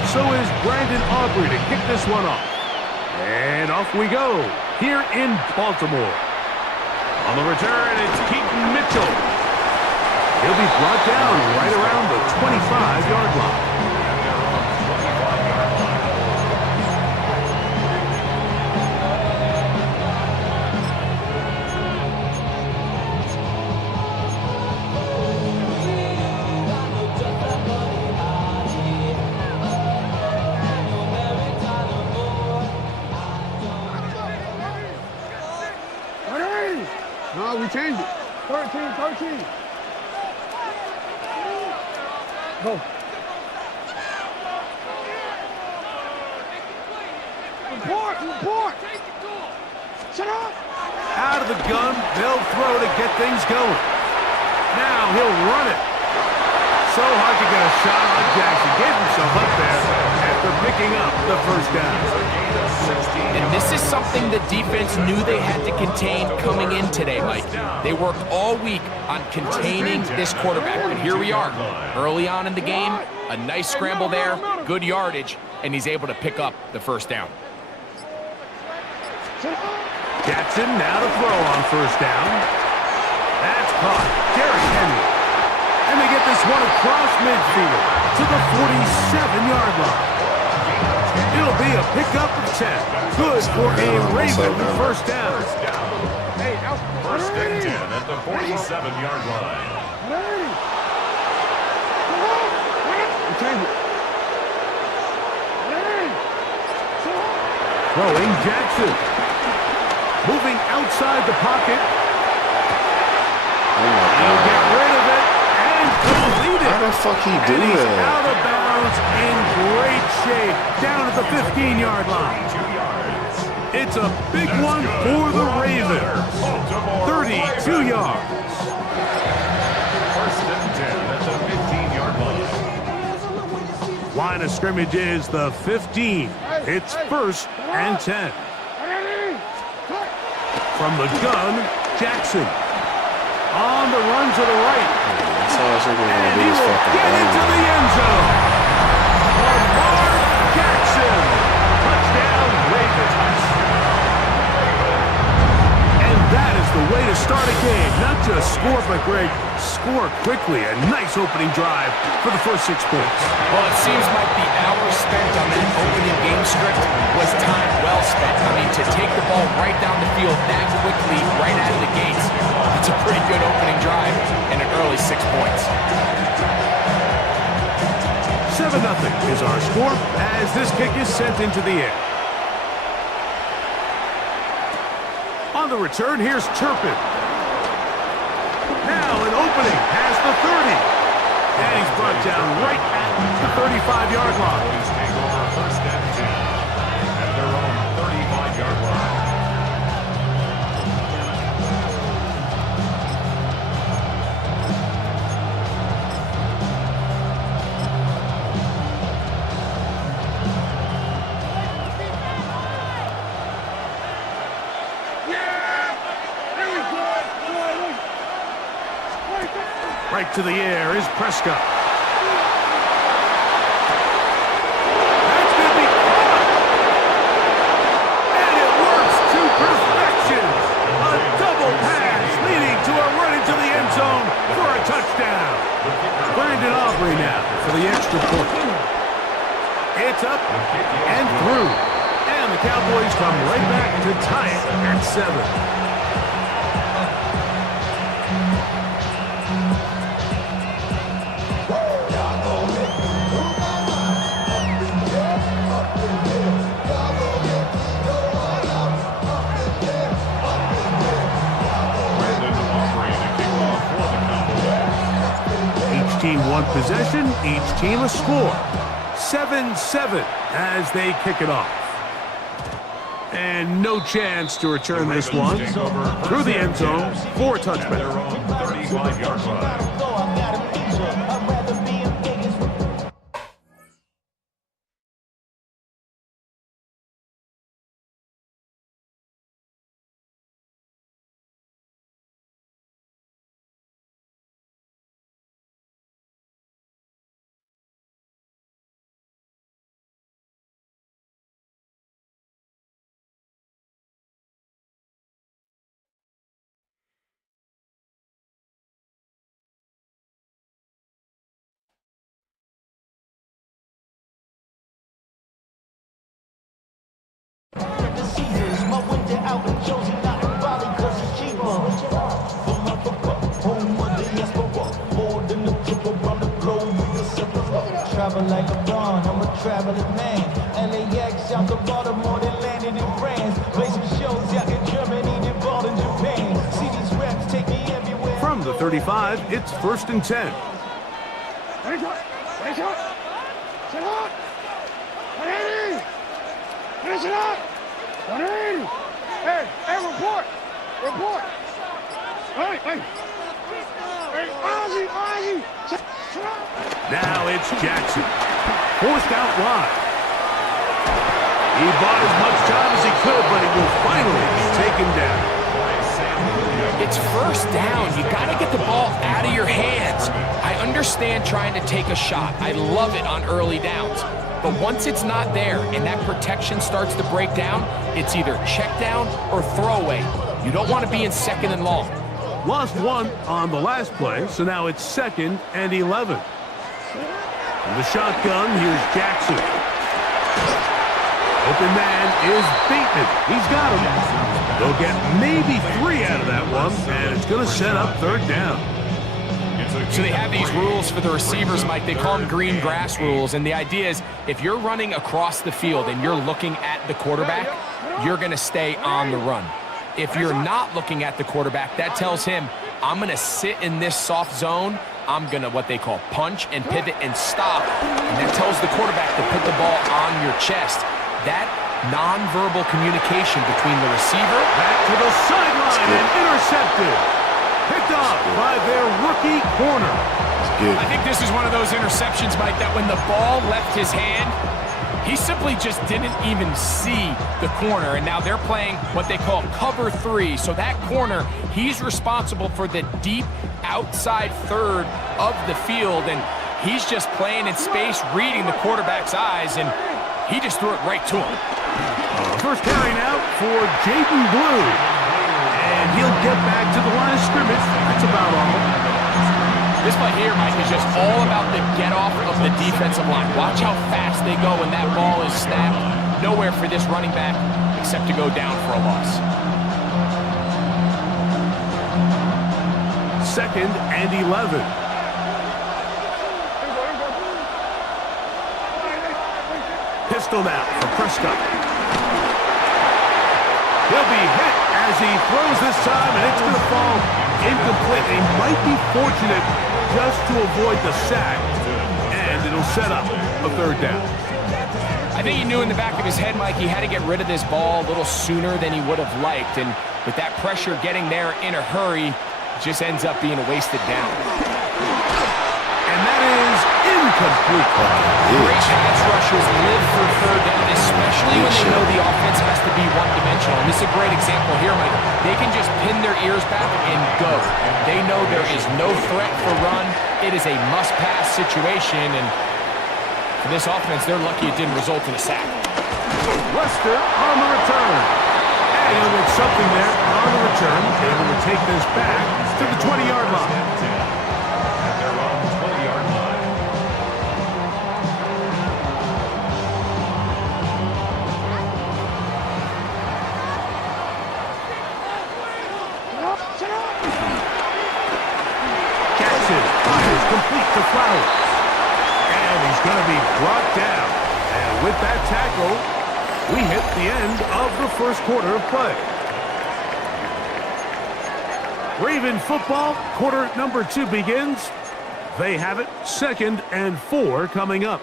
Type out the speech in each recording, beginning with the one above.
And so is Brandon Aubrey to kick this one off. And off we go here in Baltimore. On the return, it's Keaton Mitchell. He'll be brought down right around the 25-yard line. No, we changed it. 13. Go. Report. Shut up. Out of the gun, they'll throw to get things going. Now he'll run it. So hard to get a shot on Jackson. Gave himself up there after picking up the first down. And this is something the defense knew they had to contain coming in today, Mike. They worked all week on containing this quarterback. But here we are, early on in the game, a nice scramble there, good yardage, and he's able to pick up the first down. Jackson now to throw on first down. That's caught. Derrick Henry. And they get this one across midfield to the 47-yard line. It'll be a pickup of 10. Good for a Raven first down. First and 10 at the 47-yard line. Throwing Jackson. Moving outside the pocket. He'll get rid of it and complete it. How the fuck he do and he's that? out of bounds in great shape down at the 15-yard line. It's a big one for the Ravens. 32 yards. First and 10 at the 15-yard line. Line of scrimmage is the 15. It's first and 10. From the gun, Jackson. On the run to the right. That's all I was thinking And about he is will fucking get into the end zone. Lamar Jackson. Touchdown, Ravens. And that is the way to start a game. Not just score, but Greg, score quickly. A nice opening drive for the first 6 points. Well, it seems like the hours spent on that opening game script was time well spent. I mean, to take the ball right down the field that quickly, right out of the gates, it's a pretty good opening drive and an early 6 points. 7-0 is our score as this kick is sent into the air. On the return, here's Turpin. Now an opening past the 30. And he's brought down right at the 35-yard line. Take over first and 10 at their own 35-yard line. Right to the air is Prescott. That's going to be caught. And it works to perfection. A double pass leading to a run into the end zone for a touchdown. Brandon Aubrey now for the extra point. It's up and through. And the Cowboys come right back to tie it at 7. Team one possession, each team a score. 7-7 as they kick it off. And no chance to return this one through the end zone for a touchback. Their own 35-yard line. out and chosen not in Bali cause it's cheaper. From Africa, home of the diaspora, more than the trip around the globe with the circle. Travel like a LeBron, I'm a traveling man. LAX out to Baltimore, they landed in France. Play some shows out in Germany, then ball in Japan. See these reps take me everywhere. From the 35, it's 1st and 10. Ready, shot. Ready, shot. Set up. 180. Finish it up. 180. Hey, report. Report. Hey. Hey, Ozzy. Set up. Now it's Jackson. Forced out wide. He bought as much time as he could, but he will finally be taken down. It's 1st down. You got to get the ball out of your hands. I understand trying to take a shot. I love it on early downs. But once it's not there and that protection starts to break down, it's either check down or throwaway. You don't want to be in 2nd and long. Lost 1 on the last play, so now it's 2nd and 11. From the shotgun, here's Jackson. Open man is Bateman. He's got him. They'll get maybe 3 out of that one, and it's going to set up 3rd down. So they have these rules for the receivers, Mike. They call them green grass rules, and the idea is if you're running across the field and you're looking at the quarterback, you're going to stay on the run. If you're not looking at the quarterback, that tells him, I'm going to sit in this soft zone. I'm going to what they call punch and pivot and stop, and that tells the quarterback to put the ball on your chest. That nonverbal communication between the receiver. Back to the sideline and intercepted. Picked off by their rookie corner. I think this is one of those interceptions, Mike, that when the ball left his hand, he simply just didn't even see the corner, and now they're playing what they call cover 3. So that corner, he's responsible for the deep outside third of the field, and he's just playing in space, reading the quarterback's eyes, and he just threw it right to him. First carry now for Jaden Blue. And he'll get back to the line of scrimmage. That's about all. This play here, Mike, is just all about the get-off of the defensive line. Watch how fast they go when that ball is snapped. Nowhere for this running back except to go down for a loss. 2nd and 11. Pistol now for Prescott. He'll be hit as he throws this time, and it's going to fall incomplete. He might be fortunate just to avoid the sack, and it'll set up a 3rd down. I think he knew in the back of his head, Mike, he had to get rid of this ball a little sooner than he would have liked, and with that pressure getting there in a hurry, it just ends up being a wasted down. And that is incomplete. Great pass rushers live for 3rd down, especially when they know the offense has to be one-dimensional. And this is a great example here, Mike. They can just pin their ears back and go. They know there is no threat for run. It is a must-pass situation, and for this offense, they're lucky it didn't result in a sack. Lester on the return. And he'll get something there on the return. Able to take this back to the 20-yard line. Complete to Flowers. And he's going to be brought down. And with that tackle, we hit the end of the 1st quarter of play. Raven football, quarter number 2 begins. They have it, 2nd and 4 coming up.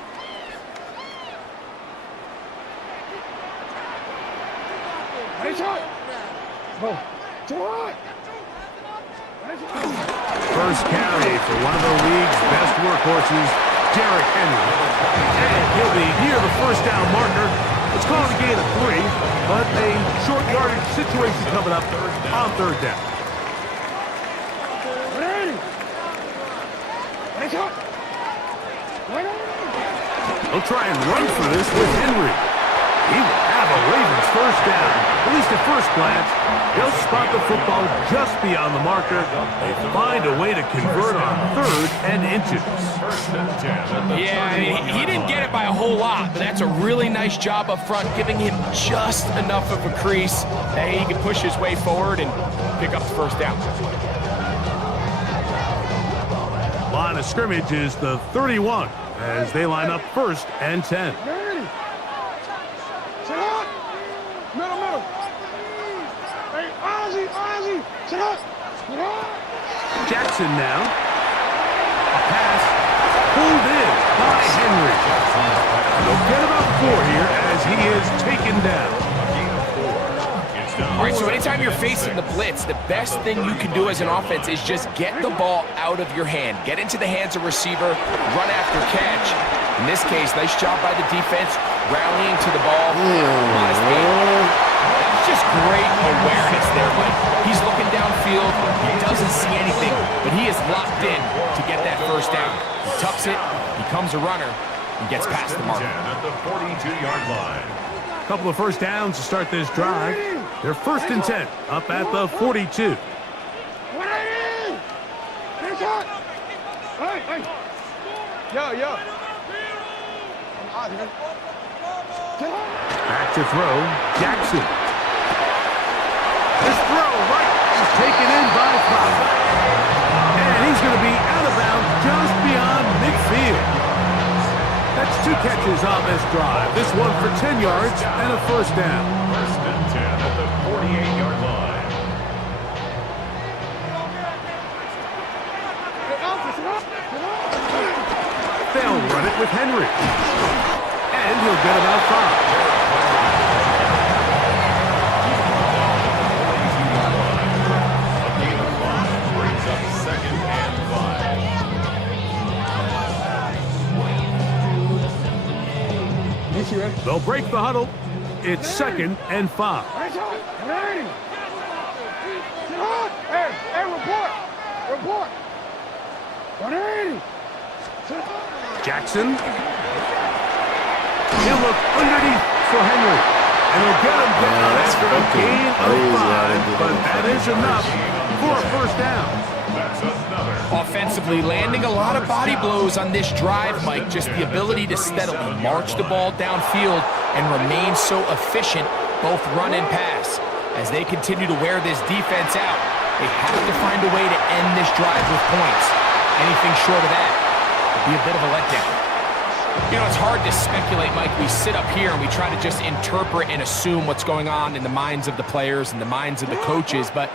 First carry for one of the league's best workhorses, Derrick Henry. And he'll be near the 1st down marker. It's called a gain of 3, but a short yardage situation coming up on 3rd down. They'll try and run for this with Henry. He will have a Ravens first down. At least at first glance, they'll spot the football just beyond the marker. They find a way to convert on 3rd and inches. Yeah, I mean, he didn't get it by a whole lot, but that's a really nice job up front, giving him just enough of a crease that he can push his way forward and pick up the first down. Line of scrimmage is the 31 as they line up 1st and 10. Sit up. Middle. Hey, Ozzy. Sit up. Jackson now. A pass pulled in by Henry. They'll get about 4 here as he is taken down. All right, so anytime you're facing the blitz, the best thing you can do as an offense is just get the ball out of your hand. Get into the hands of receiver, run after catch. In this case, nice job by the defense, rallying to the ball. That's just great awareness there, Mike. He's looking downfield. He doesn't see anything, but he is locked in to get that first down. He tucks it, becomes a runner, and gets past the mark. At the 42-yard line. Couple of first downs to start this drive. They're 1st and 10 up at the 42. Hey. Yo. Back to throw, Jackson. This throw right is taken in by Fox. And he's going to be out of bounds just beyond midfield. That's 2 catches on this drive. This one for 10 yards and a first down. 1st and 10 at the 48-yard line. They'll run it with Henry. And he'll get about 5. A gain of 5 brings up 2nd and 5. They'll break the huddle. It's 2nd and 5. Hey, report. 180. Jackson. He'll look underneath for Henry. And he'll get him down after a gain of 5. But that is enough for a first down. That's another. Offensively, landing a lot of body blows on this drive, Mike. Just the ability to steadily march the ball downfield and remain so efficient, both run and pass. As they continue to wear this defense out, they have to find a way to end this drive with points. Anything short of that would be a bit of a letdown. You know, it's hard to speculate, Mike. We sit up here and we try to just interpret and assume what's going on in the minds of the players and the minds of the coaches, but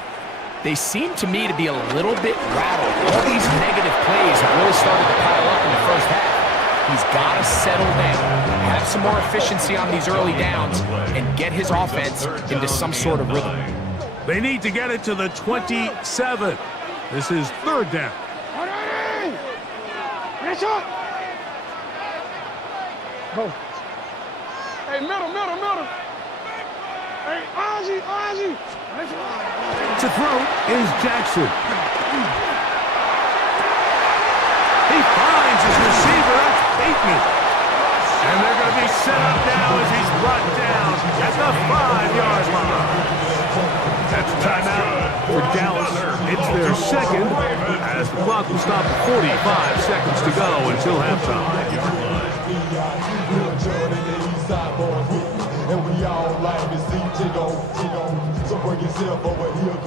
they seem to me to be a little bit rattled. All these negative plays have really started to pile up in the first half. He's got to settle down, have some more efficiency on these early downs, and get his offense into some sort of rhythm. They need to get it to the 27. This is 3rd down. Go. Hey, middle. Hey, Ozzy. To throw is Jackson. He finds his receiver. That's Bateman. And they're going to be set up now as he's brought down at the 5-yard line. That's a timeout for Dallas. It's their 2nd as the clock will stop at 45 seconds to go until halftime.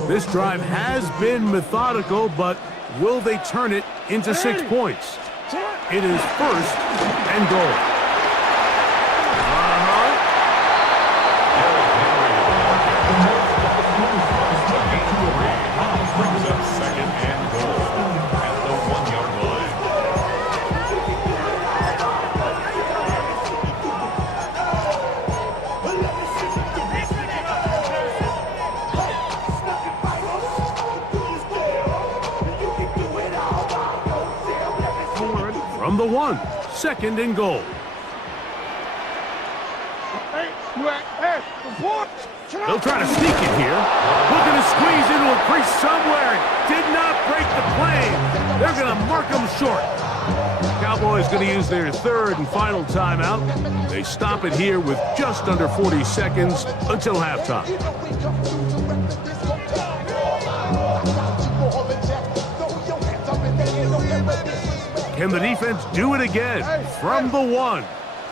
This drive has been methodical, but will they turn it into 6 points? It is 1st and goal. Brings up 2nd and goal at the 1-yard line. From the 1, 2nd and goal. Hey, report. They'll try to sneak it here. Looking to squeeze into a crease somewhere. Did not break the plane. They're going to mark him short. Cowboys going to use their third and final timeout. They stop it here with just under 40 seconds until halftime. Can the defense do it again? From the 1.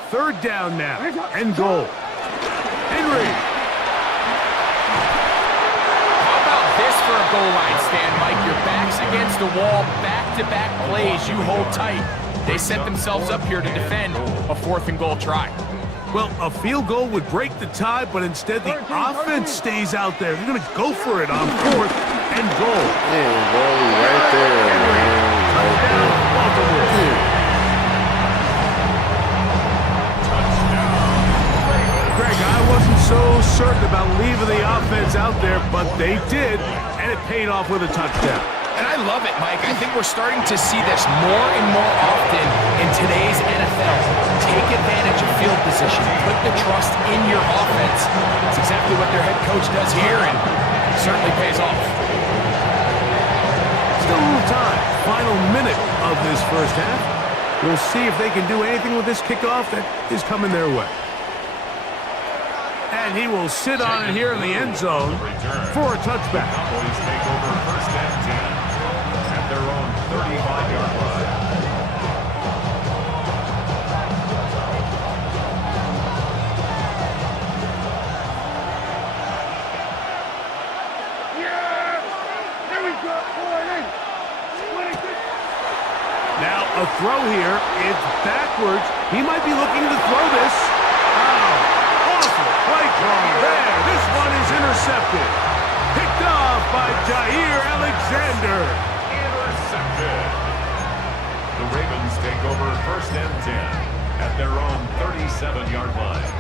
Third down now, and goal. Henry. How about this for a goal line stand, Mike? Your back's against the wall, back-to-back plays, you hold tight. They set themselves up here to defend a 4th and goal try. Well, a field goal would break the tie, but instead the offense stays out there. They're going to go for it on 4th and goal. Man, bro, right there, man. Touchdown, Baltimore. Greg, I wasn't so certain about leaving the offense out there, but they did, and it paid off with a touchdown. And I love it, Mike. I think we're starting to see this more and more often in today's NFL. Take advantage of field position. Put the trust in your offense. That's exactly what their head coach does here, and it certainly pays off. Still a little time. Final minute of this first half. We'll see if they can do anything with this kickoff that is coming their way. And he will sit on it here in the end zone for a touchback. Cowboys take over first and 10 at their own 35-yard line. Now a throw here. It's backwards. He might be looking to throw this. Play call there. This one is intercepted. Picked off by Jair Alexander. Intercepted. The Ravens take over first and 10 at their own 37-yard line.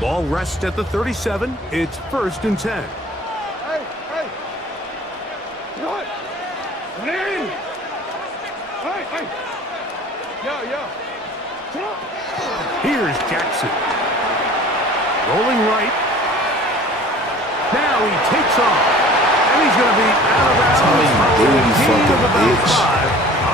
Ball rests at the 37. It's 1st and 10. Hey. Good. In. Hey. Yeah. Here's Jackson. Rolling right. Now he takes off. And he's going to be out of bounds.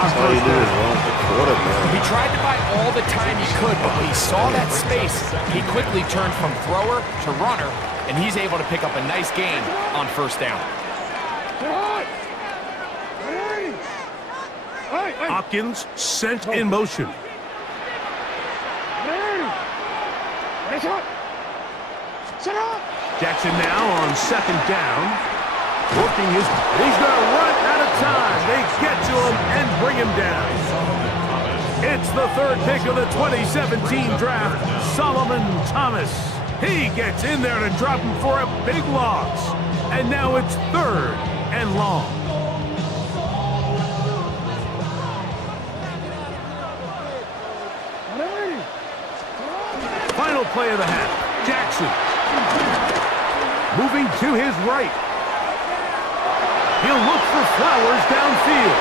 That's all you do is run the quarterback. He tried to buy all the time he could, but when he saw that space, he quickly turned from thrower to runner, and he's able to pick up a nice gain on 1st down. Hopkins sent in motion. Jackson now on 2nd down. Working his... He's going to run out of time. They get to him and bring him down. It's the 3rd pick of the 2017 draft, Solomon Thomas. He gets in there to drop him for a big loss. And now it's 3rd and long. Final play of the half. Jackson. Moving to his right. He'll look for Flowers downfield.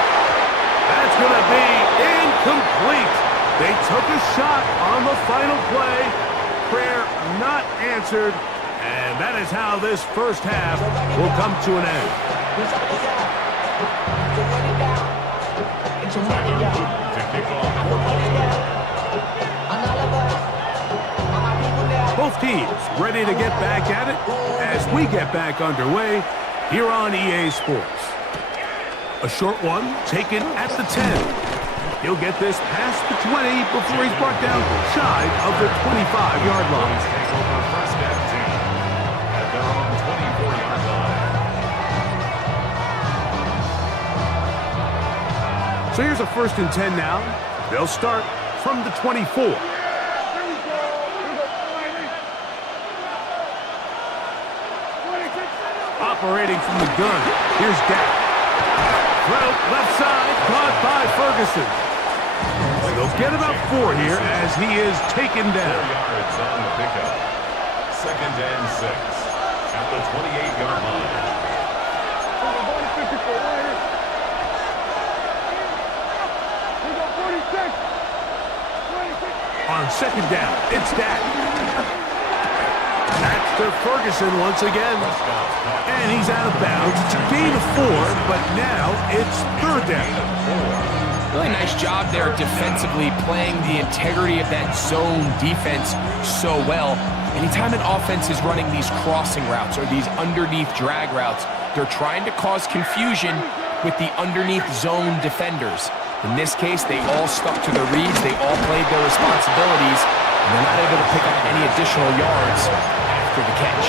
That's going to be incomplete. They took a shot on the final play. Prayer not answered. And that is how this first half will come to an end. To kick off Both teams ready to get back at it as we get back underway here on EA Sports. A short one taken at the 10. He'll get this past the 20 before he's brought down shy of the 25-yard line. take over first and 10 at their own 24-yard line. So here's a 1st and 10 now. They'll start from the 24. Operating from the gun. Here's Dak. Throw left side, caught by Ferguson. They'll get about 4 here as he is taken 4 down. yards on the pickup. 2nd and 6 at the 28-yard line. On 2nd down, it's Dak. That's to Ferguson once again. And he's out of bounds. It's a gain of 4, but now it's third down. Really nice job there defensively, playing the integrity of that zone defense so well. Anytime an offense is running these crossing routes or these underneath drag routes, they're trying to cause confusion with the underneath zone defenders. In this case, they all stuck to their reads, they all played their responsibilities, and they're not able to pick up any additional yards after the catch.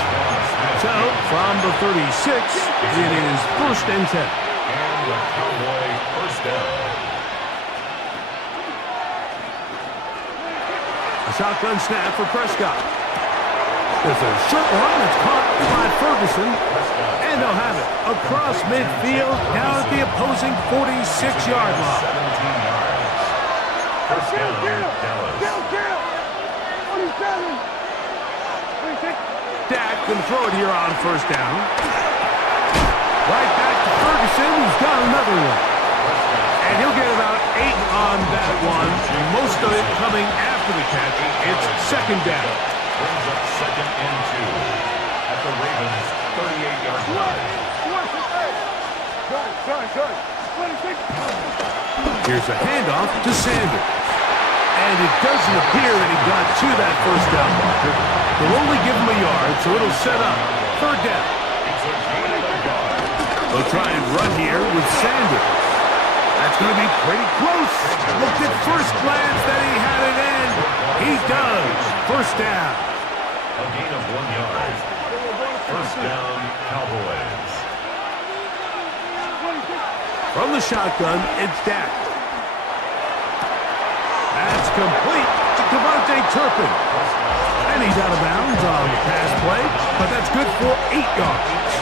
So, from the 36, it is 1st and 10. And the Cowboy first down. A shotgun snap for Prescott. There's a short one that's caught by Ferguson. And they'll have it across midfield, down at the opposing 46-yard line. 17 yards. First down, Dallas. Dak can throw it here on 1st down. Right back to Ferguson, who's got another one. And he'll get about 8 on that one. Most of it coming after the catch. It's 2nd down. Brings up 2nd and 2 at the Ravens' 38-yard line. Here's a handoff to Sanders. And it doesn't appear that he got to that 1st down marker. They'll only give him a yard, so it'll set up 3rd down. They'll try and run here with Sanders. That's going to be pretty close. Looked at first glance that he had it in. He does. 1st down. A gain of 1 yard. 1st down, Cowboys. From the shotgun, it's Dak. That's complete to Devontae Turpin. And he's out of bounds on the pass play, but that's good for 8 yards.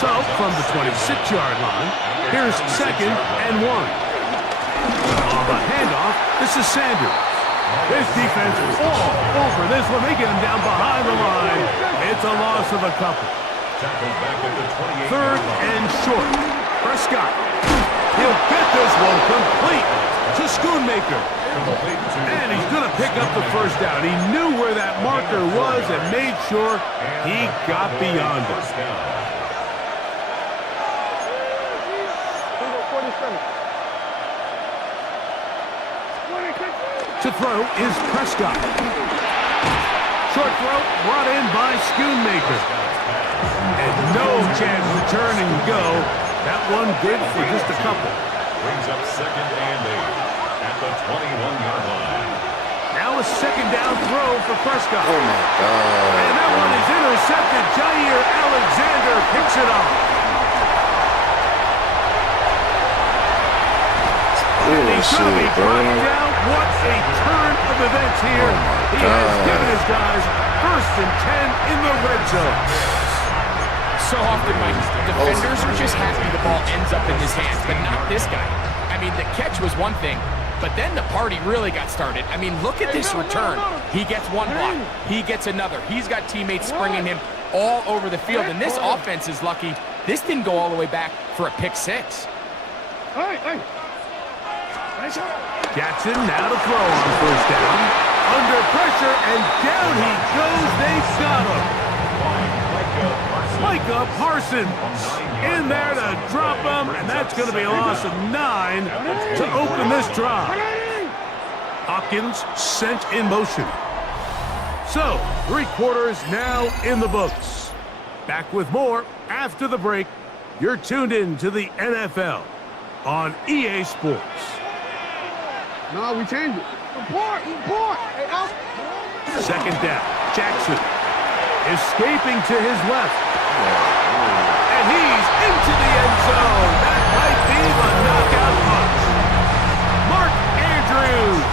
So, from the 26-yard line, here's 2nd and 1. On the handoff, this is Sanders. This defense is all over this one. They get him down behind the line. It's a loss of a couple. Tackled back at the 28. 3rd and short. Prescott. He'll get this one complete to Schoonmaker. And he's going to pick up the 1st down. He knew where that marker was and made sure he got beyond it. To throw is Prescott. Short throw brought in by Schoonmaker. And no chance to turn and go. That one good for just a couple. Brings up 2nd and 8 at the 21-yard line. Now a 2nd down throw for Prescott. Oh, my God. And that one is intercepted. Jair Alexander picks it up. And he's going to be brought down. What a turn of events here. He has given his guys 1st and 10 in the red zone. So often, Mike, defenders are just happy the ball ends up in his hands, but not this guy. I mean, the catch was one thing, but then the party really got started. I mean, look at this return. He gets one block. He gets another. He's got teammates springing him all over the field, and this offense is lucky. This didn't go all the way back for a pick 6. Jackson now to throw on 1st down. Under pressure, and down he goes. They've got him. Micah Parsons in there to drop him, and that's going to be a loss of 9 to open this drive. Hopkins sent in motion. So, 3 quarters now in the books. Back with more after the break. You're tuned in to the NFL on EA Sports. No, we changed it. Report. Hey, out. 2nd down. Jackson escaping to his left. And he's into the end zone. That might be the knockout punch. Mark Andrews.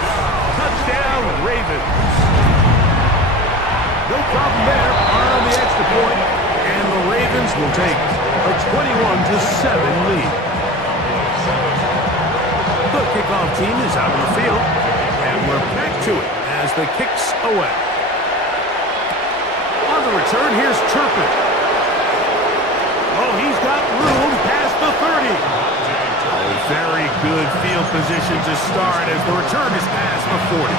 Touchdown, Ravens. No problem there. On the extra point. And the Ravens will take a 21-7 lead. The kickoff team is out on the field. And we're back to it as the kick's away. On the return, here's Turpin. Oh, he's got room past the 30. A very good field position to start as the return is past the 40.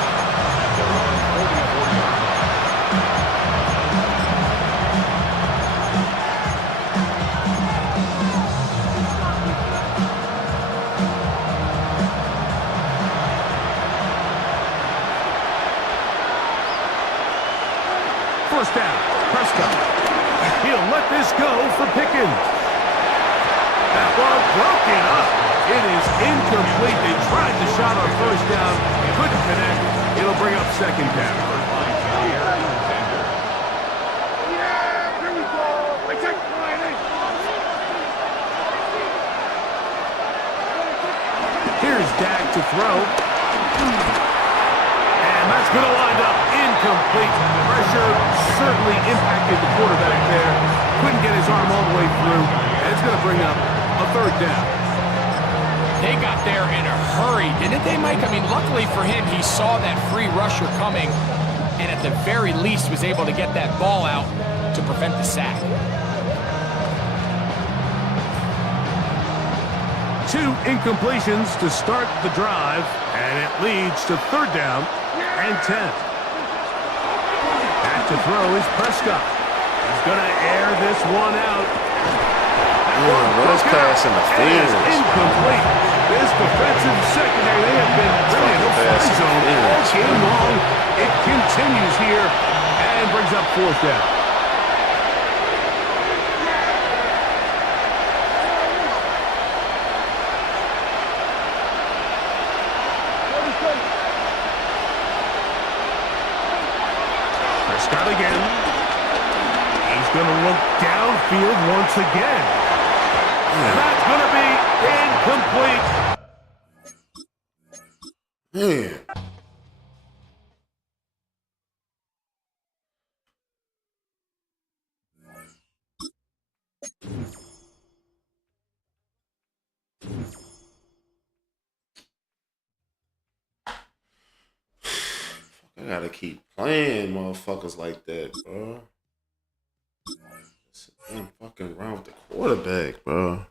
First down, Prescott. He'll let this go for Pickens. That ball broken up. It is incomplete. They tried the shot on first down. Couldn't connect. It'll bring up second down. Yeah, here we go. I take the line in. Here's Dak to throw. And that's going to wind up incomplete. Pressure certainly impacted the quarterback there. Couldn't get his arm all the way through. And it's going to bring up a third down. They got there in a hurry, didn't they, Mike? I mean, luckily for him, he saw that free rusher coming and at the very least was able to get that ball out to prevent the sack. 2 incompletions to start the drive, and it leads to third down and 10. Back to throw is Prescott. He's going to air this one out. Those pass interference. Incomplete. This defensive secondary, they have been really in the fly zone all game long. It continues here and brings up fourth down. Prescott again. He's going to look downfield once again. And that's going to be incomplete. Man. I gotta keep playing motherfuckers like that, bro. I'm fucking around with the quarterback, bro.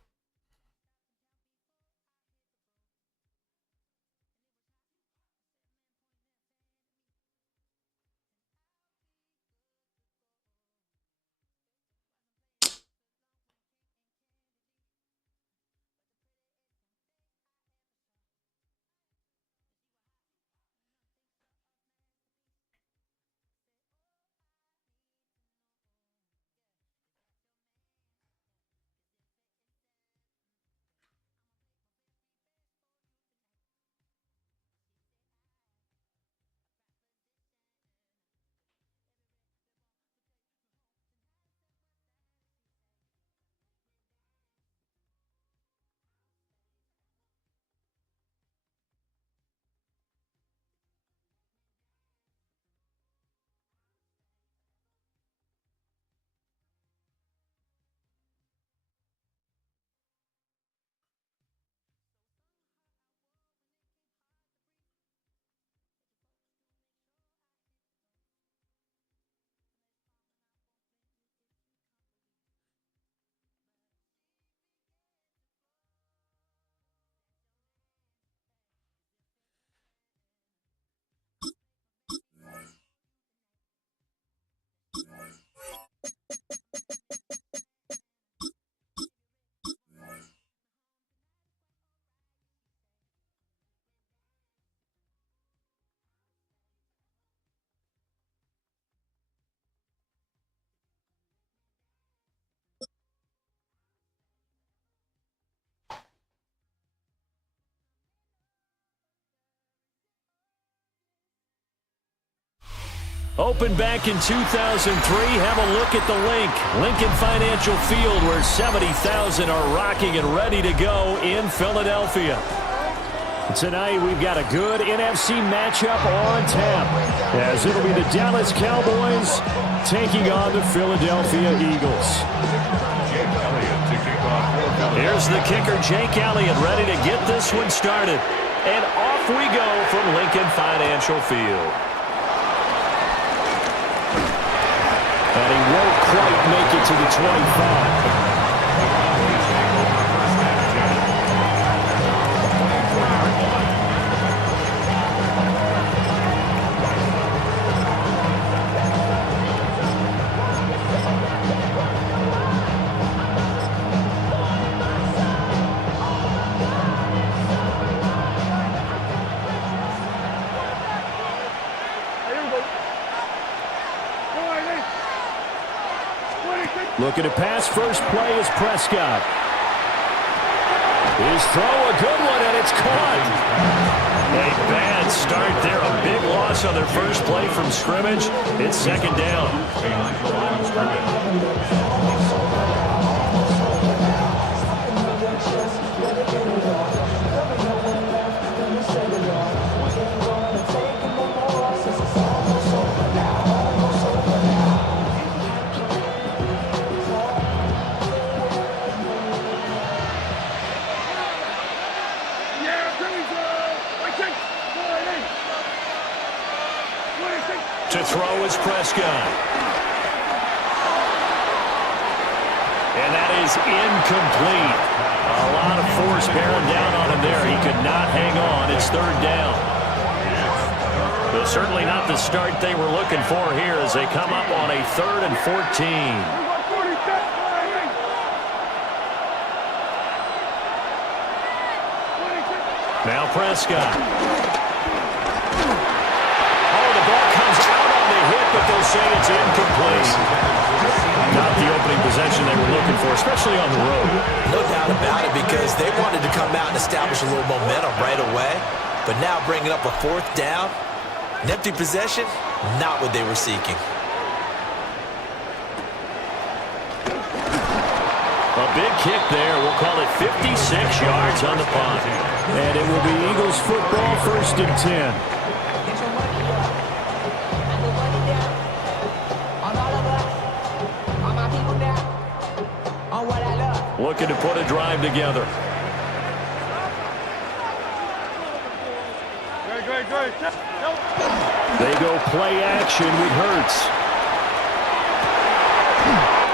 Opened back in 2003, have a look at the link. Lincoln Financial Field, where 70,000 are rocking and ready to go in Philadelphia. Tonight, we've got a good NFC matchup on tap, as it'll be the Dallas Cowboys taking on the Philadelphia Eagles. Here's the kicker, Jake Elliott, ready to get this one started. And off we go from Lincoln Financial Field. And he won't quite make it to the 25. Here we go. Go ahead, Looking to pass first play is Prescott. His throw, a good one, and it's caught. A bad start there. A big loss on their first play from scrimmage. It's second down. To throw is Prescott. And that is incomplete. A lot of force bearing down on him there. He could not hang on. It's third down. But certainly not the start they were looking for here as they come up on a 3rd and 14. Now Prescott. But they'll say it's incomplete. Not the opening possession they were looking for, especially on the road. No doubt about it, because they wanted to come out and establish a little momentum right away. But now bringing up a 4th down, an empty possession, not what they were seeking. A big kick there. We'll call it 56 yards on the punt. And it will be Eagles football, 1st and 10. Looking to put a drive together. They go play action with Hurts.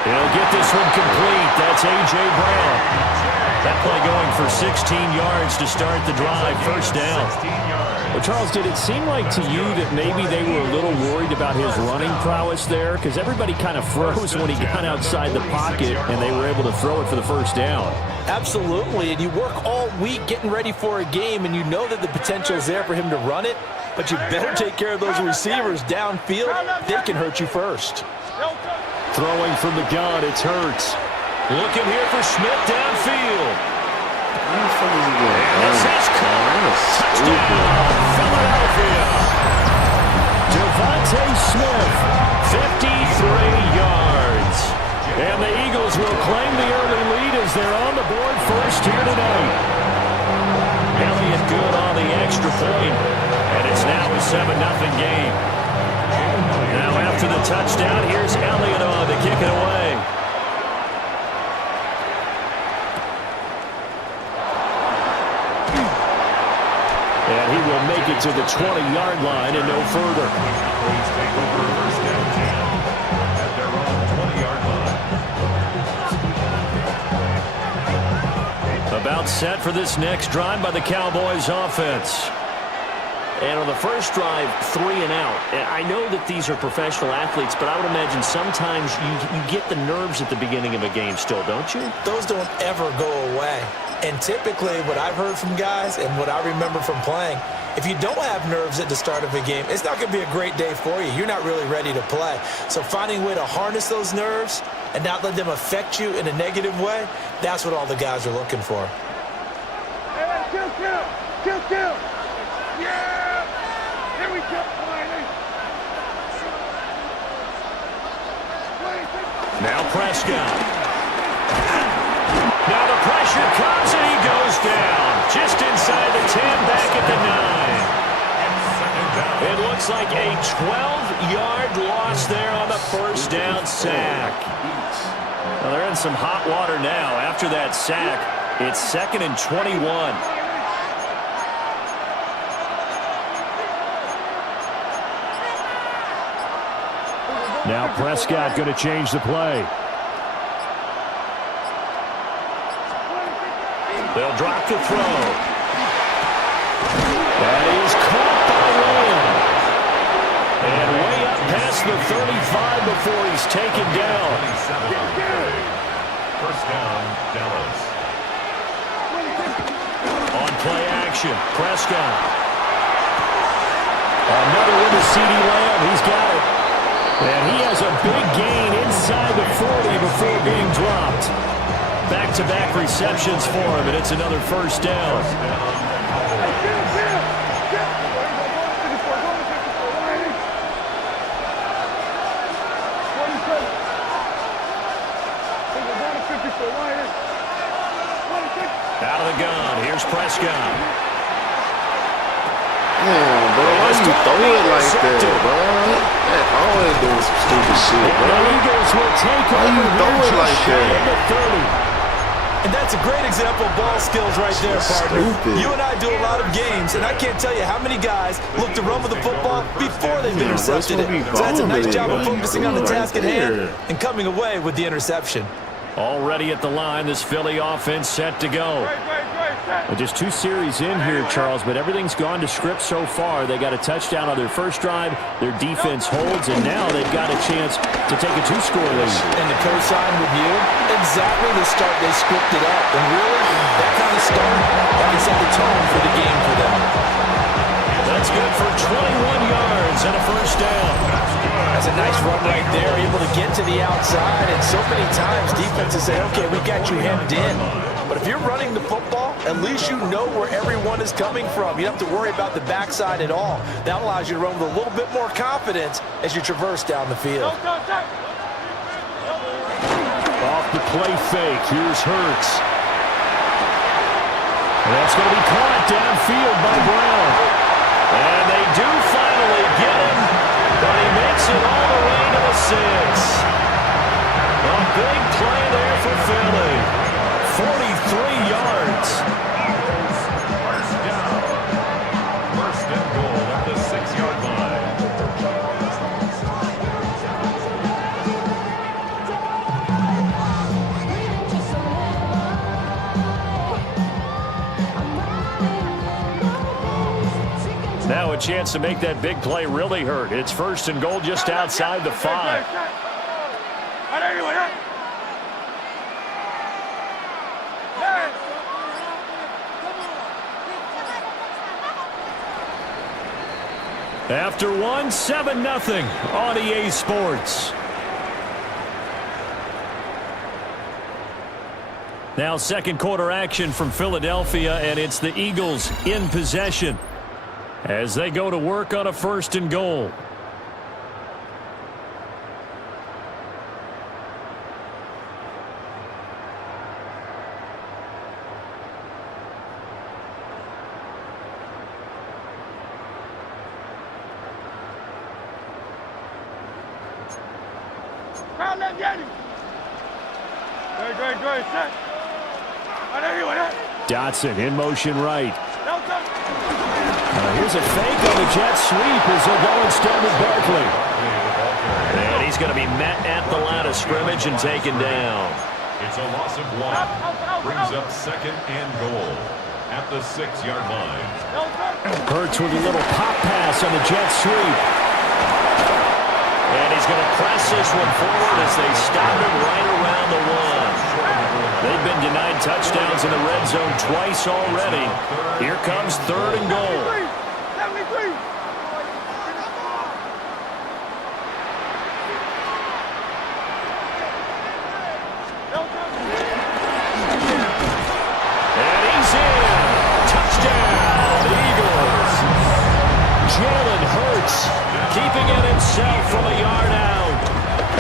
He'll get this one complete. That's A.J. Brown. That play going for 16 yards to start the drive. First down. Well, Charles, did it seem like to you that maybe they were a little worried about his running prowess there? Because everybody kind of froze when he got outside the pocket, and they were able to throw it for the first down. Absolutely, and you work all week getting ready for a game, and you know that the potential is there for him to run it, but you better take care of those receivers downfield. They can hurt you first. Throwing from the gun, it's Hurts. Looking here for Smith downfield. This is caught. Touchdown, Philadelphia. Devontae Smith, 53 yards. And the Eagles will claim the early lead as they're on the board first here tonight. Elliott good on the extra point, and it's now a 7-0 game. Now after the touchdown, here's Elliott on to kick it away. And he will make it to the 20-yard line and no further. Please take over first and 10 at their own 20-yard line. About set for this next drive by the Cowboys offense. And on the first drive, 3 and out. And I know that these are professional athletes, but I would imagine sometimes you get the nerves at the beginning of a game still, don't you? Those don't ever go away. And typically what I've heard from guys and what I remember from playing, if you don't have nerves at the start of a game, it's not going to be a great day for you. You're not really ready to play. So finding a way to harness those nerves and not let them affect you in a negative way, that's what all the guys are looking for. Hey, kill. Yeah! Here we go. Now Prescott. Now the pressure comes and he goes down. Just inside the 10, back at the 9. It looks like a 12-yard loss there on the first down sack. Well, they're in some hot water now. After that sack, it's 2nd and 21. Now Prescott going to change the play. They'll drop the throw. That is caught by Lamb. And way up past the 35 before he's taken down. First down, Dallas. On play action, Prescott. Another one to CeeDee Lamb. He's got it. And he has a big gain inside the 40 before being dropped. Back-to-back receptions for him, and it's another first down. Out of the gun, here's Prescott. Damn, bro, why you throw it like that, bro? That always doing some stupid shit, bro. The Eagles will take Why you over throw it like at that? the 30. And that's a great example of ball skills right there, partner. Stupid. You and I do a lot of games, and I can't tell you how many guys look to run with the football before they've intercepted it. So that's a nice job of focusing on the task at hand and coming away with the interception. Already at the line, this Philly offense set to go. Well, just 2 series in here, Charles, but everything's gone to script so far. They got a touchdown on their first drive. Their defense holds, and now they've got a chance to take a 2-score lead. And to co-sign with you, exactly the start they scripted up. And really, that kind of start, that can set the tone for the game for them. That's good for 21 yards and a first down. That's a nice run right there, able to get to the outside. And so many times defenses say, okay, we got you hemmed in. But if you're running the football, at least you know where everyone is coming from. You don't have to worry about the backside at all. That allows you to run with a little bit more confidence as you traverse down the field. Off the play fake, here's Hurts. And that's going to be caught downfield by Brown. And they do finally get him, but he makes it all the way to the 6. A big play there for Philly. 43 yards. First down. First and goal at the 6-yard line. Now a chance to make that big play really hurt. It's first and goal just outside the 5. After 1, 7-0 on EA Sports. Now second quarter action from Philadelphia, and it's the Eagles in possession as they go to work on a first and goal. Dotson in motion right. Here's a fake on the jet sweep as they'll go instead with Barkley. And he's going to be met at the line of scrimmage and taken down. It's a loss of 1. Brings up second and goal at the 6-yard line. Hurts with a little pop pass on the jet sweep. And he's going to press this one forward as they stop him right around the 1. They've been denied touchdowns in the red zone twice already. Here comes third and goal. And he's in. Touchdown, Eagles. Jalen Hurts keeping it himself from a yard out.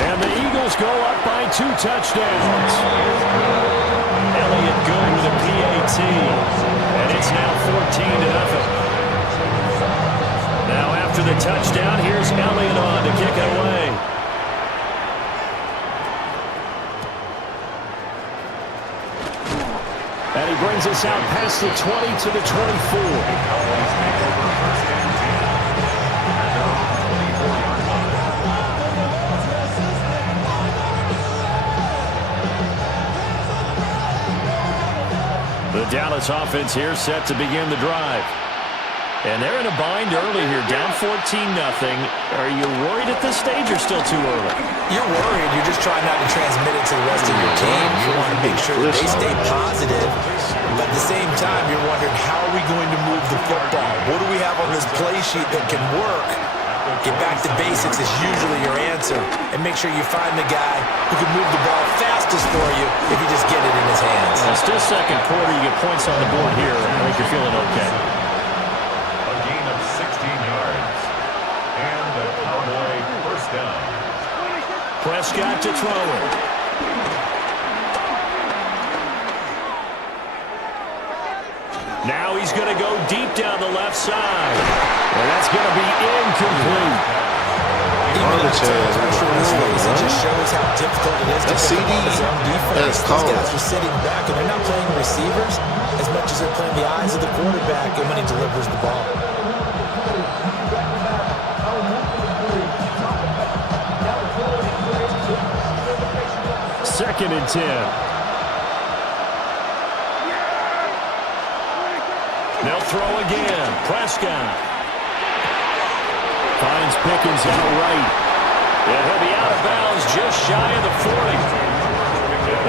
And the Eagles go up by 2 touchdowns. Elliott good with a PAT. And it's now 14-0. Now after the touchdown, here's Elliott on to kick it away. And he brings us out past the 20 to the 24. The Dallas offense here set to begin the drive. And they're in a bind early here, down 14-0. Are you worried at this stage or still too early? You're worried. You're just trying not to transmit it to the rest of your team. You want to make sure that they stay positive. But at the same time, you're wondering, how are we going to move the football? What do we have on this play sheet that can work? Get back to basics is usually your answer. And make sure you find the guy who can move the ball fastest for you if you just get it in his hands. Still second quarter, you get points on the board here. I think you're feeling okay. A gain of 16 yards. And the Cowboy first down. Prescott to throw it. Now he's going to go deep down the left side. And that's going to be incomplete. Even in pressure release, it just shows how difficult it is to pick up his own defense. These guys are sitting back, and they're not playing receivers as much as they're playing the eyes of the quarterback and when he delivers the ball. Second and 10. They'll throw again. Prescott finds Pickens out right. And he'll be out of bounds just shy of the 40.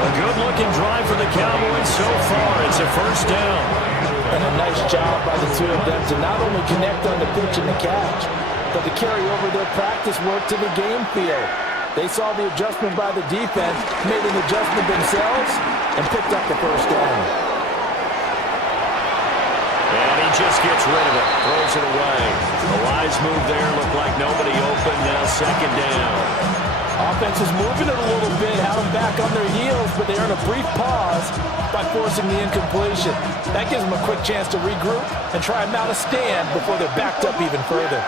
A good-looking drive for the Cowboys so far. It's a first down. And a nice job by the two of them to not only connect on the pitch and the catch, but to carry over their practice work to the game field. They saw the adjustment by the defense, made an adjustment themselves, and picked up the first down. And he just gets rid of it, throws it away. A wise move there, looked like nobody open, now second down. Offense was moving it a little bit, had them back on their heels, but they earned a brief pause by forcing the incompletion. That gives them a quick chance to regroup and try and mount a stand before they're backed up even further.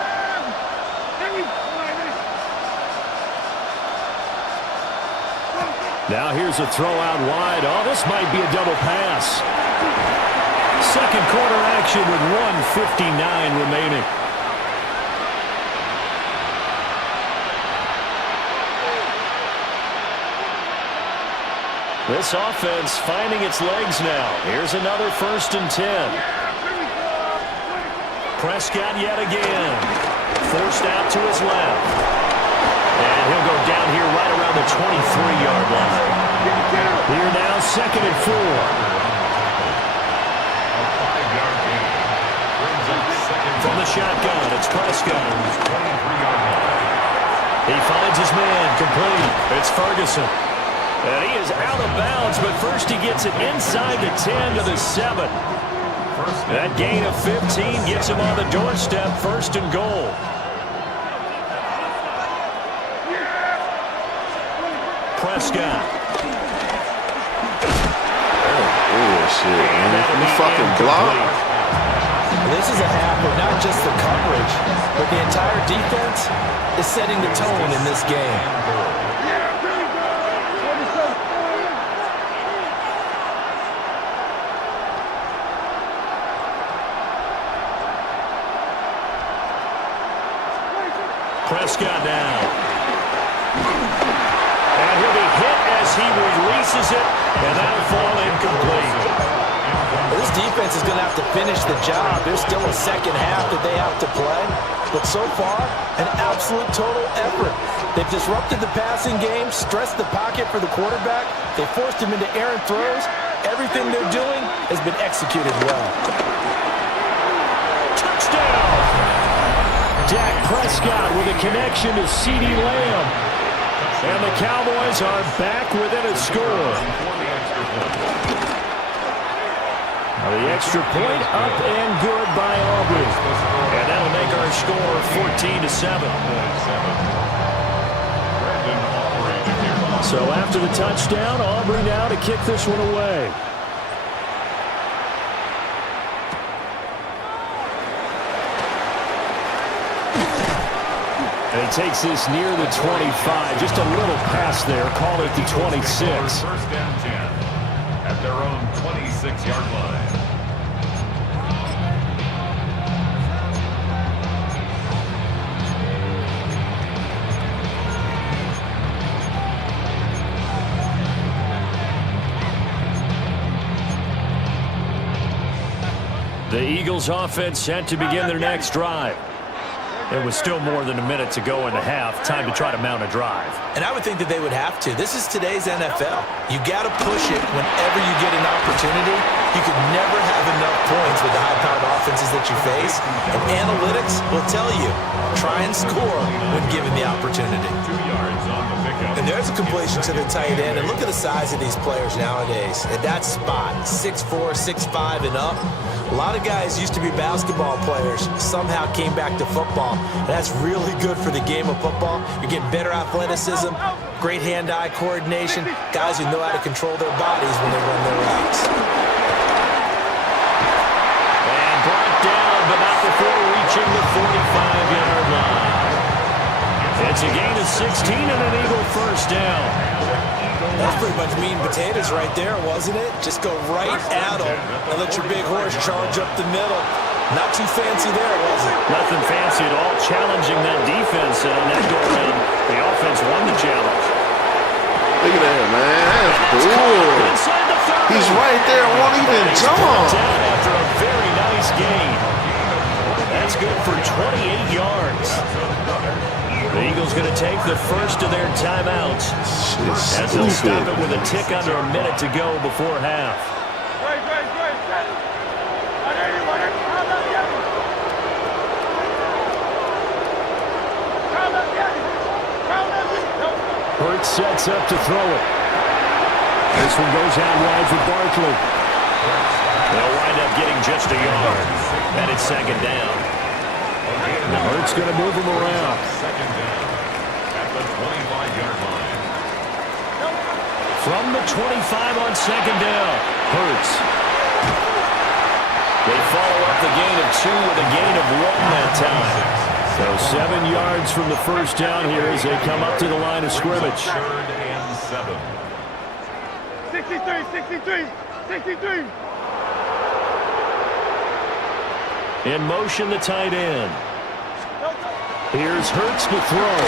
Now here's a throw out wide. Oh, this might be a double pass. Second quarter action with 1:59 remaining. This offense finding its legs now. Here's another 1st and 10. Prescott yet again. Forced out to his left. And he'll go down here right around the 23-yard line. Here now, 2nd and 4. From the shotgun, it's Prescott. He finds his man, complete. It's Ferguson. And he is out of bounds, but first he gets it inside the 10 to the 7. That gain of 15 gets him on the doorstep, 1st and goal. Prescott. Oh, shit, man. You fucking block. This is a half of not just the coverage, but the entire defense is setting the tone in this game. Prescott down. And he'll be hit as he releases it, and that'll fall incomplete. This defense is going to have to finish the job. There's still a second half that they have to play. But so far, an absolute total effort. They've disrupted the passing game, stressed the pocket for the quarterback. They forced him into errant throws. Everything they're doing has been executed well. Touchdown! Dak Prescott with a connection to CeeDee Lamb. And the Cowboys are back within a score. The extra point up and good by Aubrey. And that'll make our score 14-7. So after the touchdown, Aubrey now to kick this one away. And he takes this near the 25. Just a little pass there. Call it the 26. 1st and 10 at their own 26-yard line. The Eagles offense set to begin their next drive. It was still more than a minute to go in the half. Time to try to mount a drive. And I would think that they would have to. This is today's NFL. You got to push it whenever you get an opportunity. You could never have enough points with the high-powered offenses that you face. And analytics will tell you, try and score when given the opportunity. 2 yards on the pickup. And there's a completion to the tight end. And look at the size of these players nowadays. At that spot, 6'4", 6'5", and up. A lot of guys used to be basketball players, somehow came back to football. And that's really good for the game of football. You're getting better athleticism, great hand-eye coordination, guys who know how to control their bodies when they run their routes. And brought down, but not before reaching the 45-yard line. It's a gain of 16 and an Eagle first down. That's pretty much meat and potatoes right there, wasn't it? Just go right at them and let your big horse charge up the middle. Not too fancy there, was it? Nothing fancy at all, challenging that defense. And on that go-around, the offense won the challenge. Look at that, man. That's good. He's right there, won't even jump. Down after a very nice gain. That's good for 28 yards. The Eagles going to take the first of their timeouts. As they'll stop it with a tick under a minute to go before half. Hurts sets up to throw it. This one goes out wide for Barkley. They'll wind up getting just a yard. And it's second down. Now Hurts going to move him around. Second down at the 25-yard line. From the 25 on second down, Hurts. They follow up the gain of 2 with a gain of 1 that time. So 7 yards from the first down here as they come up to the line of scrimmage. Third and 7. 63. In motion, the tight end. Here's Hurts to throw.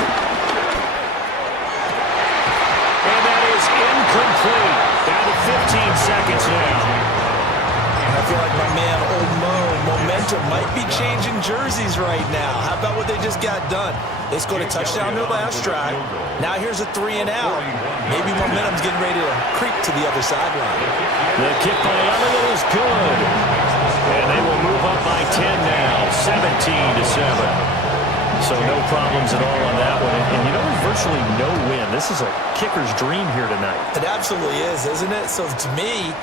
And that is incomplete. Down to 15 seconds now. I feel like my man, Old Mo, momentum might be changing jerseys right now. How about what they just got done? They scored a touchdown their last drive. Now here's a 3 and out. Maybe momentum's getting ready to creep to the other sideline. The kick by Elliott is good. And they will move up by 10 now, 17-7. So no problems at all on that one. And you know, there's virtually no win. This is a kicker's dream here tonight. It absolutely is, isn't it? So to me,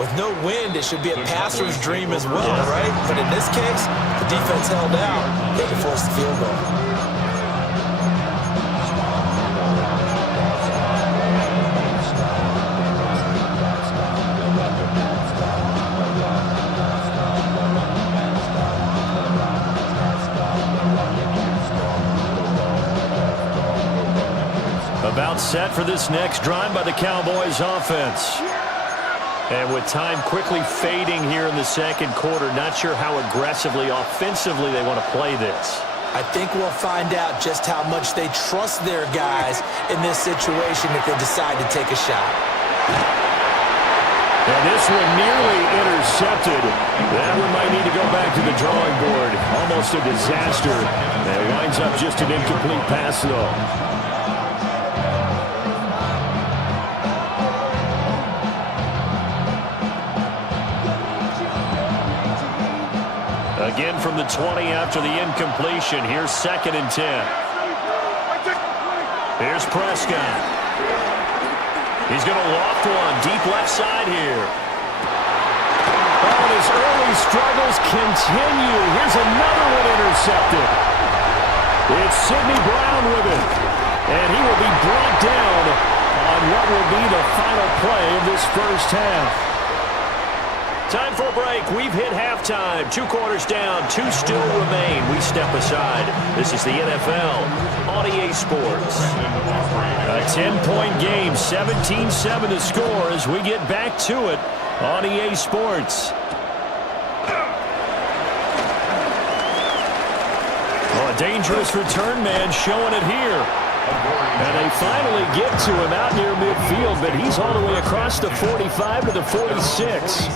with no wind, it should be a passer's dream as well, right? But in this case, the defense held out. They could force the field goal. About set for this next drive by the Cowboys offense. And with time quickly fading here in the second quarter, not sure how aggressively, offensively they want to play this. I think we'll find out just how much they trust their guys in this situation if they decide to take a shot. And this one nearly intercepted. That one might need to go back to the drawing board. Almost a disaster. It winds up just an incomplete pass, though. Again from the 20 after the incompletion. Here's 2nd and 10. Here's Prescott. He's going to loft one deep left side here. Oh, and his early struggles continue. Here's another one intercepted. It's Sidney Brown with it. And he will be brought down on what will be the final play of this first half. Time for a break. We've hit halftime. 2 quarters down. 2 still remain. We step aside. This is the NFL on EA Sports. A 10-point game. 17-7 to score as we get back to it on EA Sports. Oh, a dangerous return man showing it here. And they finally get to him out near midfield, but he's all the way across the 45 to the 46.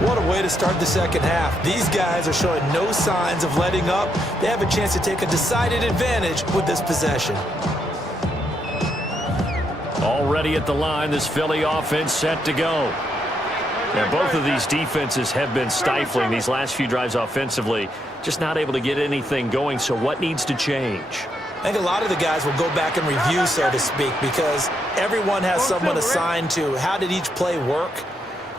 What a way to start the second half. These guys are showing no signs of letting up. They have a chance to take a decided advantage with this possession. Already at the line, this Philly offense set to go. Now, both of these defenses have been stifling these last few drives offensively, just not able to get anything going. So what needs to change? I think a lot of the guys will go back and review, so to speak, because everyone has someone assigned to how did each play work.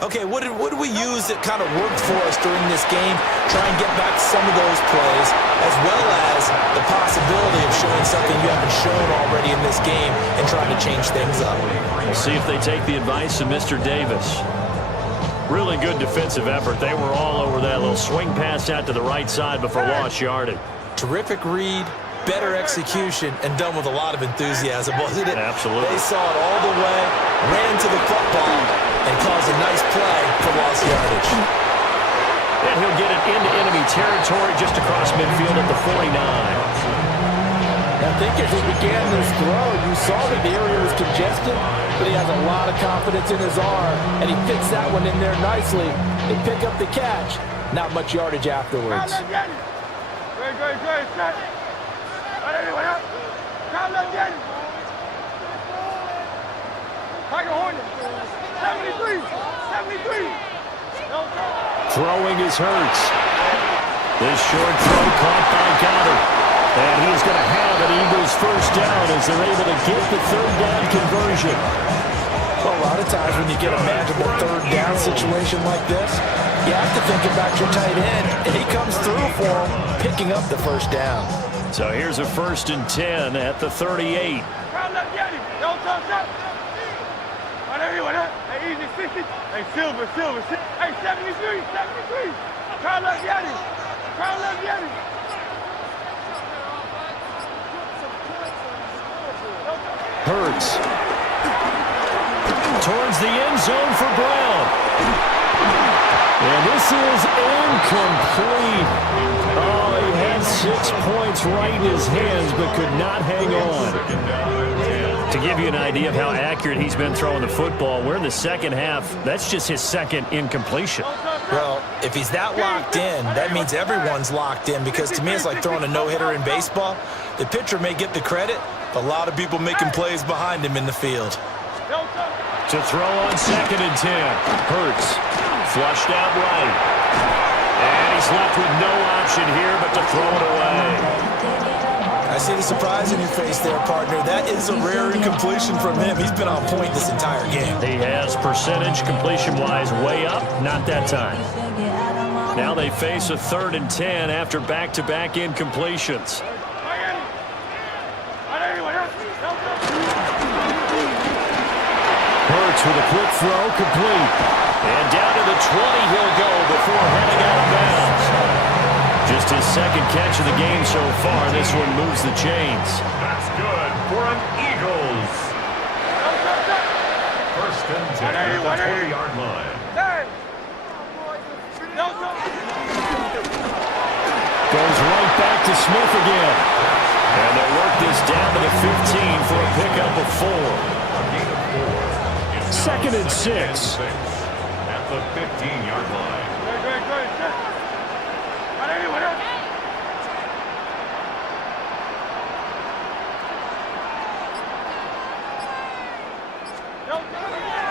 Okay, what did we use that kind of worked for us during this game? Try and get back some of those plays, as well as the possibility of showing something you haven't shown already in this game and trying to change things up. We'll see if they take the advice of Mr. Davis. Really good defensive effort. They were all over that little swing pass out to the right side before lost yardage. Terrific read, better execution, and done with a lot of enthusiasm, wasn't it? Absolutely. They saw it all the way, ran to the football, and caused a nice play for lost yardage. And he'll get it into enemy territory just across midfield at the 49. I think as he began this throw, you saw that the area was congested, but he has a lot of confidence in his arm, and he fits that one in there nicely. They pick up the catch. Not much yardage afterwards. Throwing is Hurts. This short throw caught by Goddard. And he's going to have an Eagles first down as they're able to get the third down conversion. Well, a lot of times when you get a manageable third down situation like this, you have to think about your tight end, and he comes through for him, picking up the first down. So here's a 1st and 10 at the 38. Hey, Silver. Hey, 73. Carl Yeti. Hurts. Towards the end zone for Brown. And this is incomplete. Oh, he had 6 points right in his hands, but could not hang on. To give you an idea of how accurate he's been throwing the football, we're in the second half. That's just his second incompletion. Well, if he's that locked in, that means everyone's locked in, because to me it's like throwing a no-hitter in baseball. The pitcher may get the credit, but a lot of people making plays behind him in the field. To throw on 2nd and 10. Hurts flushed out right. And he's left with no option here but to throw it away. I see the surprise in your face there, partner. That is a rare incompletion from him. He's been on point this entire game. He has percentage completion-wise way up, not that time. Now they face a 3rd and 10 after back-to-back incompletions. Hurts with a quick throw, complete. And down to the 20 he'll go before heading out of bounds. Just his second catch of the game so far. This one moves the chains. That's good for an Eagles. 1st and 10 at the 20-yard line. Goes right back to Smith again. And they'll work this down to the 15 for a pickup of 4. 2nd and 6. At the 15-yard line.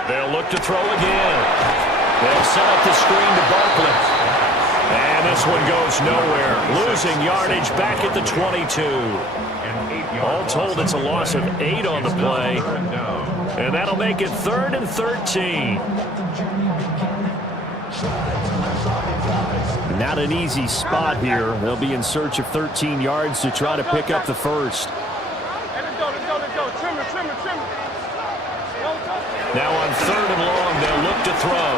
They'll look to throw again. They'll set up the screen to Barkley. And this one goes nowhere. Losing yardage back at the 22. All told, it's a loss of 8 on the play. And that'll make it 3rd and 13. Not an easy spot here. They'll be in search of 13 yards to try to pick up the first. Now on 3rd and long, they'll look to throw.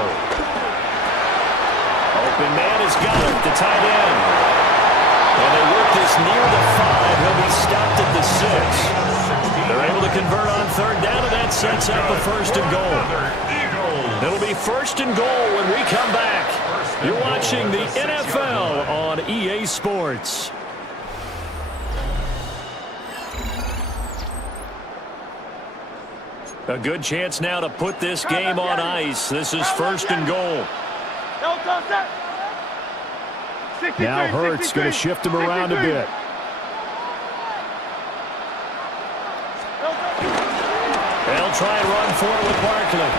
Open man has got it, the tight end. And they work this near the 5. He'll be stopped at the 6. They're able to convert on 3rd down, and that sets up a 1st and goal. It'll be 1st and goal when we come back. You're watching the NFL on EA Sports. A good chance now to put this game on ice. This is first and goal. Now Hurts going to shift him around a bit. They'll try and run for it with Barkley.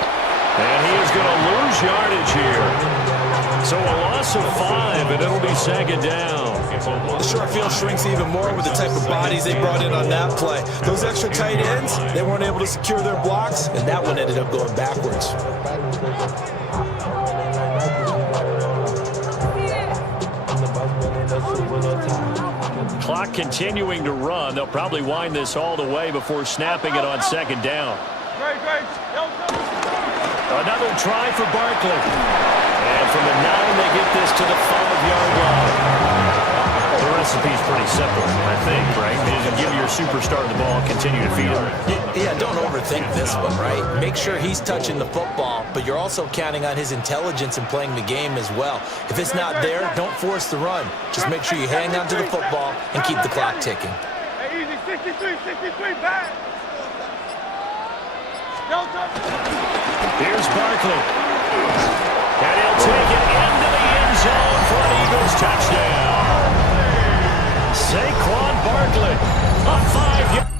And he is going to lose yardage here. So a loss of 5, and it'll be second down. The short field shrinks even more with the type of bodies they brought in on that play. Those extra tight ends, they weren't able to secure their blocks, and that one ended up going backwards. Clock continuing to run. They'll probably wind this all the way before snapping it on second down. Another try for Barkley. And from the 9, they get this to the 5-yard line. The recipe's pretty simple, I think, right? Is give your superstar the ball and continue to feed him. Yeah, don't overthink this one, right? Make sure he's touching the football, but you're also counting on his intelligence in playing the game as well. If it's not there, don't force the run. Just make sure you hang on to the football and keep the clock ticking. Hey, easy, 63, back. Here's Barkley. And he'll take it into the end zone for an Eagles touchdown. Saquon Barkley, a 5-yard.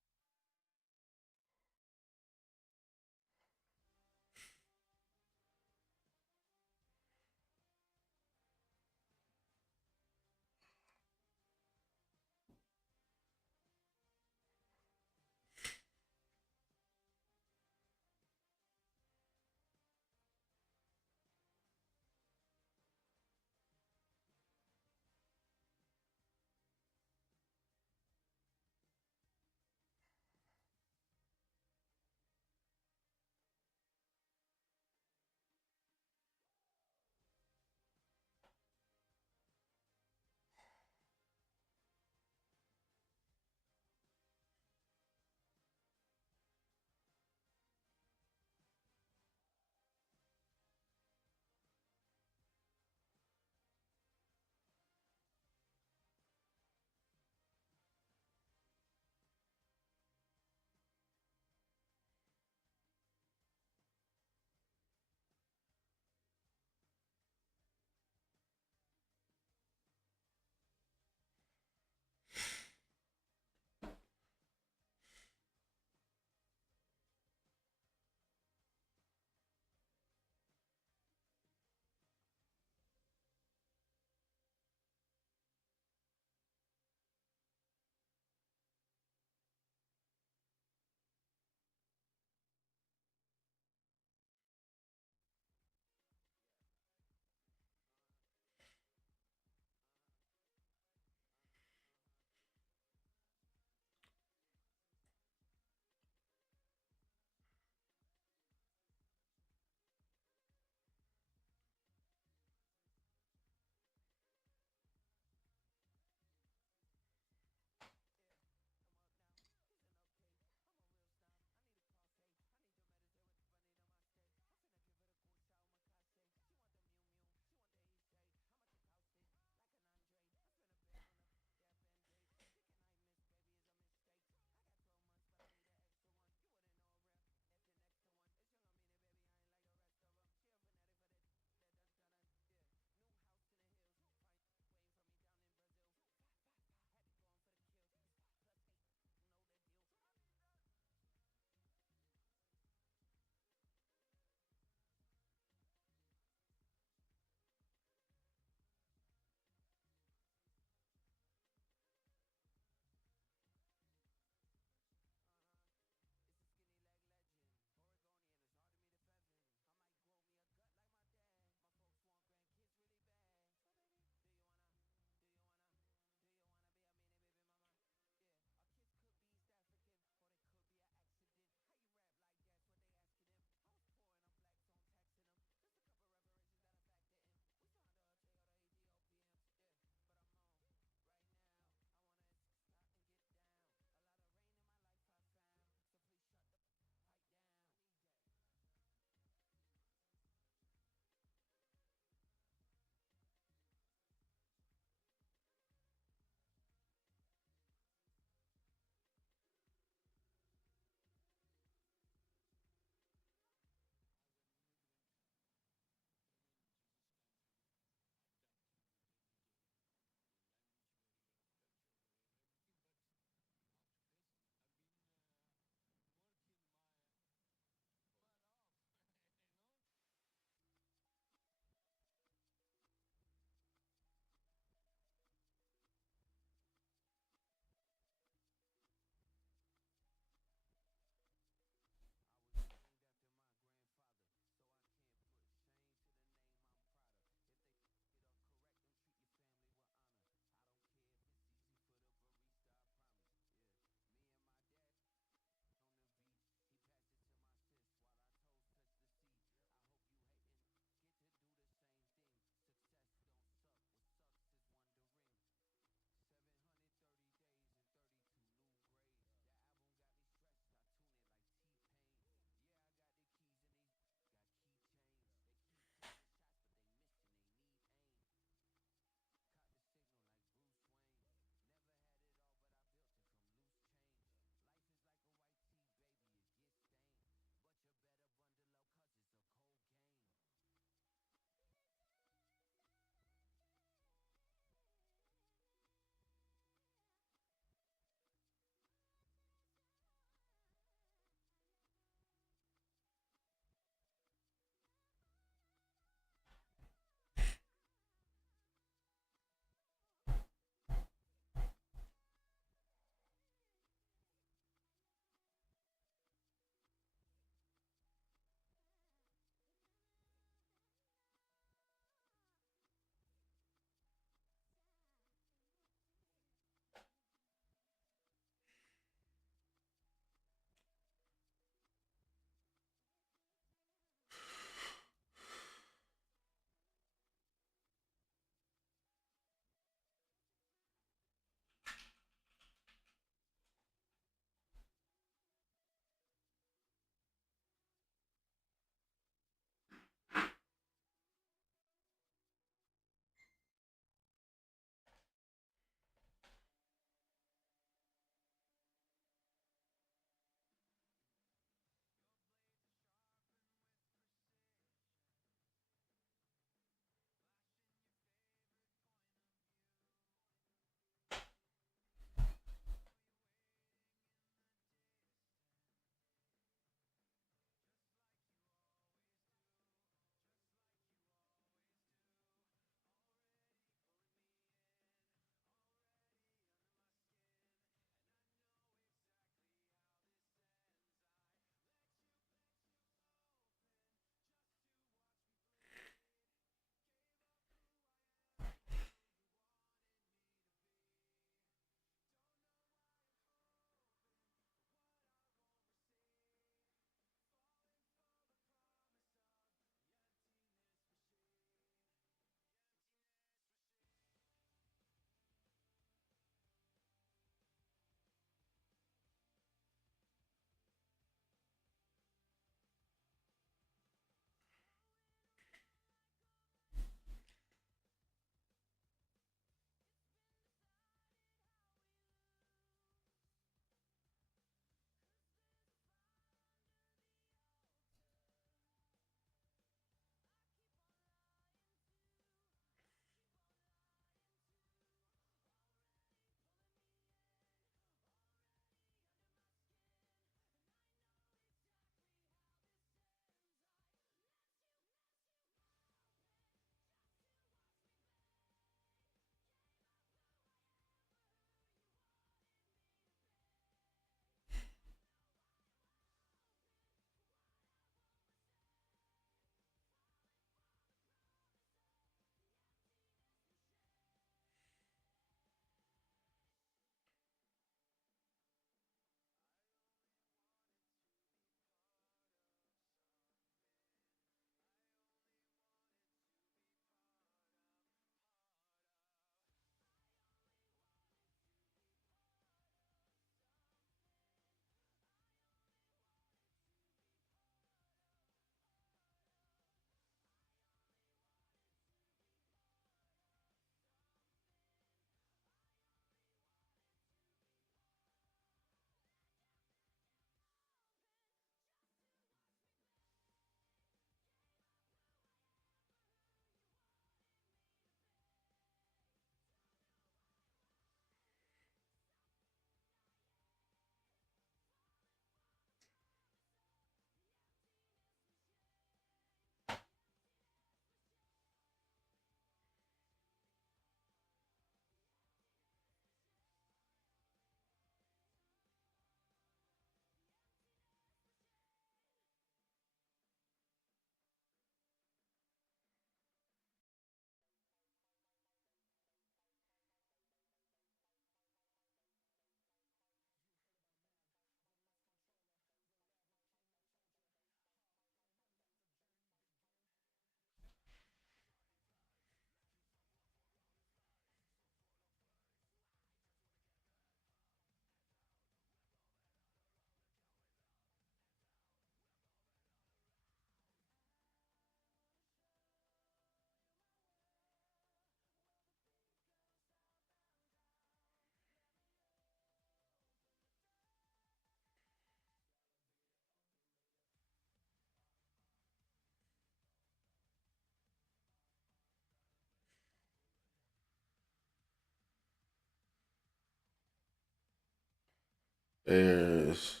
There's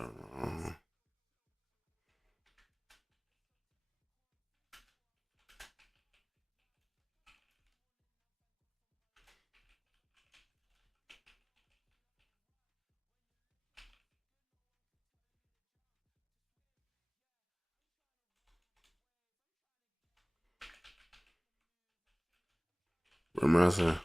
What am I saying?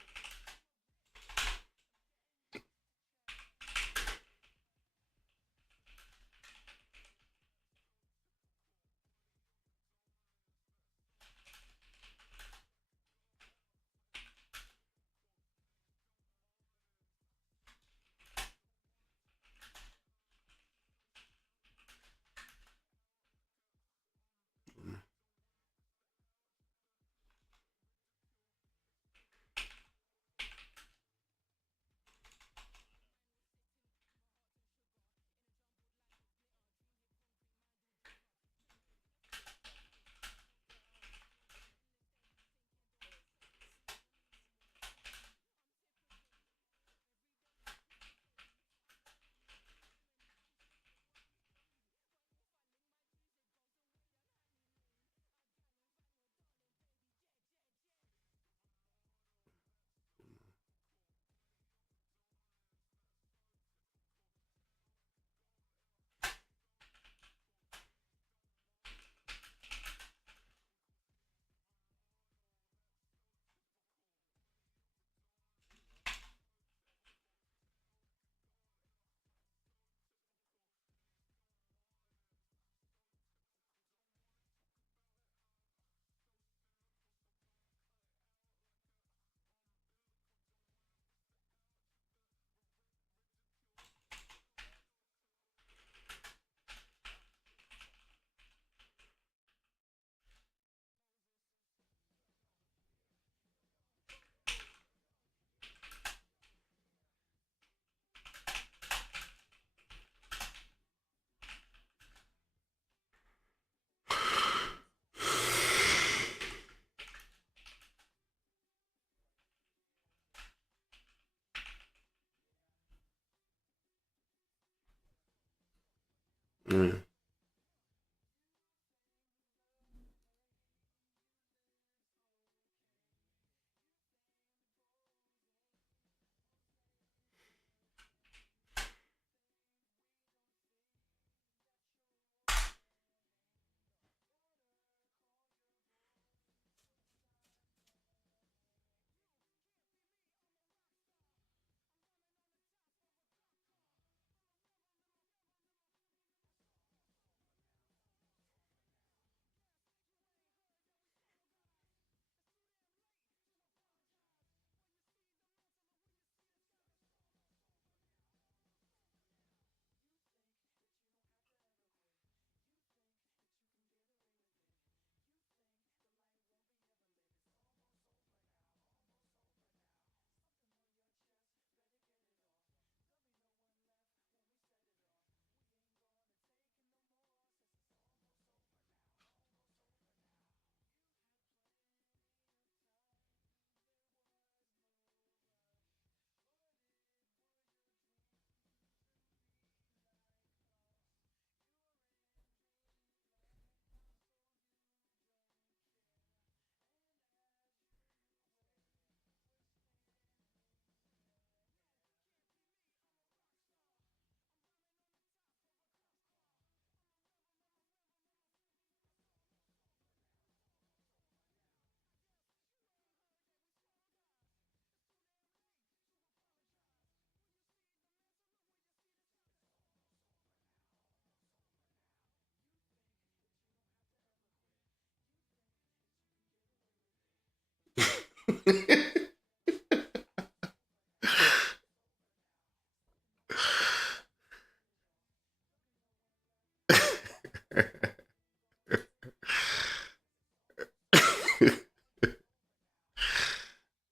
Mm.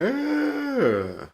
Yeah.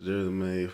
They're the made.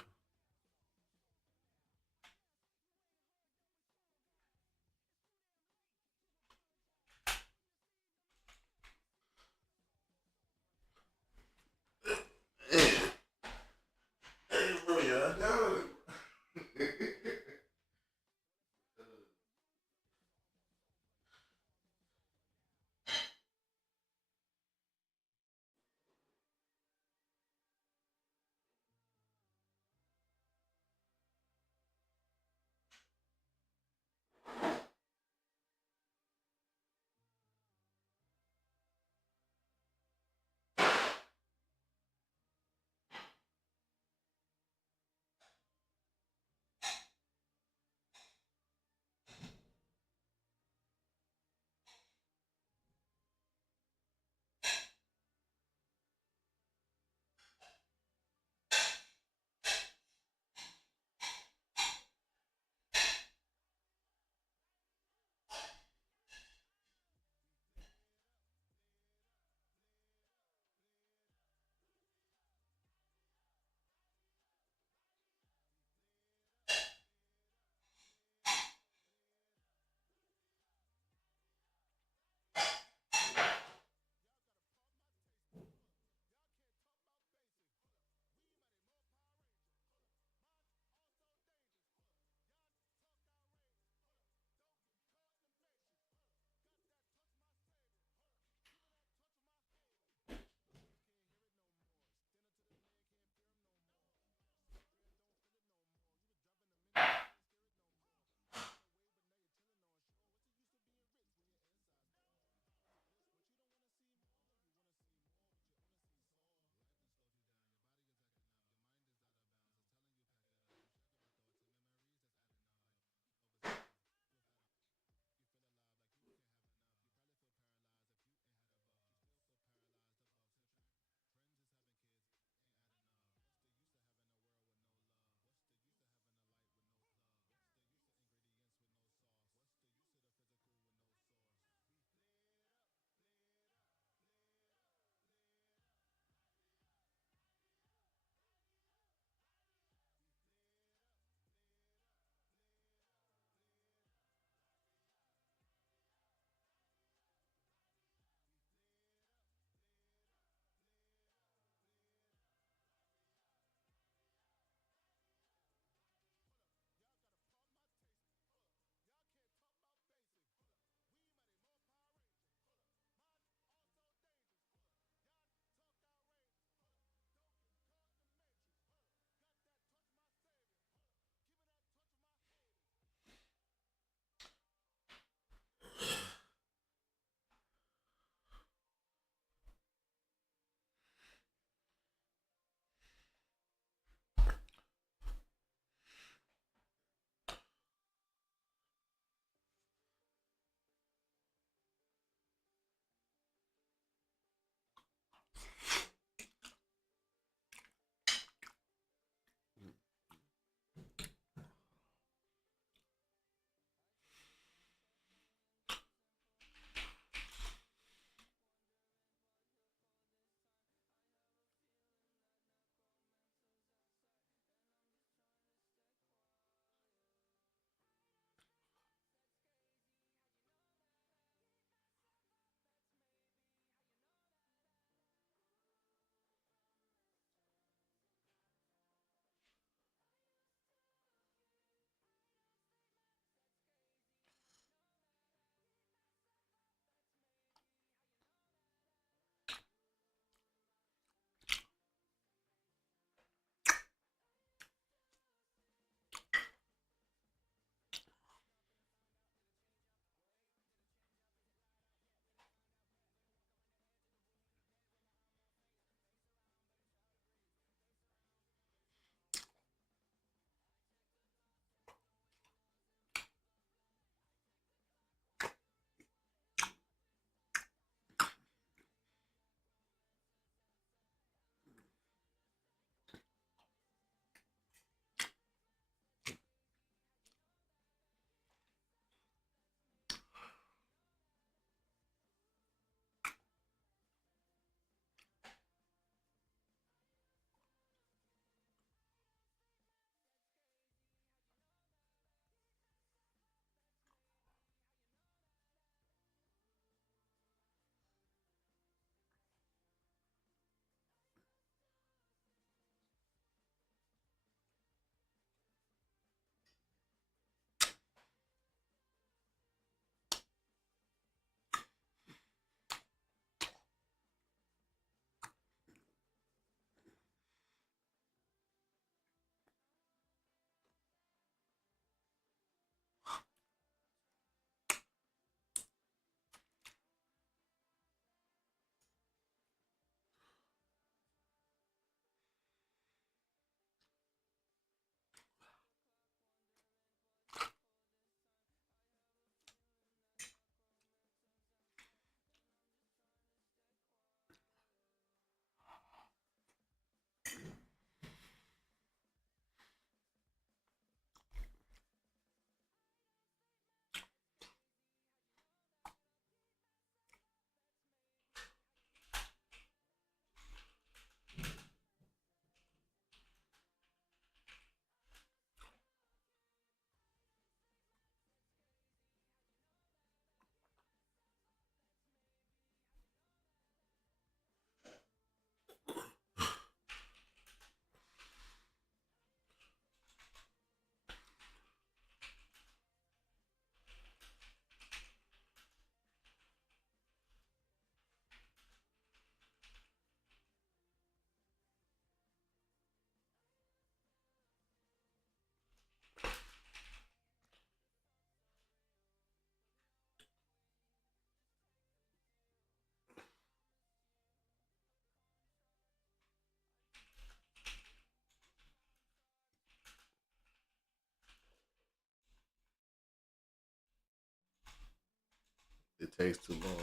It takes too long.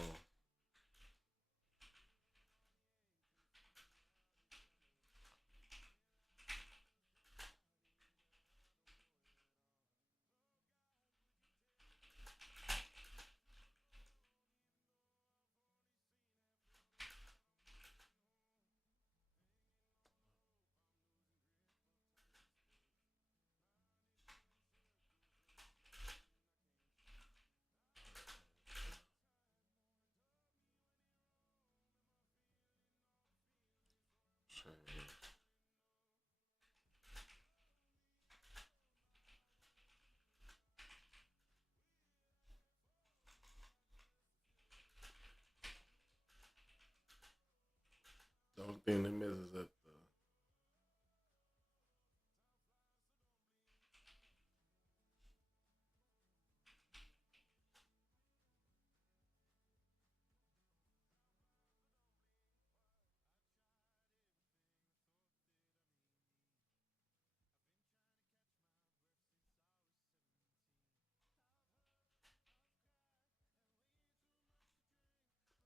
The only thing they miss is that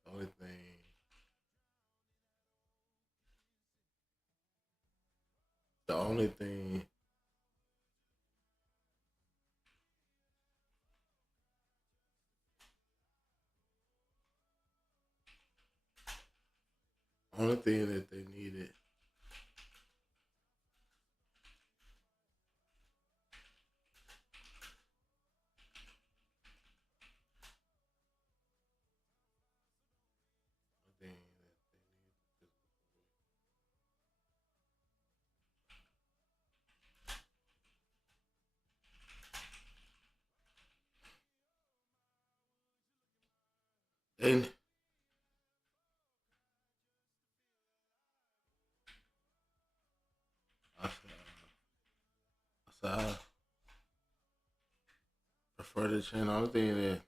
the only thing. The only thing. Only thing that they needed. The thing that they needed. I prefer the channel. Only thing that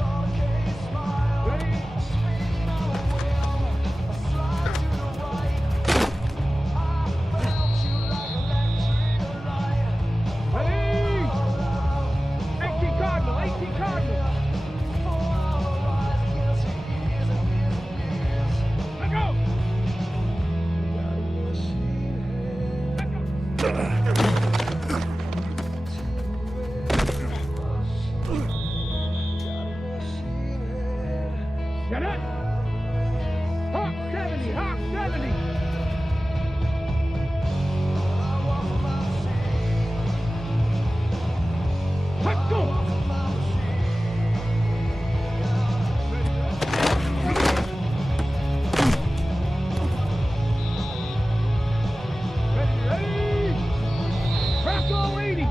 All 70. Let's go. Ready. Crack all 80.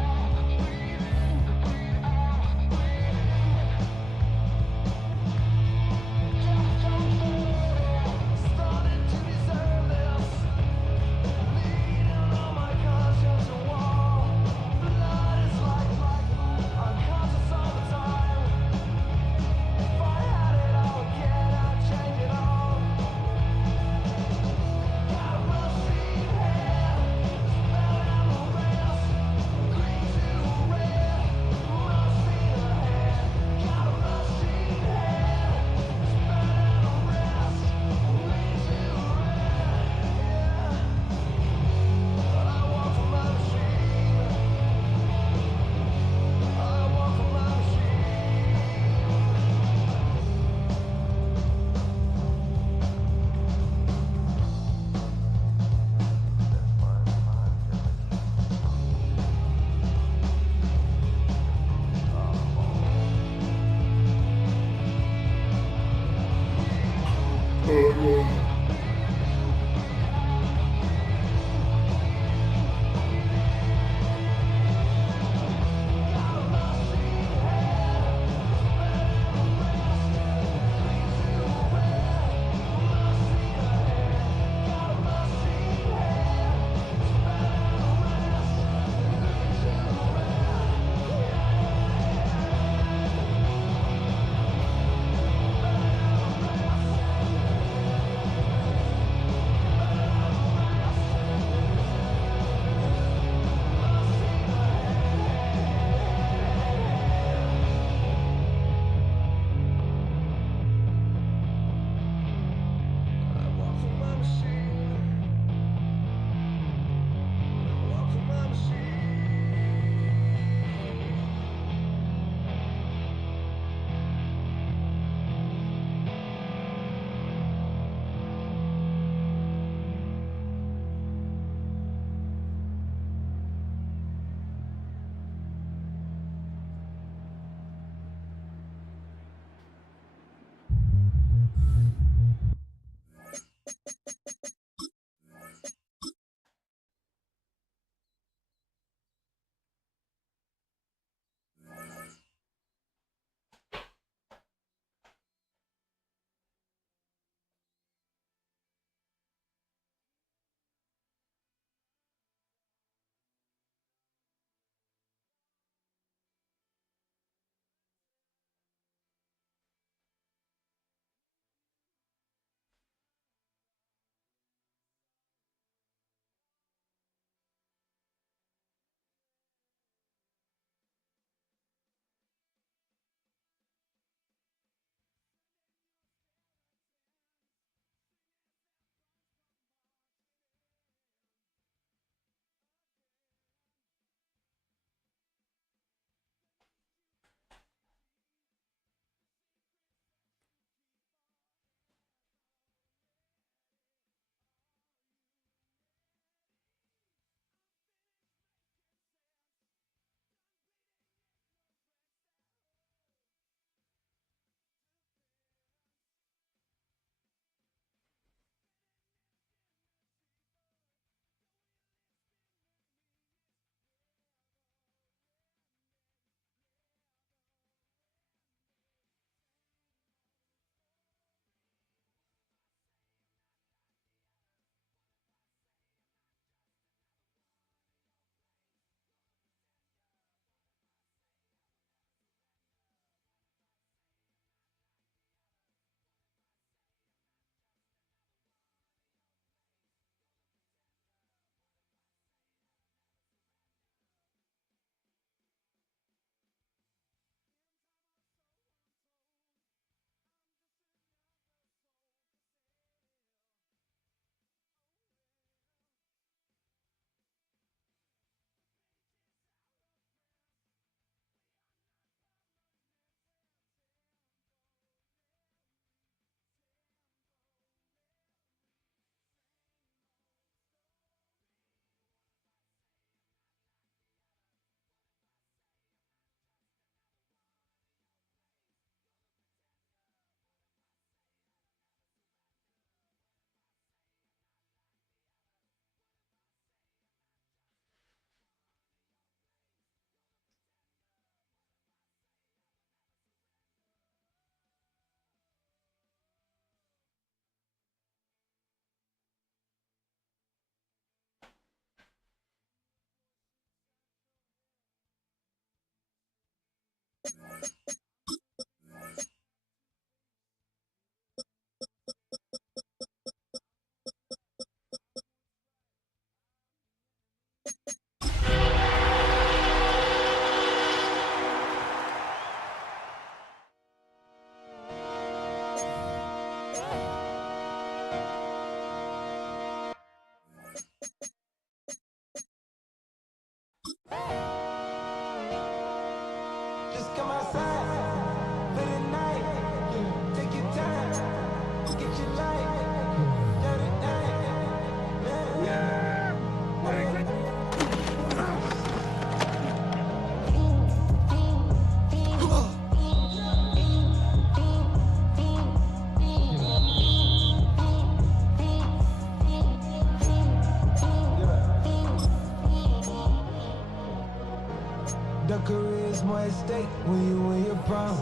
career's more at stake when you win your prime.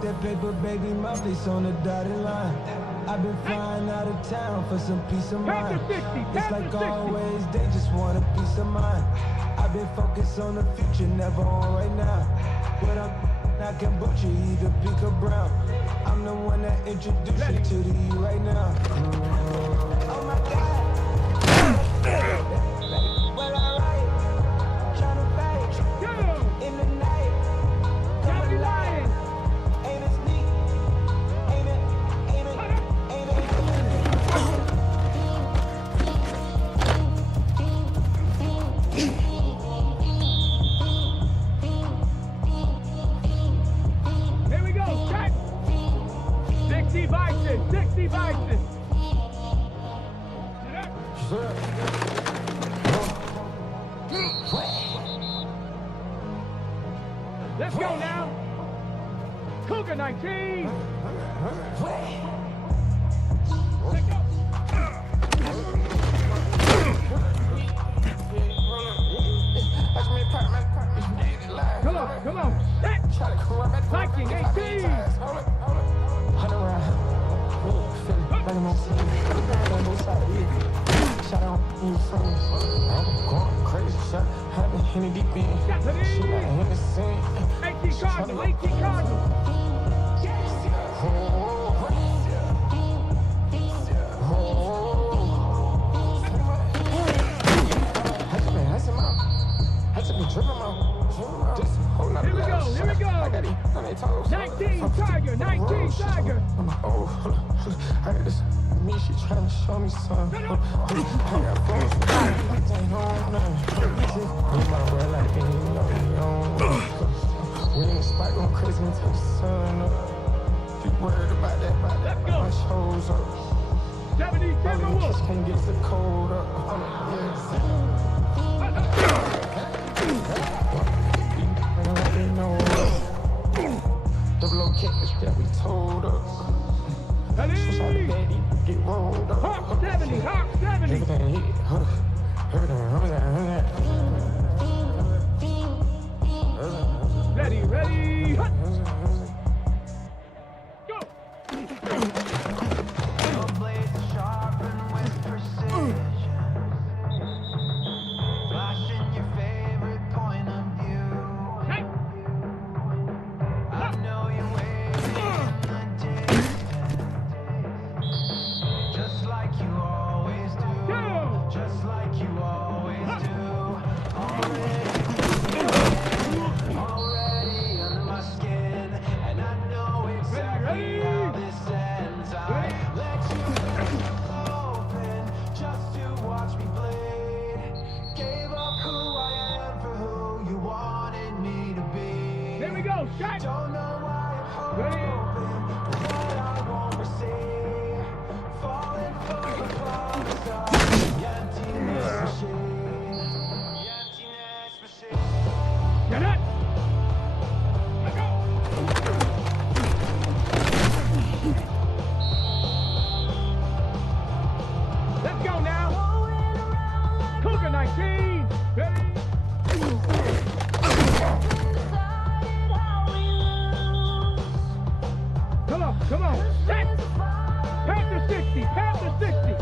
That paper, baby, my face on the dotted line. I've been flying out of town for some peace of mind. It's like always, they just want a peace of mind. I've been focused on the future, never on right now. But I can butcher either pink or brown. I'm the one that introduced you to the E right now. Oh my God. Well, alright. Tryna fight in the night. Come alive. Ain't it sneak? Ain't it? Here we go, check. 60 Bison, 60 Bison. Let's go now. Cougar 19. Let's go. Come on. Set. Viking 18. Shout out you friends. I'm going crazy. Shot had me in the deep end. She not in the sand. 18 Cardinal, 18 Cardinal. Here we go. 19 Tiger, 19 Tiger. Oh, I got this. Me, she trying to show me something. I got phones. My boy like me, you know. We ain't spike going crazy until the sun up. You worried about that, my shows up. 70 Timberwolves. Just can't get the cold up. Double O cash that we told up. Get rolled up. Hawk 70, Hawk 70. Everything hit. Ready. Go. Your blades are sharpened with precision. Flashing your favorite point of view. Hey. I know you're waiting in the distance. Just like you always do. Just like you always do. Already under my skin. And I know exactly how this ends. I let you open just to watch me bleed. Gave up who I am for who you wanted me to be. Here we go, shot. Don't know why I'm hoping what I won't receive. Falling for the promise of the emptiness machine. The emptiness machine. Get it. Let's go. Let's go now. Cougar 19. Ready. Come on. Set. Panther 60. Panther 60.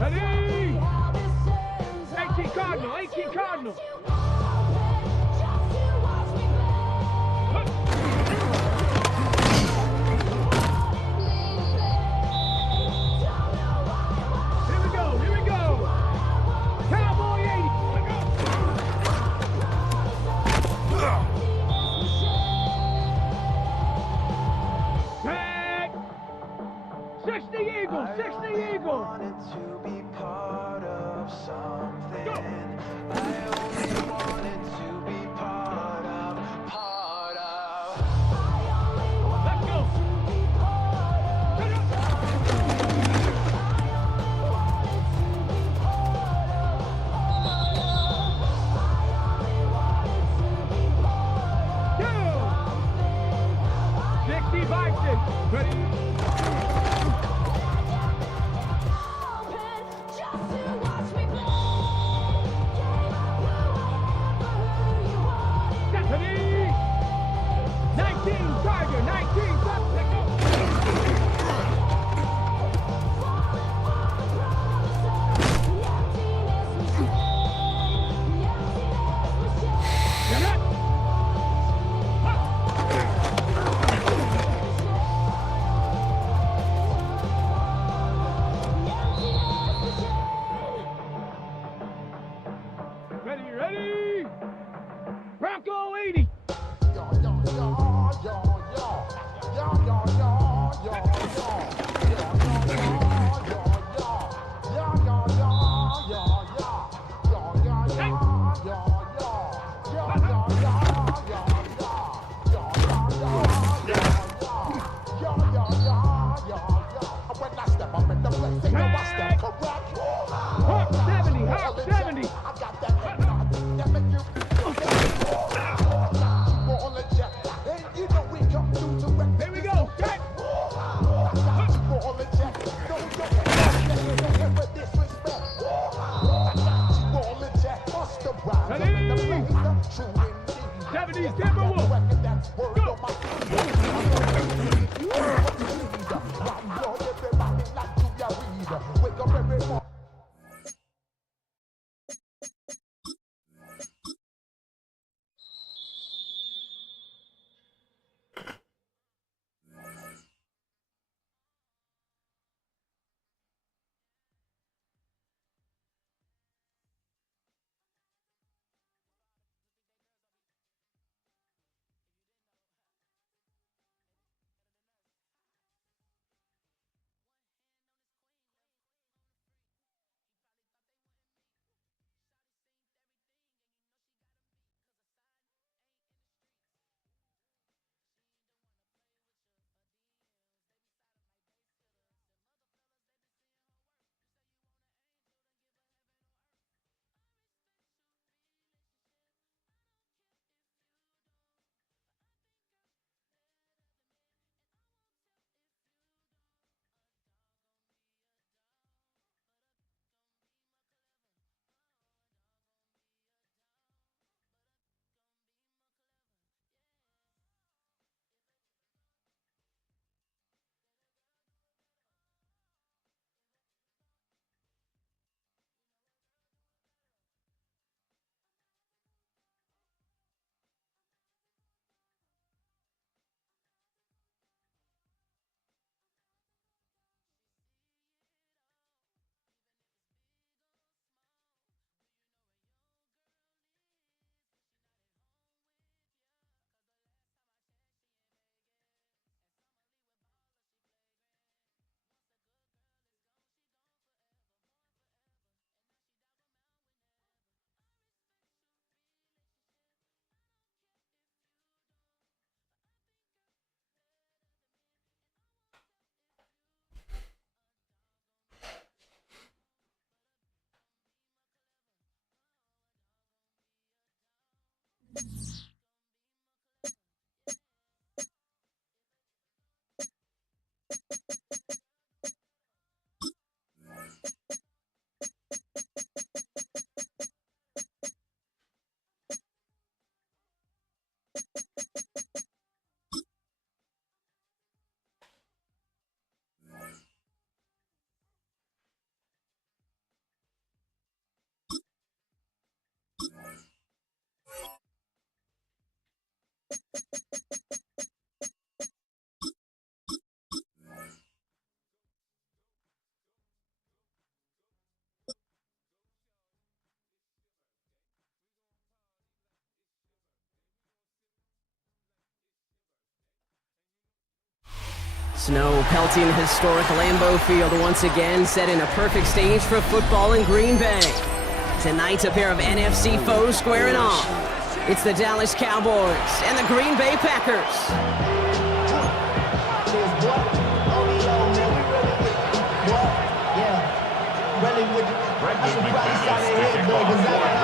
Ready. 18 Cardinal. 18 Cardinal. Here we go. Cowboy 80. Back. 60 Eagles. 60 Eagles. Wanted to be part of something. I only wanted to be part of. Let's go. Ready? Bronco 80. Hawk 70, Hawk 70. Here we go. Check. Ready? 70s Timberwolf. Go. Snow pelting historic Lambeau Field once again, setting a perfect stage for football in Green Bay. Tonight, a pair of NFC foes squaring off. It's the Dallas Cowboys and the Green Bay Packers.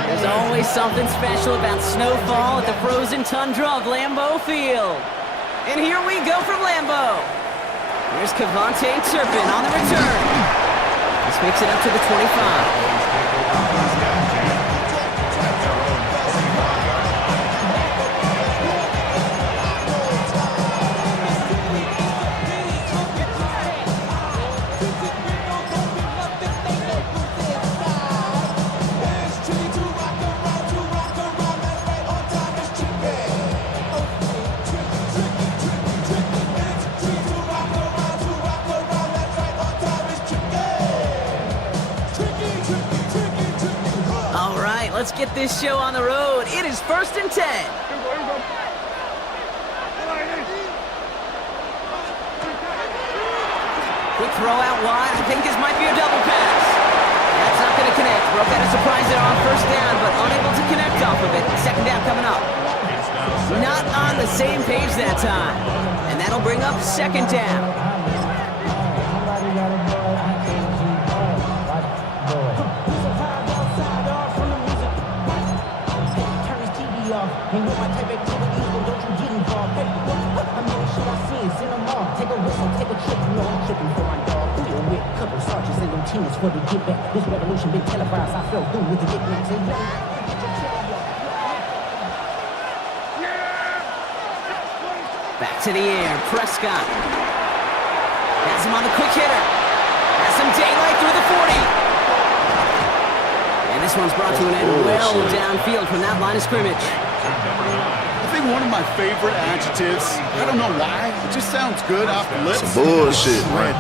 There's always something special about snowfall at the frozen tundra of Lambeau Field. And here we go from Lambeau. Here's Kevontae Turpin on the return. This makes it up to the 25. Tricky. let's get this show on the road. It is 1st and 10. Quick throw out wide. I think this might be a double pass. That's not going to connect. Broke out a surprise there on 1st down, but unable to connect off of it. 2nd down coming up. Not on the same page that time. And that'll bring up 2nd down. And with my type activities, well, don't you get involved? Hey, I know the shit I seen, send them off. Take a whistle, take a trip, you know I'm tripping for my dog. Deal with a couple sergeants and them teams for the get back. This revolution been televised, I fell through with the get back. Say, back to the air, Prescott. Has him on the quick hitter. Has some daylight through the 40. And this one's brought to an end well downfield from that line of scrimmage. I think one of my favorite adjectives, I don't know why, it just sounds good off the lips. Some bullshit, man.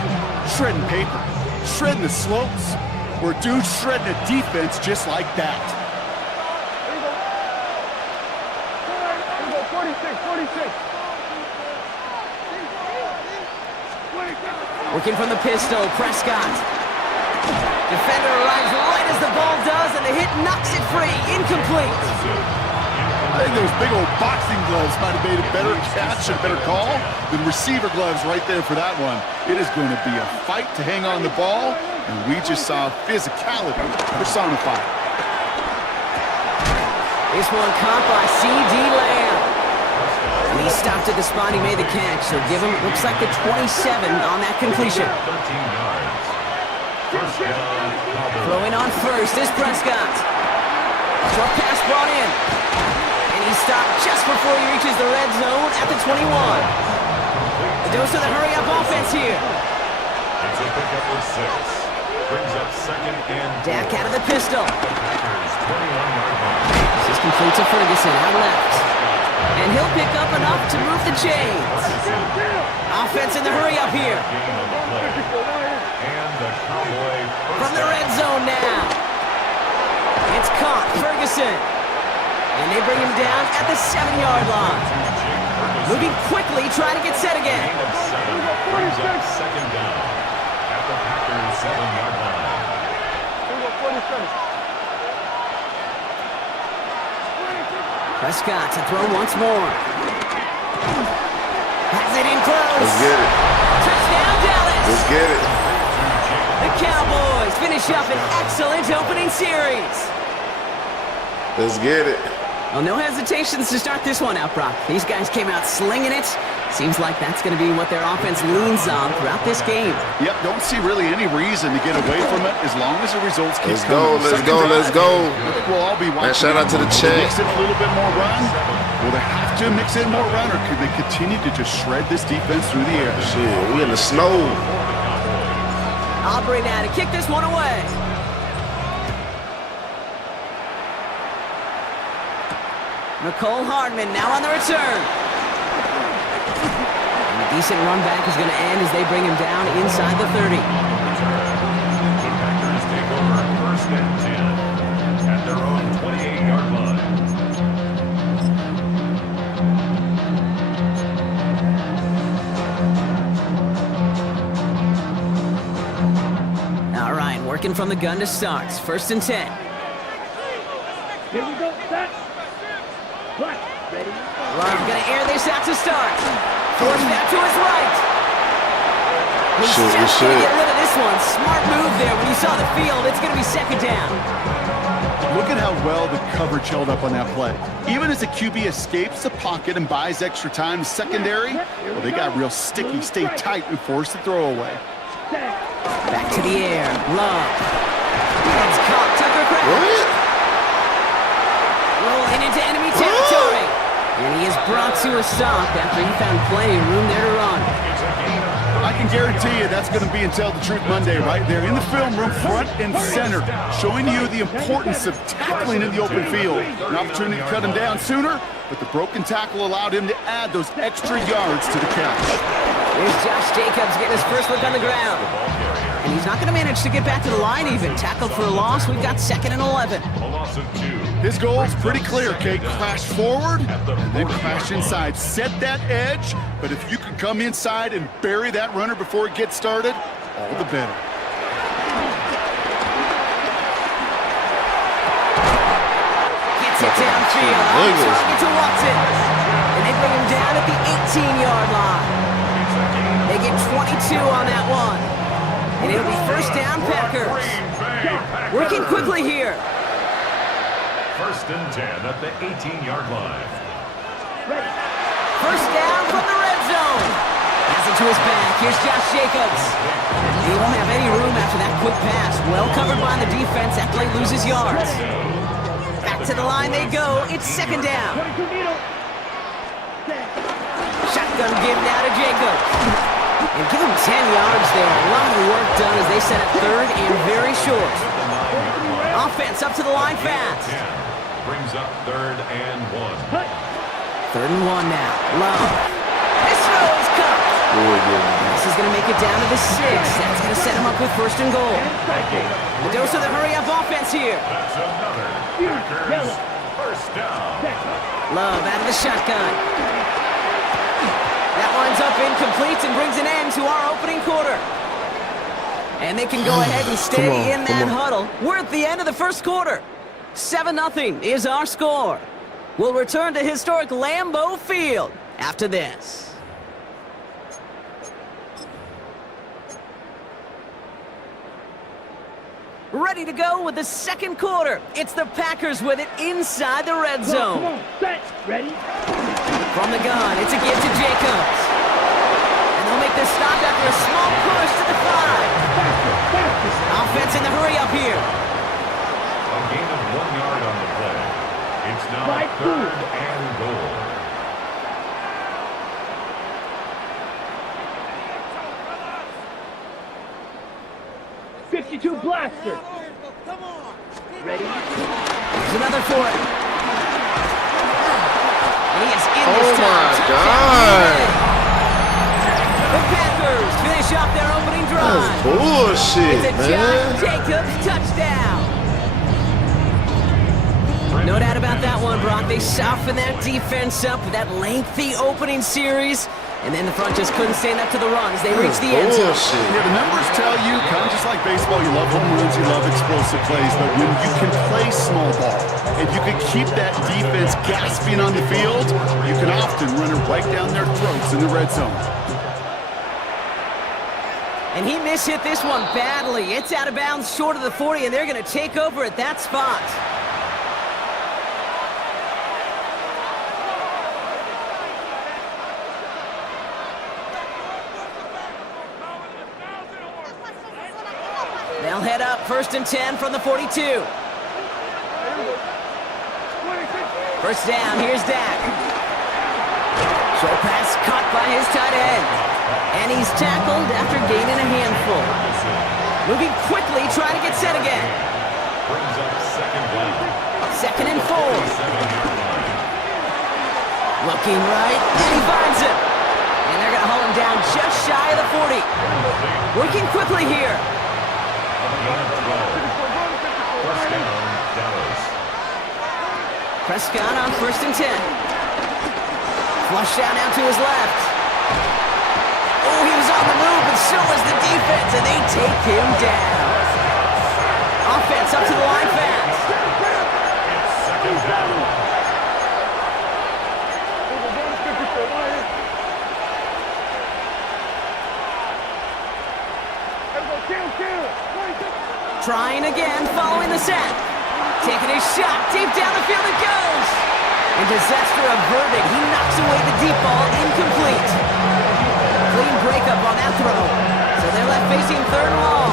Shredding paper, shredding the slopes, or dude shredding a defense just like that. 46. Working from the pistol, Prescott. Defender arrives right as the ball does, and the hit knocks it free. Incomplete. I think those big old boxing gloves might have made a better catch and better call than receiver gloves right there for that one. It is going to be a fight to hang on the ball, and we just saw physicality personified. This one caught by C.D. Lamb. And he stopped at the spot he made the catch, so give him, looks like the 27 on that completion. 13 yards. First down, Throwing on first is Prescott. Short pass brought in. And he stopped just before he reaches the red zone at the 21. The dose of the hurry-up offense here. It's a pickup of 6. Brings up 2nd and 4. Dak out of the pistol. Packers 21-yard line. This is complete to Ferguson out left. And he'll pick up enough to move the chains. Offense in the hurry-up here. And the Cowboy From the red zone now. It's caught, Ferguson. And they bring him down at the 7-yard line. Moving quickly, trying to get set again. gain of 7 brings up 2nd down at the Packers 7-yard line. Prescott to throw once more. Has it in close. Let's get it. Touchdown, Dallas. Let's get it. The Cowboys finish up an excellent opening series. Let's get it. Well, no hesitations to start this one out, Brock. These guys came out slinging it. Seems like that's going to be what their offense leans on throughout this game. Yep, don't see really any reason to get away from it as long as the results keep Let's go, coming. let's go, let's go. I think we'll all be watching. Man, shout out to the Will they chat. mix it a little bit more run? Will they have to mix in more run, or could they continue to just shred this defense through the air? Shit, we in the snow. Aubrey now to kick this one away. Nicole Hardman now on the return. And a decent run back is going to end as they bring him down inside the 30. The Packers take over 1st and 10 at their own 28-yard line. All right, working from the gun to start. 1st and 10. Here we go, set. Black, ready. Love going to air this out to start. Forced out to his right. He's Shit, just good going to shit. get rid of this one. Smart move there. When you saw the field, it's going to be 2nd down. Look at how well the coverage held up on that play. Even as the QB escapes the pocket and buys extra time, secondary, well, they got real sticky, stay tight, and force the throwaway. Back to the air. Love. It's caught. Tucker Craft. What? Rolling into enemy territory. And he is brought to a stop after he found plenty of room there to run. I can guarantee you that's going to be in Tell the Truth Monday right there in the film room, front and center, showing you the importance of tackling in the open field. An opportunity to cut him down sooner, but the broken tackle allowed him to add those extra yards to the catch. Here's Josh Jacobs getting his first look on the ground. And he's not going to manage to get back to the line even. Tackled for a loss. We've got 2nd and 11. loss of 2. His goal is pretty clear, Kate. Crash forward and then crash inside. Set that edge, but if you can come inside and bury that runner before it gets started, all the better. Gets it downfield. Target to Watson. And they bring him down at the 18-yard line. They get 22 on that one. And it'll be first down, Packers. Working quickly here. First and 10 at the 18-yard line. First down from the red zone. Has it to his back. Here's Josh Jacobs. He won't have any room after that quick pass. Well covered by the defense. That play loses yards. Back to the line they go. It's second down. Shotgun give now to Jacobs. And give him 10 yards there. A lot of work done as they set up third and very short. Offense up to the line fast. Brings up third and 1. Third and 1 now. Love. This throw is cut. This is going to make it down to the 6. That's going to set him up with first and goal. A dose of the hurry-up offense here. That's another Packers first down. Love out of the shotgun. That winds up incomplete and brings an end to our opening quarter. And they can go ahead and stay in that huddle. We're at the end of the first quarter. 7-0 is our score. We'll return to historic Lambeau Field after this. Ready to go with the second quarter. It's the Packers with it inside the red zone. Come on, set, ready? From the gun, it's a give to Jacobs. And they'll make this stop after a small push to the 5. Offense in the hurry up here. A gain of 1 yard on the play. It's now third and goal. .52 blaster. Ready? There's another for it. And he is in this Oh time. my God. The Packers finish off their opening drive. That's bullshit, It's a man. Josh Jacobs touchdown. No doubt about that one, Brock. They softened that defense up with that lengthy opening series. And then the front just couldn't stand up to the run as they reached the end zone. Bullshit. Yeah, the numbers tell you, kind of just like baseball, you love home runs, you love explosive plays, but when you can play small ball and you can keep that defense gasping on the field, you can often run it right down their throats in the red zone. And he mishit this one badly. It's out of bounds short of the 40, and they're going to take over at that spot. They'll head up first and 10 from the 42. First down, here's Dak. Short pass caught by his tight end. And he's tackled after gaining a handful. Moving quickly, trying to get set again. Brings up second down. Second and 4. Looking right, and he finds it. And they're going to haul him down just shy of the 40. Working quickly here. First down, Dallas. Prescott on first and 10. Flush out now to his left. Oh, he was on the move, but so was the defense, and they take him down. Offense up to the line fast. It's second down. Trying again, following the sack. Taking a shot, deep down the field it goes. And disaster averted. He knocks away the deep ball, incomplete. Clean breakup on that throw. So they're left facing third and long.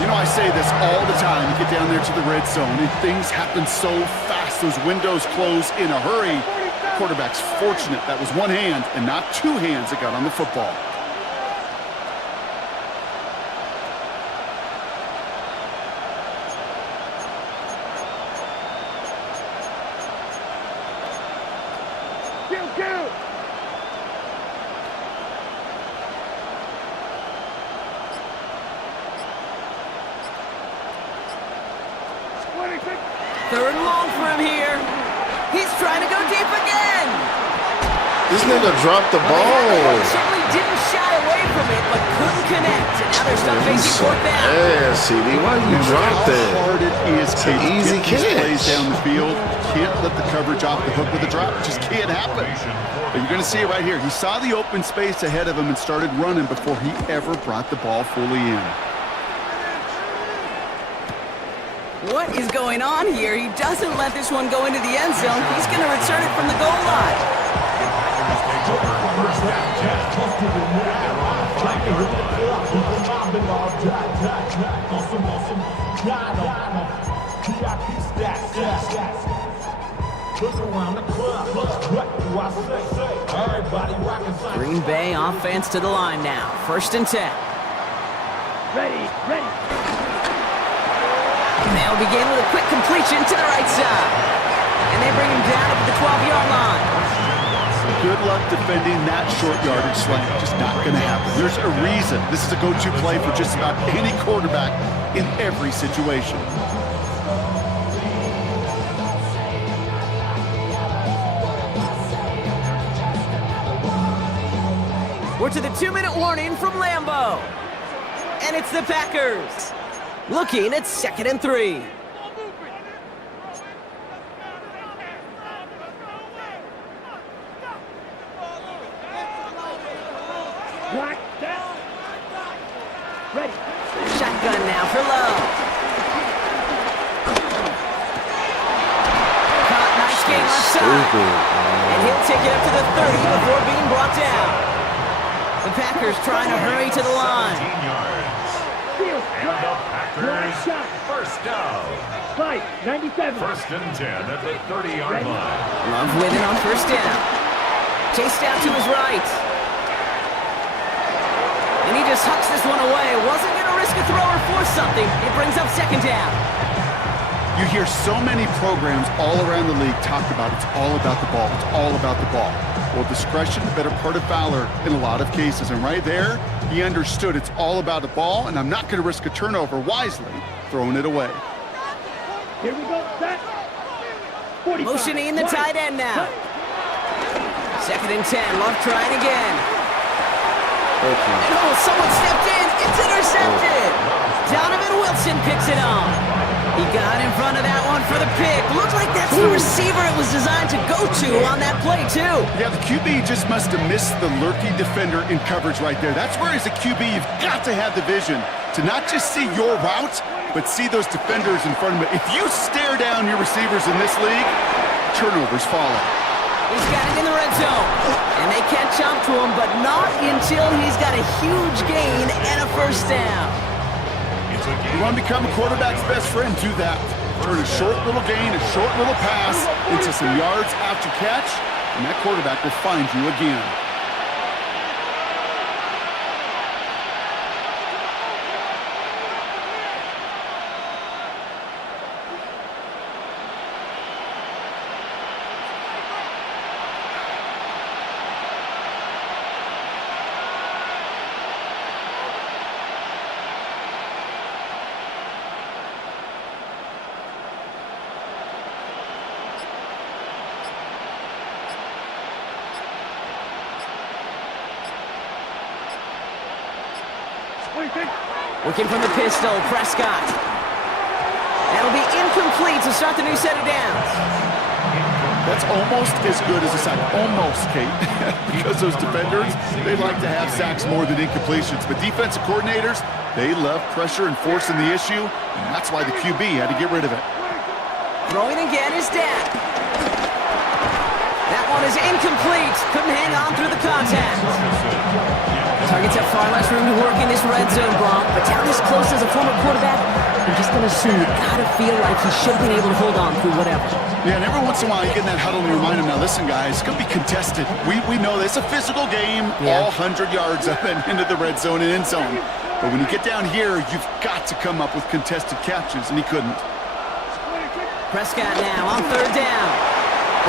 You know, I say this all the time. You get down there to the red zone, and things happen so fast. Those windows close in a hurry. Quarterback's fortunate that was one hand and not two hands that got on the football. Third and long for him here. He's trying to go deep again. This nigga dropped the ball. Certainly didn't shy away from it, but couldn't connect. And now they're stuck facing fourth down. Yeah, CD, why you drop that? How hard it is to easy get these plays catch. down the field. Can't let the coverage off the hook with a drop. It just can't happen. But you're going to see it right here. He saw the open space ahead of him and started running before he ever brought the ball fully in. What is going on here? He doesn't let this one go into the end zone. He's going to return it from the goal line. Green Bay offense to the line now. 1st and 10. Ready. They'll begin with a quick completion to the right side. And they bring him down up at the 12-yard line. Good luck defending that short yardage slant. Just not going to happen. There's a reason this is a go-to play for just about any quarterback in every situation. We're to the 2-minute warning from Lambeau. And it's the Packers. Looking at 2nd and 3. Shotgun now for Love. Caught, nice game left side. And he'll take it up to the 30 before being brought down. The Packers trying to hurry to the line. 15 yards. And the Packers first down. 97. 1st and 10 at the 30-yard line. Love with it on 1st down. Chased out to his right. And he just hucks this one away. Wasn't going to risk a throw or force something. It brings up 2nd down. You hear so many programs all around the league talk about it's all about the ball. It's all about the ball. Well, discretion, the better part of valor in a lot of cases. And right there, he understood it's all about the ball, and I'm not going to risk a turnover wisely, throwing it away. Here we go, set. 45. Motioning the tight end now. 2nd and 10. Love trying again. And oh, someone stepped in. It's intercepted. Donovan Wilson picks it off. He got in front of that one for the pick. Looks like that's the receiver it was designed to go to on that play, too. Yeah, the QB just must have missed the lurking defender in coverage right there. That's where, as a QB, you've got to have the vision to not just see your route, but see those defenders in front of you. If you stare down your receivers in this league, turnovers follow. He's got it in the red zone. And they can't jump to him, but not until he's got a huge gain and a 1st down. You want to become a quarterback's best friend, do that. Turn a short little gain, a short little pass into some yards after catch, and that quarterback will find you again. Working from the pistol, Prescott. That'll be incomplete to start the new set of downs. That's almost as good as a sack. Almost, Kate. Because those defenders, they like to have sacks more than incompletions. But defensive coordinators, they love pressure and forcing the issue. And that's why the QB had to get rid of it. Throwing again is Dak. That one is incomplete. Couldn't hang on through the contact. Targets have far less room to work in this red zone block, but down this close as a former quarterback, I'm just going to assume you got to feel like he should have been able to hold on through whatever. Yeah, and every once in a while you get in that huddle and you remind him, now listen guys, it's going to be contested. We know this, a physical game, all 100 yards up and into the red zone and end zone. But when you get down here, you've got to come up with contested catches, and he couldn't. Prescott now on 3rd down.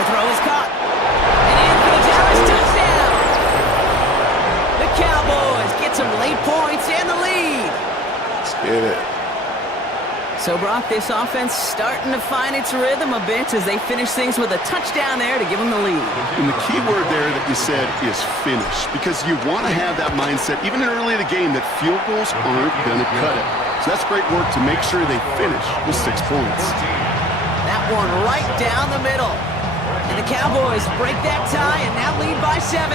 The throw is caught. And in for the Dallas touchdown. The Cowboys get some late points and the lead. Let's get it. So, Brock, this offense starting to find its rhythm a bit as they finish things with a touchdown there to give them the lead. And the key word there that you said is finish, because you want to have that mindset, even early in the game, that field goals aren't going to cut it. So that's great work to make sure they finish with 6 points. That one right down the middle. And the Cowboys break that tie and now lead by 7.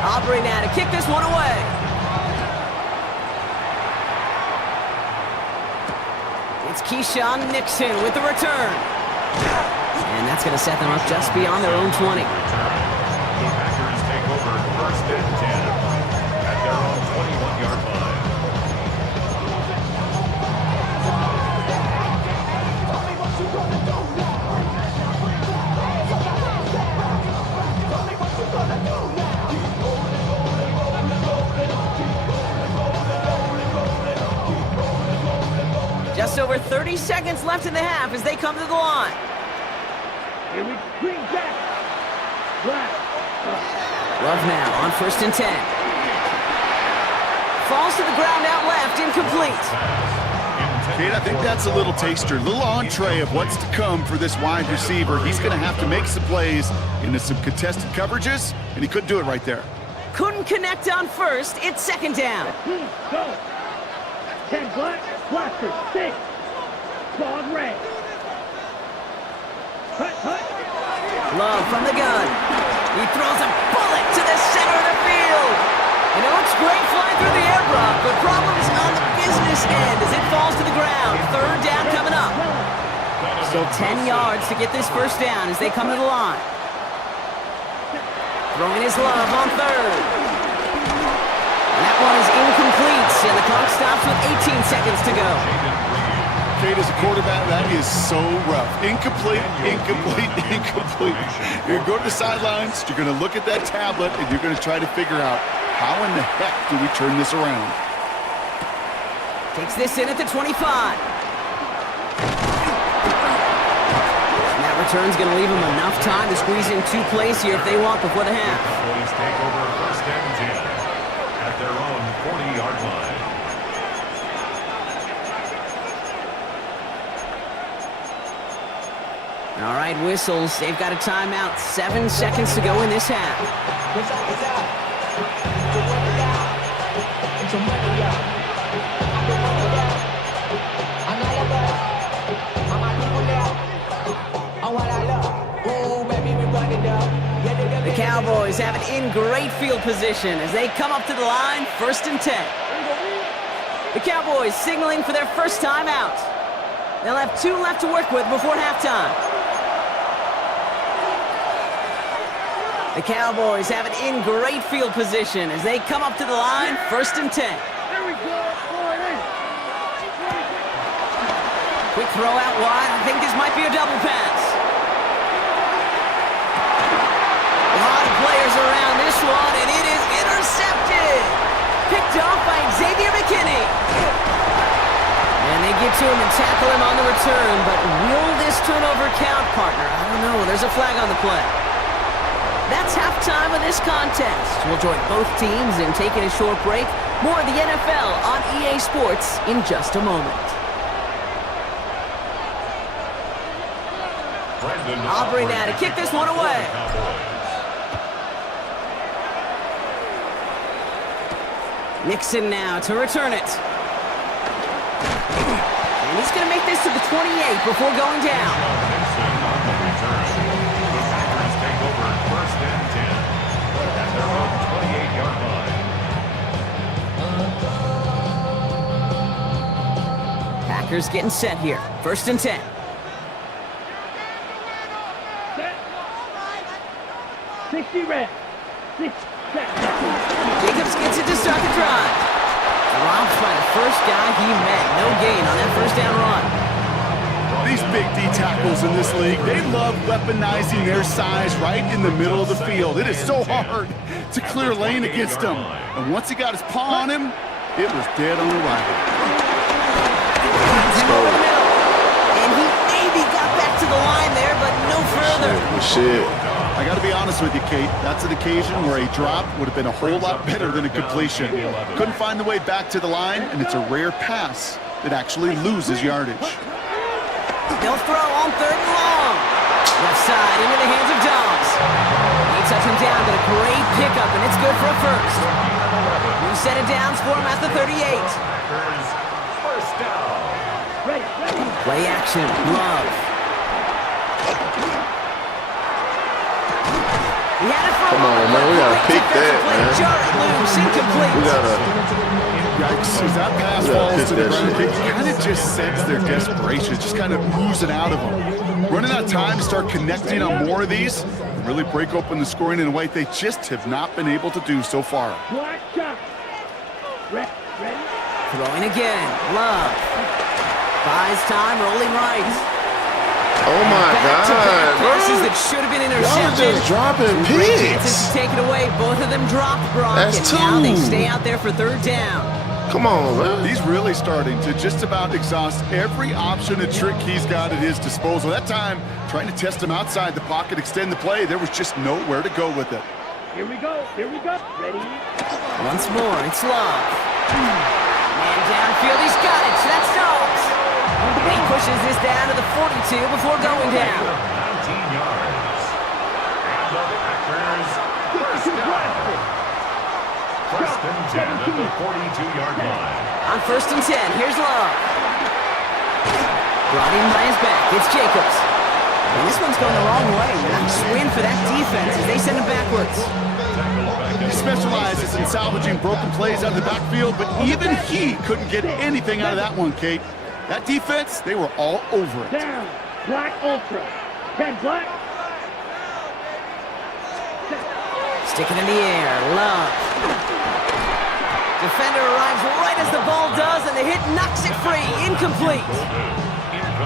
Aubrey now to kick this one away. It's Keyshawn Nixon with the return. And that's going to set them up just beyond their own 20. The Packers take over 1st and 10 at their own 21-yard line. Just over 30 seconds left in the half as they come to the line. Love now on 1st and 10. Falls to the ground out left, incomplete. Kate, I think that's a little taster, a little entree of what's to come for this wide receiver. He's going to have to make some plays into some contested coverages, and he couldn't do it right there. Couldn't connect on 1st. It's 2nd down. Go. 10 black, blaster, 6. Dog red. Hut. Love from the gun. He throws a bullet to the center of the field. You know, it's great flying through the air, Brock, but problems on the business end as it falls to the ground. 3rd down coming up. Still 10 yards to get this 1st down as they come to the line. Throwing his Love on 3rd. And that one is incomplete, and the clock stops with 18 seconds to go. Kate, as a quarterback, that is so rough. Incomplete. You're going to go to the sidelines, you're going to look at that tablet, and you're going to try to figure out, how in the heck do we turn this around? Takes this in at the 25. And that return's going to leave them enough time to squeeze in 2 plays here if they want before the half. Cowboys take over 1st and 10 at their own 40-yard line. All right, whistles. They've got a timeout. 7 seconds to go in this half. The Cowboys have it in great field position as they come up to the line, 1st and 10. The Cowboys signaling for their first time out. They'll have 2 left to work with before halftime. The Cowboys have it in great field position as they come up to the line, 1st and 10. Quick throw out wide. I think this might be a double pass. A lot of players around this one, and it is intercepted. Picked off by Xavier McKinney. And they get to him and tackle him on the return, but will this turnover count, partner? I don't know. There's a flag on the play. That's halftime of this contest. We'll join both teams in taking a short break. More of the NFL on EA Sports in just a moment. Aubrey now to kick this one away. Nixon now to return it. And he's going to make this to the 28 before going down. Packers getting set here. 1st and 10. Set. 60 red. 6 set. Jacobs gets it to start the drive. Dropped by the first guy he met. No gain on that 1st down run. These big D tackles in this league, they love weaponizing their size right in the middle of the field. It is so hard to clear lane against him. And once he got his paw on him, it was dead on arrival. Over the middle. And he maybe got back to the line there, but no further. Shit. I got to be honest with you, Kate. That's an occasion where a drop would have been a whole lot better than a completion. Couldn't find the way back to the line, and it's a rare pass that actually loses yardage. They'll throw on 3rd and long. Left side into the hands of Dobbs. They touch him down, but a great pickup, and it's good for a first. New set of downs for him at the 38. First down. Play action, Love. He had it for Come on, man. We gotta pick that, man. Jarrett loose, incomplete. We gotta. Yikes, as that pass falls to the ground, you kind of just sense their desperation. It's just kind of oozing out of them. Running out of time to start connecting on more of these, and really break open the scoring in a way they just have not been able to do so far. Black shot. Ready? Throwing again, Love. Buys time, rolling right. Oh my God, Passes bro. that should have been Y'all intercepted. just dropping Great chances picks. to take it away. Both of them dropped, Brock. That's and now they two. stay out there for 3rd down. Come on, man. He's really starting to just about exhaust every option and trick he's got at his disposal. That time, trying to test him outside the pocket, extend the play, there was just nowhere to go with it. Here we go. Ready? Once more, it's Love. Man downfield, he's got it. So that's Dobbs. He pushes this down to the 42 before going down. 19 yards. And the Packers first down. First and 10 at the 42-yard line. On 1st and 10, here's Love. Brought in by his back, it's Jacobs. And this one's going the wrong way. Nice win for that defense as they send him backwards. He specializes in salvaging broken plays out of the backfield, but even he couldn't get anything out of that one, Kate. That defense, they were all over it. Down. Black ultra. 10 black. Stick it in the air, Love. Defender arrives right as the ball does, and the hit knocks it free. Incomplete.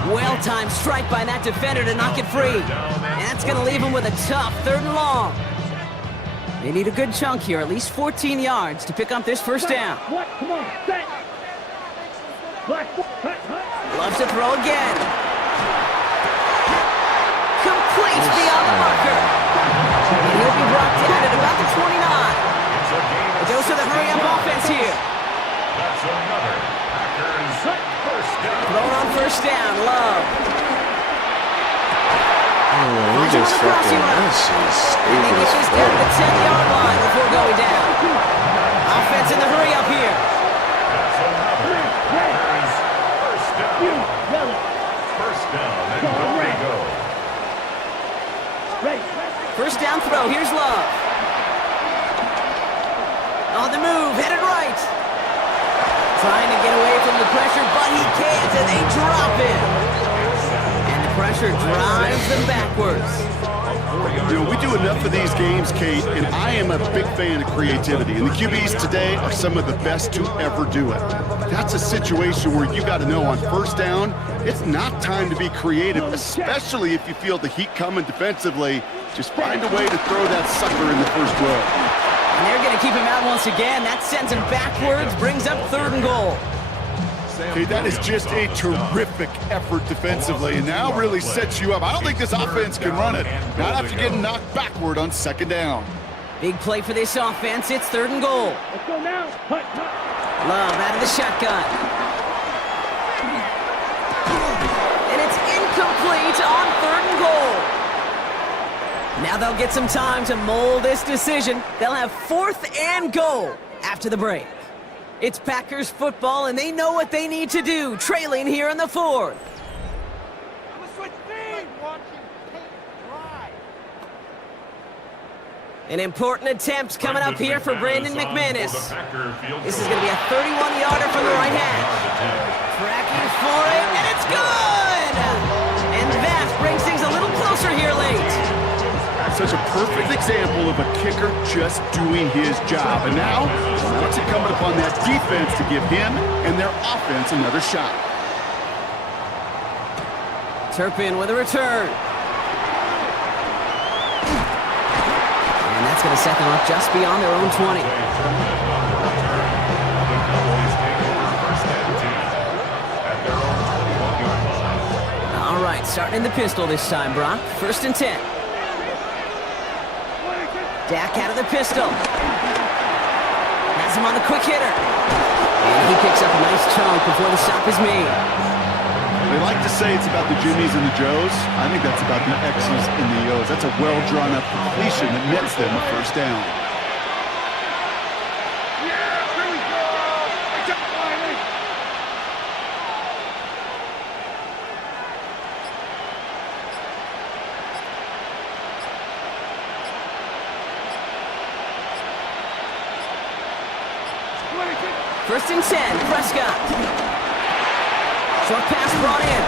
Well-timed strike by that defender to knock it free. And that's going to leave him with a tough 3rd and long. They need a good chunk here, at least 14 yards to pick up this first down. What? Come on. Set. Black. Loves to throw again. Complete beyond the marker. And he'll be brought down at about the 29. It goes to the hurry-up offense here. That's another Packers first down. Thrown on 1st down, Love. We just fucking, that shit's And they get this down to the 10-yard line before going down. Offense in the hurry-up here. That's another Packers first down. First down and go to go. Ready. First down throw, here's Love. On the move, headed right. Trying to get away from the pressure, but he can't, and they drop him. And the pressure drives them backwards. You know, we do enough of these games, Kate, and I am a big fan of creativity. And the QBs today are some of the best to ever do it. That's a situation where you got to know on 1st down, it's not time to be creative, especially if you feel the heat coming defensively. Just find a way to throw that sucker in the first row. And they're going to keep him out once again. That sends him backwards, brings up 3rd and goal. Okay, that is just a terrific effort defensively, and now really sets you up. I don't think this offense can run it, not after getting knocked backward on 2nd down. Big play for this offense. It's 3rd and goal. Let's go now. Hut. Love out of the shotgun. And it's incomplete on 3rd and goal. Now they'll get some time to mold this decision. They'll have 4th and goal after the break. It's Packers football, and they know what they need to do, trailing here in the 4th. An important attempt coming up here for Brandon McManus. This is going to be a 31-yarder from the right hash. Tracking for it, and it's good! And that brings things a little closer here late. Such a perfect example of a kicker just doing his job. And now it's incumbent upon that defense to give him and their offense another shot. Turpin with a return. And that's going to set them up just beyond their own 20. All right, starting in the pistol this time, Brock. 1st and 10. Dak out of the pistol. Has him on the quick hitter. And he picks up a nice chunk before the stop is made. They like to say it's about the Jimmies and the Joes. I think that's about the X's and the O's. That's a well-drawn-up completion that nets them a first down. First and 10, Prescott. Short pass brought in.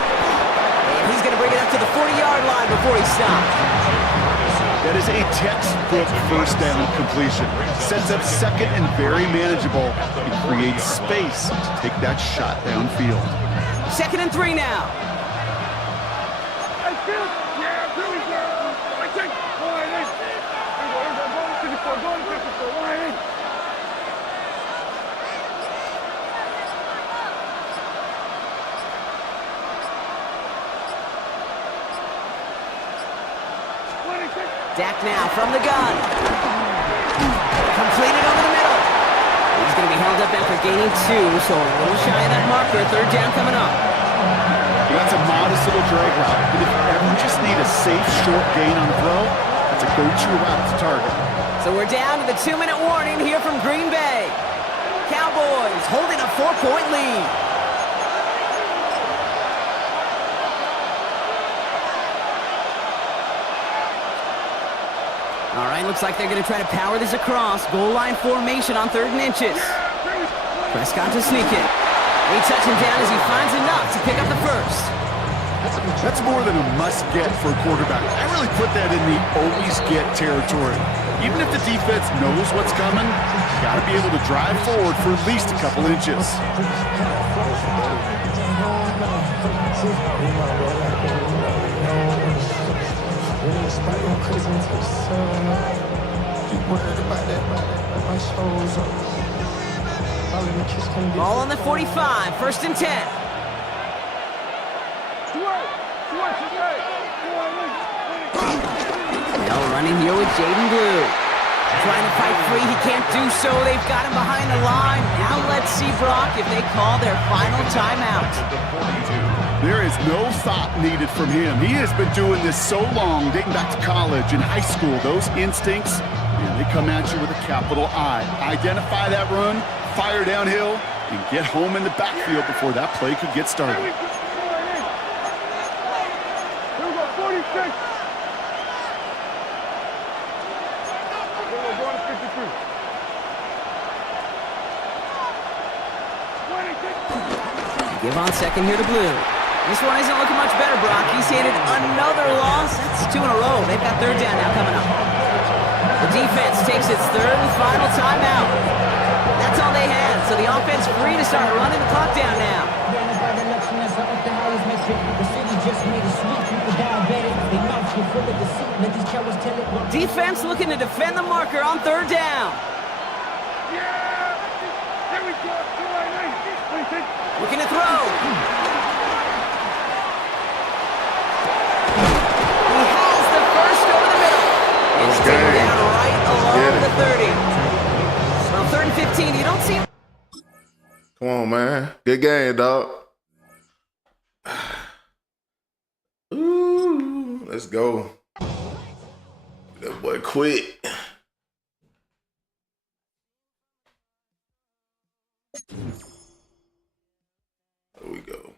And he's going to bring it up to the 40-yard line before he stops. That is a textbook first down completion. Sets up second and very manageable and creates space to take that shot downfield. Second and 3 now. Dak now from the gun. Completed over the middle. He's going to be held up after gaining 2, so a little shy of that marker. Third down coming up. That's a modest little drag route. But if you ever just need a safe, short gain on the throw, that's a go-to route to target. So we're down to the 2-minute warning here from Green Bay. Cowboys holding a 4-point lead. All right, looks like they're going to try to power this across. Goal line formation on 3rd and inches. Prescott to sneak it. They touch him down as he finds enough to pick up the first. That's more than a must-get for a quarterback. I really put that in the always-get territory. Even if the defense knows what's coming, you got to be able to drive forward for at least a couple inches. Ball on the 45, first and 10. Now running here with Jaden Blue. Trying to fight free, he can't do so. They've got him behind the line. Now let's see, Brock, if they call their final timeout. There is no thought needed from him. He has been doing this so long, dating back to college and high school. Those instincts, man, they come at you with a capital I. Identify that run, fire downhill, and get home in the backfield before that play could get started. Here we go, 46. Give on second here to Blue. This one isn't looking much better, Brock. He's handed another loss. That's 2 in a row. They've got third down now coming up. The defense takes its third and final timeout. That's all they had, so the offense free to start running the clock down now. Defense looking to defend the marker on third down. Looking to throw. He has the first over the middle. It's taken down right along the 30. Well, 3rd and 15, you don't see... Come on, man. Good game, dog. Ooh, let's go. That boy quit. There we go.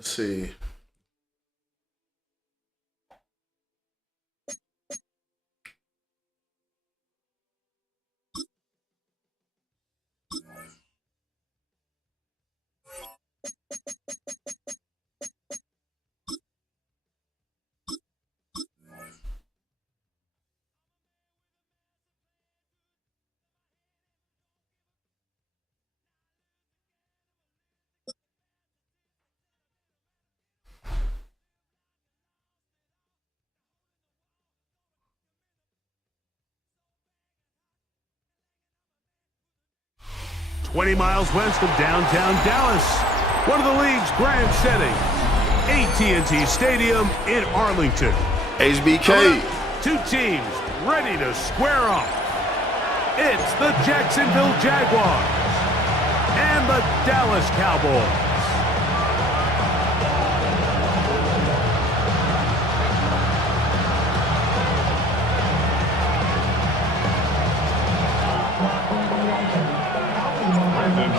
Let's see. $20 miles west of downtown Dallas, one of the league's grand settings, AT&T Stadium in Arlington. HBK. Two teams ready to square off. It's the Jacksonville Jaguars and the Dallas Cowboys.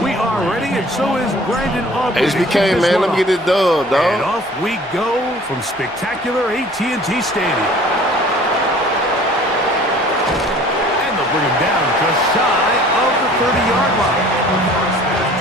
We are ready, and so is Brandon Aubrey. HBK, man, let me get this dub, dog. And off we go from spectacular AT&T Stadium. And they'll bring him down just shy of the 30-yard line.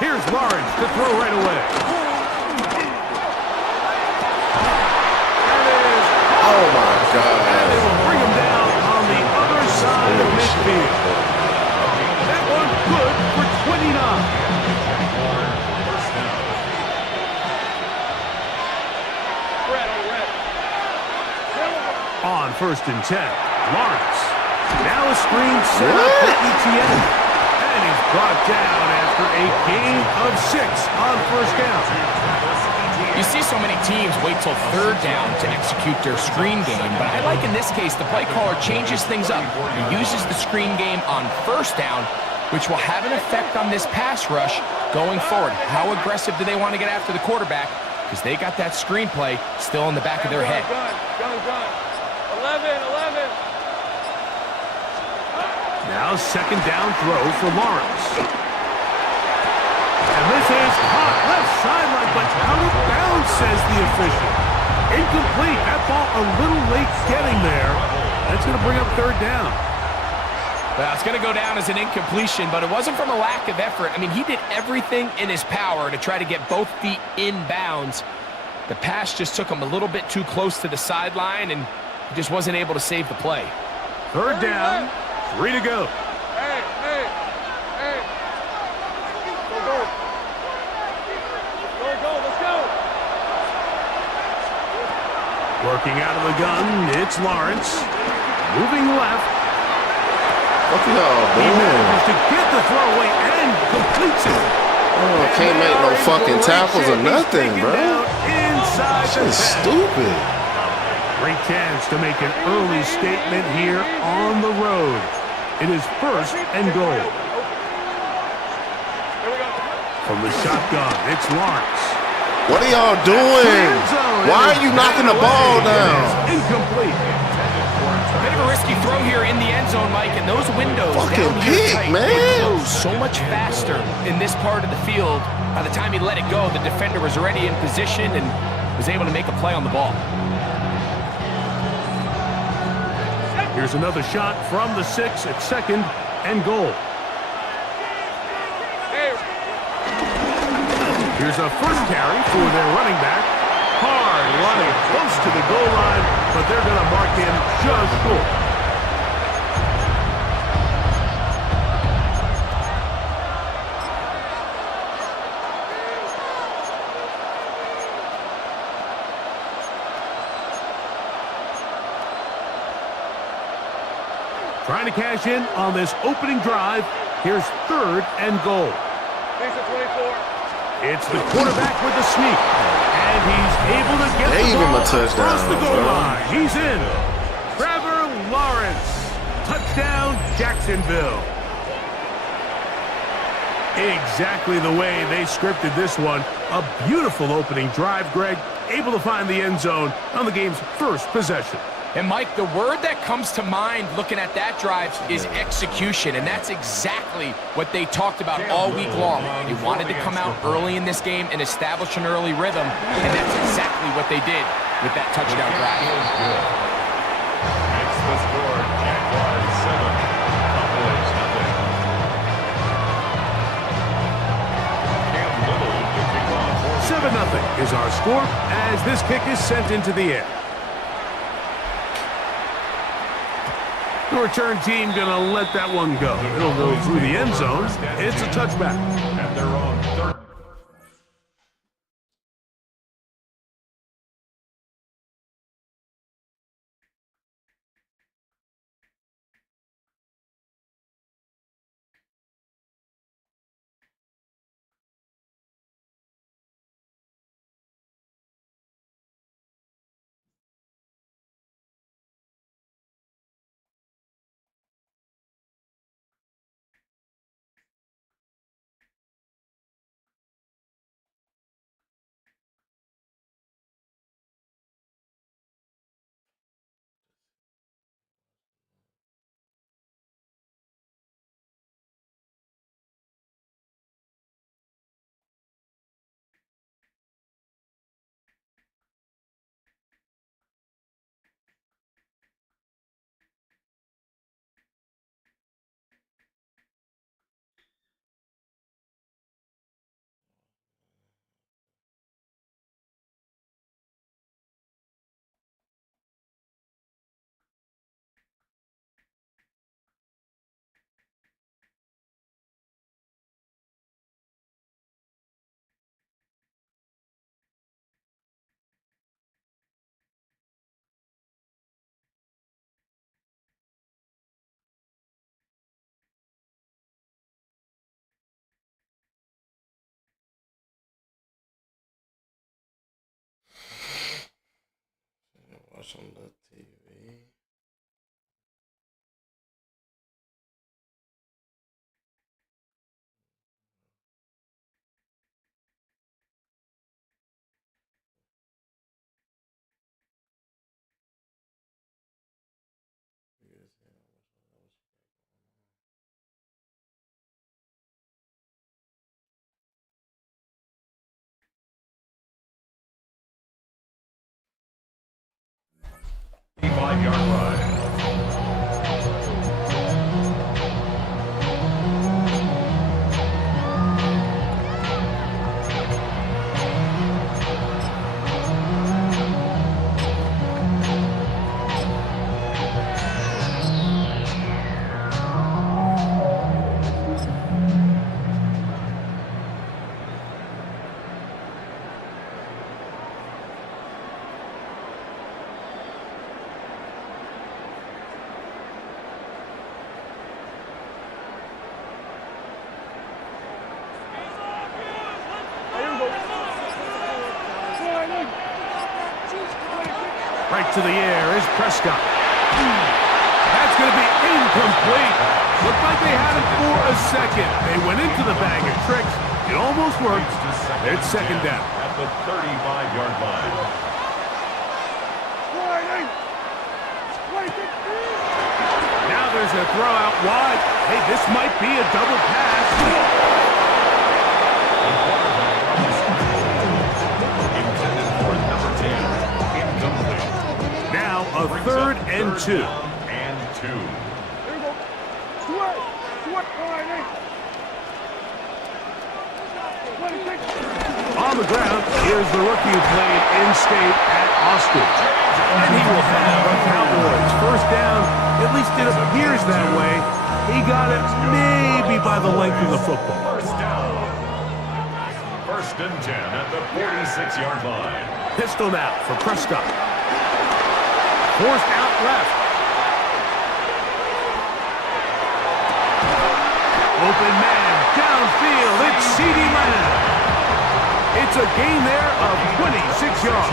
Here's Lawrence to throw right away. Oh, my God. And they will bring him down on the other side of midfield. That one good for 29. On 1st and 10, Lawrence. Now a screen set up for ETN. And he's brought down after a gain of 6 on 1st down. You see so many teams wait till 3rd down to execute their screen game, but I like in this case the play caller changes things up. He uses the screen game on 1st down, which will have an effect on this pass rush going forward. How aggressive do they want to get after the quarterback? Because they got that screen play still in the back of their head. Gun. 11. Now 2nd down throw for Lawrence. And this is caught left sideline, but out of bounds, says the official. Incomplete. That ball a little late getting there. That's going to bring up 3rd down. Well, it's going to go down as an incompletion, but it wasn't from a lack of effort. I mean, he did everything in his power to try to get both feet in bounds. The pass just took him a little bit too close to the sideline, and he just wasn't able to save the play. 3rd down, 3 to go. Hey. Go, let's go. Working out of the gun, it's Lawrence. Moving left. What y'all He doing? manages to get the throw away and completes it. Oh, can't make no fucking tackles or nothing, Taken bro. down inside the This is 10. stupid. Great chance to make an early statement here on the road. It is 1st and goal. From the shotgun, it's Lawrence. What are y'all doing? Why are you knocking the ball down? Incomplete. A bit of a risky throw here in the end zone, Mike, and those windows Fucking down here pick, tight, man. they close so much faster in this part of the field. By the time he let it go, the defender was already in position and was able to make a play on the ball. Here's another shot from the 6 at 2nd and goal. Here's a first carry for their running back. Hard running close to the goal line, but they're going to mark him just short. Trying to cash in on this opening drive. Here's 3rd and goal. He's at 24. It's the quarterback with the sneak. And he's able to get Gave the him ball a touchdown, across the goal bro. line. He's in. Trevor Lawrence. Touchdown, Jacksonville. Exactly the way they scripted this one. A beautiful opening drive, Greg. Able to find the end zone on the game's first possession. And, Mike, the word that comes to mind looking at that drive is execution, and that's exactly what they talked about all week long. They wanted to come out early in this game and establish an early rhythm, and that's exactly what they did with that touchdown drive. Makes the score Jaguars 7, Cowboys nothing. Cam Little to kick off. 7-0 is our score as this kick is sent into the air. The return team gonna let that one go. It'll go through the end zone. It's a touchback. At their own third. Watch on the TV. Five-yard line. Right to the air is Prescott. That's going to be incomplete. Looked like they had it for a second. They went into the bag of tricks. It almost worked. It's second down. At the 35-yard line. Now there's a throw out wide. Hey, this might be a double pass. Intended for number 10. Incomplete. Now a 3rd and 2. And 2. On the ground, here's the rookie who played in-state at Austin. And he will have a Cowboys first down. At least it appears that way. He got it maybe by the length of the football. First down. 1st and 10 at the 46-yard line. Pistol now for Prescott. Forced out left. Open man downfield. field, it's CeeDee Lamb. It's a gain there of 26 yards.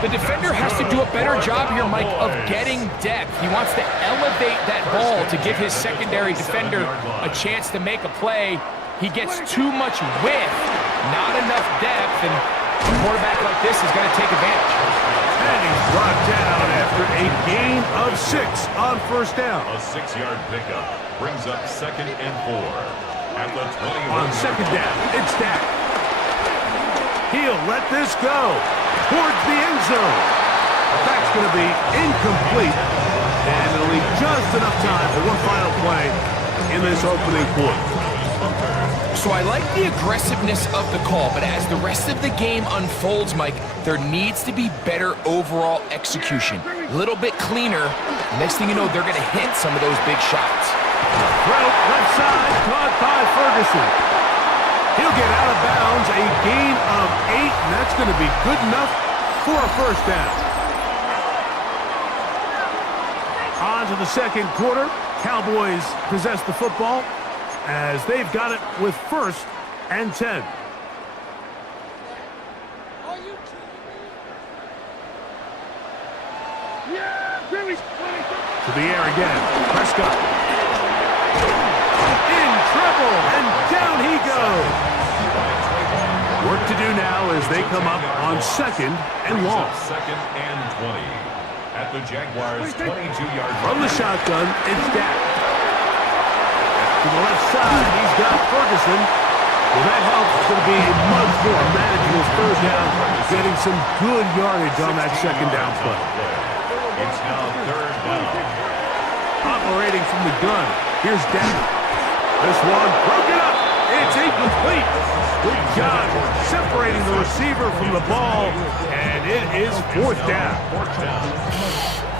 The defender has to do a better job here, Mike, of getting depth. He wants to elevate that ball to give his secondary defender a chance to make a play. He gets too much width, not enough depth, and a quarterback like this is going to take advantage. And he's brought down after a gain of 6 on first down. A 6-yard pickup brings up 2nd and 4. At the 21. On second down, it's Dak. He'll let this go towards the end zone. That's going to be incomplete, and it'll leave just enough time for one final play in this opening quarter. So I like the aggressiveness of the call, but as the rest of the game unfolds, Mike, there needs to be better overall execution. A little bit cleaner. Next thing you know, they're going to hit some of those big shots. Throw left side, caught by Ferguson. He'll get out of bounds, a gain of 8, and that's going to be good enough for a first down. On to the second quarter. Cowboys possess the football as they've got it with 1st and 10. To the air again. Prescott. In trouble, and down he goes. Work to do now as they come up on 2nd and long. 2nd and 20. At the Jaguars' 22-yard line. From the shotgun, it's Dak. To the left side, he's got Ferguson. Well, that helps. It's going to be a much more manageable third down, getting some good yardage on that second down play. It's now 3rd down. Operating from the gun, here's Dak. This one broken up. It's incomplete. Good job separating the receiver from the ball, and it is 4th down.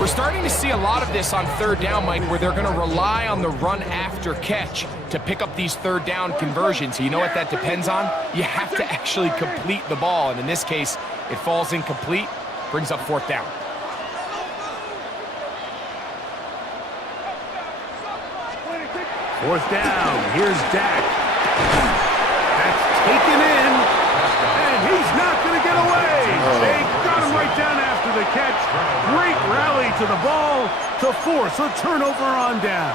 We're starting to see a lot of this on 3rd down, Mike, where they're going to rely on the run after catch to pick up these 3rd down conversions. You know what that depends on? You have to actually complete the ball, and in this case, it falls incomplete, brings up 4th down. Fourth down, here's Dak. That's taken in, and he's not going to get away. They got him right down after the catch. Great rally to the ball to force a turnover on down.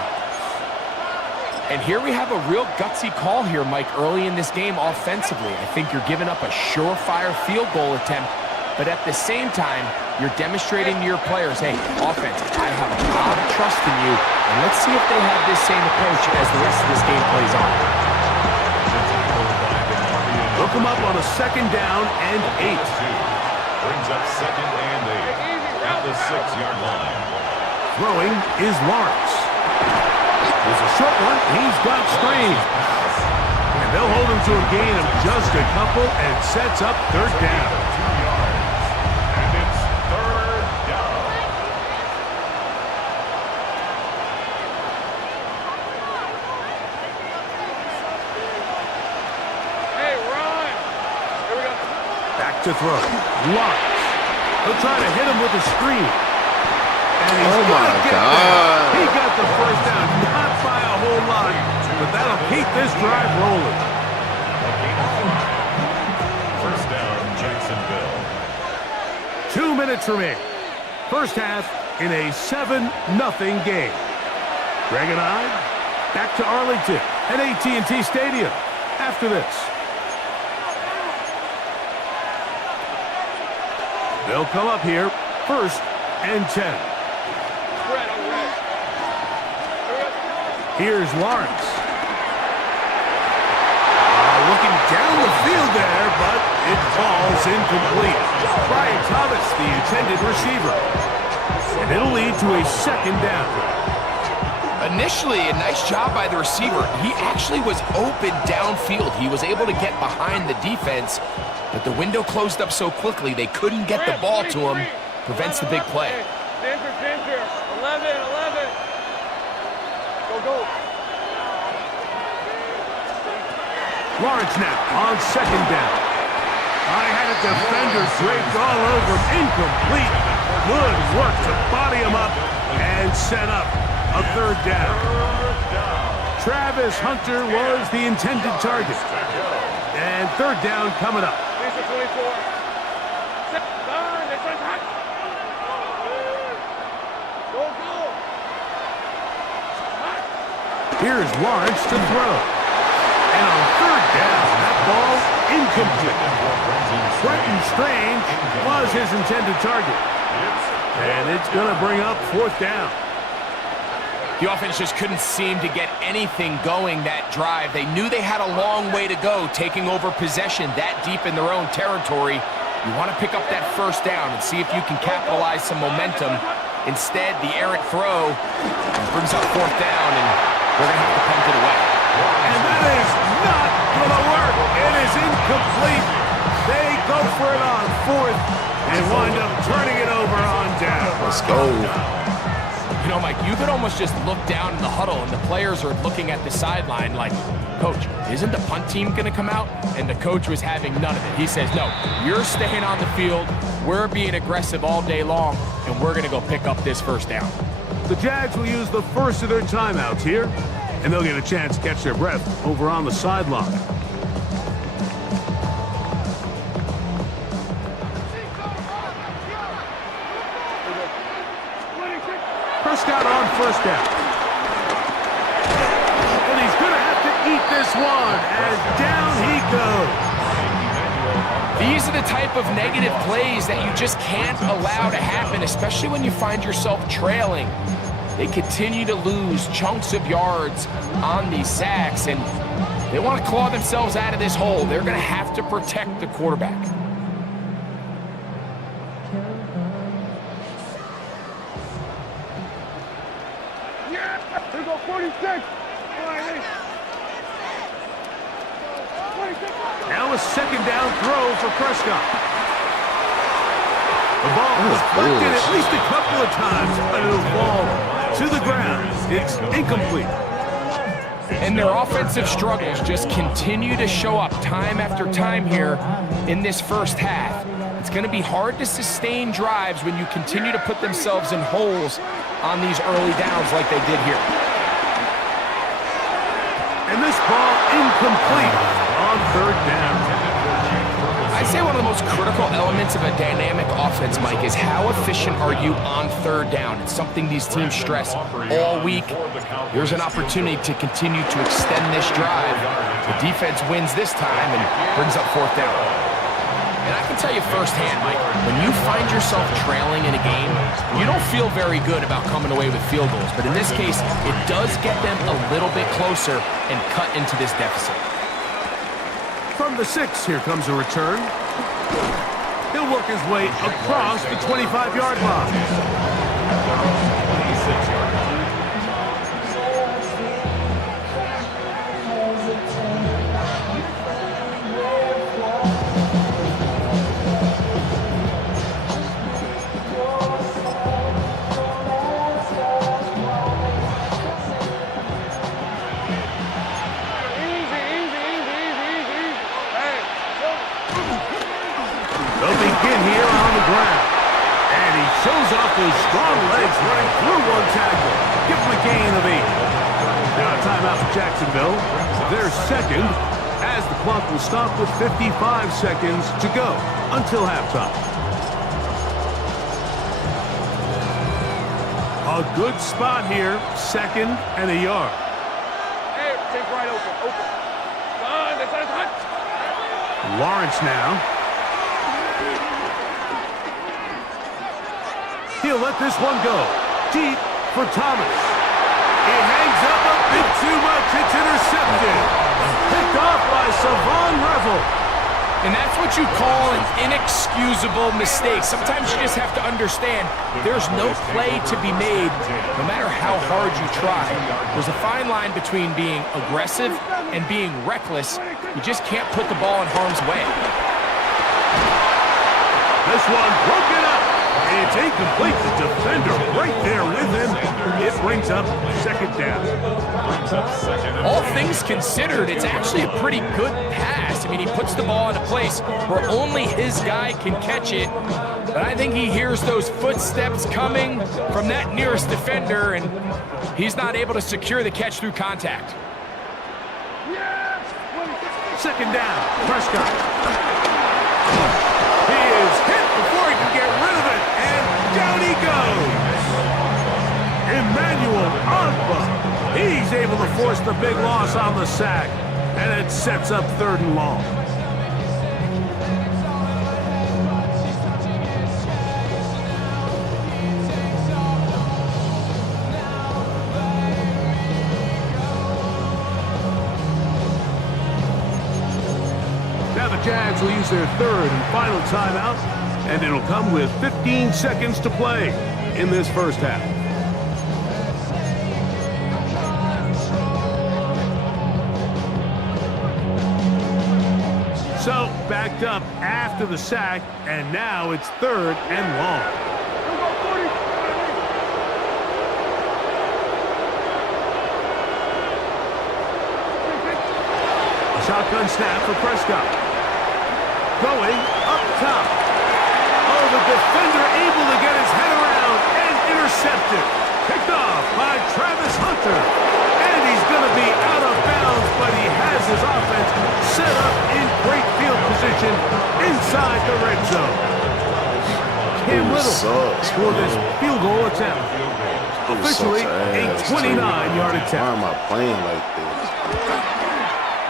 And here we have a real gutsy call here, Mike, early in this game offensively. I think you're giving up a surefire field goal attempt, but at the same time, you're demonstrating to your players, hey, offense, I have a lot of trust in you, and let's see if they have this same approach as the rest of this game plays on. They'll come up on a 2nd down and 8. Brings up 2nd and 8 at the 6-yard line. Throwing is Lawrence. There's a short one. He's got Strange. And they'll hold him to a gain of just a couple and sets up 3rd down. And it's 3rd down. Hey, Ron. Here we go. Back to throw. Lawrence. He'll try to hit him with a screen. And he's Oh my God. He got the first down, not by a whole lot, but that'll keep this drive rolling. First down, Jacksonville. 2 minutes remaining. First half in a 7-0 game. Greg and I back to Arlington at AT&T Stadium after this. They'll come up here 1st and 10. Here's Lawrence. Looking down the field there, but it falls incomplete. Brian Thomas, the intended receiver. And it'll lead to a 2nd down. Initially, a nice job by the receiver. He actually was open downfield. He was able to get behind the defense, but the window closed up so quickly they couldn't get the ball to him. Prevents the big play. Danger. 11. Go. Lawrence now on 2nd down. I had a defender draped all over him. Incomplete. Good work to body him up and set up a 3rd down. Travis Hunter was the intended target. And third down coming up. Here's Lawrence to throw. And on third down, that ball incomplete. Quentin Strange was his intended target. And it's going to bring up fourth down. The offense just couldn't seem to get anything going that drive. They knew they had a long way to go, taking over possession that deep in their own territory. You want to pick up that first down and see if you can capitalize some momentum. Instead, the errant throw brings up fourth down, and we're going to have to punt it away. And that is not going to work. It is incomplete. They go for it on fourth and wind up turning it over on down. Let's go. You know, Mike, you could almost just look down in the huddle, and the players are looking at the sideline like, Coach, isn't the punt team going to come out? And the coach was having none of it. He says, no, you're staying on the field. We're being aggressive all day long, and we're going to go pick up this first down. The Jags will use the first of their timeouts here, and they'll get a chance to catch their breath over on the sideline. Prescott on first down. And he's going to have to eat this one as down he goes. These are the type of negative plays that you just can't allow to happen, especially when you find yourself trailing. They continue to lose chunks of yards on these sacks, and they want to claw themselves out of this hole. They're going to have to protect the quarterback. Here we go, 46. Now a second down throw for Prescott. The ball was deflected at least a couple of times, but it'll fall to the ground. It's incomplete. And their offensive struggles just continue to show up time after time here in this first half. It's going to be hard to sustain drives when you continue to put themselves in holes on these early downs like they did here. And this ball incomplete on third down. I'd say one of the most critical elements of a dynamic offense, Mike, is how efficient are you on third down. It's something these teams stress all week. Here's an opportunity to continue to extend this drive. The defense wins this time and brings up fourth down. And I can tell you firsthand, Mike, when you find yourself trailing in a game, you don't feel very good about coming away with field goals. But in this case, it does get them a little bit closer and cut into this deficit. From the 6, here comes a return. He'll work his way across the 25-yard line. Here on the ground. And he shows off those strong legs running through one tackle. Give him a gain of 8. Now a timeout for Jacksonville. Their second, as the clock will stop with 55 seconds to go until halftime. A good spot here, second and a yard. Hey, take right open. Lawrence now. He'll let this one go. Deep for Thomas. It hangs up a bit too much. It's intercepted. Picked off by Savon Revel. And that's what you call an inexcusable mistake. Sometimes you just have to understand there's no play to be made, no matter how hard you try. There's a fine line between being aggressive and being reckless. You just can't put the ball in harm's way. This one broken up. It's incomplete. The defender right there with him. It brings up second down. All things considered, it's actually a pretty good pass. I mean, he puts the ball in a place where only his guy can catch it. But I think he hears those footsteps coming from that nearest defender, and he's not able to secure the catch through contact. Second down, Prescott. He is hit before he can get rid of it, and down he goes. Emmanuel Ogbah. He's able to force the big loss on the sack, and it sets up 3rd and long. Now the Jags will use their 3rd and final timeout, and it'll come with 15 seconds to play in this first half. So, backed up after the sack, and now it's 3rd and long. A shotgun snap for Prescott. Going up top. Oh, the defender able to get his head around and intercepted. Picked off by Travis Hunter. And he's going to be out of bounds, but he has his offense set up in great field position inside the red zone. Cam Little scored this field goal attempt. Officially a 29-yard attempt. Why am I playing like this?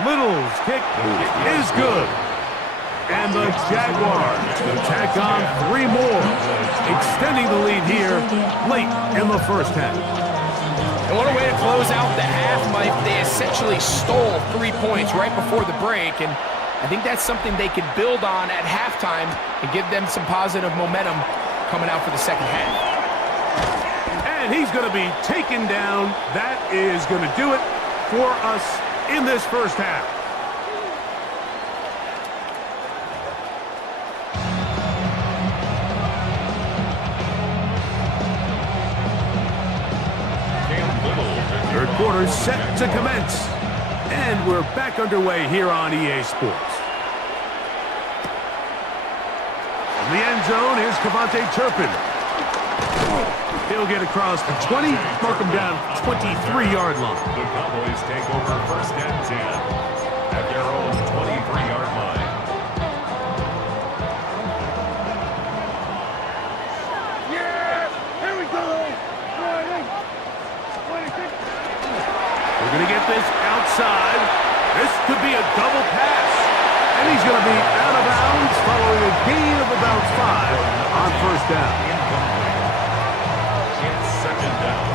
Little's kick is good. And the Jaguars will tack on 3 more, extending the lead here late in the first half. And what a way to close out the half, Mike. They essentially stole 3 points right before the break, and I think that's something they can build on at halftime and give them some positive momentum coming out for the second half. And he's going to be taken down. That is going to do it for us in this first half. Third quarter set to commence. And we're back underway here on EA Sports. In the end zone, here's Kevontae Turpin. He'll get across the 20, mark him down 23-yard line. The Cowboys take over 1st and 10 at their own 23-yard line. Yeah! Here we go! We're going to get this outside. This could be a double pass. And he's going to be out of bounds following a gain of about 5 on 1st down. It's 2nd down.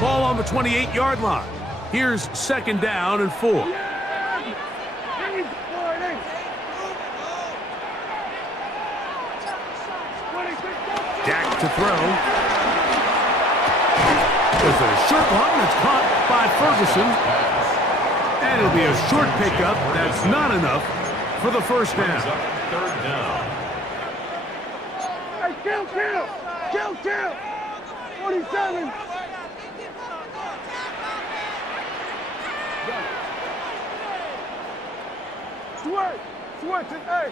Ball on the 28-yard line. Here's 2nd down and 4. Dak to throw. There's a short one that's caught by Ferguson. And it'll be a short pickup. That's not enough for the 1st down. 3rd down. Hey, kill! 47! Switch it, hey!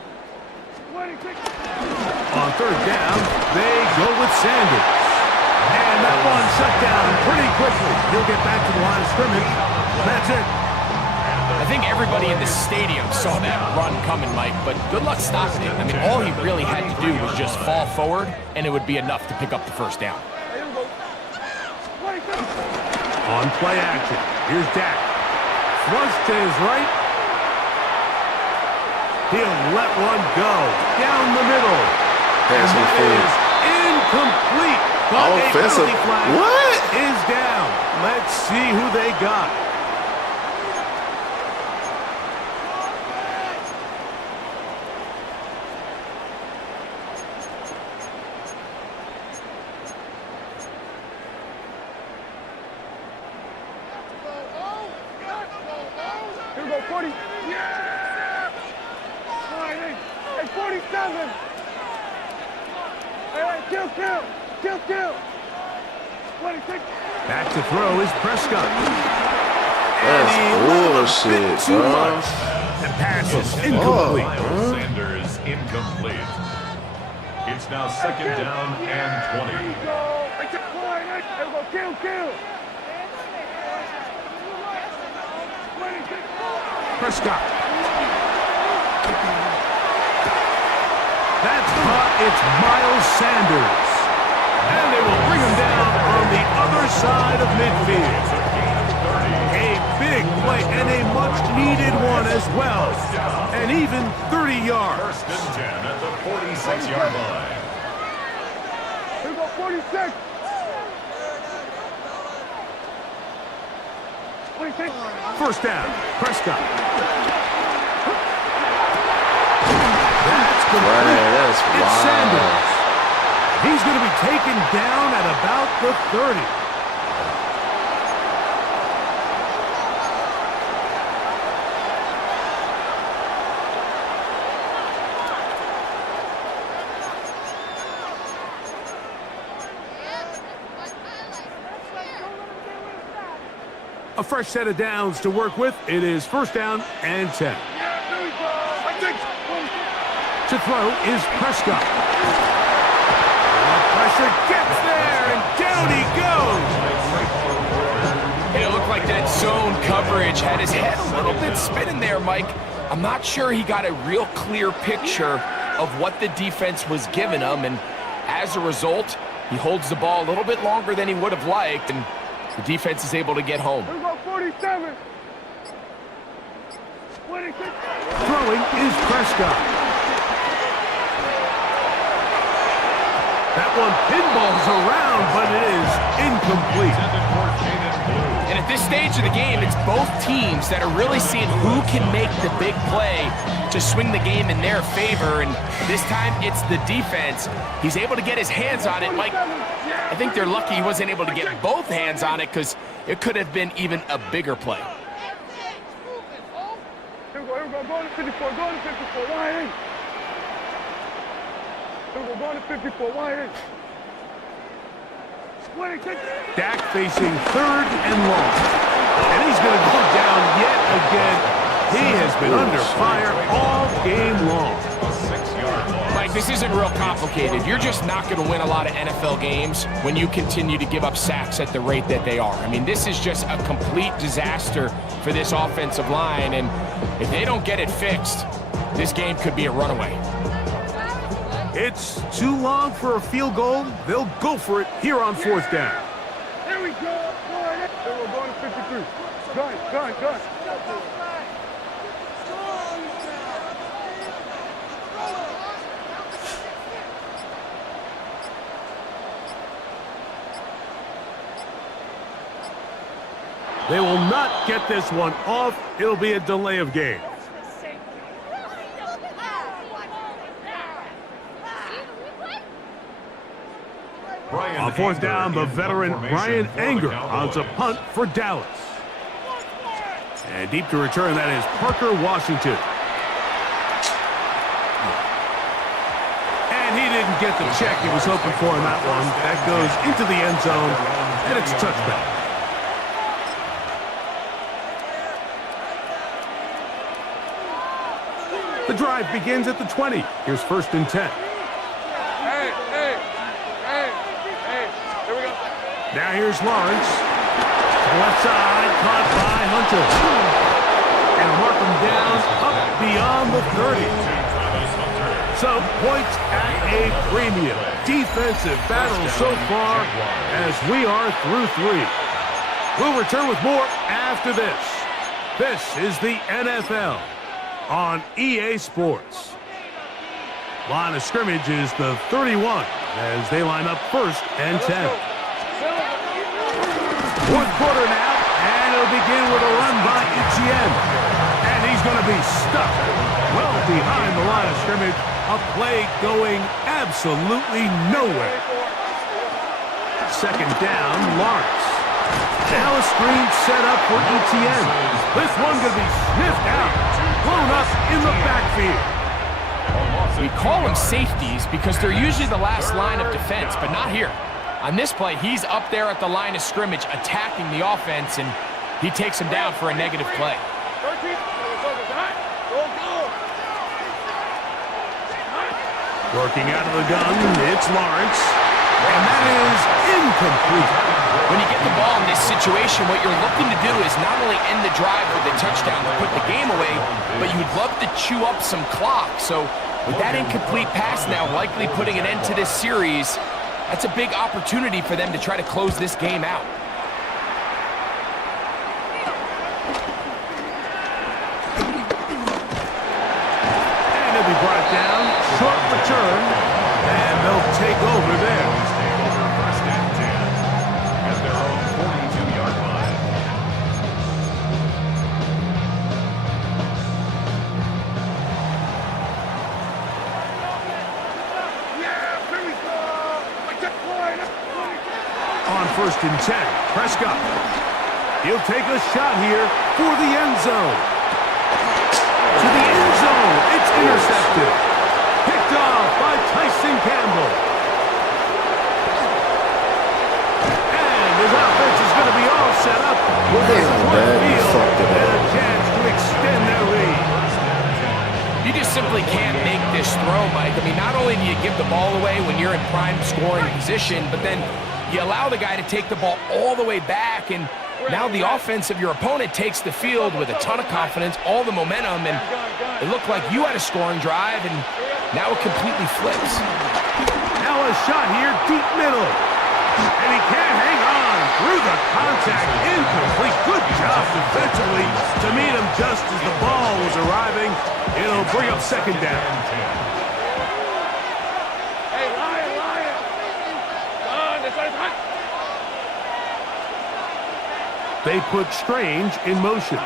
26! On 3rd down, they go with Sanders. And that one shut down pretty quickly. He'll get back to the line of scrimmage. That's it. I think everybody in the stadium saw that run coming, Mike, but good luck stopping it. I mean, all he really had to do was just fall forward, and it would be enough to pick up the 1st down. On play action, here's Dak. Flush to his right. He'll let one go down the middle. And that is incomplete. But a penalty flag is down. Let's see who they got. Here we go, 40. Yeah! 47! Hey, kill! 26! Back to throw is Prescott. That's bullshit, Too bro. much. And pass is incomplete. Miles Sanders incomplete. It's now second down and 20. Kill. Prescott. That's caught. It's Miles Sanders. And they will bring him down on the other side of midfield. A big play and a much-needed one as well. And even 30 yards. First and 10 at the 46-yard line. Here we go, 46. 26. First down, Prescott. That's complete. That's It's wild. Sanders. He's going to be taken down at about the 30. A fresh set of downs to work with. It is first down and 10. To throw is Prescott. The pressure gets there, and down he goes. It looked like that zone coverage had his head a little bit spinning there, Mike. I'm not sure he got a real clear picture of what the defense was giving him, and as a result, he holds the ball a little bit longer than he would have liked, and the defense is able to get home. Here we go, 47. 26. Throwing is Prescott. That one pinballs around, but it is incomplete. And at this stage of the game, it's both teams that are really seeing who can make the big play to swing the game in their favor, and this time it's the defense. He's able to get his hands on it. Mike, I think they're lucky he wasn't able to get both hands on it because it could have been even a bigger play. Here we go, go to 54, go to 54, wide in. Here we go, go to 54, wide in. 26. Dak facing third and long. And he's going to go down yet again. He has been under fire all game long. Mike, this isn't real complicated. You're just not going to win a lot of NFL games when you continue to give up sacks at the rate that they are. I mean, this is just a complete disaster for this offensive line, and if they don't get it fixed, this game could be a runaway. It's too long for a field goal. They'll go for it here on fourth down. Here we go. Here we're going to 53. Gun. They will not get this one off. It'll be a delay of game. On fourth down, the veteran Brian Anger on a punt for Dallas. And deep to return, that is Parker Washington. And he didn't get the check he was hoping for in that one. That goes into the end zone, and it's a touchback. The drive begins at the 20. Here's first and 10. Hey. Here we go. Now here's Lawrence. Left side, caught by Hunter. And mark him down up beyond the 30. So points at a premium. Defensive battle so far as we are through 3. We'll return with more after this. This is the NFL on EA Sports. Line of scrimmage is the 31 as they line up first and 10. Fourth quarter now, and it'll begin with a run by Etienne. And he's going to be stuck well behind the line of scrimmage. A play going absolutely nowhere. Second down, Lawrence. Now a screen set up for Etienne. This one going to be sniffed out, blown up in the backfield. We call them safeties because they're usually the last line of defense, but not here. On this play, he's up there at the line of scrimmage attacking the offense, and he takes him down for a negative play. 13. Working out of the gun, it's Lawrence. And that is incomplete. When you get the ball in this situation, what you're looking to do is not only end the drive with the touchdown to put the game away, but you'd love to chew up some clock. So with that incomplete pass now likely putting an end to this series, that's a big opportunity for them to try to close this game out. And he'll be brought down. Short return. And they'll take over there. First and 10 at their own 42-yard line. On first and 10, Prescott. He'll take a shot here for the end zone. To the end zone. It's intercepted. Picked off by Tyson Campbell. And his offense is going to be all set up with a short field and a chance to extend their lead. You just simply can't make this throw, Mike. I mean, not only do you give the ball away when you're in prime scoring position, but then you allow the guy to take the ball all the way back, and now the offense of your opponent takes the field with a ton of confidence, all the momentum, and it looked like you had a scoring drive, and now it completely flips. Now a shot here, deep middle. And he can't hang on through the contact. Incomplete. Good job defensively to meet him just as the ball was arriving. It'll bring up second down. They put Strange in motion.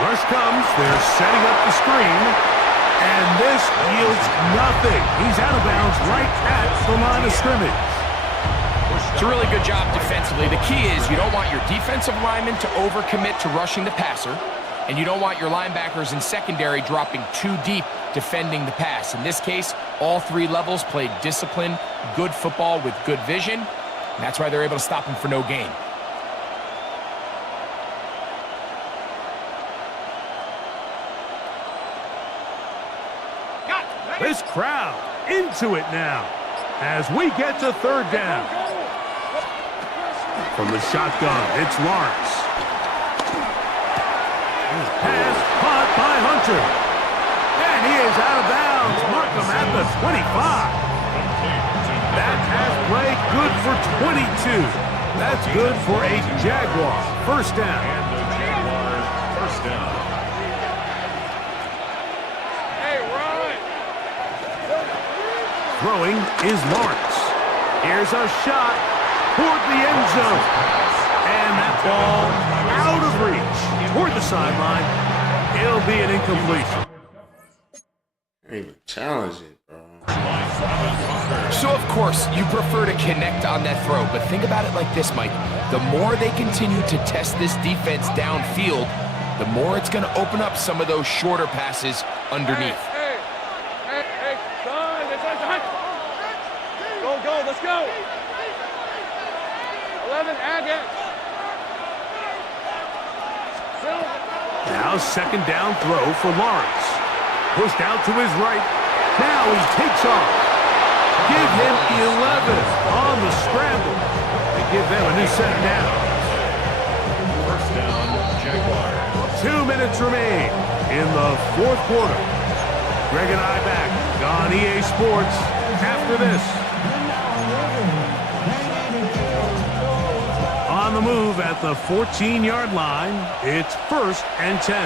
Rush comes. They're setting up the screen. And this yields nothing. He's out of bounds right at the line of scrimmage. It's a really good job defensively. The key is you don't want your defensive linemen to overcommit to rushing the passer, and you don't want your linebackers in secondary dropping too deep defending the pass. In this case, all three levels played disciplined, good football with good vision. And that's why they're able to stop him for no gain. This crowd into it now as we get to third down. From the shotgun, it's Lawrence. Pass caught by Hunter. And he is out of bounds. Mark him at the 25. That pass play good for 22. That's good for a Jaguar first down. And the Jaguars first down. Throwing is Lawrence. Here's a shot toward the end zone. And that ball out of reach toward the sideline. It'll be an incompletion. Even challenge it, bro. So, of course, you prefer to connect on that throw, but think about it like this, Mike. The more they continue to test this defense downfield, the more it's going to open up some of those shorter passes underneath. Go, let's go. 11, add it. Now second down throw for Lawrence. Pushed out to his right. Now he takes off. Give him 11 on the scramble. They give them a new set down. First down, Jaguars. 2 minutes remain in the fourth quarter. Greg and I back on EA Sports after this. On the move at the 14-yard line, it's first and 10. A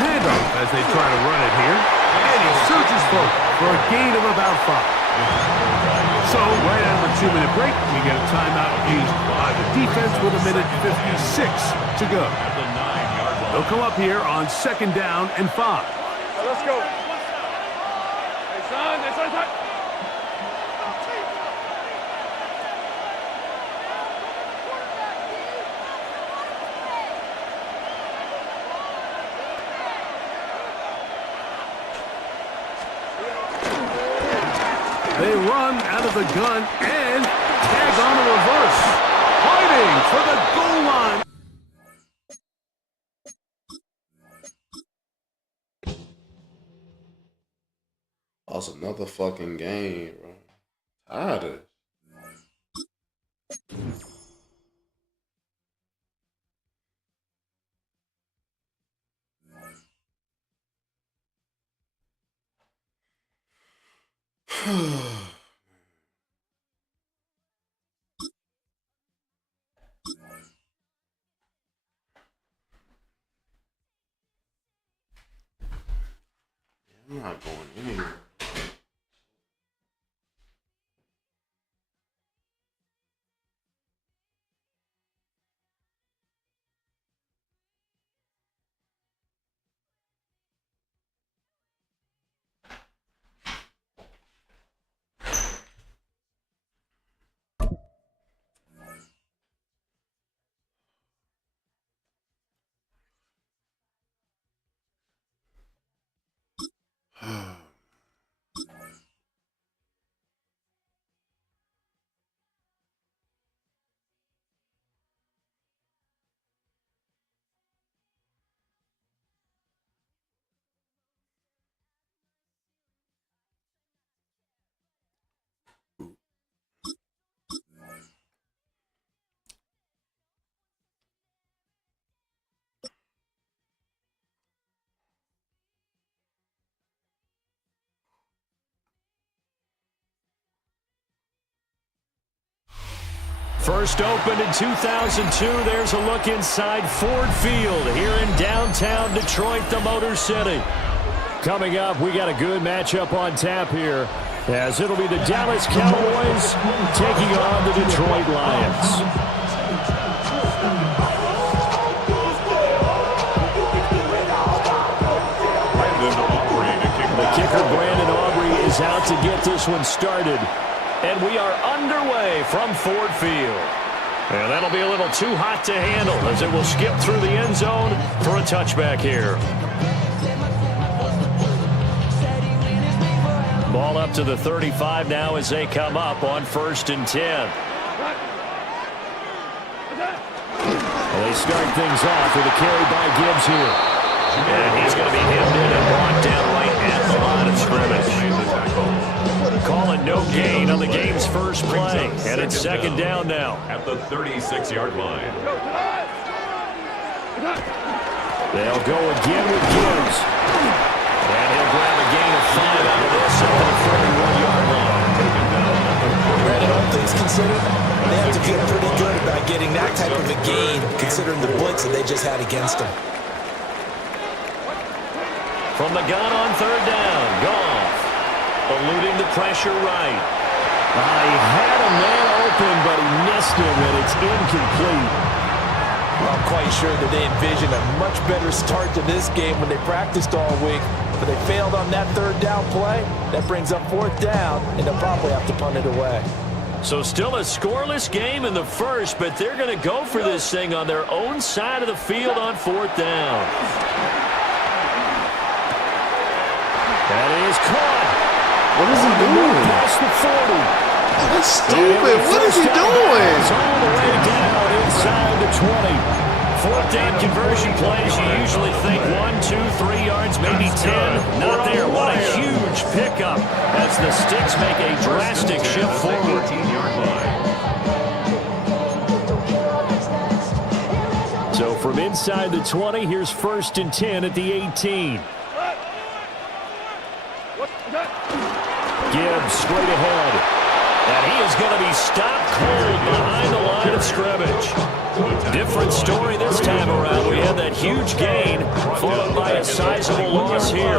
handoff as they try to run it here. And he surges forward for a gain of about 5. So, right out of a 2-minute break, we get a timeout used by the defense with 1:56 to go. They'll come up here on second down and 5. Let's go. Hey, son, that's on. They run out of the gun and tag on a reverse. Fighting for the goal line. Another fucking game, bro. Tired of it. I'm not going anywhere. First opened in 2002. There's a look inside Ford Field here in downtown Detroit, the Motor City. Coming up, we got a good matchup on tap here, as it'll be the Dallas Cowboys taking on the Detroit Lions. The kicker, Brandon Aubrey, is out to get this one started. And we are underway from Ford Field. And that'll be a little too hot to handle as it will skip through the end zone for a touchback here. Ball up to the 35 now as they come up on 1st and 10. Well, they start things off with a carry by Gibbs here. And he's going to be hemmed in and brought down right at the line of scrimmage. Calling no gain on the game's first play. And it's second down now. At the 36-yard line. They'll go again with Gibbs. And he'll grab a gain of 5 out of this at the 31-yard line. Brandon, all things considered, they have to feel pretty good about getting that type of a gain, considering the blitz that they just had against them. From the gun on 3rd down, Goff. Eluding the pressure right. He had a man open, but he missed him, and it's incomplete. Well, I'm quite sure that they envisioned a much better start to this game when they practiced all week, but they failed on that 3rd down play. That brings up 4th down, and they'll probably have to punt it away. So still a scoreless game in the first, but they're going to go for this thing on their own side of the field on 4th down. That is caught. What is he doing? Past the 40. That's stupid. What is he doing? All the way down inside the 20. 4th down conversion plays, you usually think 1, 2, 3 yards, maybe 10. Not there. What a huge pickup as the Sticks make a drastic shift forward. So from inside the 20, here's 1st and 10 at the 18. Gibbs straight ahead. And he is going to be stopped cold behind the line of scrimmage. Different story this time around. We had that huge gain followed by a sizable loss here.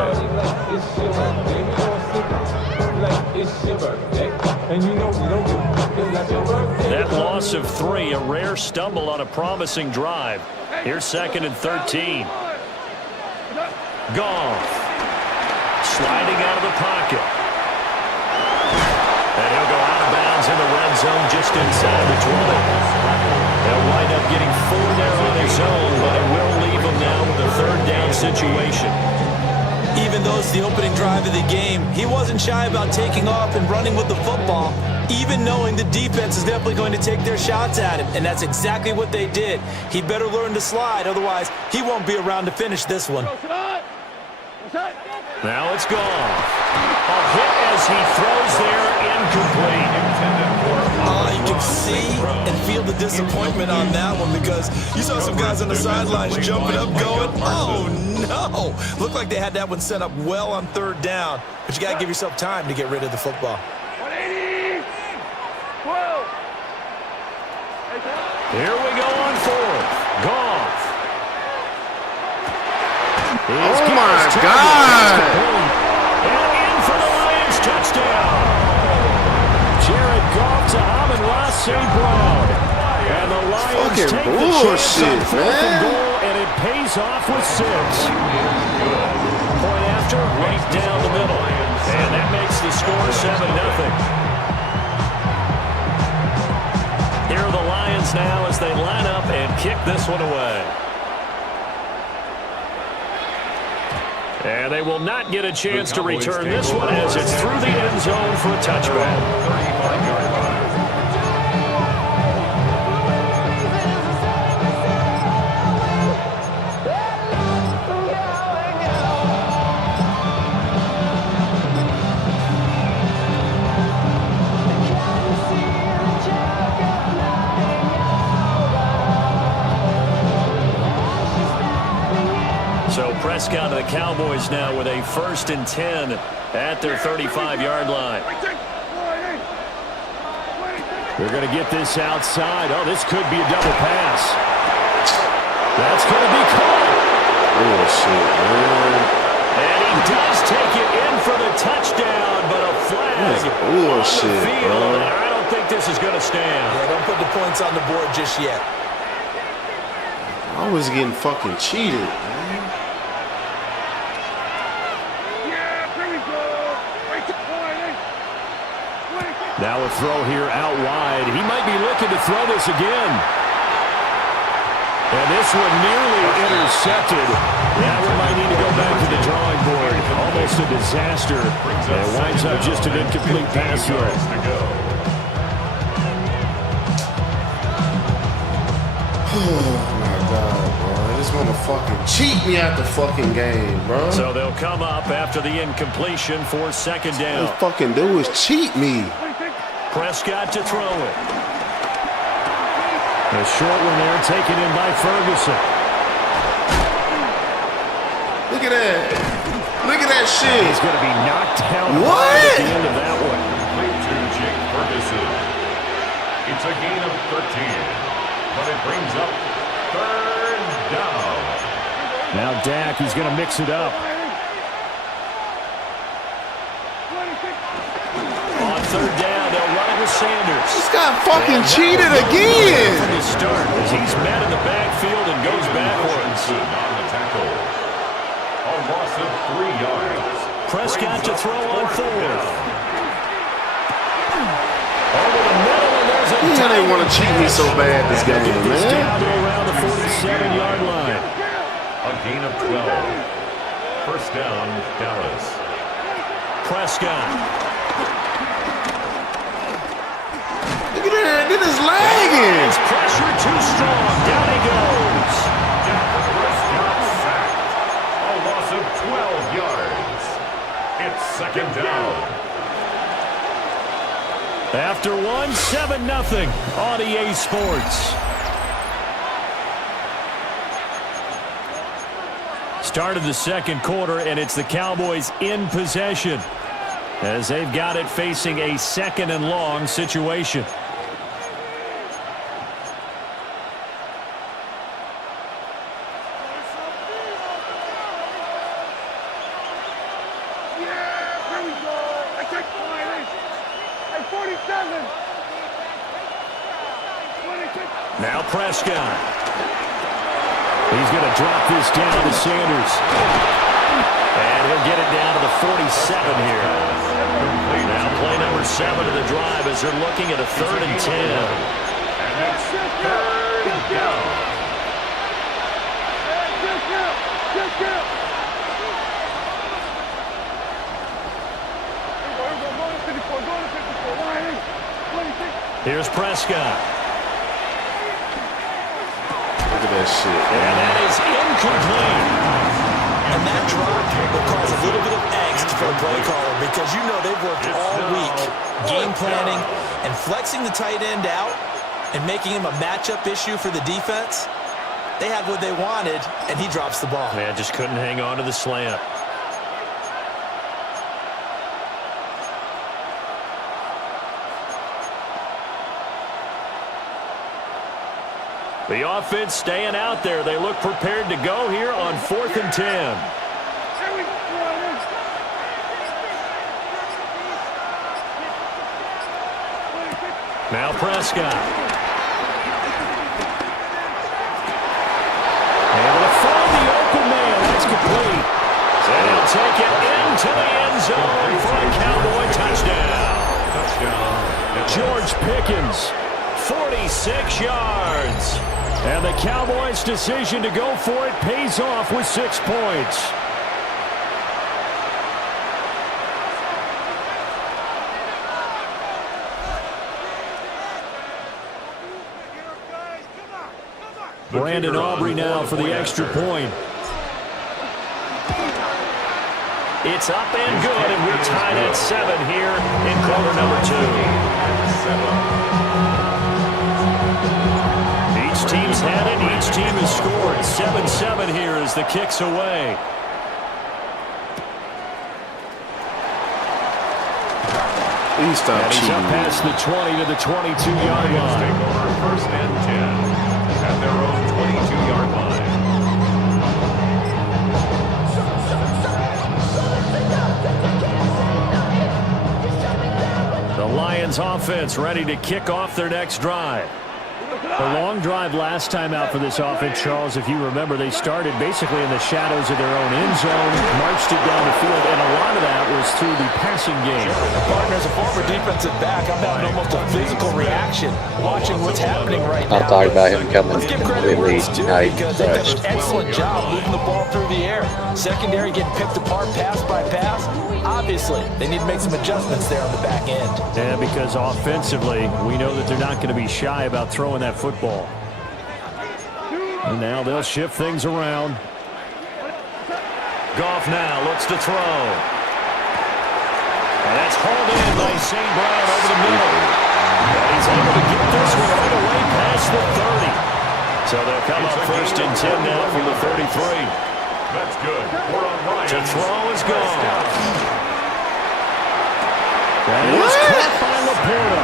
That loss of 3, a rare stumble on a promising drive. Here's 2nd and 13. Goff. Sliding out of the pocket. And he'll go out of bounds in the red zone just inside the 20. They'll wind up getting 4 there on his own, but it will leave him now with a 3rd down situation. Even though it's the opening drive of the game, he wasn't shy about taking off and running with the football, even knowing the defense is definitely going to take their shots at him, and that's exactly what they did. He better learn to slide, otherwise he won't be around to finish this one. Now it's gone. A hit as he throws there incomplete. You can see and feel the disappointment on that one because you saw some guys on the sidelines jumping up going, oh no. Looked like they had that one set up well on third down, but you got to give yourself time to get rid of the football. 180. 12. Here we go on fourth. Goff. Oh my God. And in for the Lions touchdown. Jared Goff to Amon-Ra St. Brown. And the Lions Fucking take the chance on fourth and goal, and it pays off with 6. Point after, right down the middle. And that makes the score 7-0. Here are the Lions now as they line up and kick this one away. And they will not get a chance to return this one as it's through the end zone for a touchback. 35-yard line. So Prescott of the Cowboys now with a 1st and 10 at their 35-yard line. They're going to get this outside. Oh, this could be a double pass. That's going to be caught. Oh, shit, man. And he does take it in for the touchdown, but a flag on the field. And I don't think this is going to stand. Yeah, don't put the points on the board just yet. I was getting fucking cheated, man. Now a throw here out wide. He might be looking to throw this again. And this one nearly intercepted. That one might need to go back to the drawing board. Almost a disaster. And it winds up just an incomplete pass throw. Oh my God, bro. This motherfucking cheat me out the fucking game, bro. So they'll come up after the incompletion for 2nd down. All they fucking do is cheat me. Prescott to throw it. A short one there taken in by Ferguson. Look at that. Look at that shit. He's going to be knocked down what? At the end of that one. To Jake Ferguson. It's a gain of 13, but it brings up 3rd down. Now Dak, he's going to mix it up. On 3rd down, they'll run it with Sanders. This guy fucking cheated again. From the start as he's met in the backfield and goes backwards. On the tackle. A loss of 3 yards. Prescott to throw on 4th. Over the middle, and there's a Yeah, they want to cheat me so bad this game, man. Down to around the 47-yard line. A gain of 12. 1st down, Dallas. Prescott. Look at that. This is lagging. His pressure too strong. Down he goes. Prescott sacked. A loss of 12 yards. It's 2nd down. After 1, 7-0 on EA Sports. Start of the 2nd quarter, and it's the Cowboys in possession as they've got it facing a 2nd and long situation. Now Prescott. He's going to drop this down to Sanders. And he'll get it down to the 47 here. Now play number 7 of the drive as they're looking at a 3rd and 10. And it's 3rd down. Here's Prescott. Look at that shit. And that is incomplete. And that drop will cause a little bit of angst angst for the play caller because you know they've worked all week game planning and flexing the tight end out and making him a matchup issue for the defense. They had what they wanted, and he drops the ball. Man, just couldn't hang on to the slant. The offense staying out there. They look prepared to go here on 4th and 10. Now Prescott. Able to find the open man. That's complete. And he'll take it into the end zone for a Cowboy touchdown. George Pickens, 46 yards. And the Cowboys' decision to go for it pays off with 6 points. Brandon Aubrey now for the extra point. It's up and good, and we're tied at 7 here in quarter number 2. Each team's had it. Each team has scored. 7-7 here as the kick's away. Please stop and he's cheating. up past the 20 to the 22-yard line. Take over 1st and 10 at their own 22-yard line. The Lions offense ready to kick off their next drive. The long drive last time out for this offense, Charles, if you remember, they started basically in the shadows of their own end zone, marched it down the field, and a lot of that was through the passing game. Partner, as a former defensive back, I'm having almost a physical reaction watching what's happening right now. I'll talk about him coming Let's give credit where completely it's due because they've done an excellent job moving the ball through the air. Secondary getting picked apart pass by pass. Obviously, they need to make some adjustments there on the back end. Yeah, because offensively, we know that they're not going to be shy about throwing that football. And now they'll shift things around. Goff now looks to throw. And that's hauled in by St. Brown over the middle. And he's able to get this one all the way past the 30. So they'll come up 1st and 10 now from the 33. That's good. To throw is gone. And it was caught by Laporta.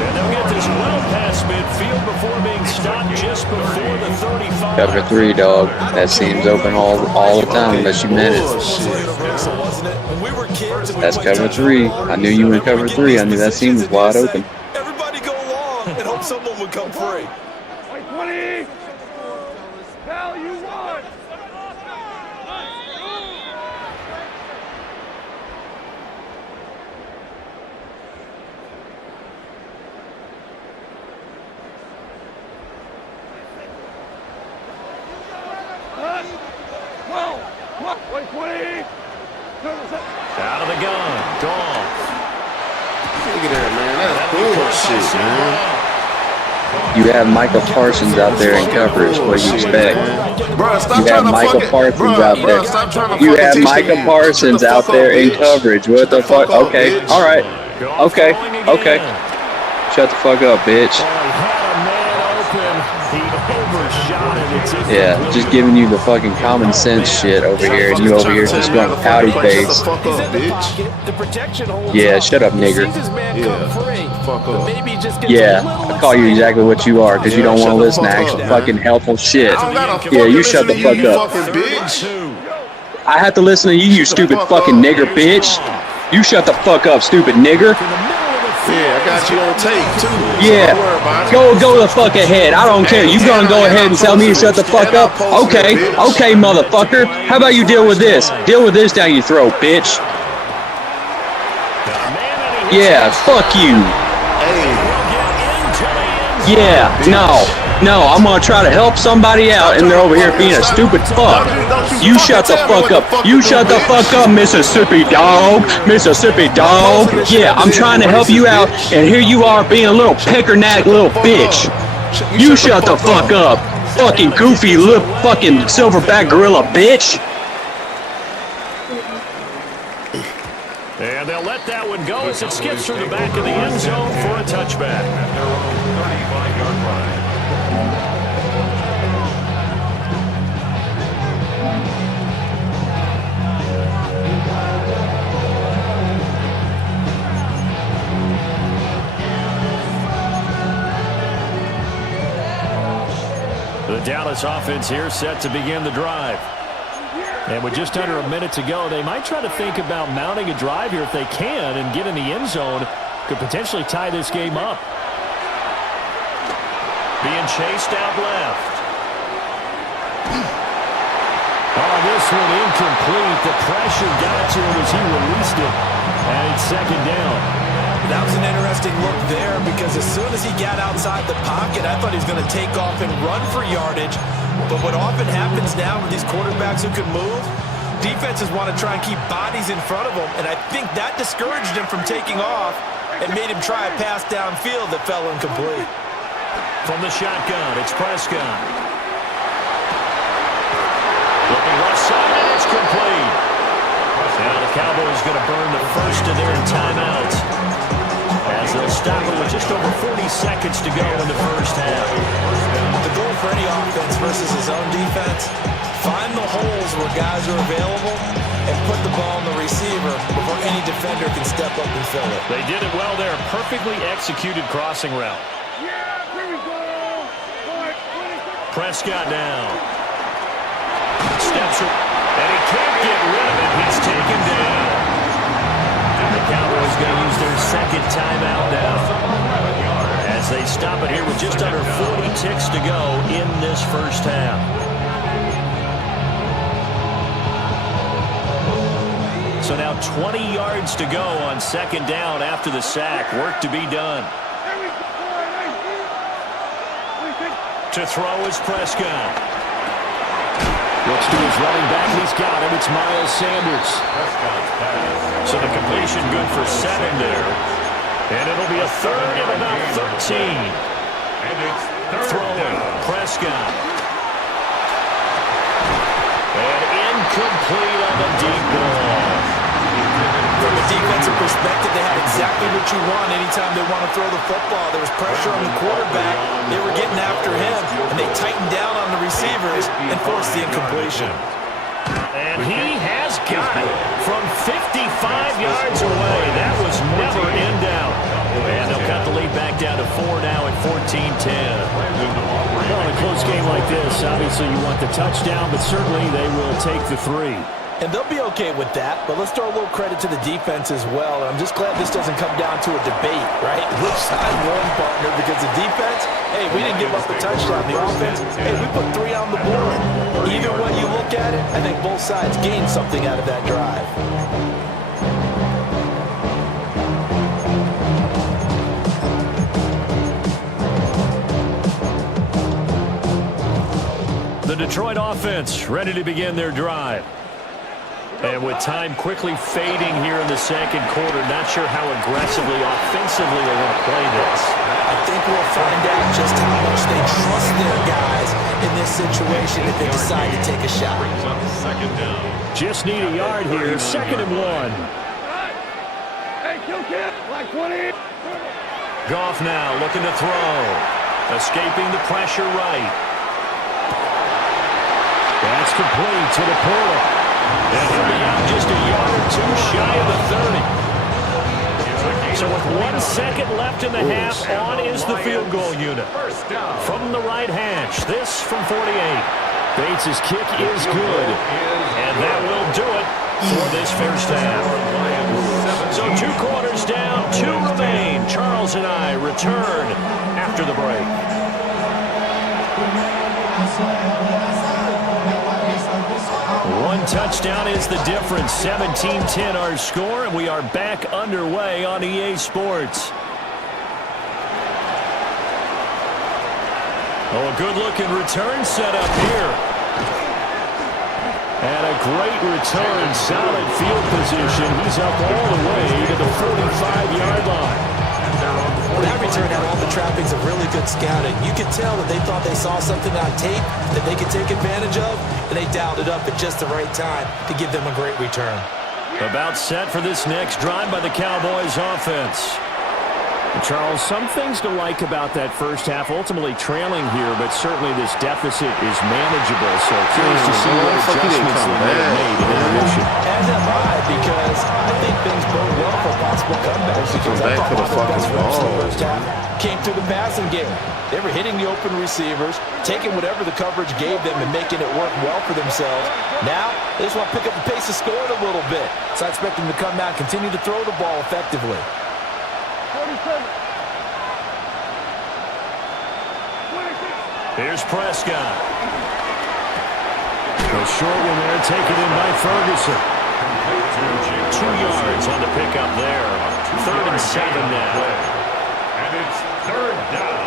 And they'll get this well past midfield before being stopped just before the 35. Cover 3, dog. That seems open all the time unless you meant it. That's cover 3. I knew you were in cover 3. I knew that seam was wide open. Everybody go long and hope someone would come free. 20. Hell, you won. Out of the gun. Goff. Look at that, man. That's bullshit, man. You have Micah Parsons out there in coverage. What do you expect? Bro, stop You have trying to Micah fucking, Parsons out bro, there. stop trying to You fucking have teach Micah me. Parsons Shut the out fuck there up, in bitch. coverage. What the fuck? up, Okay. bitch. All right. Okay. Okay. Shut the fuck up, bitch. Oh, he had a man open. He overshot it. It's in Yeah, just giving you the fucking common sense shit over here, and you over here just going pouty face. Shut the fuck up, bitch. The protection holds Yeah, up. shut up, nigger. Sees his man come free, fuck but up. maybe he just gets Yeah, a little I call you excited. exactly what you are, because you don't Yeah, want to shut the listen to fuck actual up, fucking helpful shit. I don't gotta Yeah, you fucking shut the listen to fuck you, up. fucking bitch. I have to listen to you, you stupid fuck fucking up. nigger, bitch. You shut the fuck up, stupid nigger. Yeah, I got you on tape, too. Yeah, Don't worry about it. go the fuck ahead. I don't care. You gonna go ahead and tell me to shut the fuck up? Okay, okay, motherfucker. How about you deal with this? Deal with this down your throat, bitch. Yeah, fuck you. Yeah, no, I'm gonna try to help somebody out, and they're over here being a stupid fuck. You shut the fuck up. You shut the fuck up, Mississippi dog. Mississippi dog. Yeah, I'm trying to help you out, and here you are being a little picker-knack little bitch. You shut the fuck up. Fucking goofy little fucking silverback gorilla bitch. and go as it skips through the back of the end zone for a touchback. At their own 35-yard line. The Dallas offense here set to begin the drive. And with just under a minute to go, they might try to think about mounting a drive here if they can and get in the end zone. Could potentially tie this game up. Being chased out left. Oh, this one incomplete. The pressure got to him as he released it. And it's second down. That was an interesting look there because as soon as he got outside the pocket, I thought he was going to take off and run for yardage. But what often happens now with these quarterbacks who can move, defenses want to try and keep bodies in front of them, and I think that discouraged him from taking off and made him try a pass downfield that fell incomplete. From the shotgun, it's Prescott. Looking left side, and it's complete. Now the Cowboys going to burn the first of their timeouts as they'll stop it with just over 40 seconds to go in the first half. The goal for any offense versus his own defense, find the holes where guys are available and put the ball on the receiver before any defender can step up and fill it. They did it well there. Perfectly executed crossing route. Prescott now. Steps it, and he can't get rid of it. He's taken down. And the Cowboys going to use their second timeout now as they stop it here with just under 40 ticks to go in this first half. So now 20 yards to go on second down after the sack. Work to be done. To throw is Prescott. Looks to his running back. He's got him. It's Miles Sanders. So the completion good for 7 there. And it'll be a third and about 13. And it's throwing Prescott. And incomplete on the deep ball. From a defensive perspective, they had exactly what you want anytime they want to throw the football. There was pressure on the quarterback. They were getting after him, and they tightened down on the receivers and forced the incompletion. And he has got it from 55 yards away. That was never in doubt. And they'll cut the lead back down to 4 now at 14-10. Well, in a close game like this, obviously you want the touchdown, but certainly they will take the 3. And they'll be okay with that, but let's throw a little credit to the defense as well. And I'm just glad this doesn't come down to a debate, right? Which side won, partner? Because the defense, hey, we didn't give up a touchdown. The offense, hey, we put 3 on the board. Either way you look at it, I think both sides gained something out of that drive. The Detroit offense ready to begin their drive. And with time quickly fading here in the second quarter, not sure how aggressively, offensively they want to play this. I think we'll find out just how much they trust their guys in this situation if they decide to take a shot. Just need a yard here, 2nd and 1. Hey, kill kid, like 20. Goff now looking to throw. Escaping the pressure right. That's complete to the Portal. And he'll be out just a yard or 2 shy of the 30. So with 1 second left in the half, on is the field goal unit. From the right hash, this from 48. Bates' kick is good. And that will do it for this first half. So 2 quarters down, 2 remain. Charles and I return after the break. One touchdown is the difference. 17-10 our score, and we are back underway on EA Sports. Oh, a good-looking return set up here. And a great return, solid field position. He's up all the way to the 45-yard line. That return had all the trappings of really good scouting. You could tell that they thought they saw something on tape that they could take advantage of, and they dialed it up at just the right time to give them a great return. About set for this next drive by the Cowboys offense. Charles, some things to like about that first half. Ultimately trailing here, but certainly this deficit is manageable. So curious to see what adjustments they may have made in intermission. As am I, because I think things bode well for possible comebacks. Because I thought one of the best reps in the first half came through the passing game. They were hitting the open receivers, taking whatever the coverage gave them and making it work well for themselves. Now, they just want to pick up the pace of scoring a little bit. So I expect them to come out and continue to throw the ball effectively. 47. Here's Prescott. A short one there, taken in by Ferguson. 2 yards on the pickup there. 3rd and 7 now. And it's 3rd down.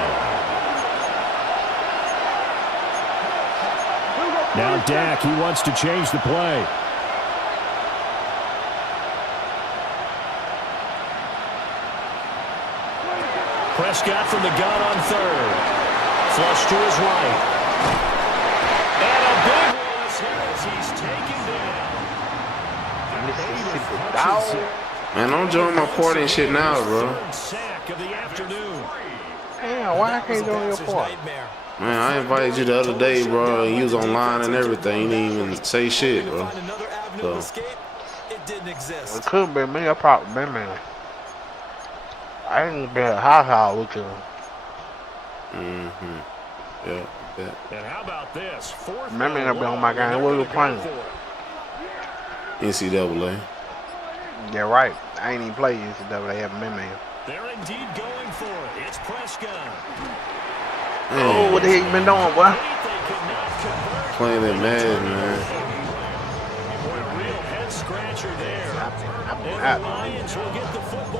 Now Dak, he wants to change the play. Prescott from the gun on 3rd. Flush to his right. And a big one as he's taken down. Man, don't join my party and shit now, bro. Sack of the afternoon. Damn, why I can't join your party? Man, I invited you the other day, bro, and you was online and everything. You didn't even say shit, bro. So. It could have been me. I probably been there. I ain't been a house with you. Yeah, yeah. And how about this? Remember I been on my game. What were you playing? NCAA. Yeah, right. I ain't even played NCAA. I haven't been there. They're indeed going for it. It's Prescott. Oh, what the heck you been doing, boy? Playing that Madden, man. Real head scratcher there.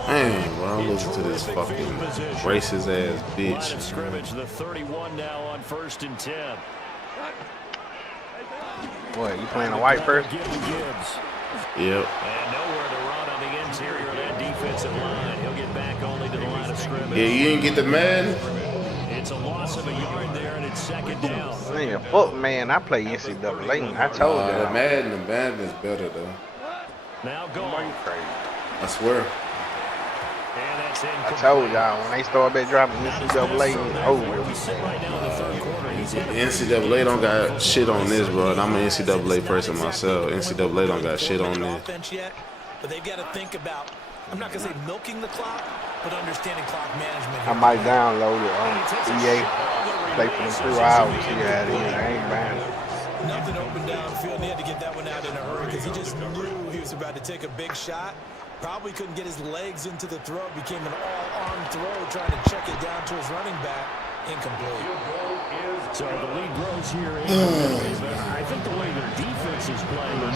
Man, bro, I'm listening to this fucking racist ass bitch. Scrimmage, the 31 now on 1st and 10. Boy, you playing a white person? Yep. And nowhere to run on the interior of that defensive line. He'll get back only to the line of scrimmage. Yeah, you didn't get the Madden? It's a loss of a yard there, and it's 2nd down. Man, fuck, man, I play NCAA. I told you. The Madden is better, though. Now go. I swear. And that's in. I told y'all, when they start back dropping NCAA, it's over. NCAA don't got shit on this, bro. And I'm an NCAA person myself. NCAA don't got shit on this. But they've got to think about, I'm not going to say milking the clock, but understanding clock management. I might download it on EA. Play for them 2 hours. See how it is. I ain't buying it. Nothing open downfield, and he had to get that one out in a hurry because he just knew he was about to take a big shot. Probably couldn't get his legs into the throw. Became an all-arm throw, trying to check it down to his running back. Incomplete. So the lead grows here. I think the way their defense is playing, they're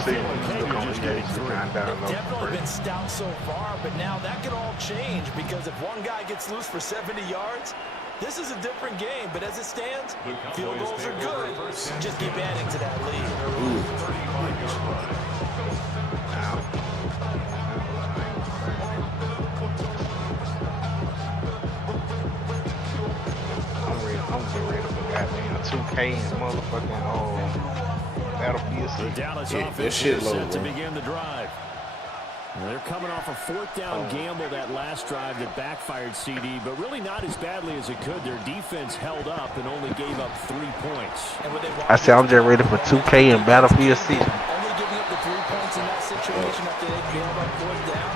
just getting through. They've definitely been stout so far, but now that could all change because if one guy gets loose for 70 yards, this is a different game. But as it stands, field goals are good. Just keep adding to that lead. I'm getting ready for goddamn 2K and motherfucking Battlefield 6. Yeah, that shit low, set to bro. begin the drive. Well, they're coming off a 4th down gamble that last drive that backfired CD, but really not as badly as it could. Their defense held up and only gave up 3 points. I said I'm just ready for 2K and Battlefield 6. Only giving up the 3 points in that situation after they bailed on 4th down.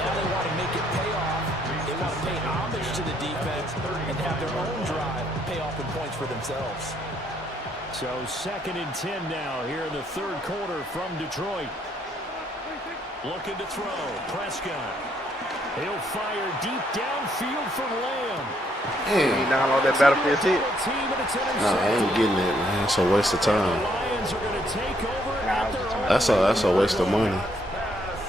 Now they want to make it pay off. They want to pay homage to the defense and have their own drive pay off in points for themselves. So 2nd and 10 now here in the 3rd quarter from Detroit. Looking to throw. Prescott. He'll fire deep downfield for Lamb. You download that Battlefield 6? Nah, I ain't getting it, man. It's a waste of time. That's a waste of money.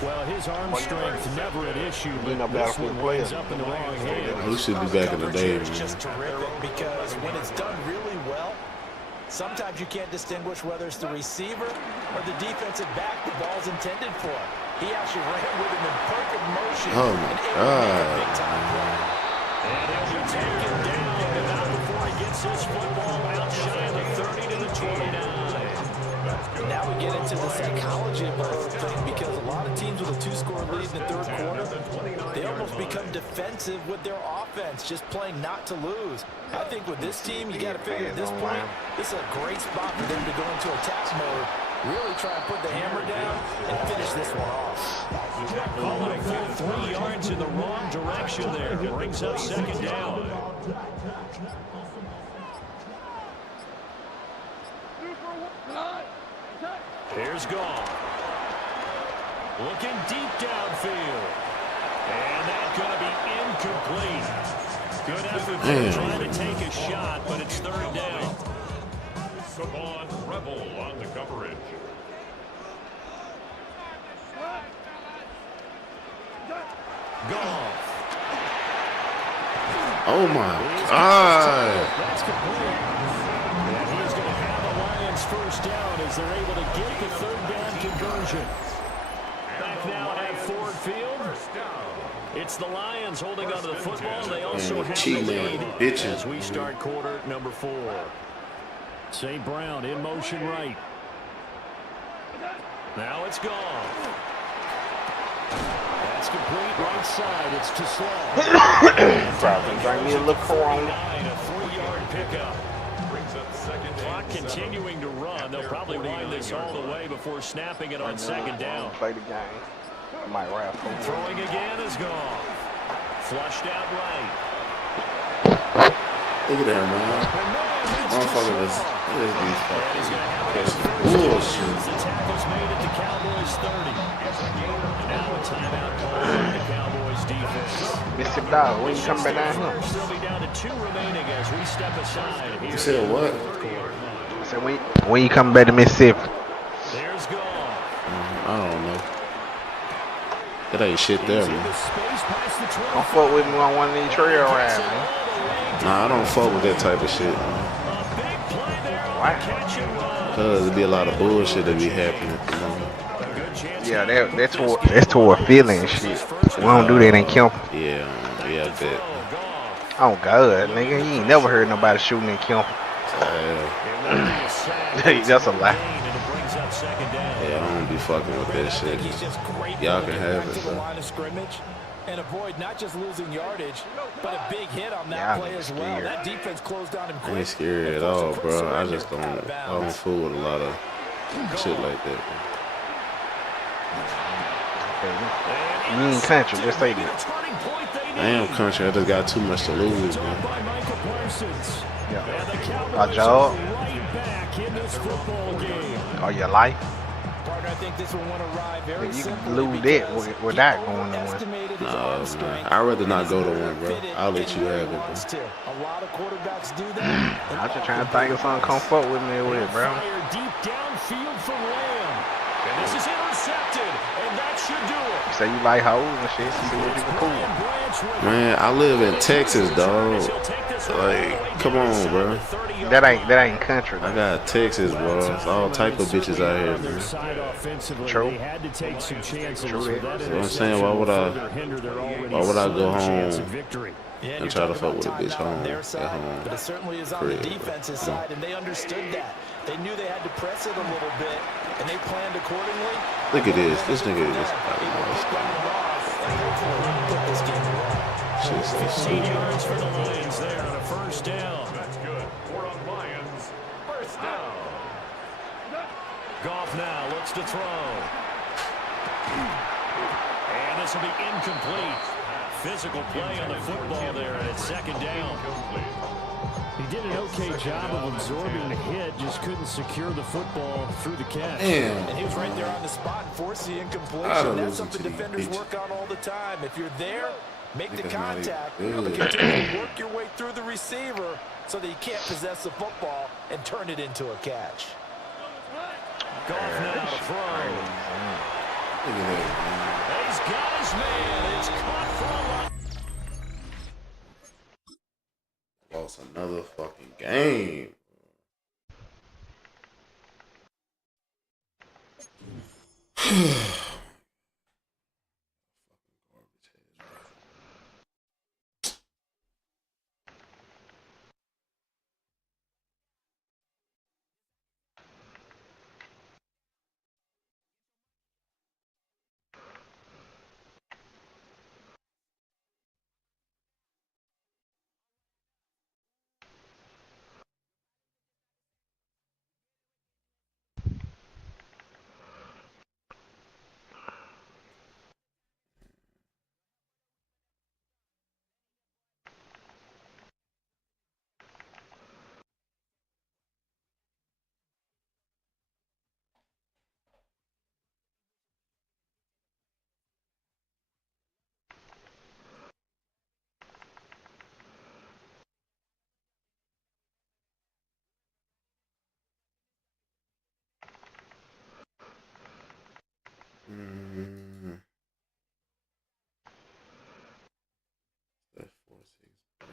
Well, his arm strength never an issue, but this one winds up in the wrong hands. He should be back in the day, man. Just terrific because when it's done really well, sometimes you can't distinguish whether it's the receiver or the defensive back the ball's intended for. He actually ran with him in perfect motion. Oh my God. Big time play. And he'll be taken down, but not before he gets his football out shy of the 30 to the 29. Now we get into the psychology of the whole thing because a lot of teams will become defensive with their offense, just playing not to lose. I think with this team, you got to figure at this point, this is a great spot for them to go into attack mode, really try and put the hammer down and finish this one off. Call it a full 3 yards in the wrong direction there. Brings up second down. Here's Goff. Looking deep downfield. And that's going to be incomplete. Good effort there trying to take a shot, but it's third down. Savon Rebel on the coverage. Goff. Oh my God. That's complete. And he's going to have the Lions first down as they're able to get the third down conversion. Back now at Ford Field. It's the Lions holding onto the football. They also have the lead as we start quarter number 4. St. Brown in motion right. Now it's gone. That's complete right side. It's to Slaw. Probably bring me a little Corona. A 3-yard pickup. Clock continuing to run. They'll probably wind this all the way before snapping it on second down. Play the game. I might wrap home. Throwing again is gone. Flushed out right. Look at that, man. Motherfucker is these fucking bullshit. The tackle's made at the Cowboys 30. And now a timeout call from the Cowboys defense. Mr. Dog, when you come back down here? They'll be down to 2 remaining as we step aside. You said what? I said, when you come back to Mississippi? There's gone. I don't know. That ain't shit there, man. Don't fuck with me on one of these trail rides, man. Nah, I don't fuck with that type of shit. Why? Cause there be a lot of bullshit that be happening. Yeah, that's toward feeling and shit. We don't do that in Kemp. Yeah, I bet. Oh God, nigga, you ain't never heard nobody shooting in Kemp. That's a lie. Yeah, I don't be fucking with that shit. Y'all can have it, bro. And avoid not just losing yardage, but a big hit on that play as well. That defense closed down him quick. I ain't scared at all, bro. I just don't fool with a lot of shit like that. You ain't country, just say that. I am country. I just got too much to lose, man. Yeah. A job? Or your life? I think this will want to ride very you can lose that with that going on. No, man. I'd rather not go to one, bro. I'll let you have it, bro. A lot of quarterbacks do that. I'm just trying to think of something come fuck with me with, bro. Deep downfield from Lamb. And this is intercepted, and that should do it. You say you like hoes and shit, so see what you can pull. Man, I live in Texas, dog. Like, come on, bro. That ain't country. I got Texas, bro. It's all type of bitches out here, man. True. You know what I'm saying? Why would I go home and try to fuck with a bitch home at home? But it certainly is on the defensive side, and they understood that. They knew they had to press it a little bit, and they planned accordingly. Look at this. This nigga is just 15 yards for the Lions there on a first down. That's good. For the Lions, first down. Goff now looks to throw. And this will be incomplete. Physical play on the football there, and it's second down. He did an okay job of absorbing the hit, just couldn't secure the football through the catch. Damn. And he was right there on the spot and forced the incompletion. That's something defenders work on all the time. If you're there, make the contact, but continue to work your way through the receiver so that you can't possess the football and turn it into a catch. Goff now to throw. He's got his man. It's caught for a lot. Lost another fucking game. Mm, that's 4, 6, 3.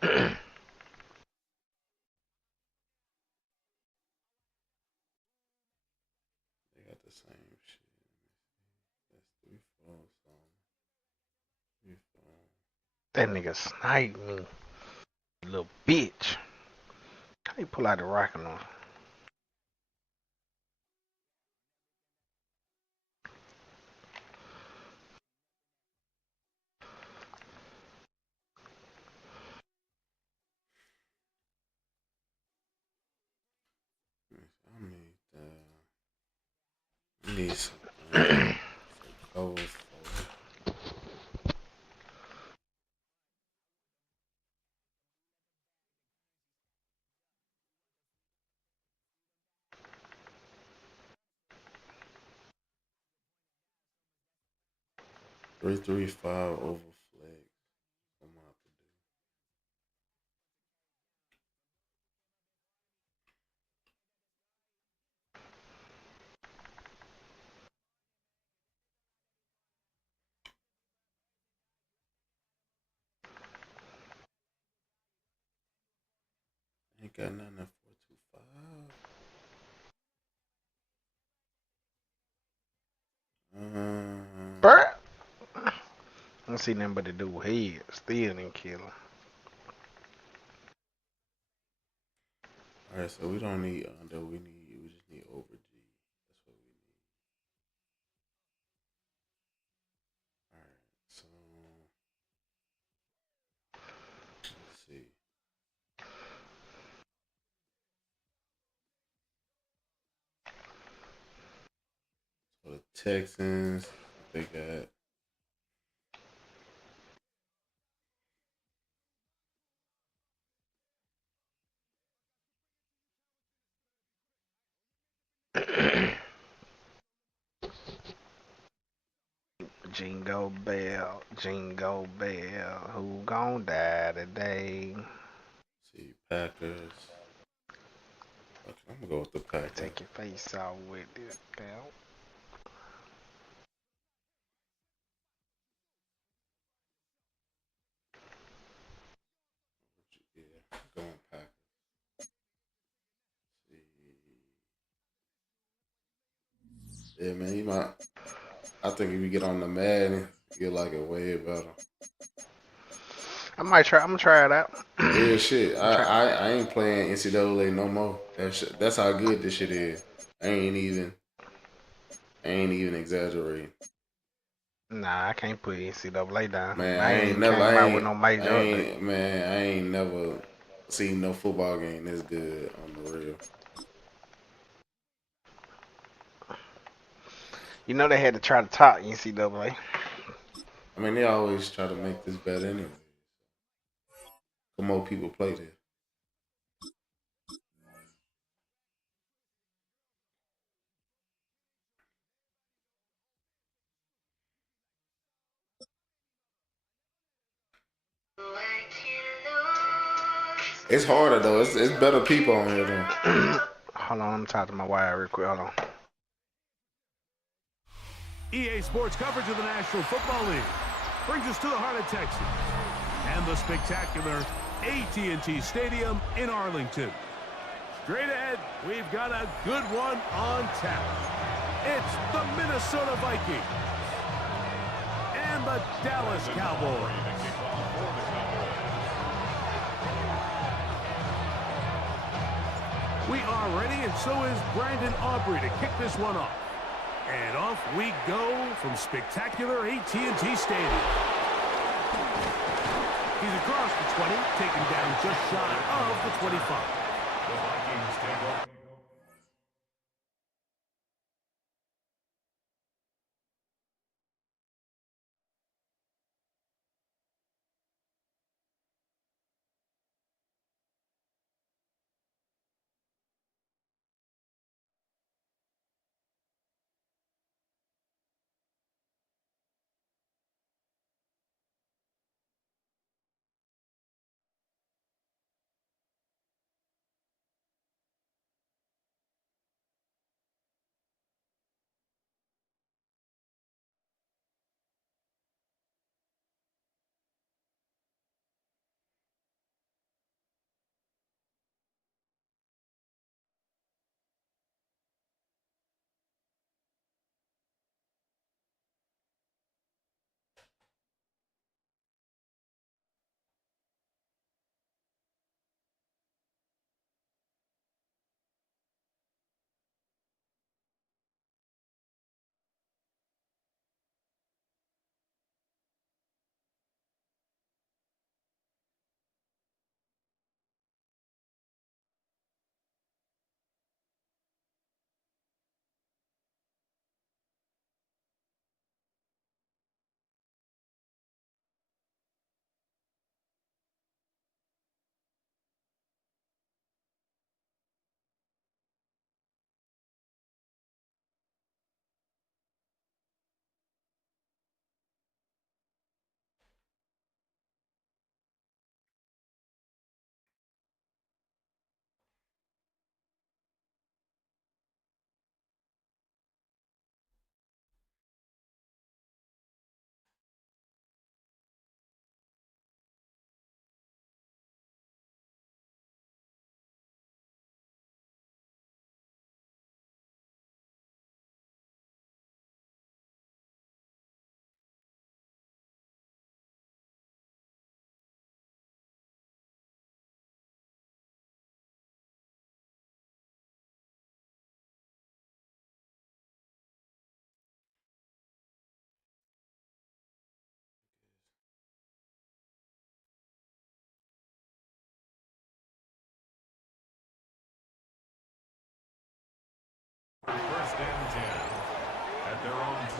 They got the same shit. That's 3, 4, so 3, 4. That nigga sniped me, little bitch. How you pull out the rocket on? I need some covers for 3-3-5 over flag. I'm gonna have to do. Ain't got nothing at 4-2-5. Bruh. I don't see nothing but the dude head. Still didn't kill him. Alright, so we don't need under. We just need over G. That's what we need. Alright, so let's see. So the Texans, they got Jingle bell, who gon' die today? see Packers. Okay, I'm gonna go with the Packers. Take your face off with this belt. Yeah, going Packers. See. Yeah, man, you might. I think if you get on the Madden, you'll like it way better. I'm gonna try it out. Yeah, shit. I ain't playing NCAA no more. That's how good this shit is. I ain't even exaggerating. Nah, I can't put NCAA down. Man, I ain't came out with no major update. I ain't never seen no football game this good on the real. You know they had to try to top NCAA. I mean, they always try to make this better anyway. The more people play this. It's harder though. It's better people on here though. Hold on, I'm talking to my wire real quick. Hold on. EA Sports coverage of the National Football League brings us to the heart of Texas and the spectacular AT&T Stadium in Arlington. Straight ahead, we've got a good one on tap. It's the Minnesota Vikings and the Dallas Cowboys. We are ready, and so is Brandon Aubrey to kick this one off. And off we go from spectacular AT&T Stadium. He's across the 20, taken down just shy of the 25. The Vikings take over.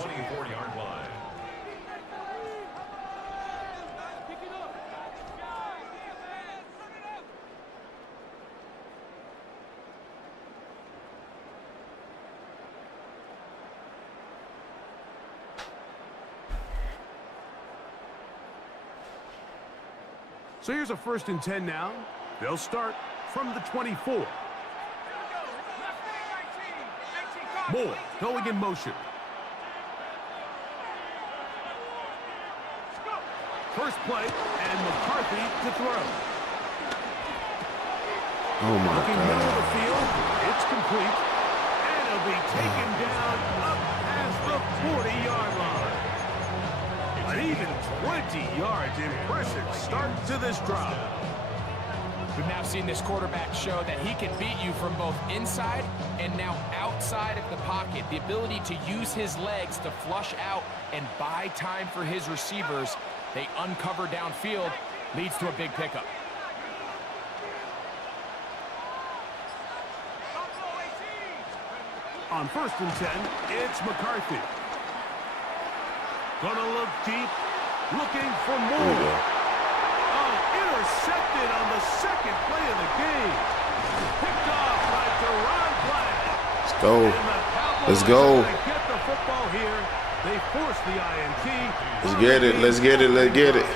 24-yard line. So here's a 1st and 10 now. They'll start from the 24. Moore going in motion. First play, and McCarthy to throw. Oh my Looking middle of the God. field, it's complete, and it'll be taken down up past the 40-yard line. An even 20 yards. Impressive start to this drive. We've now seen this quarterback show that he can beat you from both inside and now outside of the pocket. The ability to use his legs to flush out and buy time for his receivers. They uncover downfield, leads to a big pickup. On 1st and 10, it's McCarthy. Gonna look deep, looking for more. Oh, intercepted on the 2nd play of the game. Picked off by Deron Black. Let's go. Let's go. Get the football here. They force the INT. Let's get it. Let's get it. Let's get it.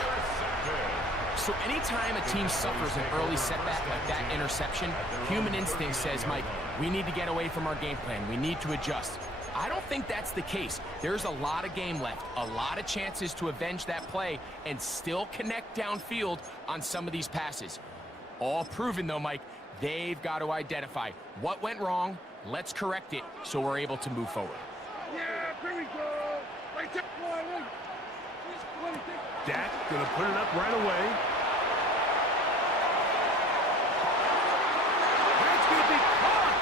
So anytime a team suffers an early setback like that interception, human instinct says, Mike, we need to get away from our game plan. We need to adjust. I don't think that's the case. There's a lot of game left, a lot of chances to avenge that play and still connect downfield on some of these passes. All proven, though, Mike, they've got to identify what went wrong, let's correct it so we're able to move forward. Yeah, here we go. Right there. Dak gonna put it up right away. That's gonna be caught.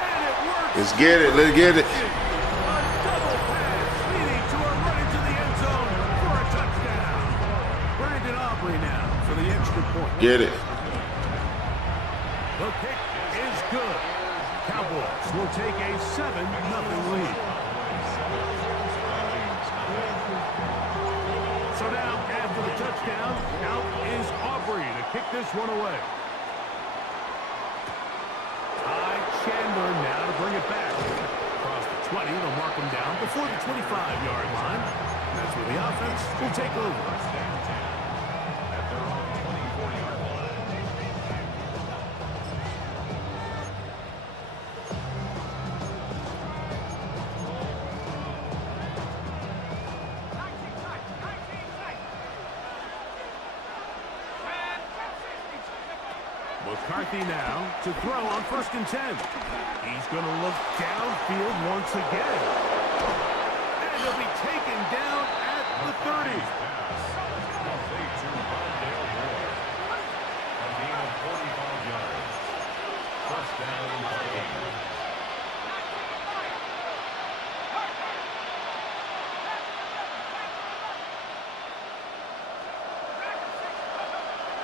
And it works. Let's get it. Let's get it. A double pass leading to a run into the end zone for a touchdown. Brandon Aubrey now for the extra point. Get it. The kick is good. Cowboys will take a 7-0 lead. So now, after the touchdown, out is Aubrey to kick this one away. Ty Chandler now to bring it back. Across the 20, they'll mark him down before the 25-yard line. That's where the offense will take over. McCarthy now to throw on 1st and 10. He's going to look downfield once again. And he'll be taken down at the 30. A gain of 45 yards. First down, Vikings.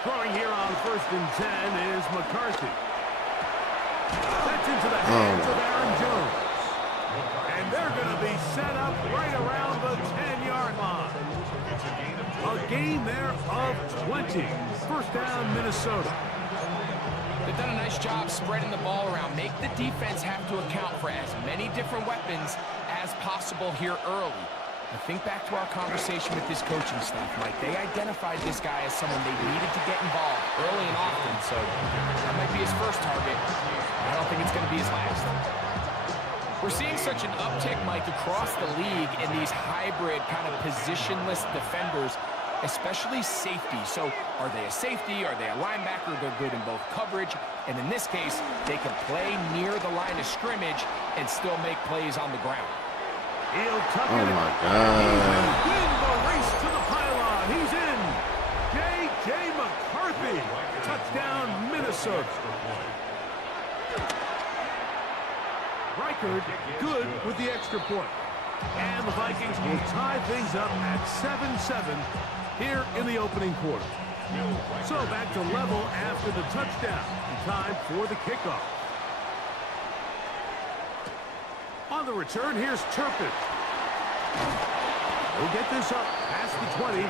Throwing here on 1st and 10 is McCarthy. That's into the hands of Aaron Jones. And they're going to be set up right around the 10-yard line. A gain there of 20. First down, Minnesota. They've done a nice job spreading the ball around. Make the defense have to account for as many different weapons as possible here early. I think back to our conversation with this coaching staff, Mike. They identified this guy as someone they needed to get involved early and often, so that might be his first target. I don't think it's going to be his last. We're seeing such an uptick, Mike, across the league in these hybrid kind of positionless defenders, especially safety. So are they a safety? Are they a linebacker? They're good in both coverage. And in this case, they can play near the line of scrimmage and still make plays on the ground. He'll tuck Oh it. my He God. will win the race to the pylon. He's in. J.J. McCarthy. Touchdown, Minnesota. Reichard good with the extra point. And the Vikings will tie things up at 7-7 here in the opening quarter. So back to level after the touchdown. Time for the kickoff. On the return, here's Turpin. They'll get this up past the 20.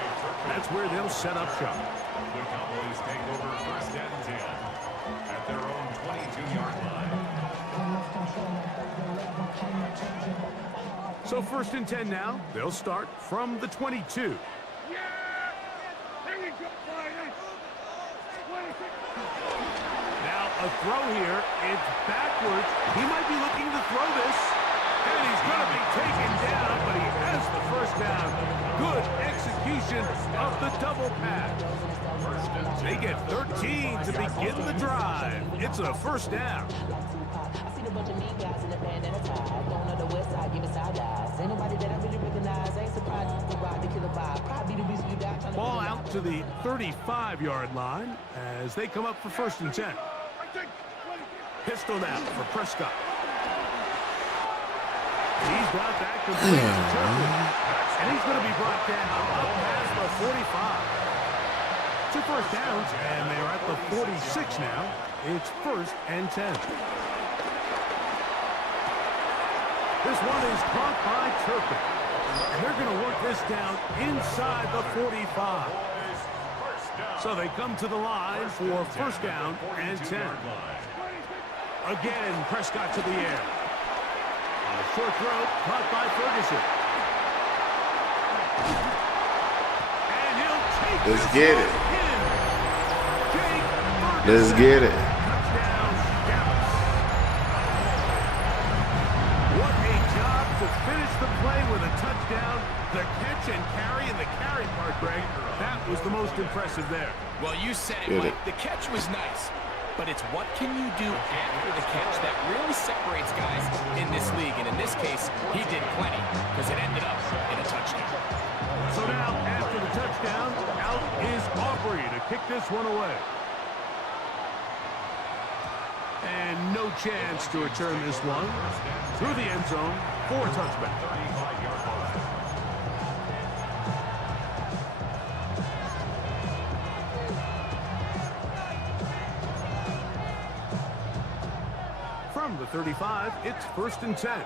That's where they'll set up shop. The Cowboys take over first and 10 at their own 22-yard line. So first and 10 now. They'll start from the 22. Now a throw here. It's backwards. He might be looking to throw this. And he's going to be taken down, but he has the first down. Good execution of the double pass. They get 13 to begin the drive. It's a first down. Ball out to the 35-yard line as they come up for first and 10. Pistol now for Prescott. He's got that complete to Turpin. And he's going to be brought down up past the 45. 2 first downs, and they're at the 46 now. It's first and 10. This one is caught by Turpin. And they're going to work this down inside the 45. So they come to the line for first down and 10. Again, Prescott to the air. A short throw caught by Ferguson. And he'll take Let's get it. Let's get it. Touchdown, Dallas. What a job to finish the play with a touchdown. The catch and carry, and the carry part, Greg, that was the most impressive there. Well, you said it, Mike. The catch was nice. But it's what can you do after the catch that really separates guys in this league. And in this case, he did plenty because it ended up in a touchdown. So now, after the touchdown, out is Aubrey to kick this one away. And no chance to return this one through the end zone for a touchback. 35-yard line. From the 35, it's first and 10.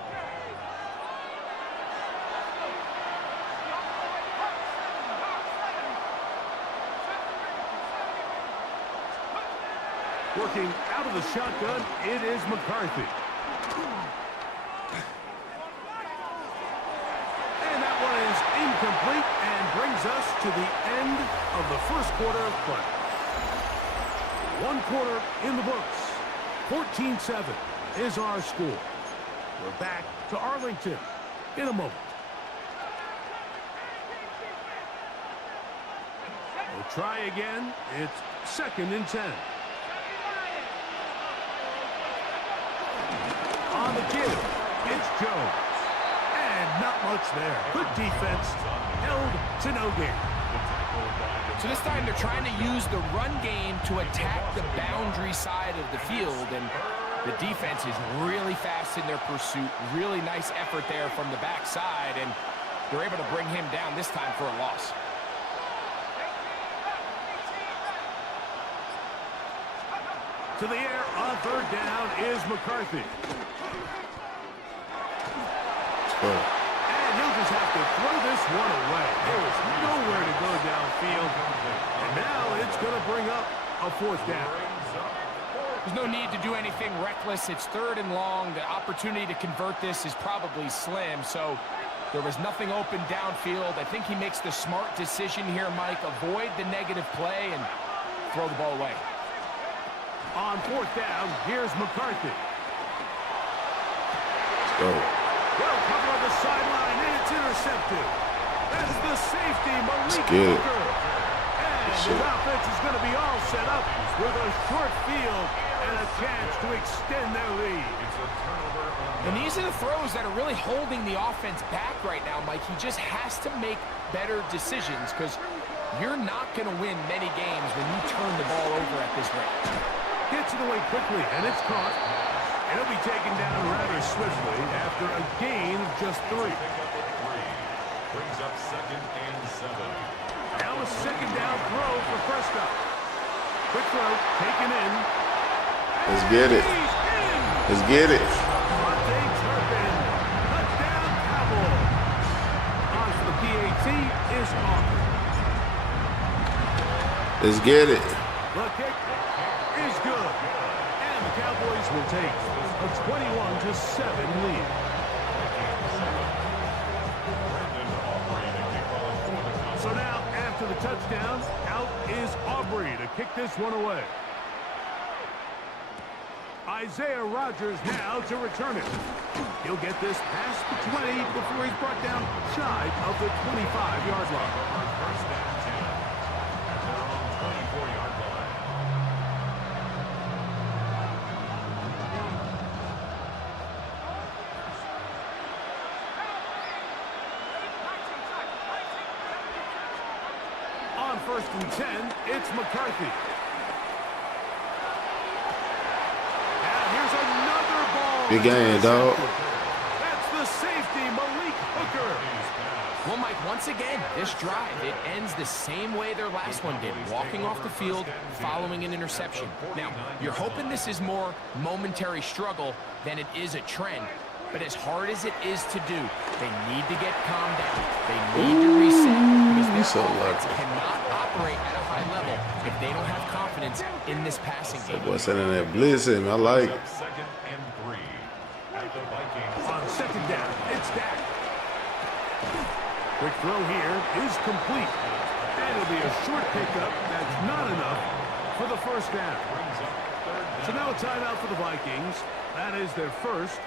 Working out of the shotgun, it is McCarthy. And that one is incomplete and brings us to the end of the first quarter of play. 1 quarter in the books. 14-7 is our score. We're back to Arlington in a moment. We'll try again. It's second and 10. On the give, it's Jones. And not much there. Good defense. Held to no gain. So this time they're trying to use the run game to attack the boundary side of the field, and the defense is really fast in their pursuit. Really nice effort there from the backside, and they're able to bring him down this time for a loss. To the air on third down is McCarthy. And he'll just have to throw this one away. There is nowhere to go downfield. And now it's going to bring up a fourth down. There's no need to do anything reckless. It's third and long. The opportunity to convert this is probably slim. So there was nothing open downfield. I think he makes the smart decision here, Mike. Avoid the negative play and throw the ball away. On fourth down, here's McCarthy. Let's go. Well covered on the sideline, and it's intercepted. That's the safety, Malik Booker. And the offense is going to be all set up with a short field and a chance to extend their lead. And these are the throws that are really holding the offense back right now, Mike. He just has to make better decisions because you're not going to win many games when you turn the ball over at this rate. Gets it away quickly, and it's caught. It'll be taken down rather swiftly after a gain of just 3. Brings up second and 7. Now a second down throw for Prescott. Quick throw, taken in. Let's get it. Let's get it. Turpin, touchdown Cowboys. Let's get it. The kick is good. And the Cowboys will take a 21-7 lead. So now, after the touchdown, out is Aubrey to kick this one away. Isaiah Rodgers now to return it. He'll get this past the 20 before he's brought down shy of the 25-yard line. First down 10 at their own 24-yard line. On 1st and 10, it's McCarthy. Big game, dog. That's the safety, Malik Hooker. Well, Mike, once again, this drive, it ends the same way their last one did, walking off the field, following an interception. Now, you're hoping this is more momentary struggle than it is a trend, but as hard as it is to do, they need to get calmed down. They need to reset because their offense cannot operate at a high level if they don't have confidence in this passing game. Boy, sending that blitz in, I like it. Second and 3 at the Vikings. On 2nd down, it's Dak. Quick throw here is complete. And it'll be a short pickup that's not enough for the 1st down. So now a timeout for the Vikings. That is their first.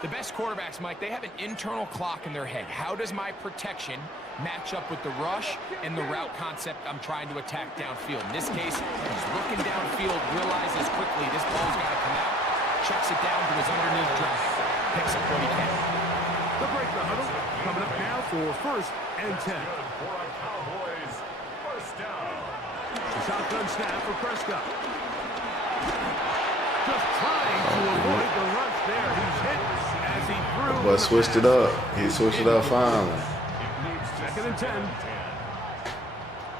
The best quarterbacks, Mike, they have an internal clock in their head. How does my protection match up with the rush and the route concept I'm trying to attack downfield? In this case, he's looking downfield, realizes quickly this ball's got to come out, checks it down to his underneath drop, picks up what he can. The break the huddle coming up now for 1st and 10. For a Cowboys first down. The shotgun snap for Prescott. Just trying to avoid the rush there. He's hit as he threw. But switched it up. He switched it up finally. 2nd and 10.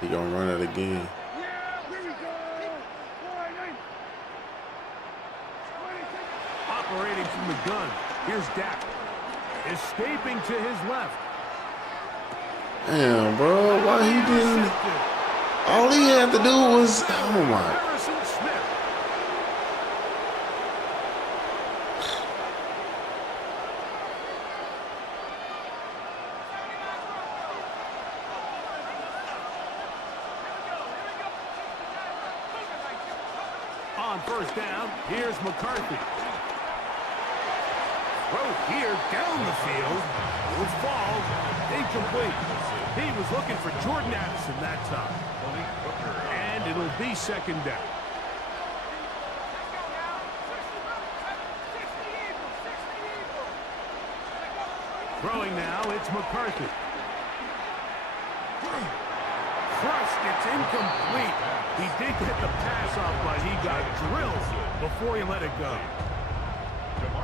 He gonna run it again. Operating from the gun. Here's Dak. Escaping to his left. Damn, bro. Why he didn't? All he had to do was, oh my. On 1st down, here's McCarthy. Throw here down the field. Will fall. Incomplete. He was looking for Jordan Addison that time. And it'll be 2nd down. Throwing now, it's McCarthy. Crushed, it's incomplete. He did get the pass off, but he got drilled before he let it go.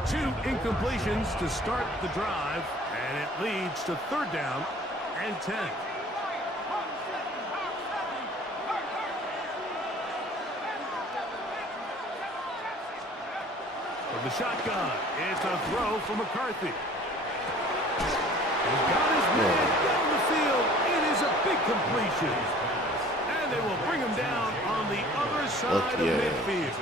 2 incompletions to start the drive, and it leads to 3rd down and 10. From the shotgun, it's a throw for McCarthy. He's got his man down the field. It is a big completion. And they will bring him down on the other side of midfield.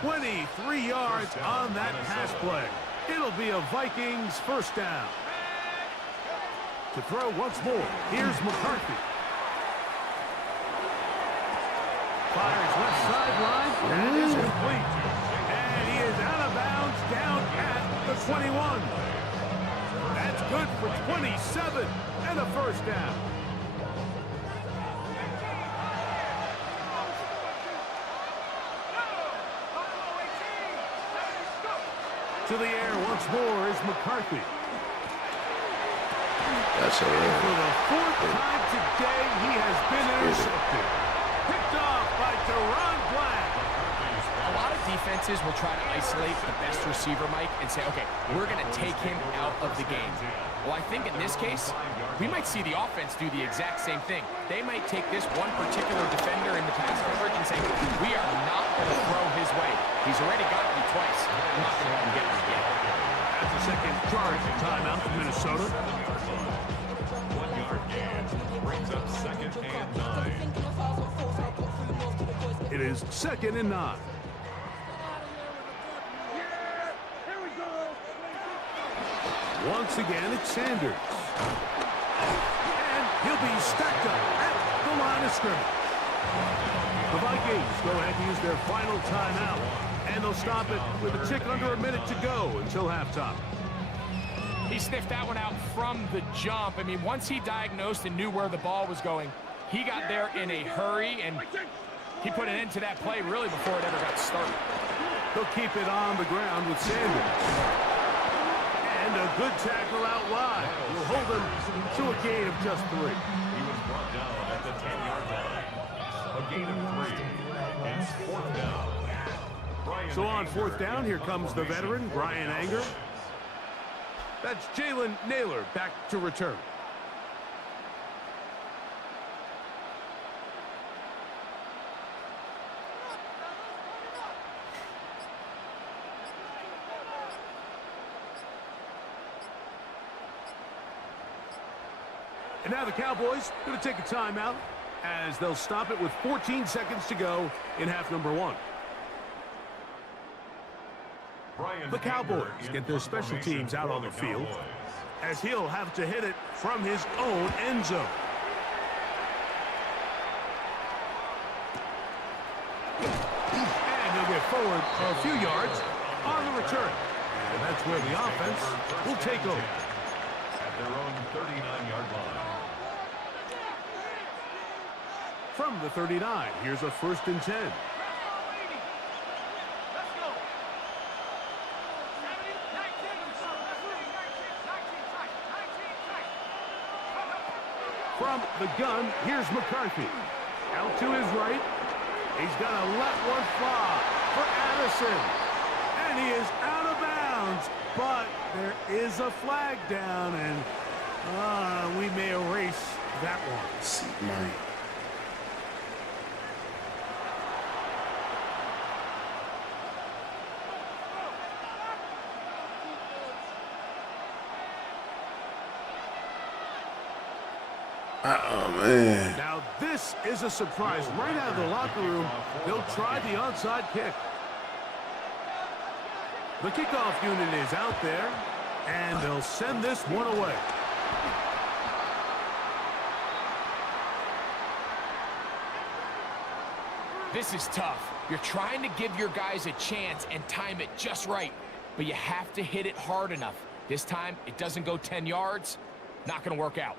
23 yards on that pass play. It'll be a Vikings first down. To throw once more, here's McCarthy. Fires left sideline. That is complete. And he is out of bounds down at the 21. That's good for 27 and a first down. To the air once more is McCarthy. That's a For the 4th time today, he has been intercepted. Picked off by Deron Black. A lot of defenses will try to isolate the best receiver, Mike, and say, okay, we're going to take him out of the game. Well, I think in this case, we might see the offense do the exact same thing. They might take this one particular defender in the pass coverage and say, we are not going to throw his way. He's already gotten me twice. We're not going to let him get me again. That's the second charge timeout from Minnesota. brings up 2nd and 9. It is 2nd and 9. Once again, it's Sanders. And he'll be stacked up at the line of scrimmage. The Vikings go ahead and use their final timeout, and they'll stop it with a tick under a minute to go until halftime. He sniffed that one out from the jump. I mean, once he diagnosed and knew where the ball was going, he got there in a hurry, and he put an end to that play really before it ever got started. He'll keep it on the ground with Sanders. And a good tackle out wide. Will hold him to a gain of just 3. He was brought down at the 10-yard line. A gain of 3. It's 4th down. So on 4th down, here comes the veteran, Brian Anger. That's Jalen Naylor back to return. And now the Cowboys going to take a timeout as they'll stop it with 14 seconds to go in half number 1. The Cowboys get their special teams out on the field as he'll have to hit it from his own end zone. And he'll get forward a few yards on the return. And that's where the offense will take over. At their own 39-yard line. From the 39, here's a 1st and 10. From the gun, here's McCarthy. Out to his right. He's going to let one fly for Addison. And he is out of bounds. But there is a flag down, and we may erase that one. See, Mike. Oh, man. Now, this is a surprise. Right out of the locker room, they'll try the onside kick. The kickoff unit is out there, and they'll send this one away. This is tough. You're trying to give your guys a chance and time it just right, but you have to hit it hard enough. This time, it doesn't go 10 yards. Not going to work out.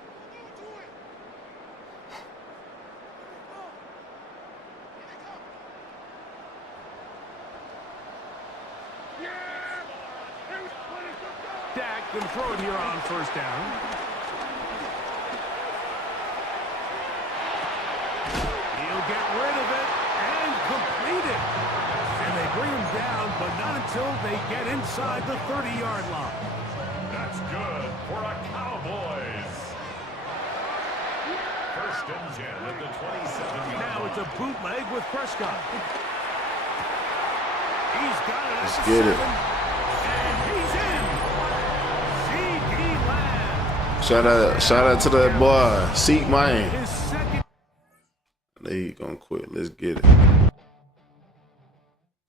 Dak can throw it here on 1st down. He'll get rid of it and complete it. And they bring him down, but not until they get inside the 30-yard line. That's good for a Cowboys. 1st and 10 at the 27. Now it's a bootleg with Prescott. He's got it. Let's get it. And he's in. Shout out to that boy, Seek Mine. There you gonna quit. Let's get it.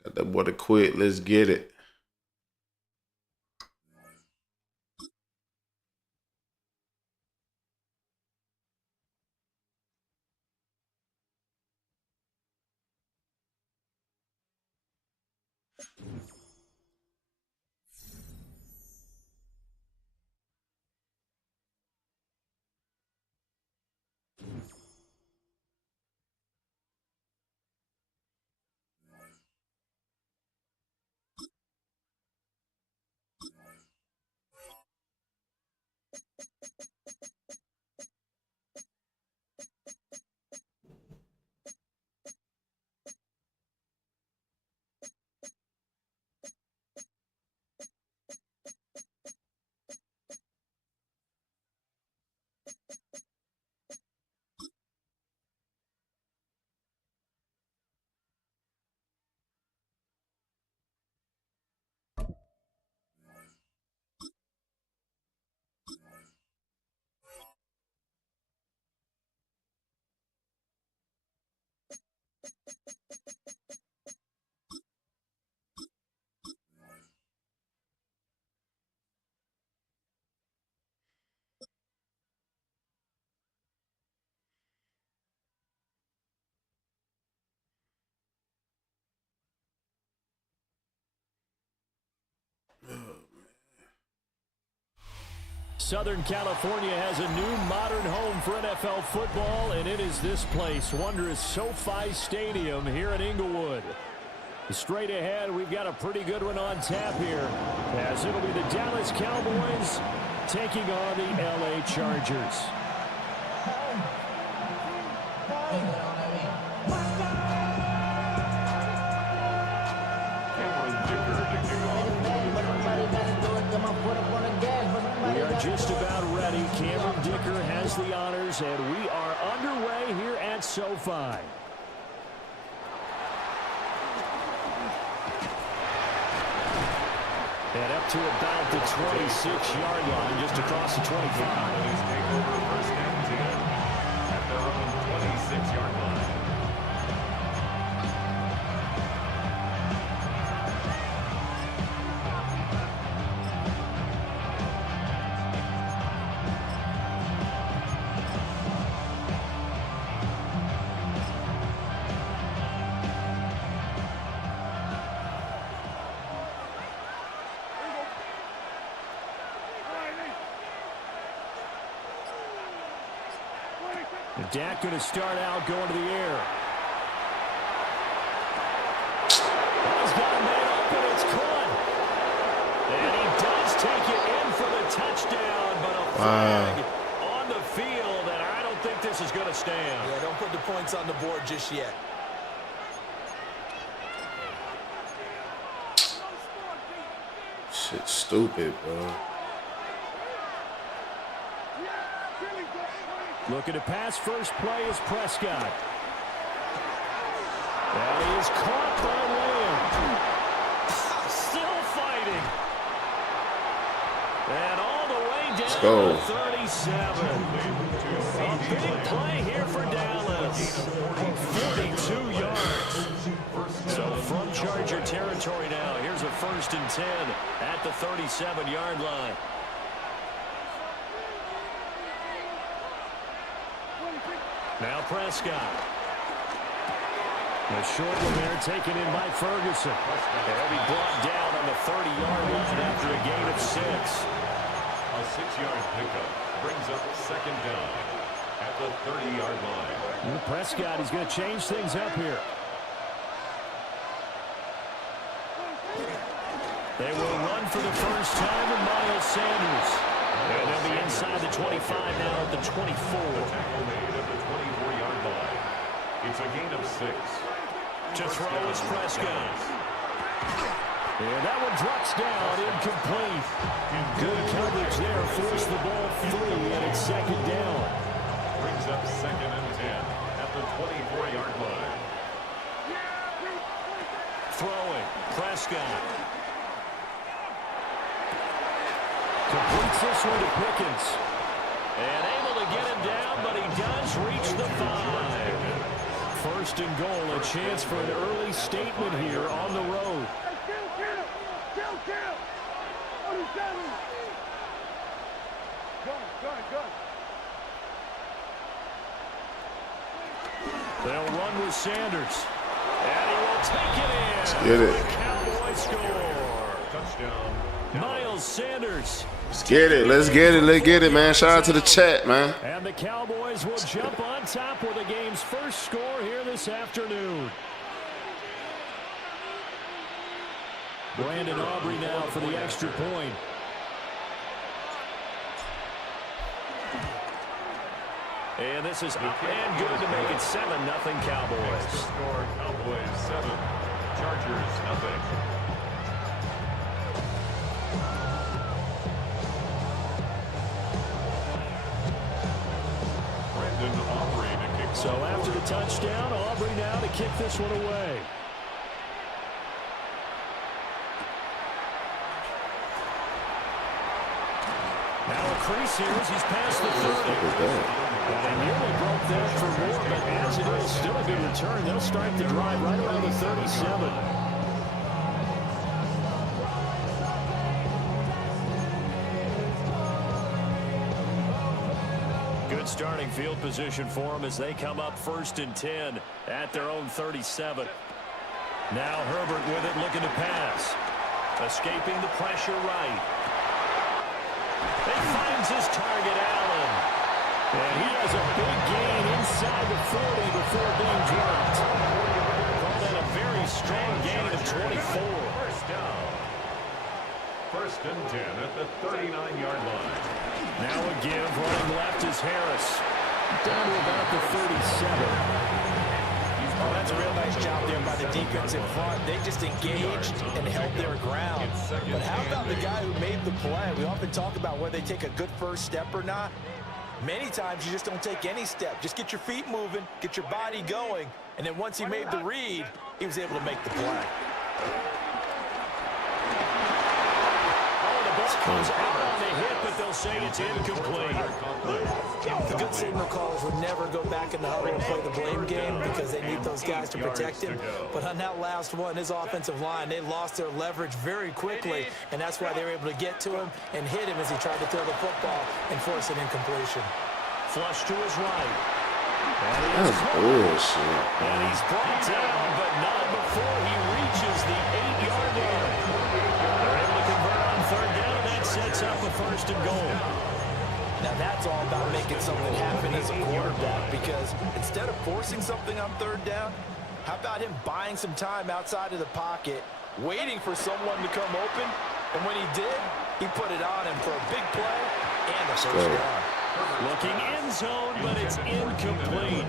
Got that boy to quit. Let's get it. Southern California has a new modern home for NFL football, and it is this place, wondrous SoFi Stadium here in Inglewood. Straight ahead, we've got a pretty good one on tap here, as it'll be the Dallas Cowboys taking on the LA Chargers. We are just about ready. Cameron Dicker has the honors, and we are underway here at SoFi. And up to about the 26-yard line, just across the 25. Take over first and 10 at their own 26-yard line. Dak going to start out going to the air. He's got a man open. It's caught. And he does take it in for the touchdown, but a flag on the field, and I don't think this is going to stand. Yeah, don't put the points on the board just yet. Shit's stupid, bro. Looking to pass. First play is Prescott. That is caught by Lamb. Still fighting. And all the way down to 37. A big play here for Dallas. 42 yards. So from Charger territory now, here's a 1st and 10 at the 37-yard line. Now Prescott. A short one there taken in by Ferguson. They'll be brought down on the 30-yard line after a gain of 6. A 6-yard pickup brings up 2nd down at the 30-yard line. Prescott, he's going to change things up here. They will run for the first time with Miles Sanders. And they'll be inside the 25 now at the 24. Tackle made at the 24-yard line. It's a gain of 6. To throw is Prescott. And that one drops down, incomplete. Good coverage there, forced the ball free, and it's 2nd down. Brings up 2nd and 10 at the 24-yard line. Throwing, Prescott. Completes this one to Pickens. And able to get him down, but he does reach the 5. 1st and goal, a chance for an early statement here on the road. They'll run with Sanders. And he will take it in. Let's get it. The Cowboys score. Touchdown. Miles Sanders. Let's get it. Let's get it. Let's get it, man. Shout out to the chat, man. And the Cowboys will jump on top with the game's first score here this afternoon. Brandon Aubrey now for the extra point. And this is up and good to make it 7-0 Cowboys. Score Cowboys 7, Chargers nothing. So after the touchdown, Aubrey now to kick this one away. Now a crease here as he's past the 30. And they nearly broke there for more, but as it is, still a good return. They'll start the drive right around the 37. Good starting field position for them as they come up 1st and 10 at their own 37. Now Herbert with it, looking to pass. Escaping the pressure right. They find finds his target, Allen. And he has a big gain inside the 40 before being dropped. Call that a very strong gain of 24. First down. First and 10 at the 39-yard line. Now a give. Running left is Harris. Down to about the 37. Oh, that's a real nice job there by the defense in front. They just engaged and held their ground. But how about the guy who made the play? We often talk about whether they take a good first step or not. Many times you just don't take any step. Just get your feet moving, get your body going, and then once he made the read, he was able to make the play. Comes out on the hit, but they'll say it's incomplete. The good signal callers would never go back in the huddle and play the blame game because they need those guys to protect him. But on that last one, his offensive line, they lost their leverage very quickly, and that's why they were able to get to him and hit him as he tried to throw the football and force an incompletion. Flush to his right. That's bullshit. And he's brought down, but not before he reaches the 8-yard line. They're able to convert on third down, and that sets up a first and goal. Now that's all about making something happen as a quarterback, because instead of forcing something on third down, how about him buying some time outside of the pocket, waiting for someone to come open, and when he did, he put it on him for a big play and a first down. Looking end zone, but it's incomplete.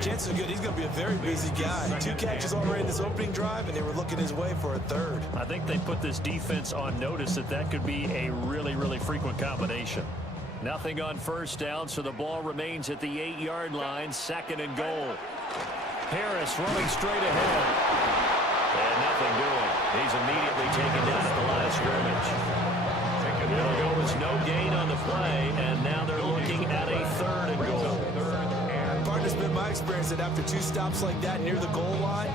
Chances are good he's going to be a very busy guy. 2 catches already in this opening drive, and they were looking his way for a third. I think they put this defense on notice that could be a really, really frequent combination. Nothing on first down, so the ball remains at the 8-yard line, second and goal. Harris running straight ahead. And nothing doing. He's immediately taken down at the line of scrimmage. It'll go as no gain on the play, and now they're looking at a third and goal. Partner's been my experience that after 2 stops like that near the goal line,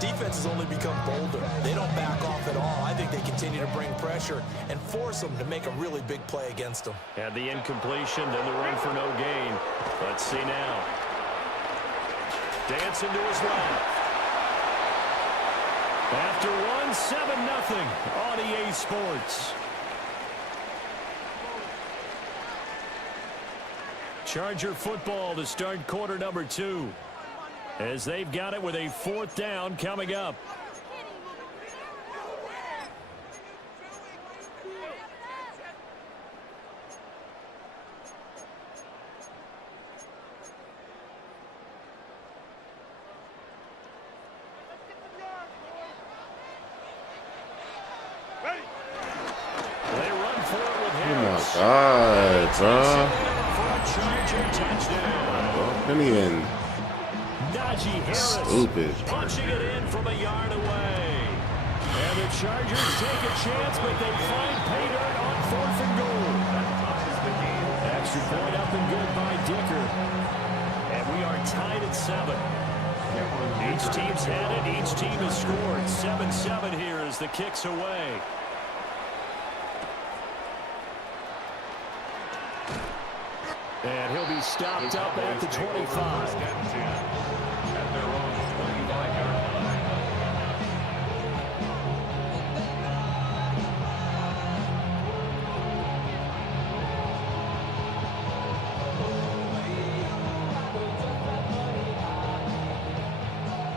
defenses only become bolder. They don't back off at all. I think they continue to bring pressure and force them to make a really big play against them. Had the incompletion, then the run for no gain. Let's see now. Dancing to his left. After one, 7-0 on EA Sports. Charger football to start quarter number 2. As they've got it with a 4th down coming up. They run for it with Harris. Oh my God, bro. Couldn't even. Najee Harris Stupid. punching it in from a yard away. And the Chargers take a chance, but they find pay dirt on 4th and goal. Extra point up and good by Dicker. And we are tied at 7. Each team's had it. Each team has scored. 7-7 here as the kick's away. And he'll be stopped up at the 25.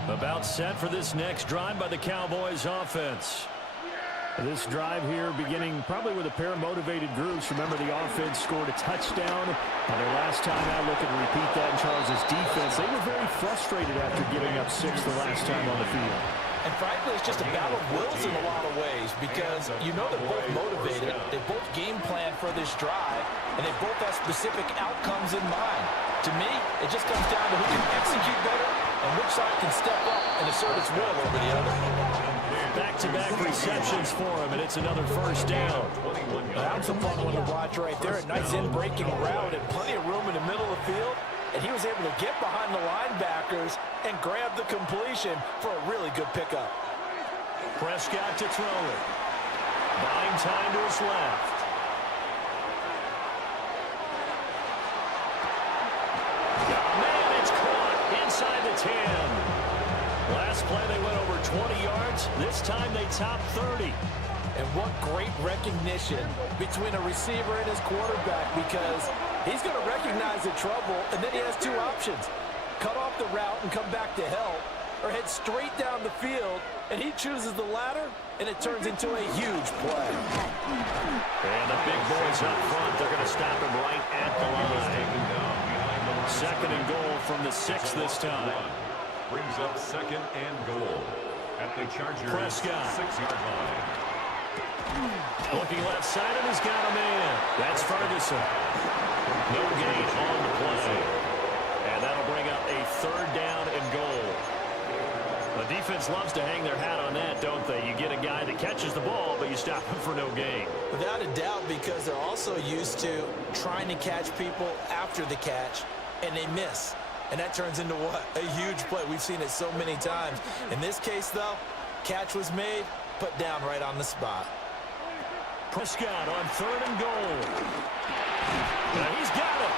About set for this next drive by the Cowboys offense. This drive here beginning probably with a pair of motivated groups. Remember, the offense scored a touchdown on their last time out. Looking to repeat that in Charles' defense. They were very frustrated after giving up 6 the last time on the field. And frankly, it's just a battle of wills in a lot of ways, because you know they're both motivated. They both game plan for this drive, and they both have specific outcomes in mind. To me, it just comes down to who can execute better and which side can step up and assert its will over the other. Back-to-back receptions for him, and it's another first down. That's a fun one to watch right there. A nice in-breaking route and plenty of room in the middle of the field. And he was able to get behind the linebackers and grab the completion for a really good pickup. Prescott to throw it. Buying time to his left. Man, it's caught inside the 10. Last play they went over 20 yards. This time they topped 30. And what great recognition between a receiver and his quarterback, because he's going to recognize the trouble, and then he has two options. Cut off the route and come back to help, or head straight down the field, and he chooses the latter, and it turns into a huge play. And the big boys up front, they're going to stop him right at the line. Second and goal from the 6 this time. Brings up second and goal at the Chargers' Prescott. 6-yard line. Looking left side, and he's got a man. That's Ferguson. No gain on the play. And that'll bring up a 3rd down and goal. The defense loves to hang their hat on that, don't they? You get a guy that catches the ball, but you stop him for no gain. Without a doubt, because they're also used to trying to catch people after the catch, and they miss. And that turns into what? A huge play. We've seen it so many times. In this case, though, catch was made, put down right on the spot. Prescott on 3rd and goal. And he's got it.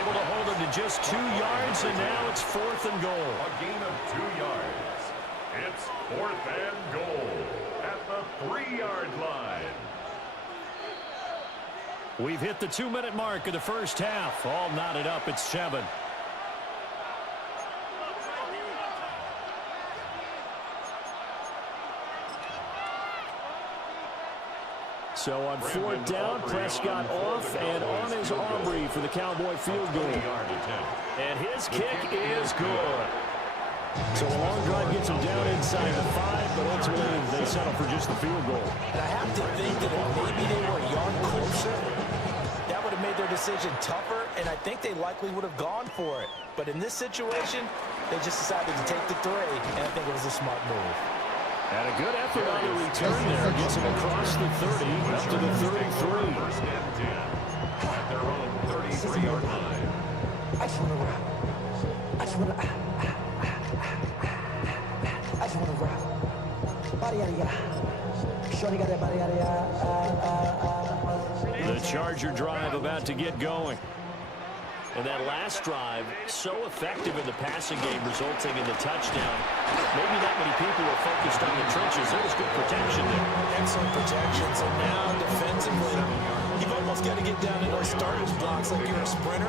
Able to hold him to just 2 yards, and now it's 4th and goal. A gain of 2 yards. It's 4th and goal at the 3-yard line. We've hit the 2-minute mark of the first half. All knotted up at 7. So on 4th down, Prescott off and on his Aubrey for the Cowboy field goal. And his kick is good. So a long drive gets him down inside the 5, but ultimately they settle for just the field goal. And I have to think that if maybe they were a yard closer, that would have made their decision tougher, and I think they likely would have gone for it. But in this situation, they just decided to take the 3, and I think it was a smart move. And a good effort on the return there. Gets him across the 30, up to the 33. 1st and 10 at their own 33-yard line. I just want to rock. I just want to rock. Body yada yada. Shorty got that body yada yada. The Charger drive about to get going. And that last drive, so effective in the passing game, resulting in the touchdown. Maybe not many people were focused on the trenches. There was good protection there. Excellent protection. So now, defensively, you've almost got to get down in those starters blocks like you're a sprinter.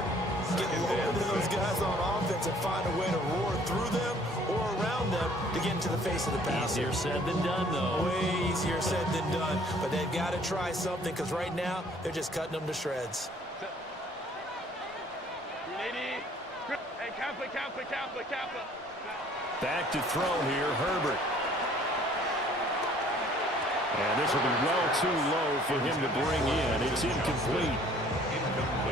Get lower than those guys on offense and find a way to roar through them or around them to get into the face of the passer. Easier said than done, though. Way easier said than done. But they've got to try something, because right now, they're just cutting them to shreds. Back to throw here, Herbert. And this will be well too low for him to bring in. It's incomplete.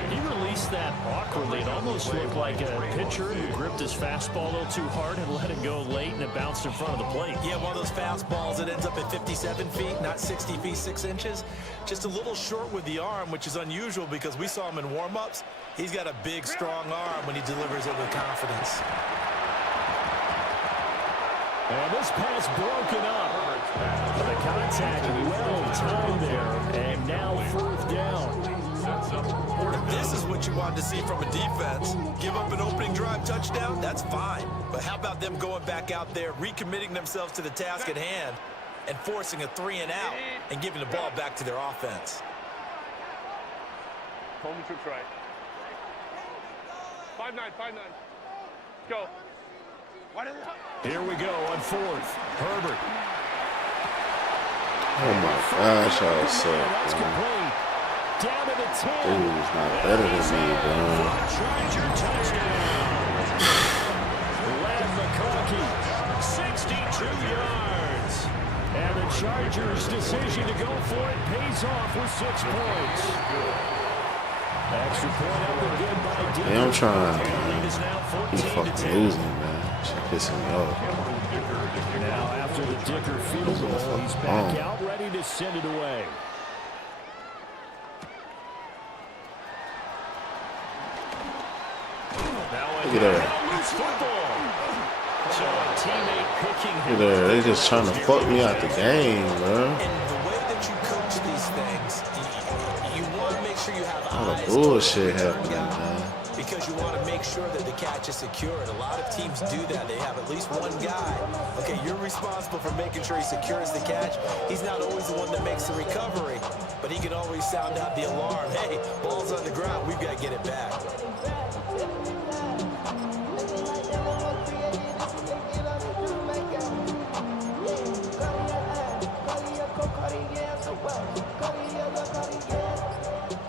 He released that awkwardly. It almost looked like a pitcher who gripped his fastball a little too hard and let it go late, and it bounced in front of the plate. Yeah, one of those fastballs that ends up at 57 feet, not 60 feet, 6 inches. Just a little short with the arm, which is unusual because we saw him in warm-ups. He's got a big, strong arm when he delivers it with confidence. And this pass broken up. The contact well timed there, and now 4th down. This is what you wanted to see from a defense. Give up an opening drive touchdown, that's fine. But how about them going back out there, recommitting themselves to the task at hand, and forcing a 3-and-out and giving the ball back to their offense? Home troops right. 5-9, 5-9. Go. Here we go on 4th. Herbert. Oh my gosh, I was sick, That's man. complete. Down to the 10. Dude's not better than me, bro. Charger touchdown. Led McConkey, 62 yards. And the Chargers' decision to go for it pays off with 6 points. Extra point up and good by Dicker. Hey, I'm trying, And the lead man. is now He's 14 to fucking 10. losing, man. She's pissing me off. Now after the Dicker field goal, he's back out ready to send it away. Look at that. So a teammate picking him. Look at that. They just trying to fuck me out the game, bro. And the way that you coach these things, you want to make sure you have All the eyes bullshit towards the happening, guy. man. because you want to make sure that the catch is secured. A lot of teams do that. They have at least one guy. Okay, you're responsible for making sure he secures the catch. He's not always the one that makes the recovery, but he can always sound out the alarm. Hey, ball's on the ground. We've got to get it back.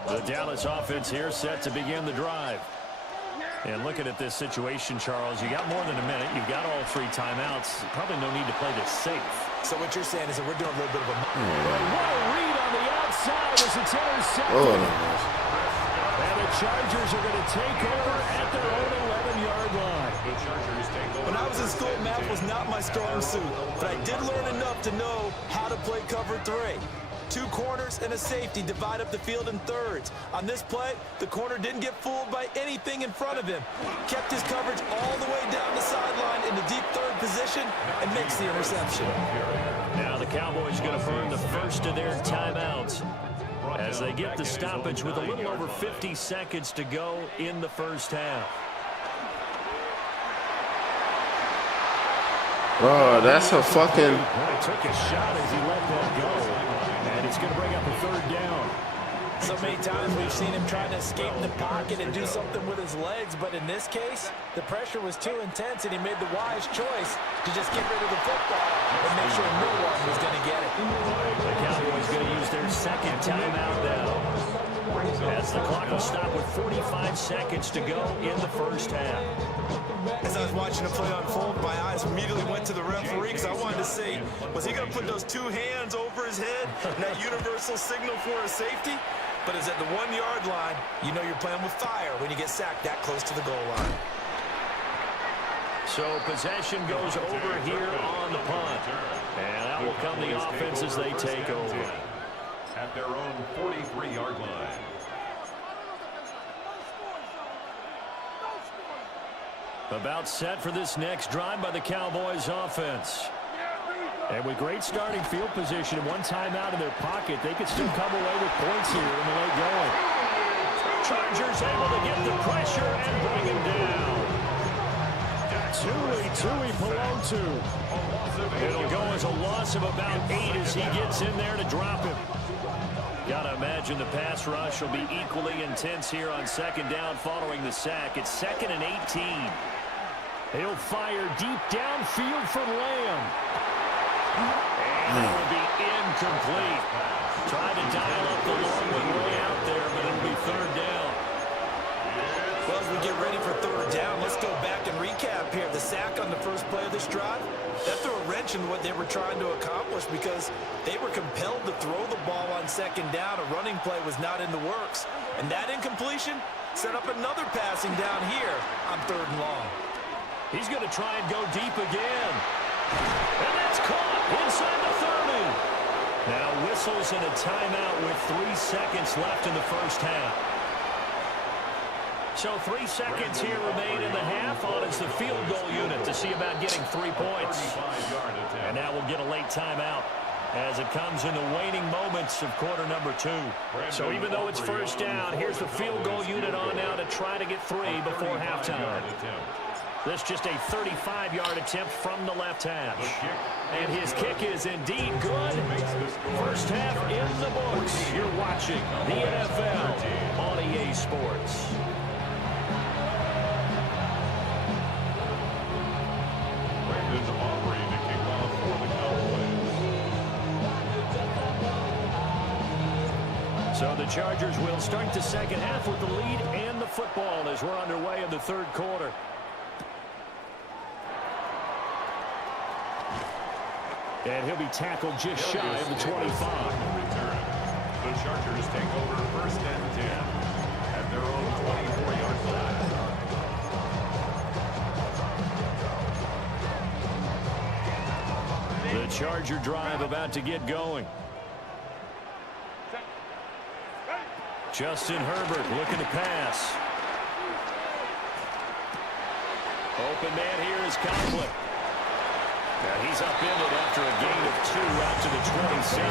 The Dallas offense here set to begin the drive. And looking at this situation, Charles, you got more than a minute. You've got all 3 timeouts. Probably no need to play this safe. So what you're saying is that we're doing a little bit of a... What a read on the outside as it's intercepted. And the Chargers are going to take over at their own 11-yard line. When I was in school, math was not my strong suit, but I did learn enough to know how to play cover 3. 2 corners and a safety divide up the field in thirds. On this play, the corner didn't get fooled by anything in front of him. Kept his coverage all the way down the sideline in the deep third position and makes the interception. Now the Cowboys going to burn the first of their timeouts as they get the stoppage with a little over 50 seconds to go in the first half. Bro, that's a fucking... He took a shot as he let that go. And it's going to bring up a 3rd down. So many times we've seen him trying to escape the pocket and do something with his legs, but in this case, the pressure was too intense and he made the wise choice to just get rid of the football and make sure no one was going to get it. The Cowboys going to use their 2nd timeout now. As the clock will stop with 45 seconds to go in the first half. As I was watching the play unfold, my eyes immediately went to the referee because I wanted to see, was he going to put those 2 hands over his head, that universal signal for a safety? But it's at the 1-yard line. You know you're playing with fire when you get sacked that close to the goal line. So possession goes over here on the punt. And out will come the offense as they take over. At their own 43-yard line. About set for this next drive by the Cowboys offense. And with great starting field position and 1 timeout in their pocket, they could still come away with points here in the late going. Chargers able to get the pressure and bring him down. Tui Pelotu. It'll go as a loss of about 8 as he gets in there to drop him. Gotta imagine the pass rush will be equally intense here on 2nd down following the sack. It's 2nd and 18. He'll fire deep downfield for Lamb. And it will be incomplete. Tried to dial up the long one way out there, but it'll be 3rd down. Well, as we get ready for 3rd down, let's go back and recap here. The sack on the first play of this drive, that threw a wrench in what they were trying to accomplish because they were compelled to throw the ball on 2nd down. A running play was not in the works. And that incompletion set up another passing down here on 3rd and long. He's going to try and go deep again. And that's caught inside the 30. Now whistles and a timeout with 3 seconds left in the first half. So 3 seconds here remain in the half on as the field goal unit to see about getting 3 points. And now we'll get a late timeout as it comes in the waning moments of quarter number 2. So even though it's 1st down, here's the field goal unit on now to try to get 3 before halftime. This just a 35-yard attempt from the left hash. And his kick is indeed good. First half in the books. You're watching the NFL on EA Sports. So the Chargers will start the 2nd half with the lead and the football as we're underway in the 3rd quarter. And he'll be tackled just shy of the 25. The Chargers take over 1st and 10 at their own 24-yard line. The Charger drive about to get going. Justin Herbert looking to pass. Open man here is Conklin. Now he's upended after a gain of 2 out to the 27.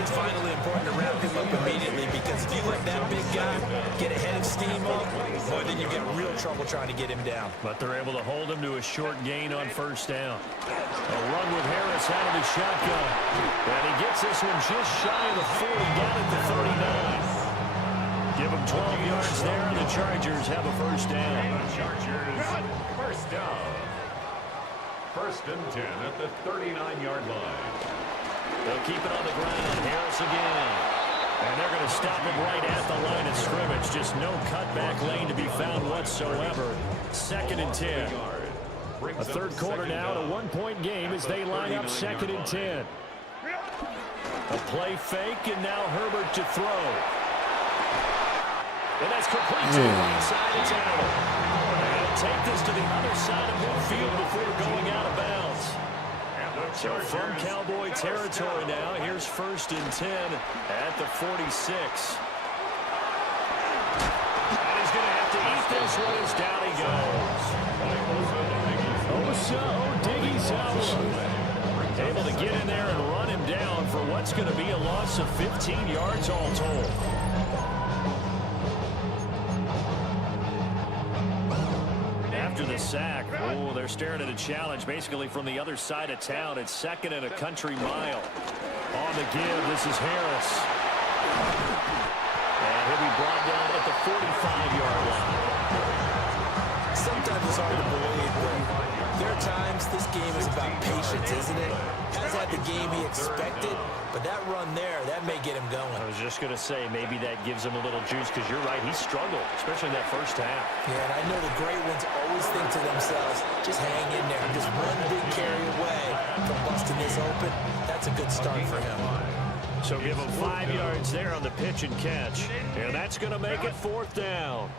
It's vitally important to wrap him up immediately because if you let that big guy get a head of steam up, boy, then you get real trouble trying to get him down. But they're able to hold him to a short gain on first down. A run with Harris out of the shotgun. And he gets this one just shy of the 40, down at the 39. Give him 12 yards there, and the Chargers have a first down. Chargers, first down. First and 10 at the 39-yard line. They'll keep it on the ground. Harris again. And they're going to stop him right at the line of scrimmage. Just no cutback lane to be found whatsoever. Second and 10. A third quarter now, a one-point game as they line up second and 10. A play fake, and now Herbert to throw. And that's complete to the right side. It's out. And they'll take this to the other side of midfield before going out of bounds. So from Cowboy territory now, here's first and 10 at the 46. And he's going to have to eat this one as down he goes. Diggy's out. Able to get in there and run him down for what's going to be a loss of 15 yards all told. After the sack, oh, they're staring at a challenge basically from the other side of town. It's second and a country mile. On the give, this is Harris. And he'll be brought down at the 45-yard line. Sometimes it's hard to believe, but there are times this game is about patience, isn't it? Has had the game he expected, but that run there, that may get him going. I was just going to say, maybe that gives him a little juice, because you're right, he struggled, especially in that first half. Yeah, and I know the great ones always think to themselves, just hang in there, just one big carry away from busting this open. That's a good start for him. So give him 5 yards there on the pitch and catch, and that's going to make it fourth down.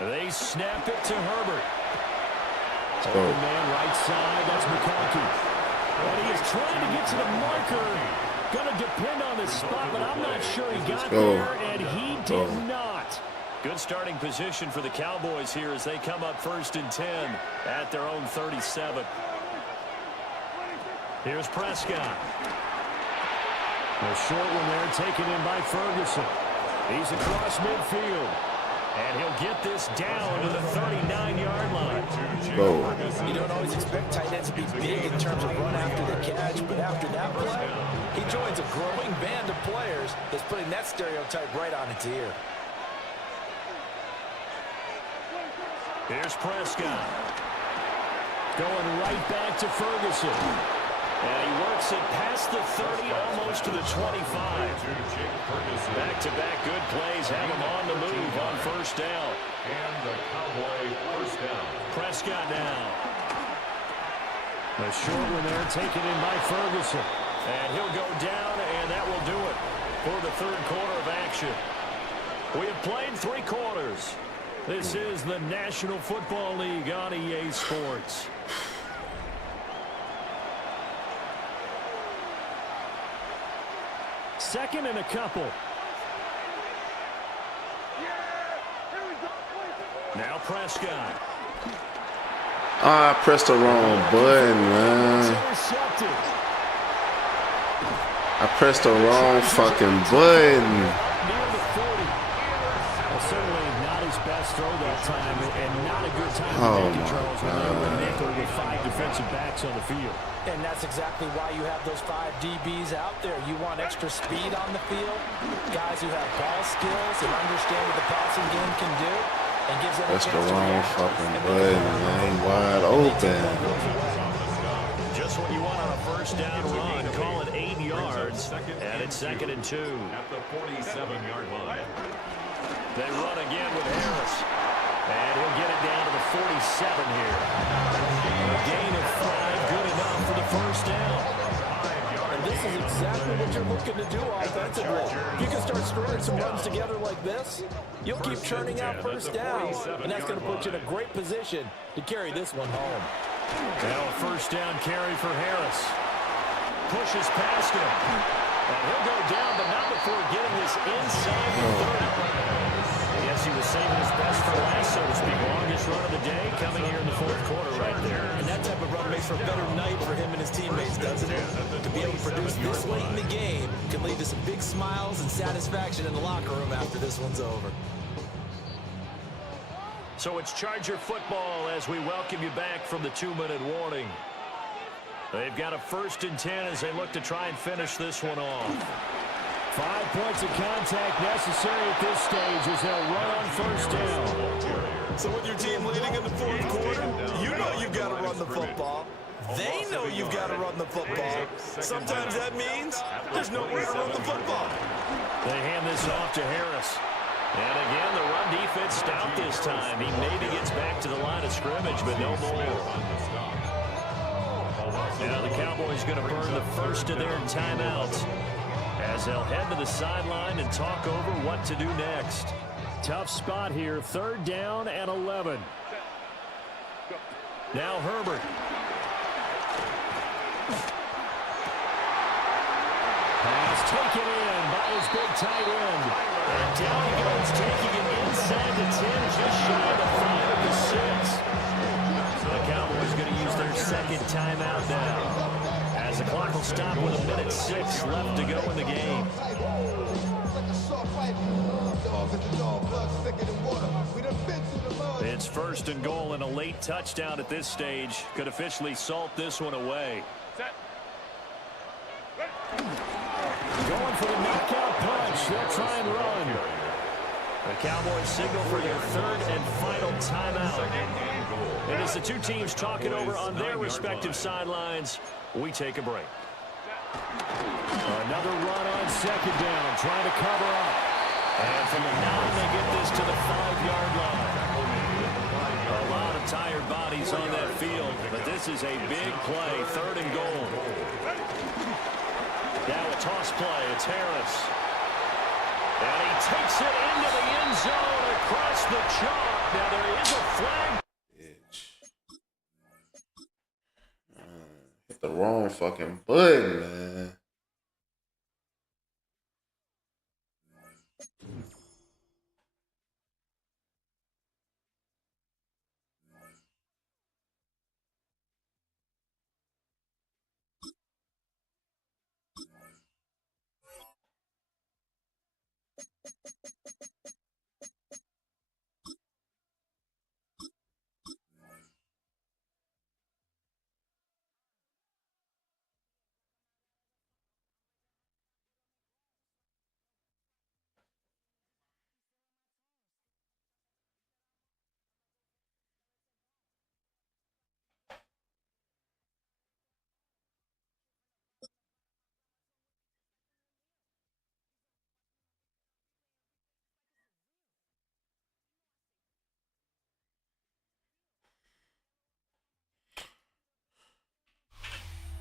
They snap it to Herbert. Open man right side, that's McCarthy. And he is trying to get to the marker. Going to depend on the spot, but I'm not sure he got there, and he did not. Good starting position for the Cowboys here as they come up first and 10 at their own 37. Here's Prescott. A short one there taken in by Ferguson. He's across midfield. And he'll get this down to the 39-yard line. You don't always expect tight ends to be big in terms of run after the catch, but after that play, he joins a growing band of players that's putting that stereotype right on its ear. Here's Prescott. Going right back to Ferguson. And he works it past the 30, almost to the 25. Back-to-back good plays have him on the move on first down. And the Cowboy first down. Prescott now. A short one there taken in by Ferguson. And he'll go down, and that will do it for the third quarter of action. We have played 3 quarters. This is the National Football League on EA Sports. Second and a couple. Now Prescott. I pressed the wrong button, man. I pressed the wrong fucking button. Near the 40. Well, certainly not his best throw that time, and not a good time to make it, Charles, when they're in nickel with 5 defensive backs on the field. And that's exactly why you have those 5 DBs out there. You want extra speed on the field, guys who have ball skills and understand what the passing game can do, and gives them a chance to react. That's the wrong fucking button, man. Wide open. Just what you want on a first down run. Call it 8 yards, and it's second and 2. At the 47-yard line. They run again with Harris. And he'll get it down to the 47 here. A gain of 5, good enough for the first down. And this is exactly what you're looking to do offensively. If you can start storing some runs together like this, you'll keep churning out first downs, and that's going to put you in a great position to carry this one home. Now a first down carry for Harris. Pushes past him. And he'll go down, but not before getting this inside the 30. Yes, he was saving his best for last, so to speak. Longest run of the day coming here in the fourth quarter right there. And that type of run makes for a better night for him and his teammates, doesn't it? To be able to produce this late in the game can lead to some big smiles and satisfaction in the locker room after this one's over. So it's Charger football as we welcome you back from the 2-minute warning. They've got a 1st and 10 as they look to try and finish this one off. 5 points of contact necessary at this stage as they'll run on 1st down. So with your team leading in the fourth quarter, you know you've got to run the football. They know you've got to run the football. Sometimes that means there's nowhere to run the football. They hand this off to Harris. And again, the run defense stout this time. He maybe gets back to the line of scrimmage, but no more. Now the Cowboys going to burn the first of their timeouts as they'll head to the sideline and talk over what to do next. Tough spot here, 3rd down and 11. Now Herbert. Pass taken in by his big tight end. And down he goes, taking it inside the 10, just shy of the 5 of the 6. The Cowboys going to use their 2nd timeout now, as the clock will stop with 1:06 left to go in the game. It's 1st and goal, and a late touchdown at this stage could officially salt this one away. Going for the knockout punch. They'll try and run. The Cowboys signal for their 3rd and final timeout. And as the two teams talk it over on their respective sidelines, we take a break. Another run on 2nd down, trying to cover up. And from the 9, they get this to the 5-yard line. A lot of tired bodies on that field, but this is a big play, 3rd and goal. Now a toss play, it's Harris. And he takes it into the end zone across the chalk. Now there is a flag. Hit the wrong fucking button, man.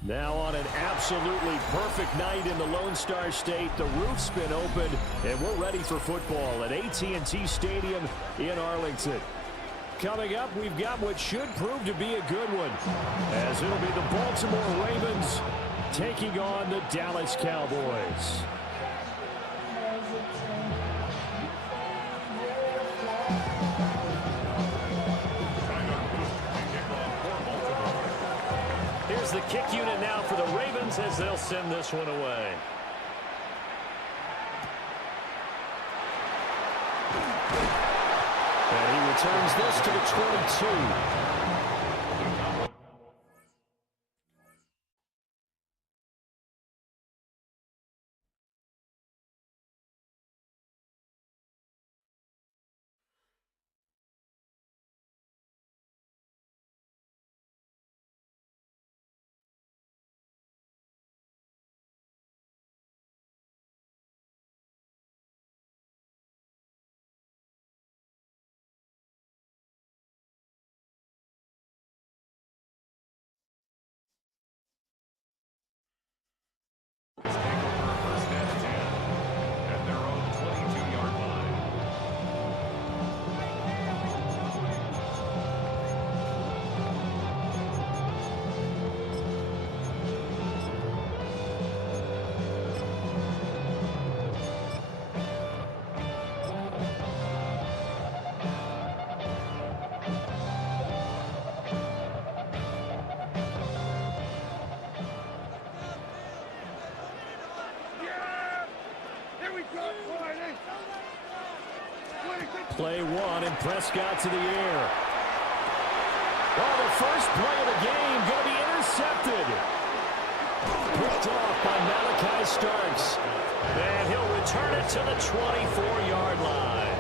Now on an absolutely perfect night in the Lone Star State, the roof's been opened, and we're ready for football at AT&T Stadium in Arlington. Coming up, we've got what should prove to be a good one, as it'll be the Baltimore Ravens taking on the Dallas Cowboys. Here's the kick unit now for the Ravens as they'll send this one away. And he returns this to the 22. Play one, and Prescott to the air. Well, the first play of the game going to be intercepted. Picked off by Malachi Starks. And he'll return it to the 24-yard line.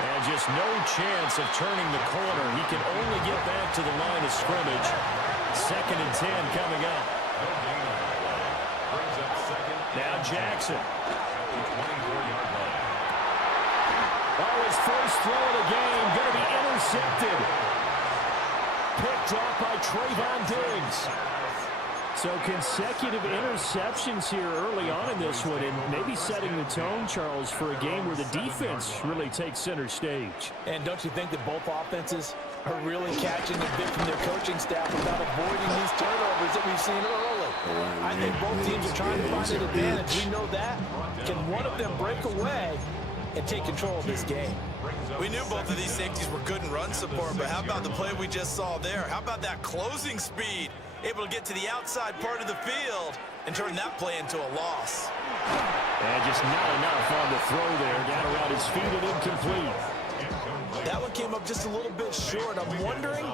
And just no chance of turning the corner. He can only get back to the line of scrimmage. 2nd and 10 coming up. Now Jackson. Oh, his first throw of the game going to be intercepted. Picked off by Trayvon Diggs. So consecutive interceptions here early on in this one, and maybe setting the tone, Charles, for a game where the defense really takes center stage. And don't you think that both offenses are really catching a bit from their coaching staff about avoiding these turnovers that we've seen early? I think both teams are trying to find an advantage. We know that. Can one of them break away and take control of this game? We knew both of these safeties were good in run support, but how about the play we just saw there? How about that closing speed? Able to get to the outside part of the field and turn that play into a loss. And just not enough on the throw there. Down around his feet and incomplete. That one came up just a little bit short. I'm wondering,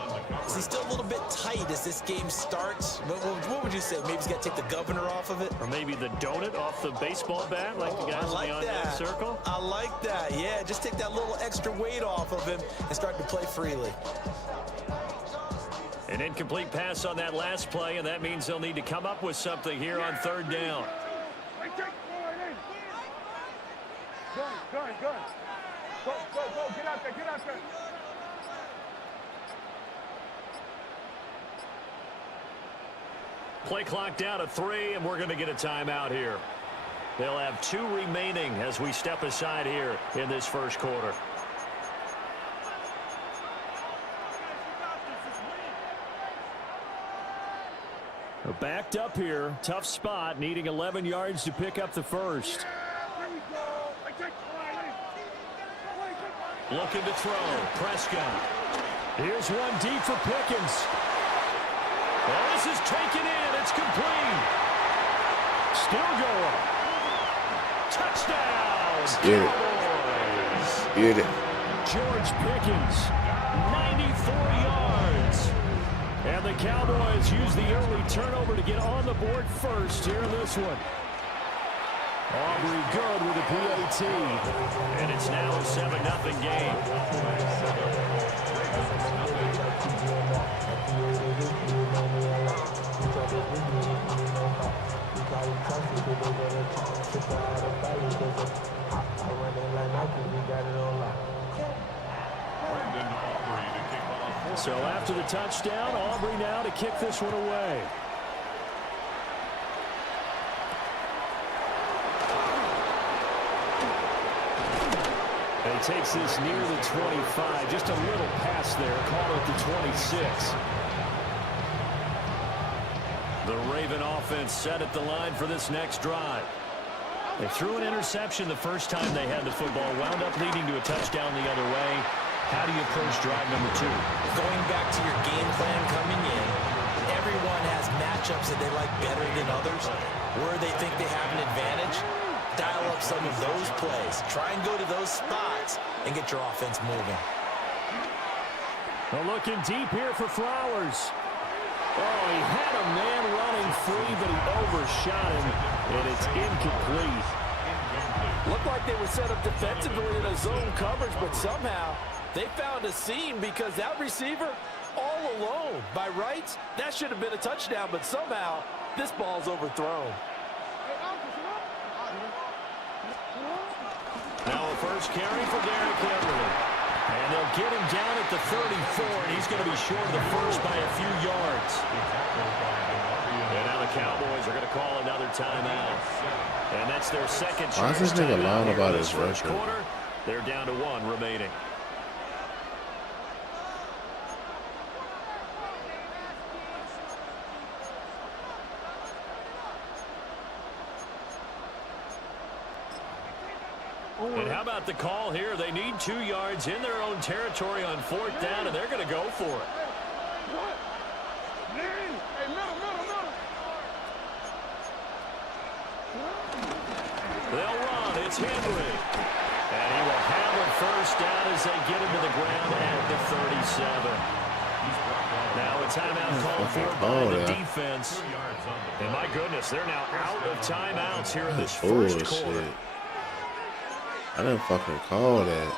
is he still a little bit tight as this game starts? What would you say? Maybe he's got to take the governor off of it? Or maybe the donut off the baseball bat, like the guys like in the on-deck circle? I like that, yeah. Just take that little extra weight off of him and start to play freely. An incomplete pass on that last play, and that means they'll need to come up with something here on 3rd down. Go. Get out there. Play clock down to 3, and we're going to get a timeout here. They'll have 2 remaining as we step aside here in this first quarter. Backed up here, tough spot, needing 11 yards to pick up the first. Looking to throw, Prescott. Here's one deep for Pickens. Well, this is taken in, it's complete. Still going. Touchdown, Cowboys. Get it. George Pickens, 94 yards. And the Cowboys use the early turnover to get on the board first here in this one. Aubrey good with a PAT. And it's now a 7-0 game. So after the touchdown, Aubrey now to kick this one away. And he takes this near the 25. Just a little pass there. Call it the 26. The Raven offense set at the line for this next drive. They threw an interception the first time they had the football. Wound up leading to a touchdown the other way. How do you approach drive number 2? Going back to your game plan coming in, everyone has matchups that they like better than others. Where they think they have an advantage, dial up some of those plays. Try and go to those spots and get your offense moving. Well, looking deep here for Flowers. Oh, he had a man running free, but he overshot him, and it's incomplete. Looked like they were set up defensively in a zone coverage, but somehow they found a seam because that receiver all alone. By rights, that should have been a touchdown, but somehow this ball's overthrown. the first carry for Derrick Henry. And they'll get him down at the 34, and he's going to be short of the first by a few yards. And now the Cowboys are going to call another timeout. And that's their second chance. Why is this nigga lying about his record? They're down to 1 remaining. And how about the call here? They need 2 yards in their own territory on 4th down, and they're going to go for it. They'll run. It's Henry. And he will have a first down as they get him to the ground at the 37. Now a timeout called for by the defense. And my goodness, they're now out of timeouts here in this first quarter. I didn't fucking call that.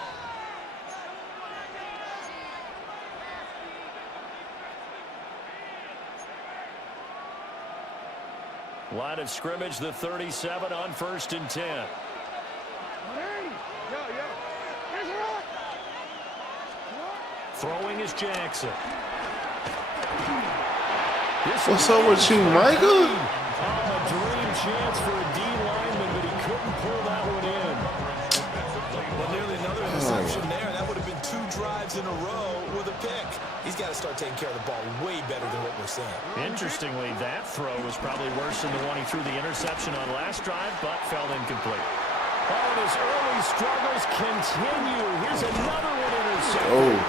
Line of scrimmage, the 37 on 1st and 10. Throwing is Jackson. What's up with you, Michael? A dream chance for a D lineman, but he couldn't pull that one in. Well, nearly another interception there. That would have been 2 drives in a row with a pick. He's got to start taking care of the ball way better than what we're seeing. Interestingly, that throw was probably worse than the one he threw the interception on last drive, but fell incomplete. Oh, and his early struggles continue. Here's another one intercepted.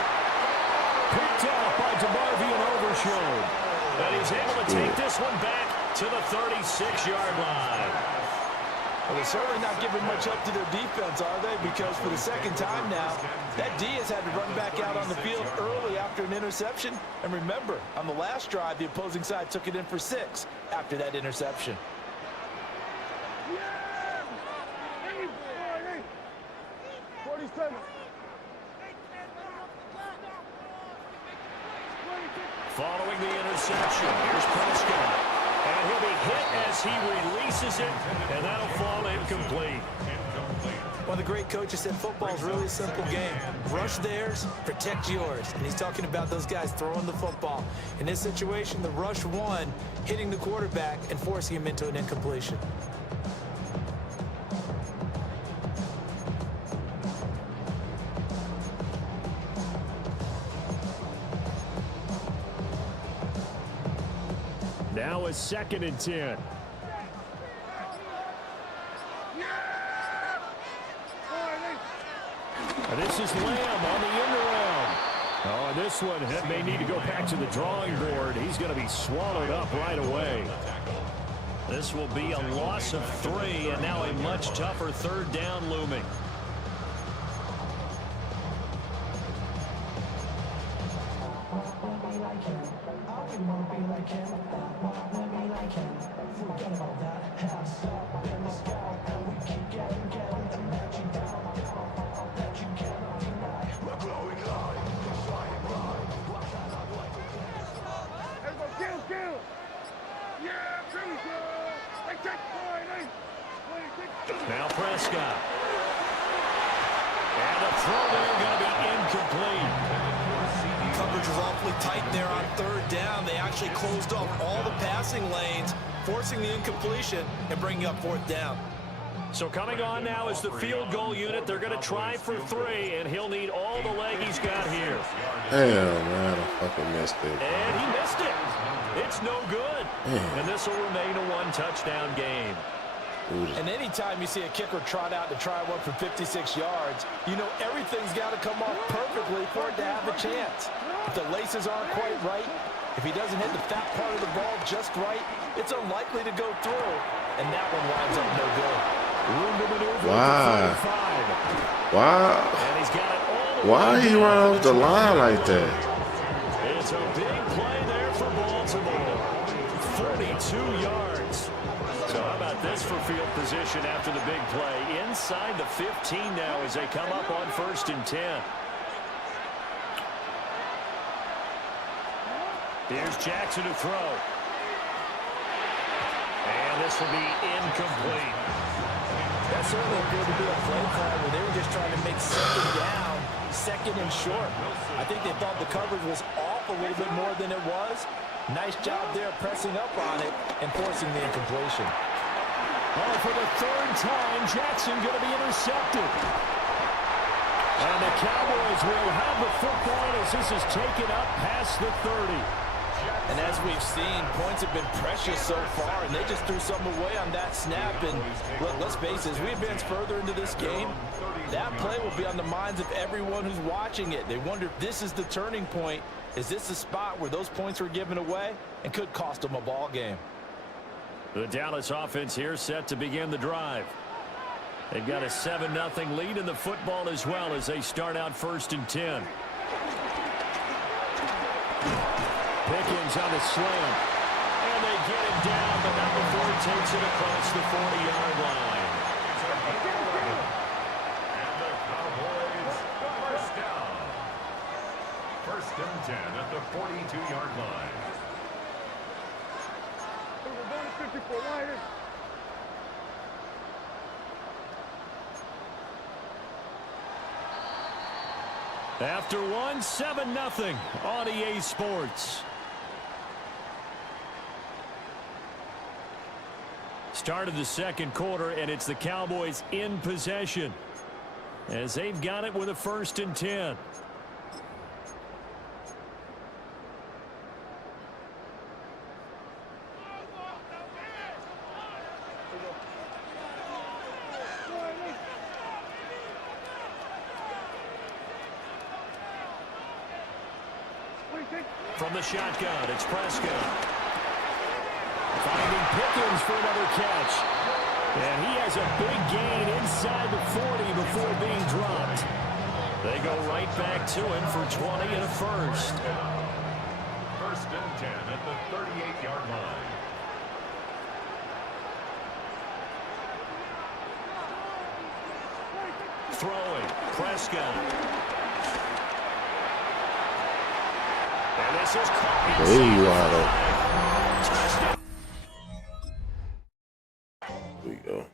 Picked off by DeMarvion Overshown. And he's able to take this one back to the 36-yard line. Well, they're certainly not giving much up to their defense, are they? Because for the second time now, that D has had to run back out on the field early after an interception. And remember, on the last drive, the opposing side took it in for 6 after that interception. Following the interception, here's Prescott. And he'll be hit as he releases it, and that'll fall incomplete. One of the great coaches said football is really a simple game. Rush theirs, protect yours. And he's talking about those guys throwing the football. In this situation, the rush won, hitting the quarterback and forcing him into an incompletion. Now a 2nd and 10. This is Lamb on the end around. Oh, and this one may need to go back to the drawing board. He's going to be swallowed up right away. This will be a loss of 3, and now a much tougher 3rd down looming. Now Prescott. And a throw there going to be incomplete. Coverage was awfully tight there on 3rd down. They actually closed off all the passing lanes, forcing the incompletion and bringing up 4th down. So coming on now is the field goal unit. They're going to try for 3, and he'll need all the leg he's got here. Damn, man, I fucking missed it. And he missed it. It's no good. Damn. And this will remain a 1-touchdown game. And anytime you see a kicker trot out to try one for 56 yards, you know everything's got to come off perfectly for it to have a chance. If the laces aren't quite right, if he doesn't hit the fat part of the ball just right, it's unlikely to go through. And that one winds up no good. Room to maneuver. Why? Why? And he's got it all. Why he run off the line like that? It's a big play there for Baltimore. 42 yards. So how about this for field position after the big play? Inside the 15 now as they come up on 1st and 10. Here's Jackson to throw. And this will be incomplete. That certainly appeared to be a play call where they were just trying to make second down, second and short. I think they thought the coverage was off a little bit more than it was. Nice job there pressing up on it and forcing the incompletion. Oh, for the third time, Jackson going to be intercepted. And the Cowboys will have the football as this is taken up past the 30. And as we've seen, points have been precious so far, and they just threw some away on that snap. And look, let's face it, as we advance further into this game, that play will be on the minds of everyone who's watching it. They wonder if this is the turning point. Is this the spot where those points were given away and could cost them a ball game? The Dallas offense here set to begin the drive. They've got a 7-0 lead in the football as well as they start out 1st and 10. Pickens on the slam. And they get him down, but not before he takes it across the 40-yard line. And the Cowboys, first down. 1st and 10 at the 42-yard line. We're going to 54 right here. After one, 7-0 on EA Sports. Start of the second quarter, and it's the Cowboys in possession as they've got it with a 1st and 10. From the shotgun, it's Prescott. Finding Pickens for another catch. And he has a big gain inside the 40 before being dropped. They go right back to him for 20 and a first. 1st and 10 at the 38-yard line. Throwing, Prescott. And this is caught. There you are, though. There we go.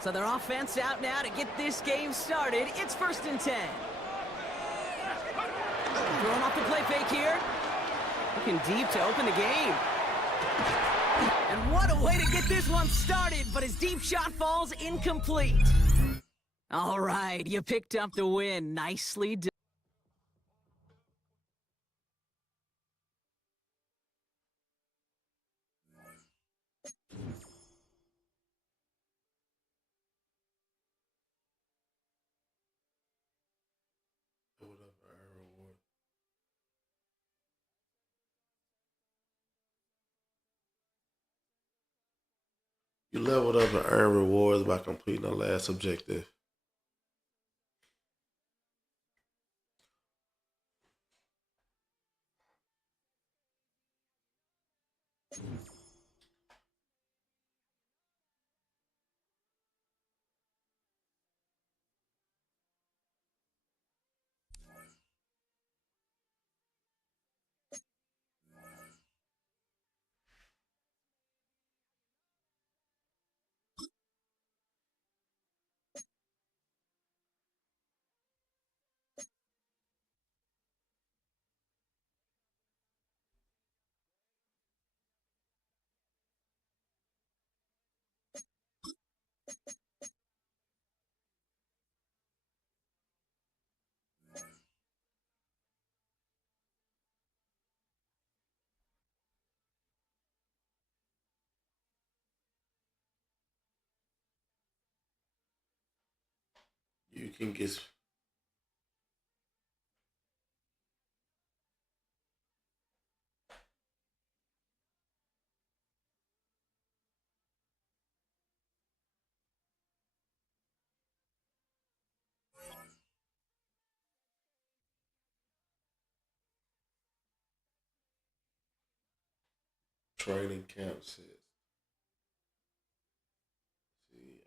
So their offense out now to get this game started. It's 1st and 10. Throwing off the play fake here. Looking deep to open the game. And what a way to get this one started, but his deep shot falls incomplete. All right, you picked up the win. Nicely done. You leveled up and earned rewards by completing the last objective. You can get training camp sets. See,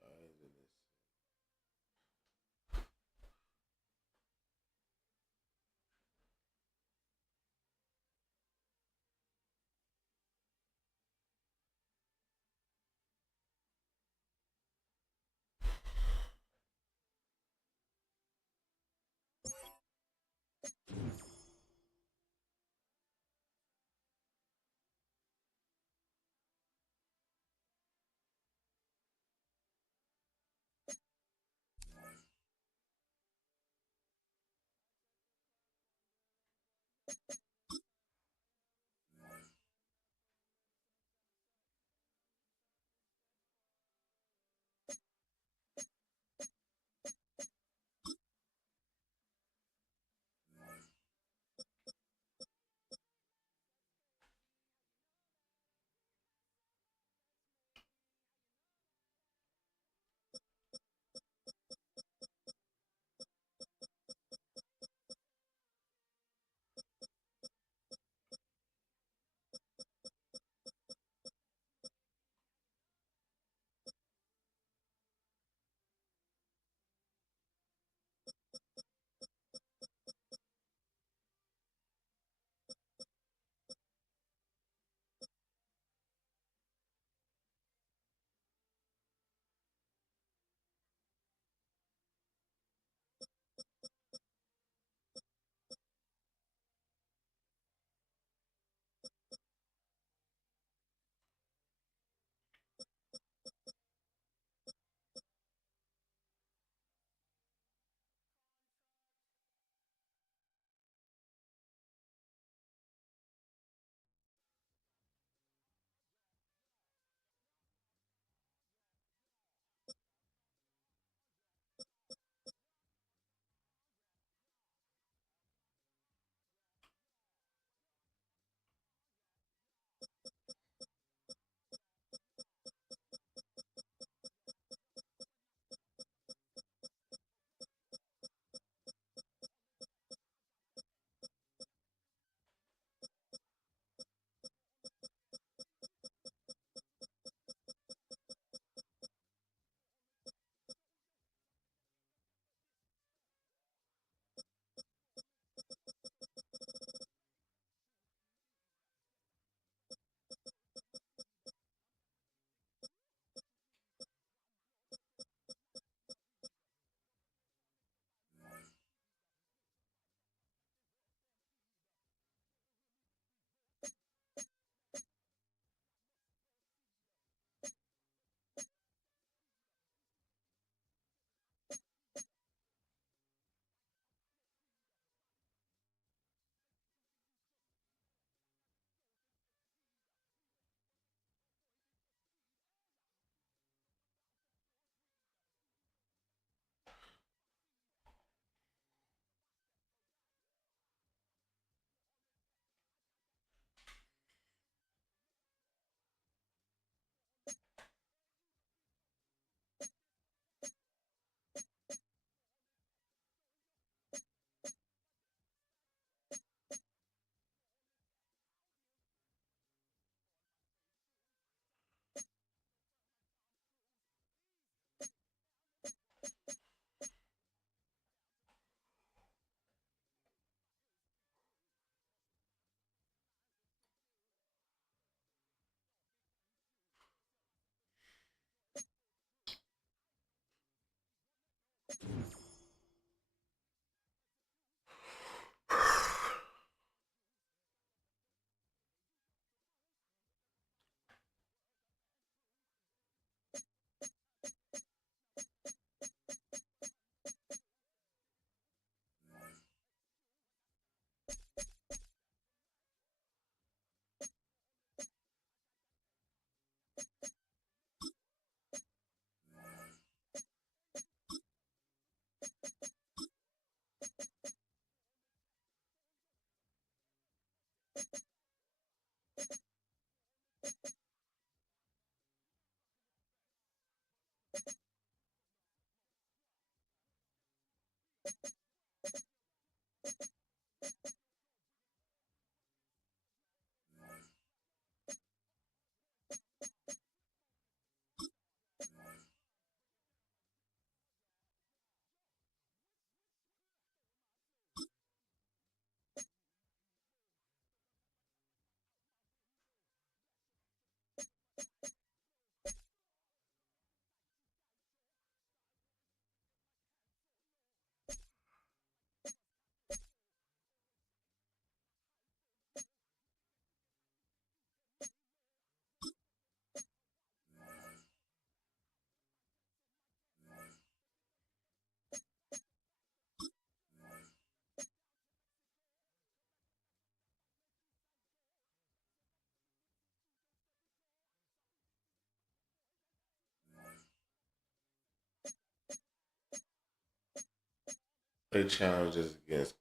Play challenges against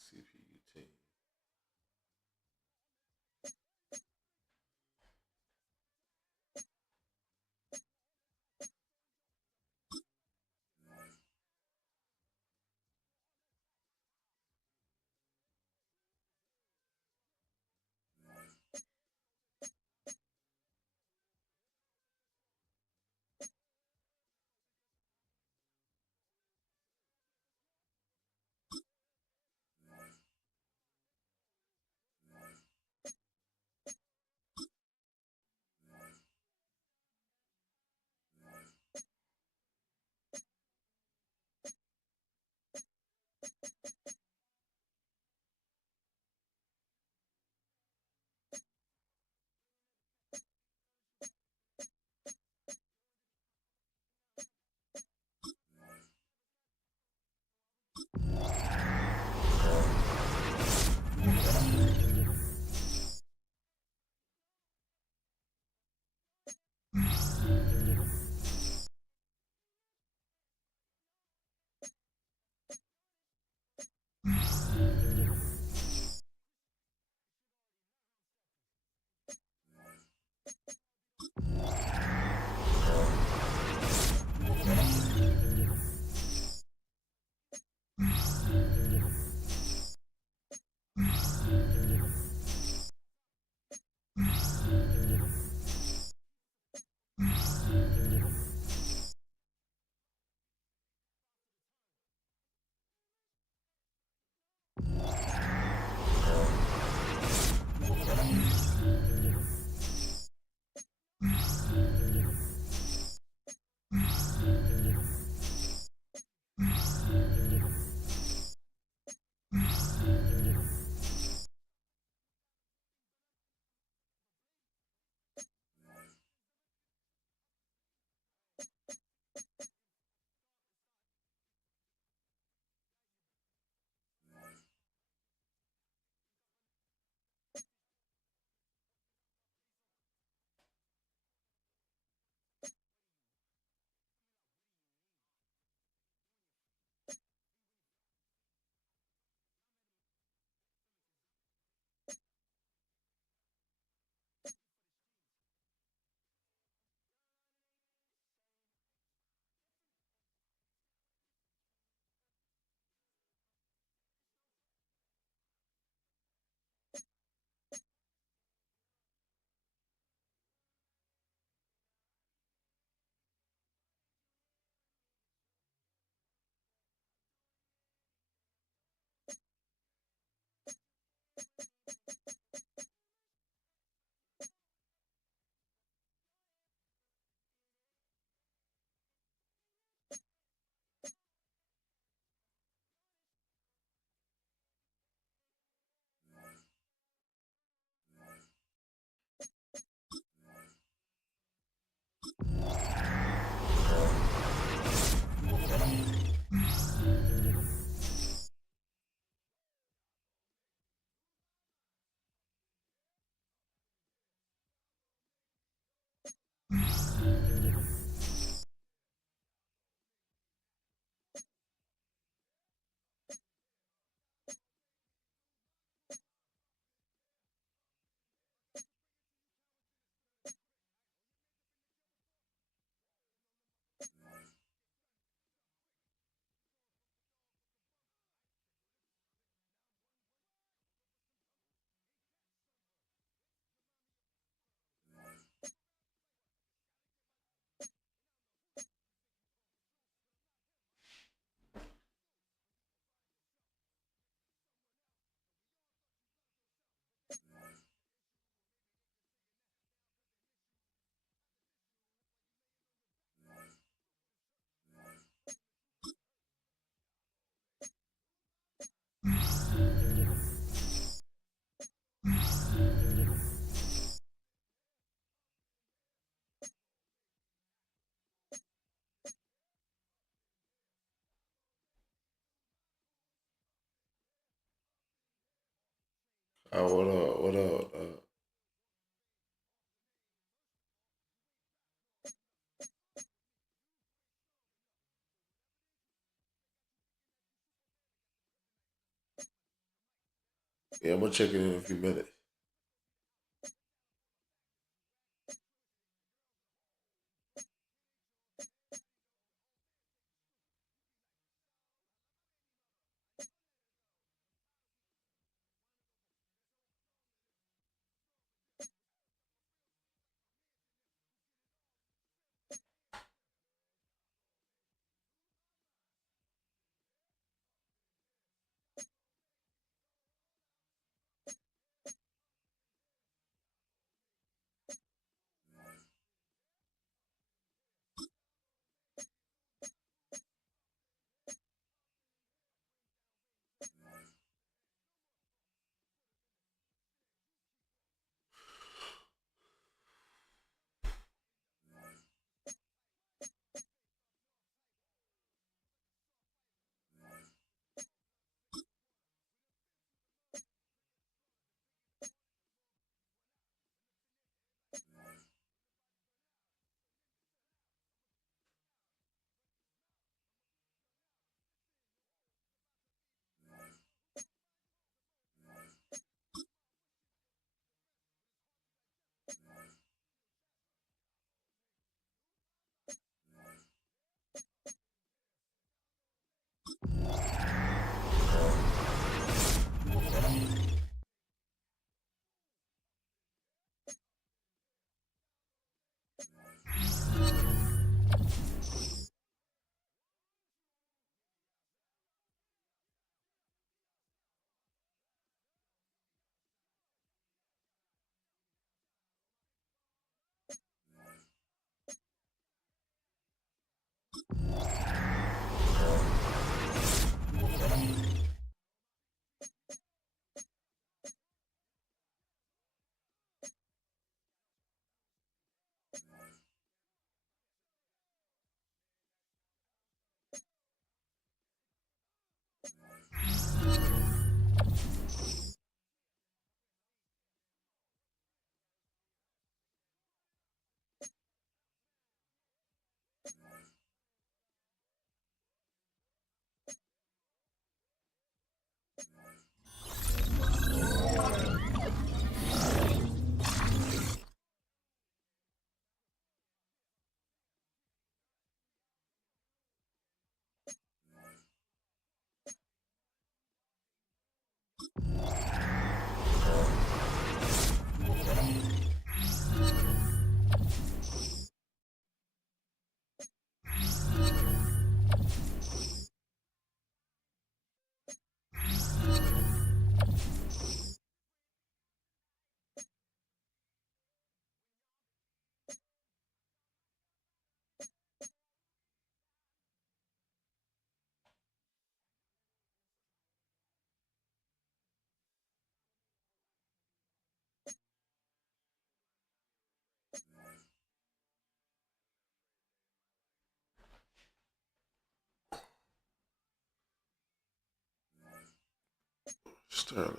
CPU team. What up? What up? Yeah, I'm gonna check it in a few minutes. Sterling.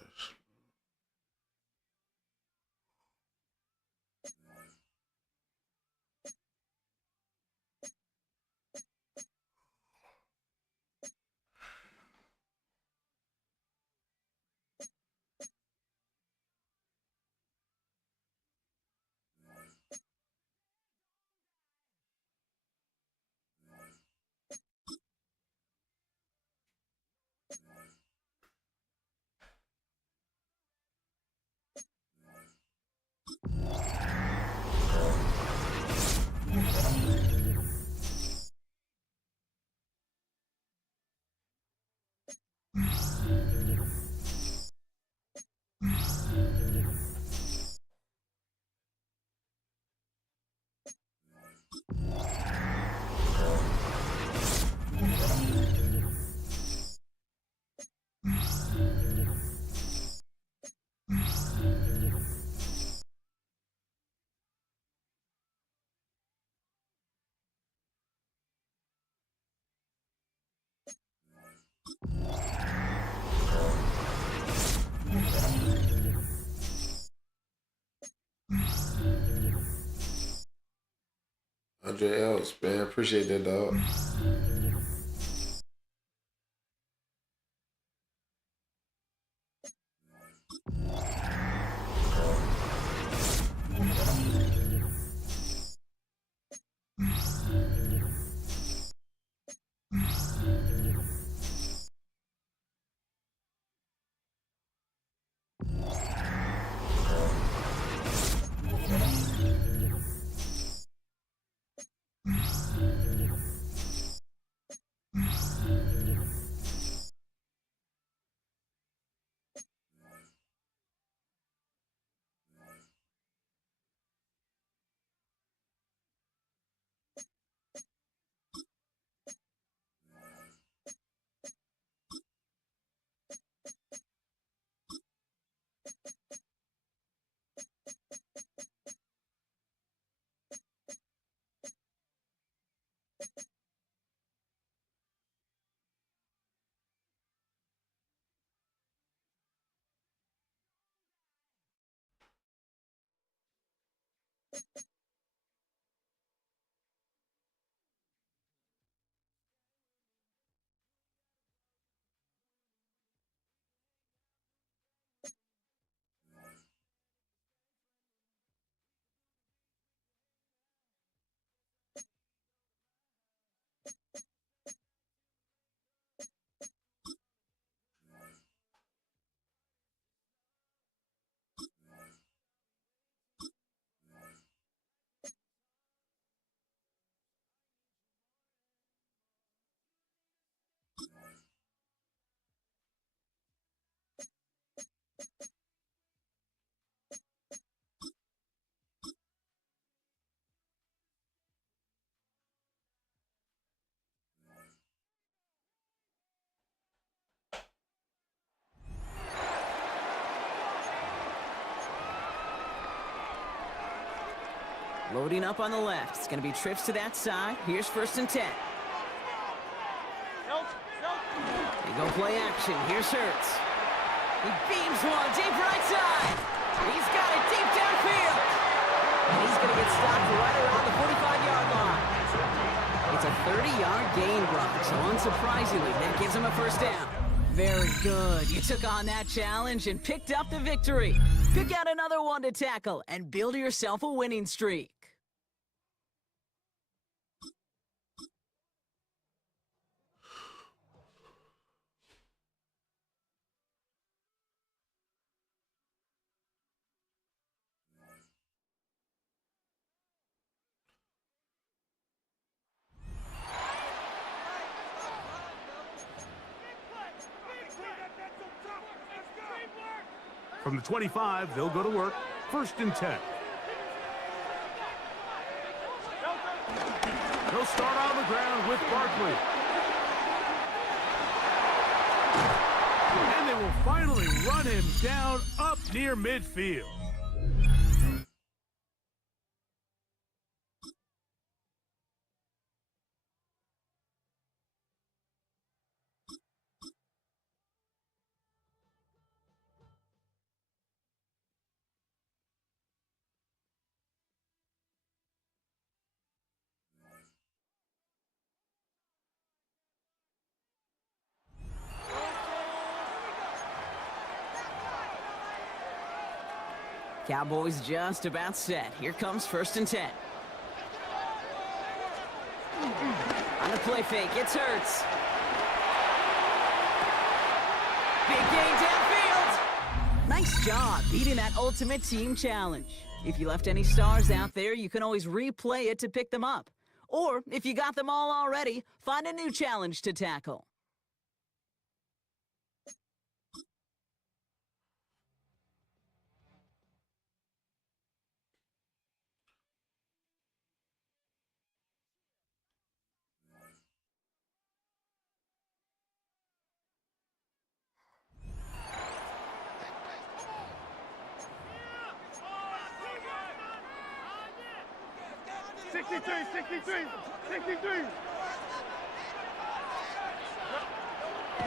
100 else, man. Appreciate that, dog. Loading up on the left. It's going to be trips to that side. Here's 1st and 10. They go play action. Here's Hurts. He beams one deep right side. He's got it deep downfield. And he's going to get stopped right around the 45-yard line. It's a 30-yard gain, Brock. So unsurprisingly, that gives him a 1st down. Very good. You took on that challenge and picked up the victory. Pick out another one to tackle and build yourself a winning streak. From the 25, they'll go to work. 1st and 10. They'll start on the ground with Barkley. And they will finally run him down up near midfield. Cowboys just about set. Here comes 1st and 10. On the play fake, it's Hurts. Big gain downfield. Nice job beating that ultimate team challenge. If you left any stars out there, you can always replay it to pick them up. Or if you got them all already, find a new challenge to tackle.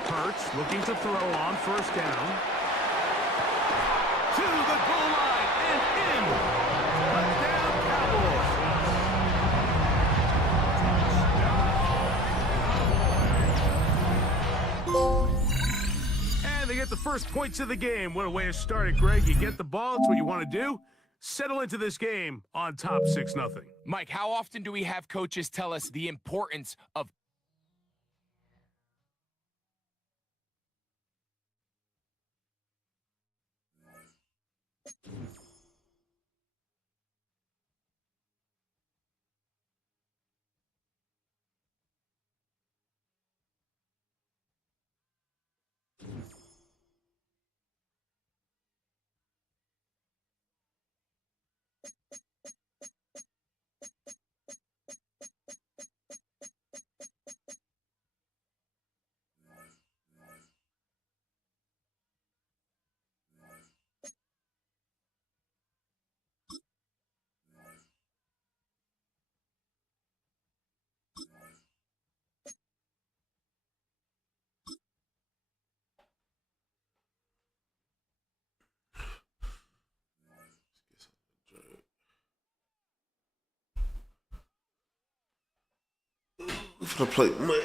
Hurts looking to throw on 1st down. To the goal line and in. Touchdown, Cowboys. first points of the game. What a way to start it, Greg. You get the ball. It's what you want to do. Settle into this game on top 6-0. Mike, how often do we have coaches tell us the importance of For the play, man.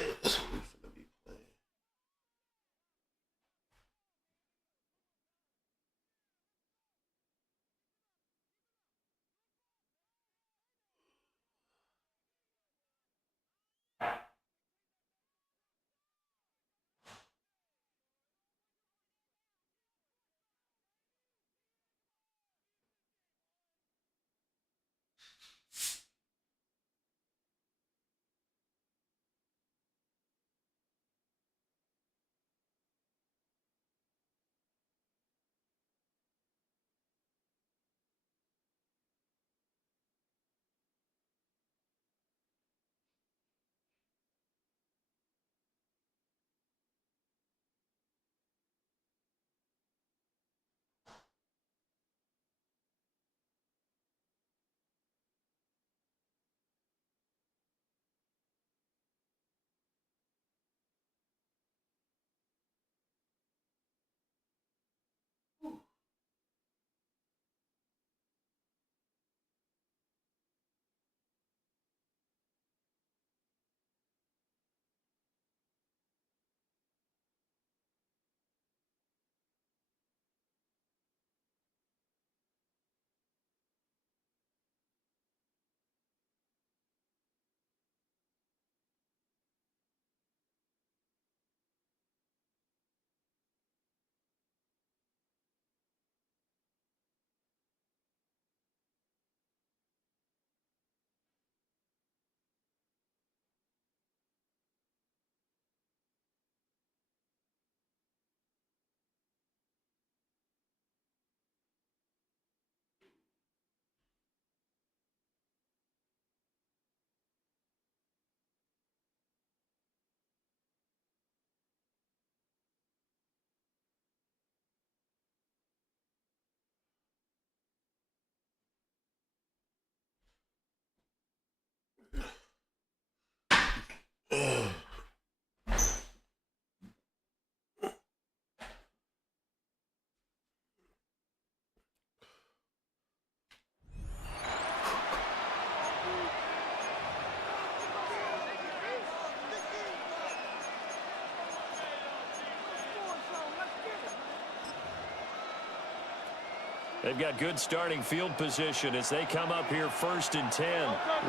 They've got good starting field position as they come up here 1st and 10,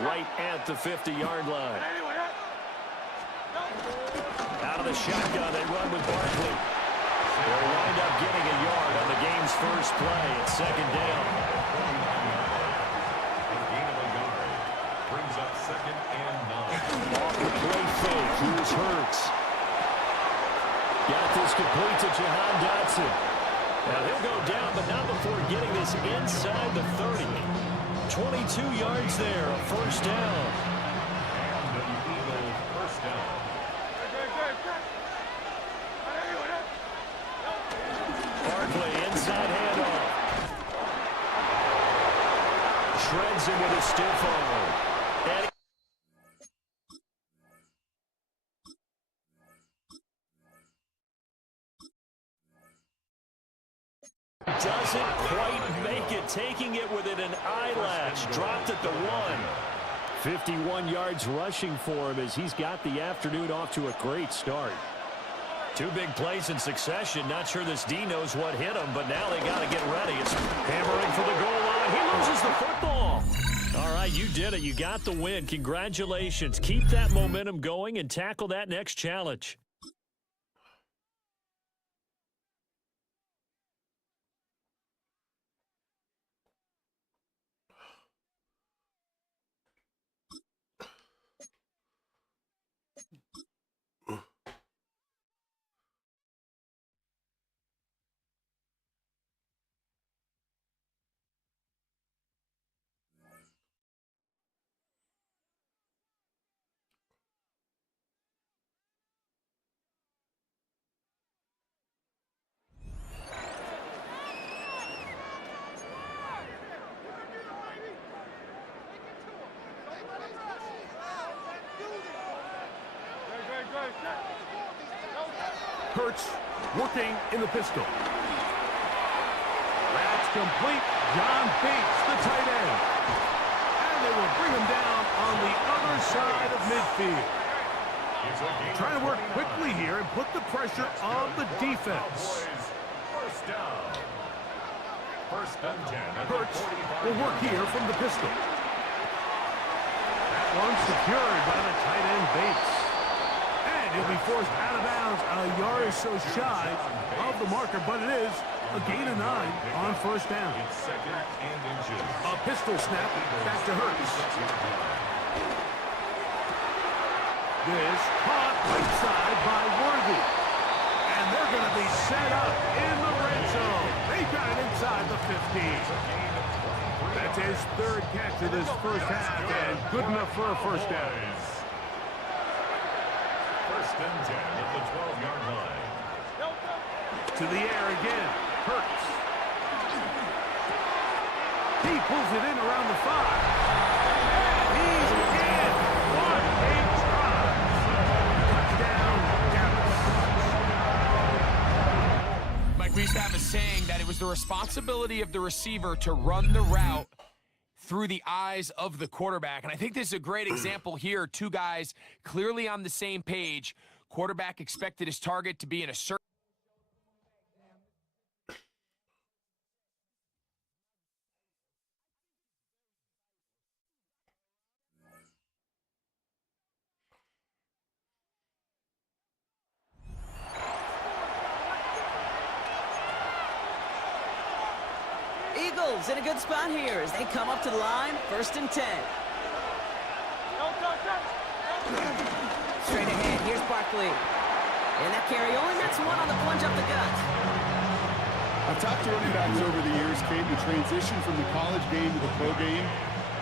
right at the 50-yard line. Out of the shotgun, they run with Barkley. They'll wind up getting a yard on the game's first play at 2nd down. Brings up 2nd and 9. Off the play fake, here's Hurts. Got this complete to Jahan Dotson. Now he'll go down, but not before getting this inside the 30. 22 yards there, a 1st down. And the Eagle 1st down. Barkley, inside handoff. Shreds him with a stiff arm. And doesn't quite make it, taking it within an eyelash. Dropped at the 1. 51 yards rushing for him as he's got the afternoon off to a great start. Two big plays in succession. Not sure this D knows what hit him, but now they got to get ready. It's hammering for the goal line. He loses the football. All right, you did it. You got the win. Congratulations. Keep that momentum going and tackle that next challenge. Hurts working in the pistol. That's complete. John Bates, the tight end. And they will bring him down on the other side of midfield. Trying to work quickly here and put the pressure on the defense. First down. First and 10. Hurts will work here from the pistol. That one secured by the tight end Bates. And he'll be forced out of bounds a yard or so shy of the marker, but it is a gain of 9 on first down. A pistol snap back to Hurts. This caught right side by Worthy. And they're going to be set up in the red zone. They got it inside the 15. That's his third catch of this first half, and good enough for a first down. First and 10 at the 12-yard line. To the air again. Hurts. He pulls it in around the 5. And he's in. What a try. Touchdown, Dallas. Mike, we used to have a saying that it was the responsibility of the receiver to run the route through the eyes of the quarterback. And I think this is a great example here. Two guys clearly on the same page. Quarterback expected his target to be in a certain... Eagles in a good spot here as they come up to the line, 1st and 10. Straight ahead, here's Barkley. And that carry only nets one on the plunge up the gut. I've talked to running backs over the years, Kate, the transition from the college game to the pro game.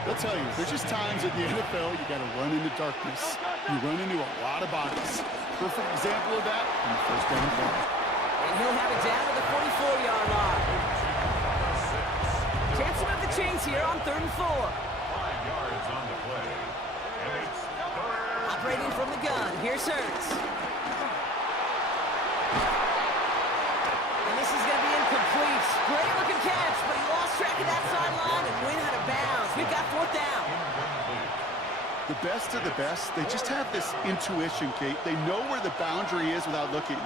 They'll tell you, there's just times in the NFL you got to run into darkness. You run into a lot of bodies. Perfect example of that on the first down play. And he'll have it down to the 44-yard line. Chance to move the chains here on 3rd and 4. 5 yards on the play. And it's third. Operating from the gun, here's Hurts. And this is going to be incomplete. Great looking catch, but he lost track of that sideline and went out of bounds. We've got 4th down. The best of the best, they just have this intuition, Kate. They know where the boundary is without looking.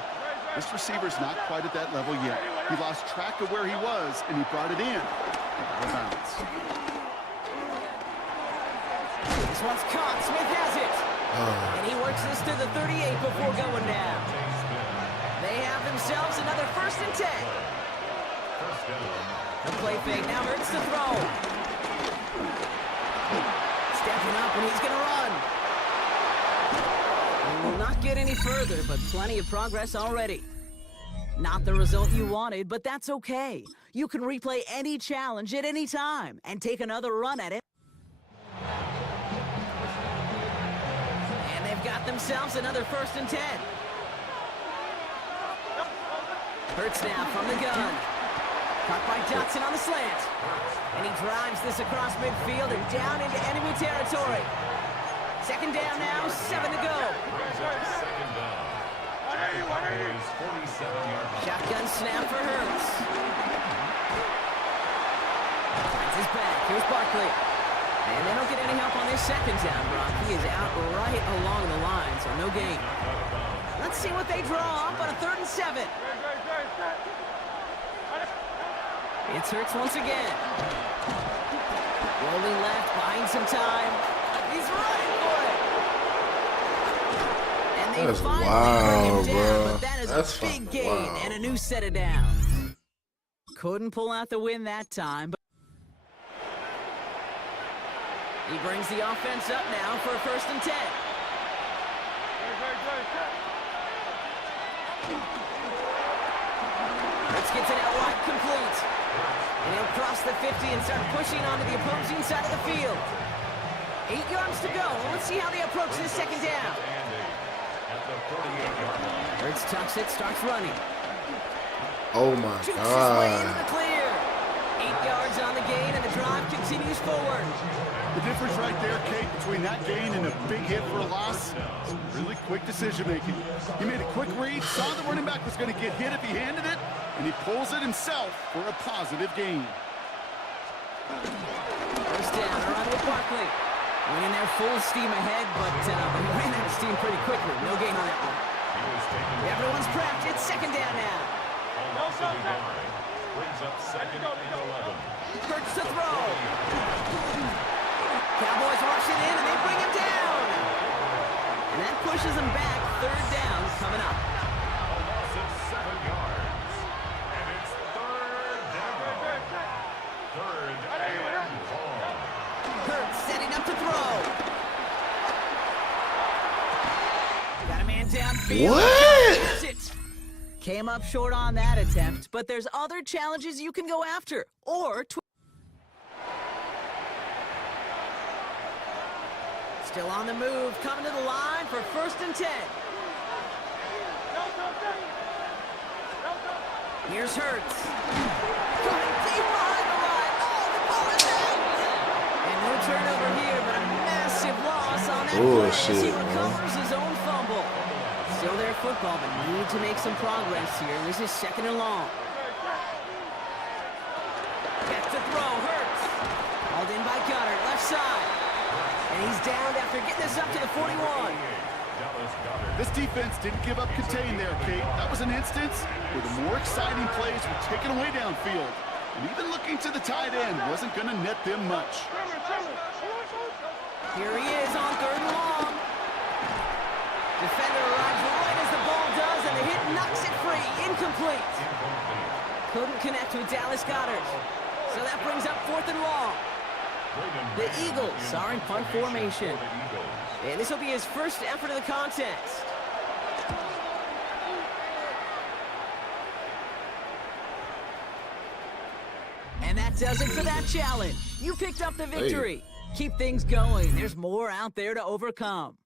This receiver's not quite at that level yet. He lost track of where he was, and he brought it in. This one's caught. Smith has it. And he works this to the 38 before going down. They have themselves another 1st and 10. The play fake now Hurts to throw. Stepping up, and he's going to run. He will not get any further, but plenty of progress already. Not the result you wanted, but that's okay. You can replay any challenge at any time and take another run at it. And they've got themselves another 1st and 10. Hurts now from the gun. Caught by Johnson on the slant. And he drives this across midfield and down into enemy territory. 2nd down now, 7 to go. Shotgun snap for Hurts. Finds his back. Here's Barkley. And they don't get any help on this second down, Brock. He is out right along the line, so no gain. Let's see what they draw up on a 3rd and 7. It's Hurts once again. Rolling left, buying some time. He's running for it. And they That's finally wild, bring him down, bro. but that is That's a big gain wild. and a new set of downs. Couldn't pull out the win that time, but he brings the offense up now for a 1st and 10. Hurts gets it out wide, complete. And he'll cross the 50 and start pushing onto the opposing side of the field. 8 yards to go. Let's see how they approach this second down. Hurts tucks it, starts running. Oh my Jukes his way into God. the clear. 8 yards on the gain, and the drive continues forward. The difference right there, Kate, between that gain and a big hit for a loss, is really quick decision-making. He made a quick read, saw the running back was going to get hit if he handed it, and he pulls it himself for a positive gain. First down, run with Barkley. Winning there full steam ahead, but he ran out of steam pretty quickly. No gain on that one. Everyone's prepped. It's second down now. Brings up 2nd and 11. Hurts to throw. Cowboys rush it in, and they bring him down. And that pushes him back. 3rd down coming up. A loss of 7 yards. And it's 3rd down. 3rd and long. Hurts setting up to throw. Got a man downfield. What? It. Came up short on that attempt, but there's other challenges you can go after. Or still on the move, coming to the line for 1st and 10. Here's Hurts. Going deep behind the line. Oh, the ball is out. And no turnover here, but a massive loss on that play as he recovers his own fumble. Still their football, but need to make some progress here. This is 2nd and long. Gets to throw, Hurts. Hauled in by Goddard, left side. And he's down after getting this up to the 41. This defense didn't give up contain there, Kate. That was an instance where the more exciting plays were taken away downfield. And even looking to the tight end wasn't going to net them much. Here he is on 3rd and long. Defender arrives right as the ball does, and the hit knocks it free. Incomplete. Couldn't connect with Dallas Goddard. So that brings up 4th and long. The Eagles are in punt formation. And this will be his first effort of the contest. And that does it for that challenge. You picked up the victory. Keep things going. There's more out there to overcome.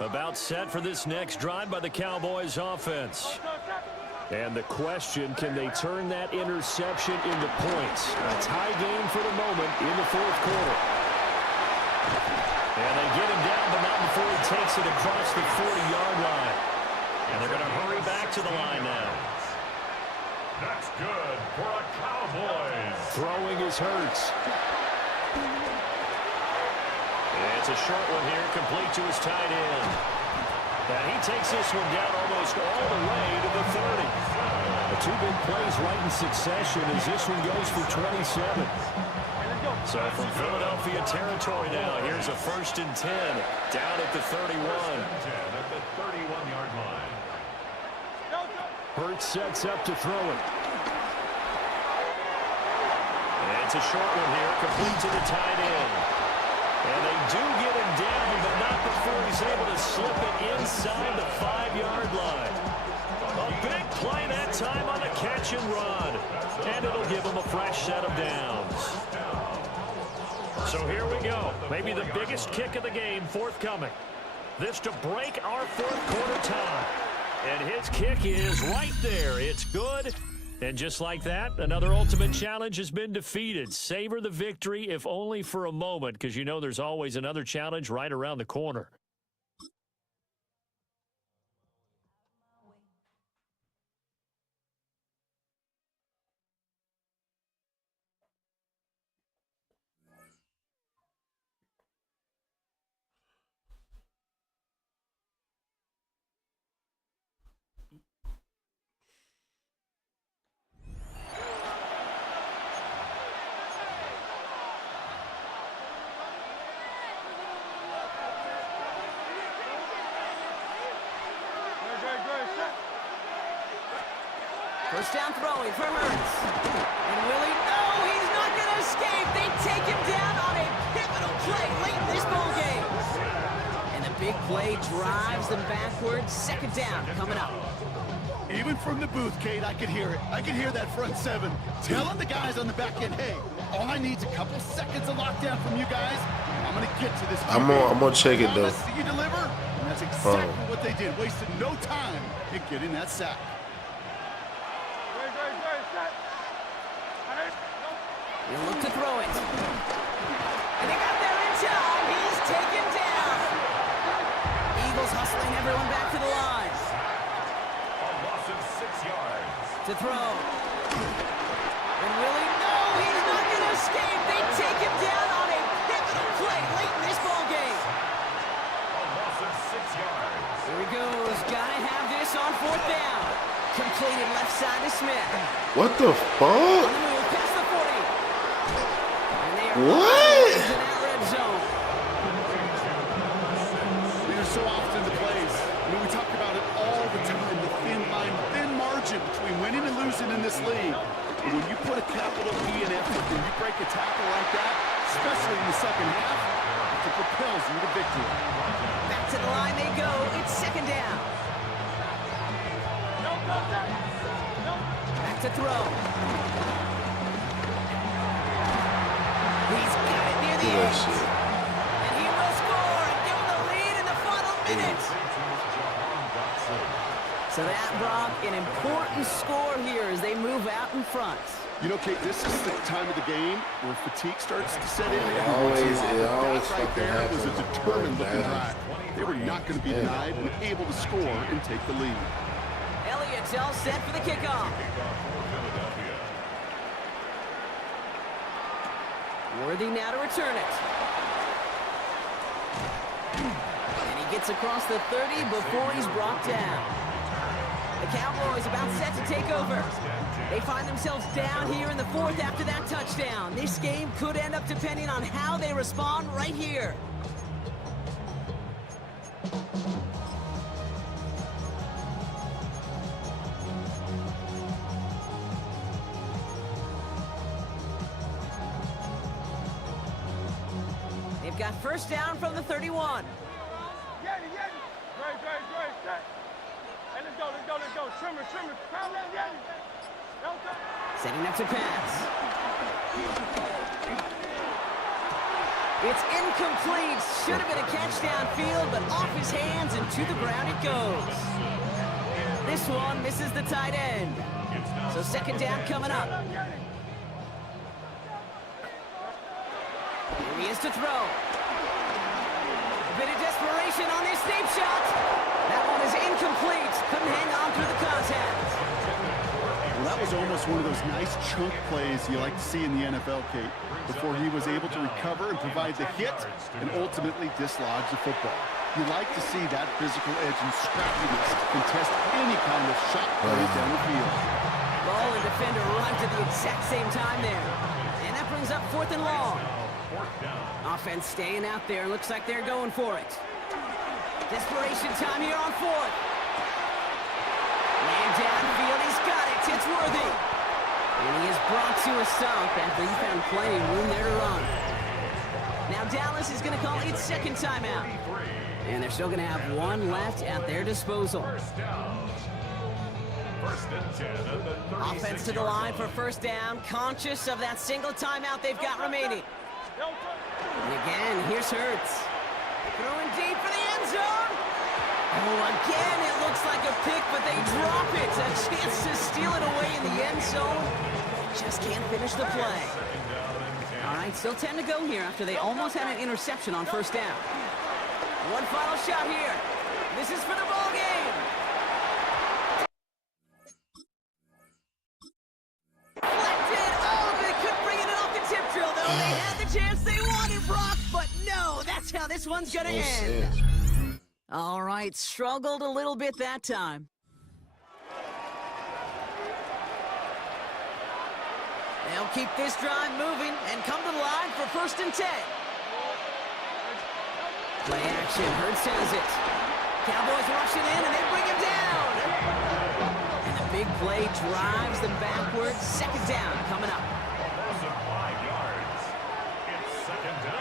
About set for this next drive by the Cowboys offense. And the question, can they turn that interception into points? A tie game for the moment in the 4th quarter. And they get him down, but not before he takes it across the 40-yard line. And they're going to hurry back to the line now. That's good for a Cowboys. Throwing is Hurts. It's a short one here, complete to his tight end. And he takes this one down almost all the way to the 30. The 2 big plays right in succession as this one goes for 27. So from Philadelphia territory now, here's a 1st and 10 down at the 31. At the 31-yard line. Hurts sets up to throw it. And it's a short one here, complete to the tight end. And they do get him down, but not before he's able to slip it inside the 5-yard line. A big play that time on the catch and run. And it'll give them a fresh set of downs. So here we go. Maybe the biggest kick of the game forthcoming. This to break our fourth quarter tie. And his kick is right there. It's good. And just like that, another ultimate challenge has been defeated. Savor the victory, if only for a moment, because you know there's always another challenge right around the corner. First down throwing for Hurts. And Willie, no, he's not going to escape. They take him down on a pivotal play late in this ball game. And the big play drives them backwards. Second down coming up. Even from the booth, Kate, I could hear it. I could hear that front seven telling the guys on the back end, hey, all I need is a couple seconds of lockdown from you guys. I'm going to get to this. I'm gonna check it, though. You deliver, and that's exactly what they did. Wasted no time in getting that sack. They look to throw it. And they got there in time. He's taken down. Eagles hustling everyone back to the line. A loss of 6 yards. To throw. And Willie, no, he's not going to escape. They take him down on a pivotal play late in this ball game. A loss of 6 yards. Here he goes. Got to have this on fourth down. Completed left side to Smith. What the fuck? On the move past the 40. What? These are so often the plays. I mean, we talk about it all the time, the thin line, thin margin between winning and losing in this league. And when you put a capital E in effort and you break a tackle like that, especially in the second half, it propels you to victory. Back to the line they go. It's second down. Back to throw. He's got it near the edge. And he will score and give them the lead in the final minute. So that, Brock, an important score here as they move out in front. You know, Kate, this is the time of the game where fatigue starts to set in. It always right there was a determined looking drive. They were not going to be denied and able to score and take the lead. Elliott's all set for the kickoff. Worthy now to return it. And he gets across the 30 before he's brought down. The Cowboys about set to take over. They find themselves down here in the fourth after that touchdown. This game could end up depending on how they respond right here. They've got first down from the 31. Setting up to pass. It's incomplete. Should have been a catch downfield, but off his hands and to the ground it goes. This one misses the tight end. So second down coming up. Here he is to throw. A bit of desperation on this deep shot. That one is incomplete. Couldn't hang on through the contact. Well, that was almost one of those nice chunk plays you like to see in the NFL, Kate, before he was able to recover and provide the hit and ultimately dislodge the football. You like to see that physical edge and scrappiness to contest any kind of shot plays down the field. Ball and defender arrived at the exact same time there. And that brings up fourth and long. Offense staying out there. Looks like they're going for it. Desperation time here on fourth. Man downfield, he's got it. It's Worthy. And he is brought to a stop after he found plenty of room there to run. Now Dallas is going to call its second timeout. And they're still going to have one left at their disposal. First and 10 at the 36-yard Offense to the line for first down, conscious of that single timeout they've got remaining. And again, here's Hurts. Throwing deep for the end zone. Oh, again, it looks like a pick, but they drop it. A chance to steal it away in the end zone. Just can't finish the play. All right, still 10 to go here after they almost had an interception on first down. One final shot here. This is for the ball game. Deflected. Oh, they couldn't bring it off the tip drill, though. They had the chance they wanted, Brock, but no, that's how this one's going to end. All right, struggled a little bit that time. They'll keep this drive moving and come to the line for first and 10. Play action, Hurts has it. Cowboys rush it in and they bring him down. And the big play drives them backwards. Second down coming up. Loss of 5 yards. It's second down.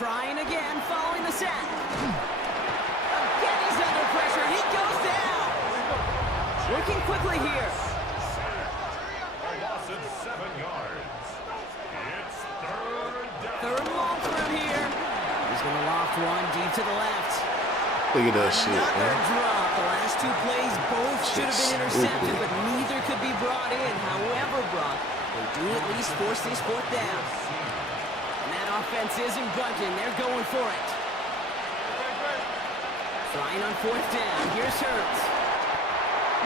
Trying again following the sack. Again he's under pressure. He goes down. Working quickly here. A loss of 7 yards. It's third down. Third and long for him here. He's going to loft one deep to the left. Look at that shit, Another man. drop. The last two plays both should have been intercepted, but neither could be brought in. However, Brock, they do at least force this fourth down. And that offense isn't budging. They're going for it. Trying on fourth down. Here's Hurts.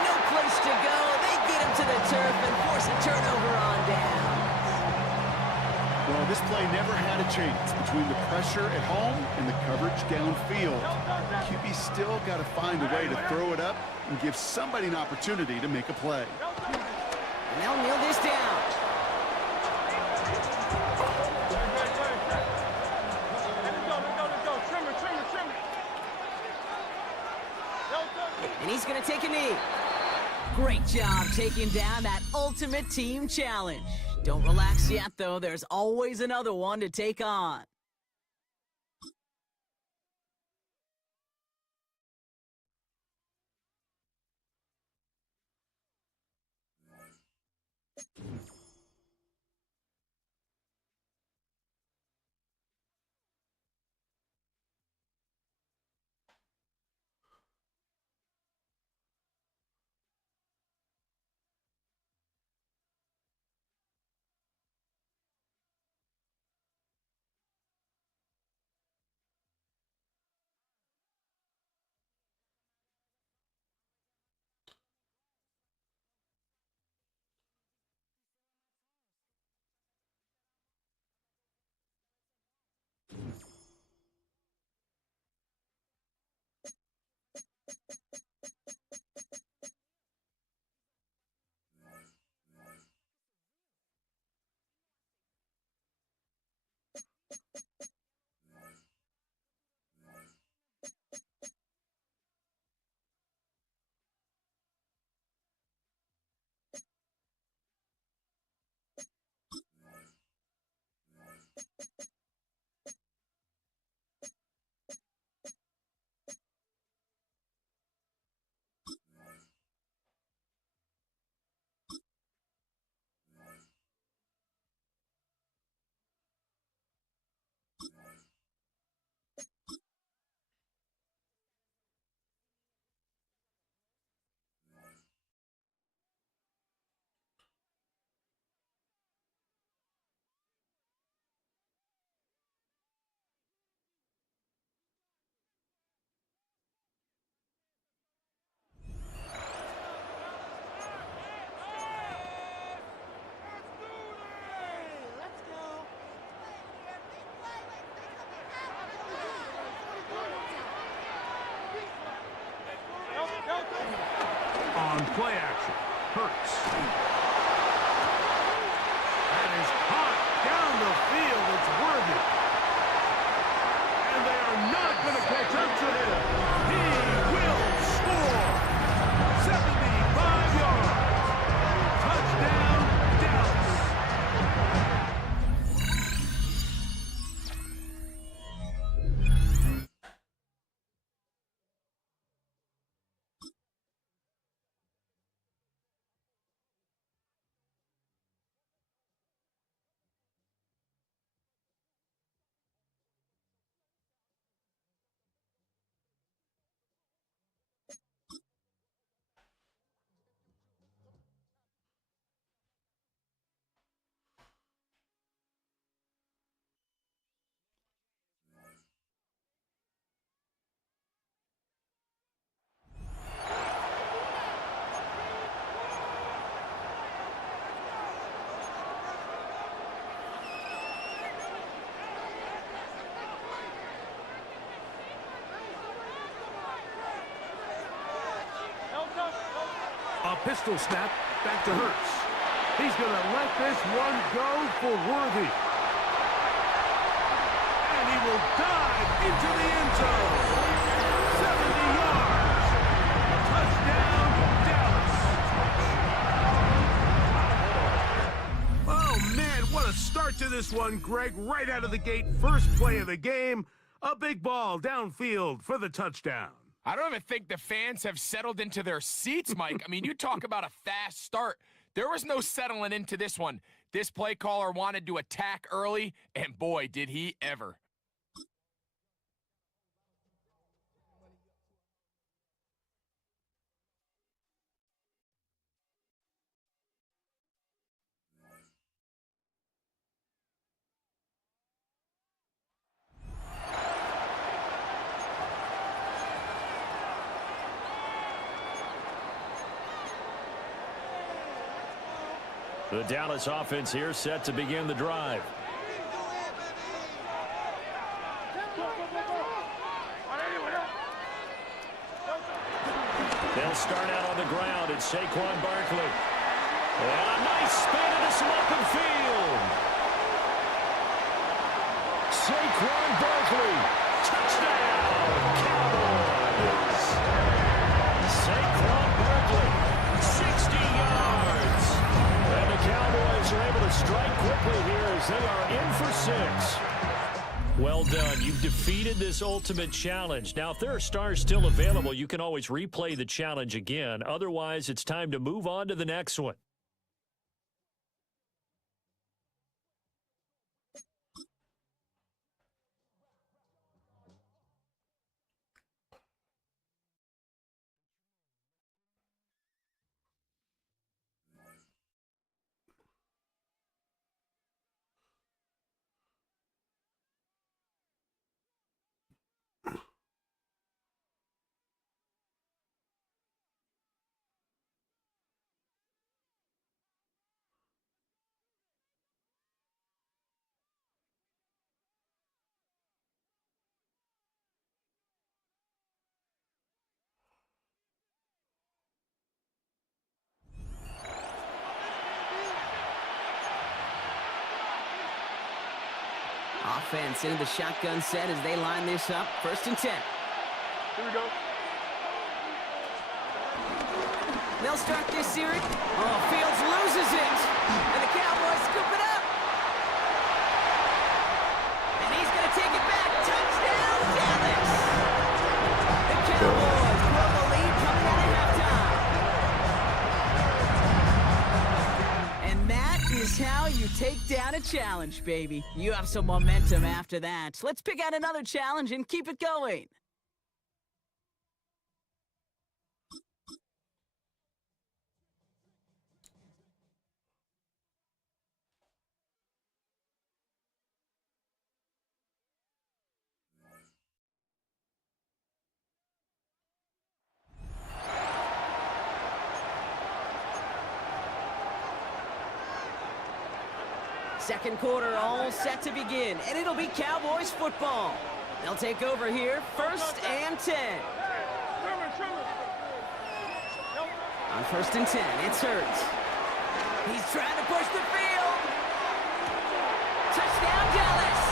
No place to go. They get him to the turf and force a turnover on down. Well, this play never had a chance between the pressure at home and the coverage downfield. QB still got to find a way to throw it up and give somebody an opportunity to make a play. And they'll kneel this down. And he's going to take a knee. Great job taking down that ultimate team challenge. Don't relax yet, though. There's always another one to take on. On play action, Hurts. That is hot down the field. It's worthy. And they are not going to catch up to him. He will score. 75 yards. Touchdown, Dallas. Pistol snap, back to Hurts. He's going to let this one go for Worthy. And he will dive into the end zone. 70 yards. Touchdown, Dallas. Oh, man, what a start to this one, Greg. Right out of the gate, first play of the game. A big ball downfield for the touchdown. I don't even think the fans have settled into their seats, Mike. I mean, you talk about a fast start. There was no settling into this one. This play caller wanted to attack early, and boy, did he ever. The Dallas offense here set to begin the drive. They'll start out on the ground. It's Saquon Barkley. And a nice spin into some open field. Saquon Barkley. Touchdown, Cowboys. Saquon Barkley, 60 yards. And the Cowboys are able to strike quickly here as they are in for 6. Well done. You've defeated this ultimate challenge. Now, if there are stars still available, you can always replay the challenge again. Otherwise, it's time to move on to the next one. Offense into the shotgun set as they line this up. 1st and 10. Here we go. They'll start this series. Oh, Fields loses it. And the Cowboys scoop it up. And he's going to take it back. Touchdown, Dallas. The Cowboys grow the lead coming out of halftime. And that is how you take down a challenge, baby. You have some momentum after that. Let's pick out another challenge and keep it going. Second quarter all set to begin, and it'll be Cowboys football. They'll take over here, 1st and 10. On 1st and 10, it's Hurts. He's trying to push the field. Touchdown, Dallas.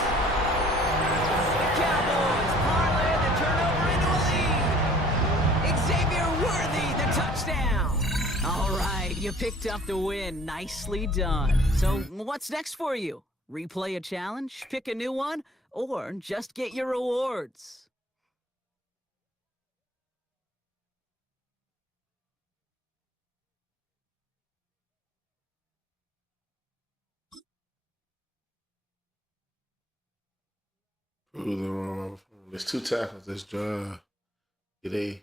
The Cowboys parlay the turnover into a lead. Xavier Worthy, the touchdown. All right, you picked up the win. Nicely done. So what's next for you? Replay a challenge, pick a new one, or just get your rewards? There's 2 tackles this drive. Today.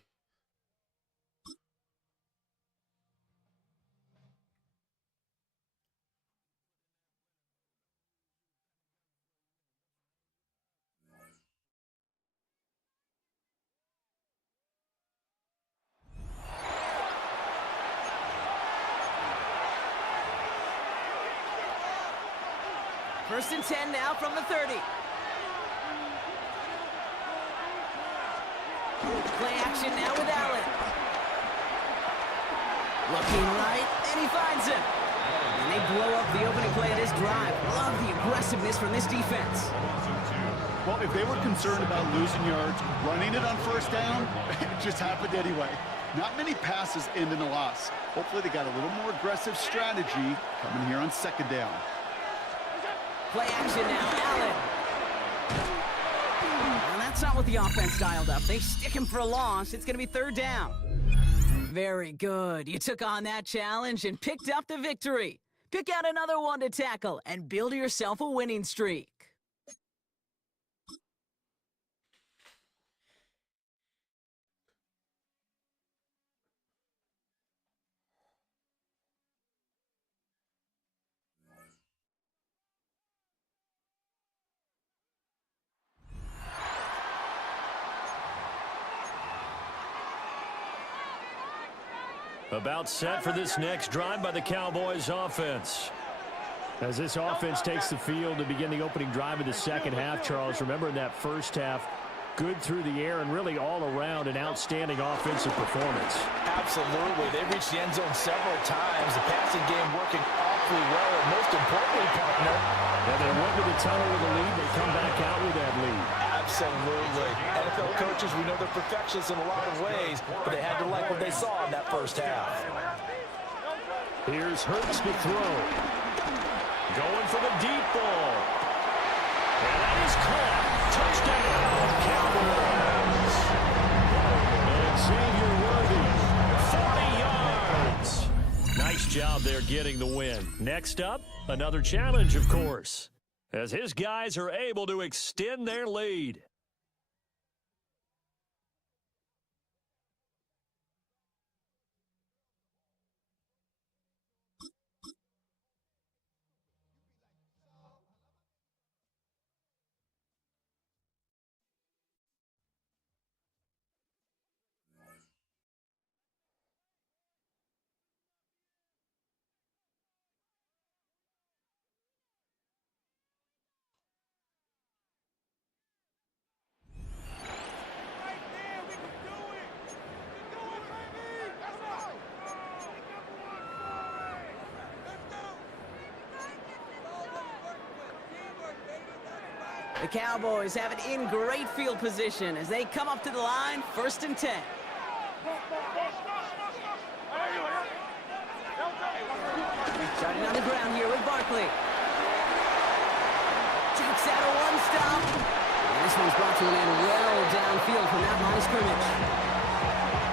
First and 10 now from the 30. Play action now with Allen. Looking right, and he finds him. And they blow up the opening play of this drive. Love the aggressiveness from this defense. Well, if they were concerned about losing yards, running it on first down, it just happened anyway. Not many passes end in a loss. Hopefully they got a little more aggressive strategy coming here on second down. Play action now, Allen. And that's not what the offense dialed up. They stick him for a loss. It's going to be third down. Very good. You took on that challenge and picked up the victory. Pick out another one to tackle and build yourself a winning streak. About set for this next drive by the Cowboys offense. As this offense takes the field to begin the opening drive of the second half, Charles, remember in that first half, good through the air and really all around an outstanding offensive performance. Absolutely. They reached the end zone several times. The passing game working awfully well, and most importantly, partner. And they went to the tunnel with a lead. They come back out with that lead. Absolutely. NFL coaches, we know they're perfectionists in a lot of ways, but they had to like what they saw in that first half. Here's Hurts to throw. Going for the deep ball. And that is caught. Touchdown, Cowboys. And Xavier Worthy, 40 yards. Nice job there getting the win. Next up, another challenge, of course, as his guys are able to extend their lead. The Cowboys have it in great field position as they come up to the line, 1st and 10. Starting on the ground here with Barkley. Jukes out of one stop. And this one's brought to an end well downfield from that line of scrimmage.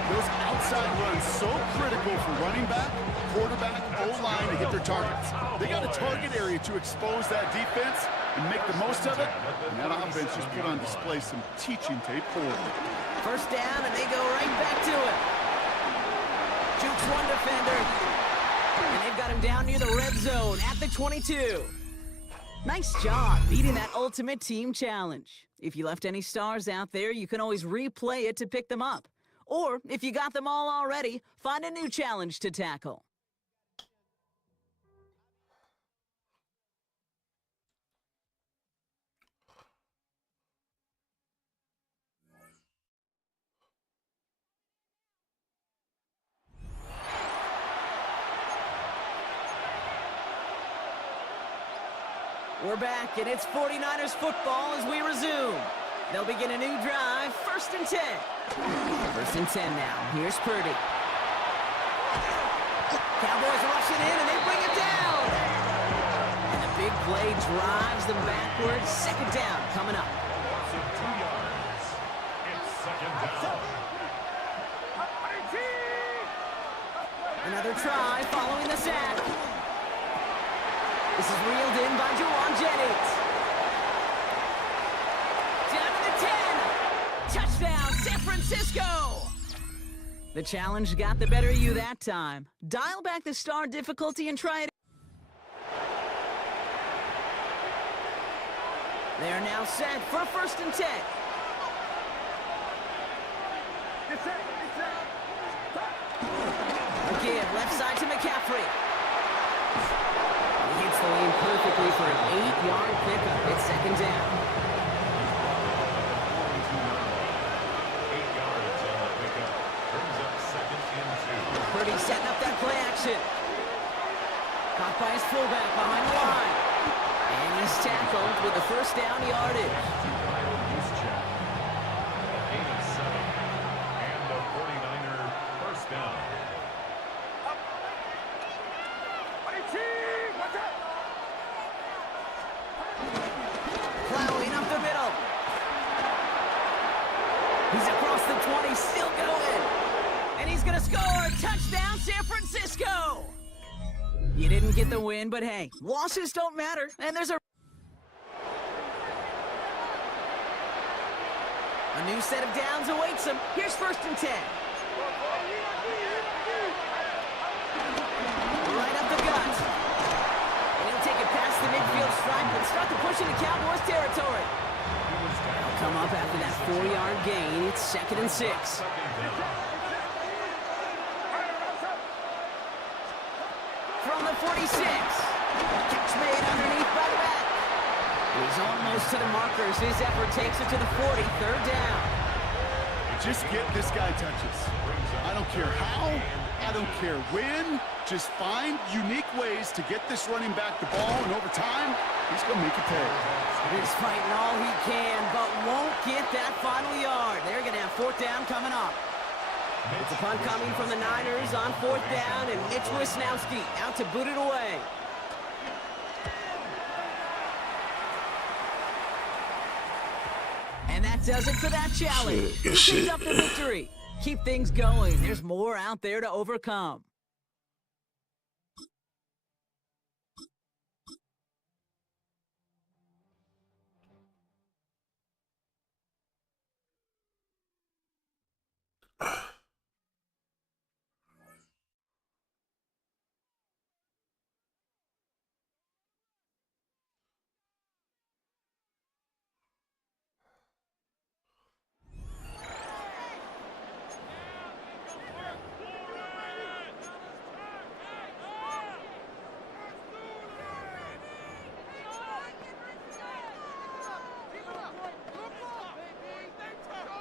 Those outside runs so critical for running back, quarterback, O-line to hit their targets. They got a target area to expose that defense and make the most of it. And that offense just put on display some teaching tape forward. First down, and they go right back to it. Jukes one defender. And they've got him down near the red zone at the 22. Nice job beating that ultimate team challenge. If you left any stars out there, you can always replay it to pick them up. Or, if you got them all already, find a new challenge to tackle. We're back, and it's 49ers football as we resume. They'll begin a new drive, 1st and 10. 1st and 10 now. Here's Purdy. Cowboys rushing in, and they bring it down. And the big play drives them backwards. 2nd down coming up. Another try following the sack. This is reeled in by Juwan Jennings. Down to the 10. Touchdown, San Francisco. The challenge got the better of you that time. Dial back the star difficulty and try it. They are now set for 1st and 10. Again, left side to McCaffrey. He hits the lane perfectly for an 8-yard pickup. It's 2nd down. 8 yards on the pickup. Brings up 2nd and 2. Purdy setting up that play action. Caught by his fullback behind the line. And he's tackled with the first down yardage. And the 49er first down. Plowing up the middle. He's across the 20, still going. And he's going to score. Touchdown, San Francisco. You didn't get the win, but hey, losses don't matter. And there's a new set of downs awaits him. Here's 1st and 10. Right up the gut. And he'll take it past the midfield stripe and start to push into Cowboys territory. They'll come up after that 4-yard gain. It's 2nd and 6. From the 46. Catch made underneath by the back. He's almost to the markers. His effort takes it to the 40. 3rd down. Just get this guy touches. I don't care how. I don't care when. Just find unique ways to get this running back the ball, and over time, he's going to make it pay. He's fighting all he can, but won't get that final yard. They're going to have 4th down coming up. It's a punt coming from the Niners on 4th down, and Mitch Wisnowski out to boot it away. And that does it for that challenge. He picks up the victory. Keep things going. There's more out there to overcome.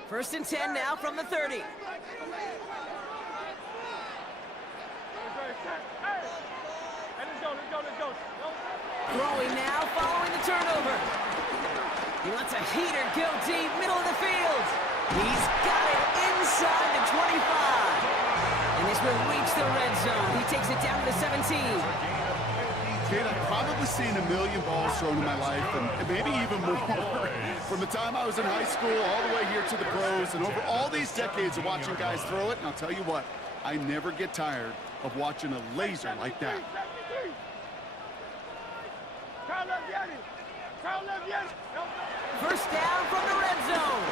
First and 10 now from the 30. Throwing now, following the turnover. He wants a heater, go deep, middle of the field. He's got it inside the 25. And this will reach the red zone. He takes it down to the 17. Kid, I've probably seen a million balls thrown in my life, and maybe even more. From the time I was in high school all the way here to the pros, and over all these decades of watching guys throw it, and I'll tell you what, I never get tired of watching a laser like that. First down from the red zone.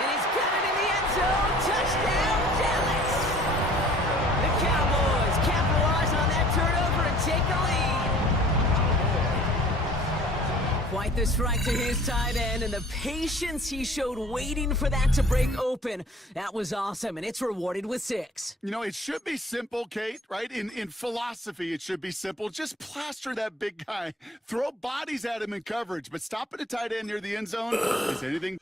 And he's got it in the end zone. Touchdown, Dallas. The Cowboys capitalize on that turnover and take the lead. Quite the strike to his tight end, and the patience he showed waiting for that to break open. That was awesome, and it's rewarded with 6. You know, it should be simple, Kate, right? In philosophy, it should be simple. Just plaster that big guy. Throw bodies at him in coverage, but stopping a tight end near the end zone is anything.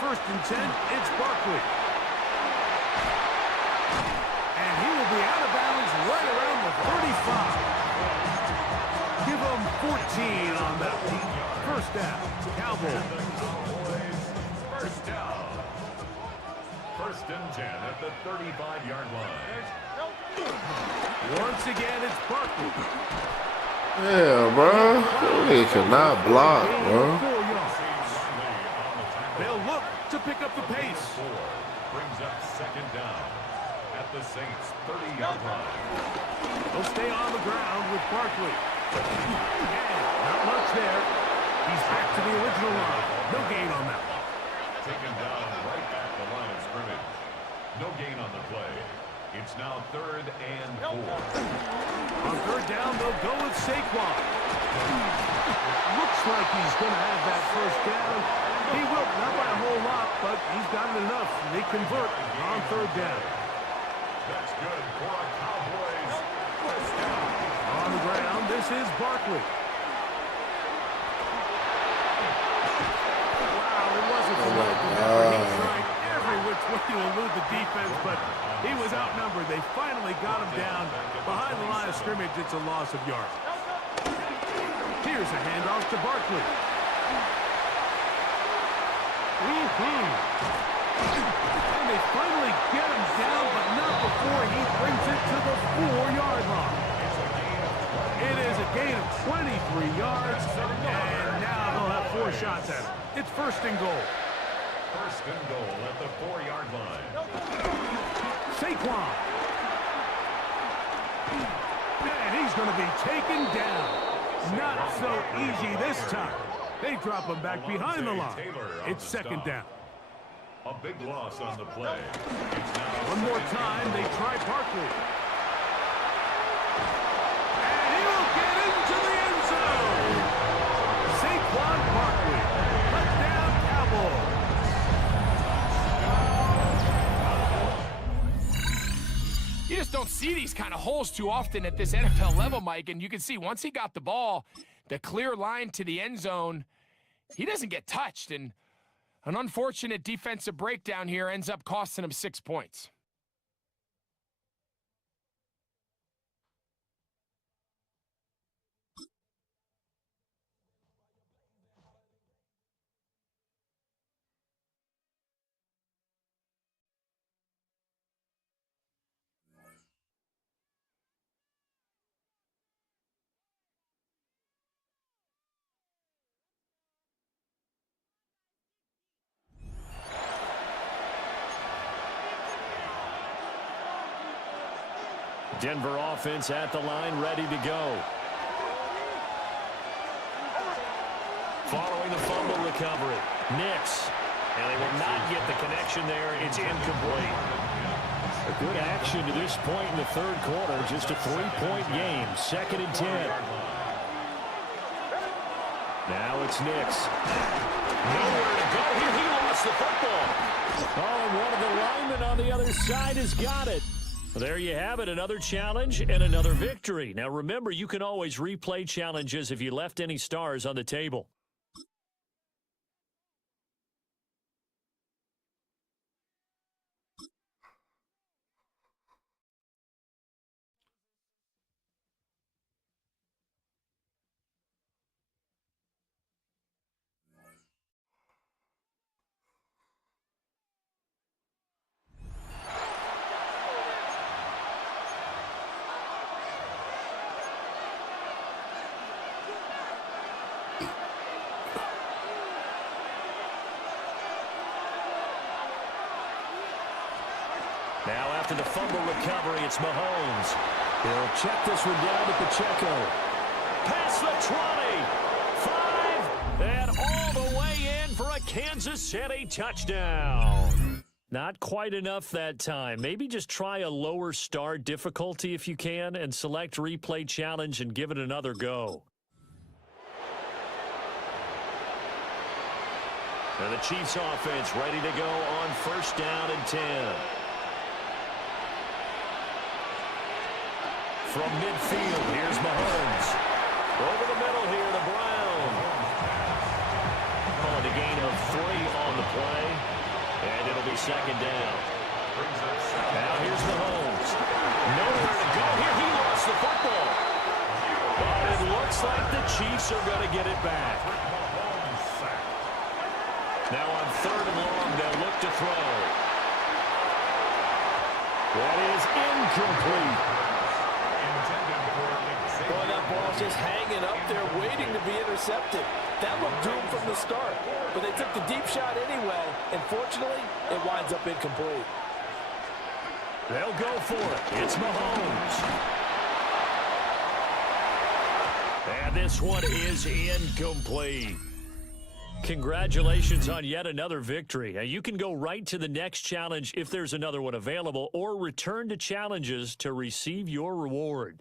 First and 10, it's Barkley. And he will be out of bounds right around the 35. Give him 14 on that one. First down, Cowboys. First down. First and 10 at the 35-yard line. Once again, it's Barkley. Yeah, bro. They cannot block, bro. They'll look to pick up the pace. Brings up second down at the Saints' 30-yard line. They'll stay on the ground with Barkley. And not much there. He's back to the original line. No gain on that one. Taken down right at the line of scrimmage. No gain on the play. It's now 3rd and 4. On 3rd down, they'll go with Saquon. Looks like he's going to have that 1st down. He will, not by a whole lot, but he's got it enough. They convert on 3rd down. That's good for a Cowboys 1st down. On the ground, this is Barkley. Wow, it wasn't so much. He tried every which way to elude the defense, but he was outnumbered. They finally got him down. Behind the line of scrimmage, it's a loss of yards. Here's a handoff to Barkley. And they finally get him down, but not before he brings it to the 4-yard line. It is a gain of 23 yards, and now they'll have 4 shots at it. It's 1st and goal. 1st and goal at the 4-yard line. Saquon. And he's going to be taken down. Not so easy this time. They drop him back behind the line. It's 2nd down. A big loss on the play. It's now one more time, they try Barkley. And he will get into the end zone. Saquon Barkley. Touchdown, Cowboys. You just don't see these kind of holes too often at this NFL level, Mike, and you can see once he got the ball, the clear line to the end zone, he doesn't get touched, and an unfortunate defensive breakdown here ends up costing him 6 points. Denver offense at the line, ready to go. Following the fumble recovery, Nix. And they will not get the connection there. It's incomplete. A good action to this point in the 3rd quarter. Just a 3-point game. 2nd and 10. Now it's Nix. Nowhere to go here. He lost the football. Oh, and one of the linemen on the other side has got it. There you have it, another challenge and another victory. Now remember, you can always replay challenges if you left any stars on the table. Now after the fumble recovery, it's Mahomes. He'll check this one down to Pacheco. Past the 20. 5. And all the way in for a Kansas City touchdown. Not quite enough that time. Maybe just try a lower star difficulty if you can and select replay challenge and give it another go. And the Chiefs offense ready to go on 1st down and 10. From midfield, here's Mahomes. Over the middle here to Brown. On a gain of 3 on the play. And it'll be 2nd down. Now here's Mahomes. Nowhere to go here. He lost the football. But it looks like the Chiefs are going to get it back. Now on 3rd and long, they'll look to throw. That is incomplete. Boy, that ball's just hanging up there, waiting to be intercepted. That looked doomed from the start, but they took the deep shot anyway, and fortunately, it winds up incomplete. They'll go for it. It's Mahomes. And this one is incomplete. Congratulations on yet another victory. You can go right to the next challenge if there's another one available, or return to challenges to receive your reward.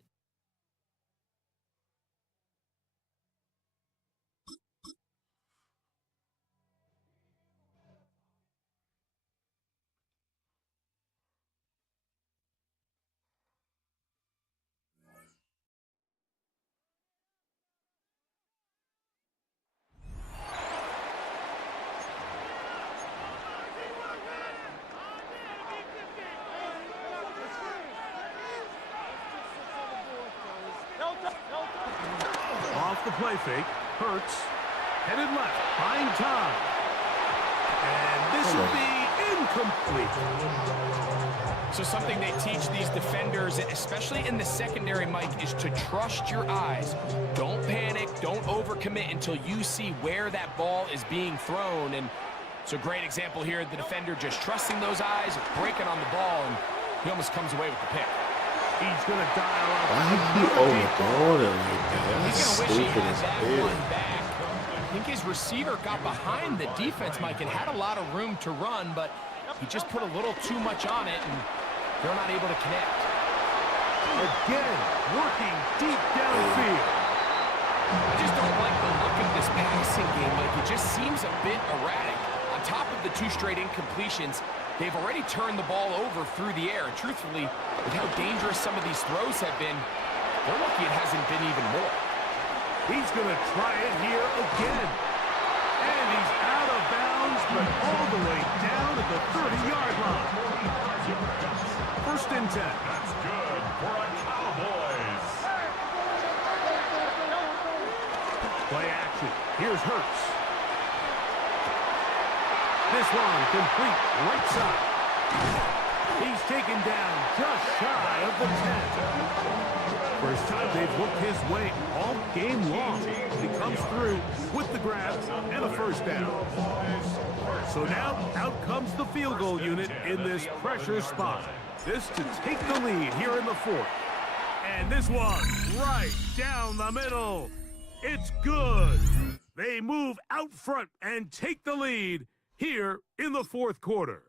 Off the play fake, Hurts, headed left, buying time. And this will be incomplete. So something they teach these defenders, especially in the secondary, Mike, is to trust your eyes. Don't panic, don't overcommit until you see where that ball is being thrown. And it's a great example here, the defender just trusting those eyes, breaking on the ball, and he almost comes away with the pick. He's going to dial up. Why he overthrowing it like that? That's He's going to wish he stupid had as that hell. one back. I think his receiver got behind the defense, Mike, and had a lot of room to run, but he just put a little too much on it, and they're not able to connect. Again, working deep downfield. I just don't like the look of this passing game. Like, it just seems a bit erratic. On top of the 2 straight incompletions, they've already turned the ball over through the air. And truthfully, with how dangerous some of these throws have been, they're lucky it hasn't been even more. He's going to try it here again. And he's out of bounds, but all the way down at the 30-yard line. First and 10. That's good for a Cowboys. Play action. Here's Hurts. This one complete right side. He's taken down just shy of the 10. First time they've looked his way all game long. He comes through with the grab and a first down. So now out comes the field goal unit in this pressure spot. This to take the lead here in the 4th. And this one right down the middle. It's good. They move out front and take the lead here in the 4th quarter.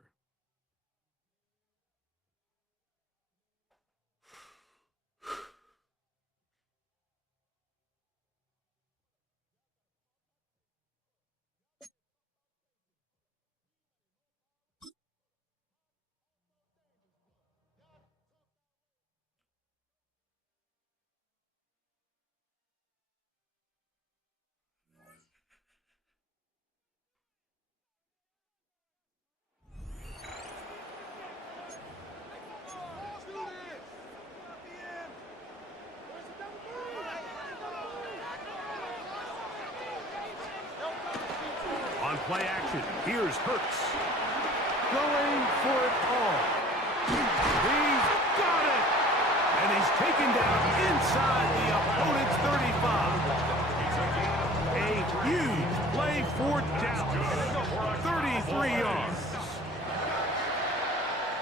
On play action, here's Hurts. Going for it all. He's got it! And he's taken down inside the opponent's 35. A huge play for Dallas. 33 yards.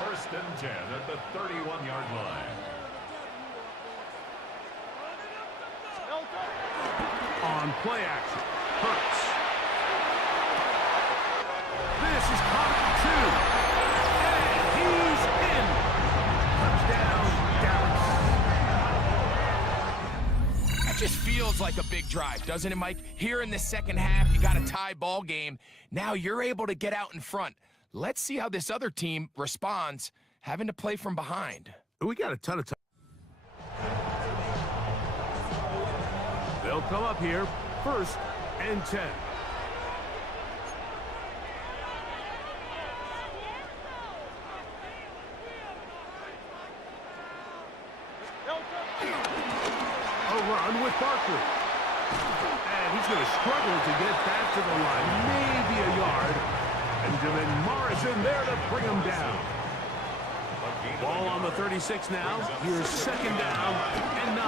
First and 10 at the 31-yard line. On play action, Hurts. This is caught at 2. And he's in. Touchdown, Dallas. That just feels like a big drive, doesn't it, Mike? Here in the second half, you got a tie ball game. Now you're able to get out in front. Let's see how this other team responds, having to play from behind. We got a ton of time. They'll come up here, first and 10. A run with Barkley. And he's going to struggle to get back to the line, maybe a yard. Benjamin Morrison there to bring him down. Ball on the 36 now. Here's second down and 9.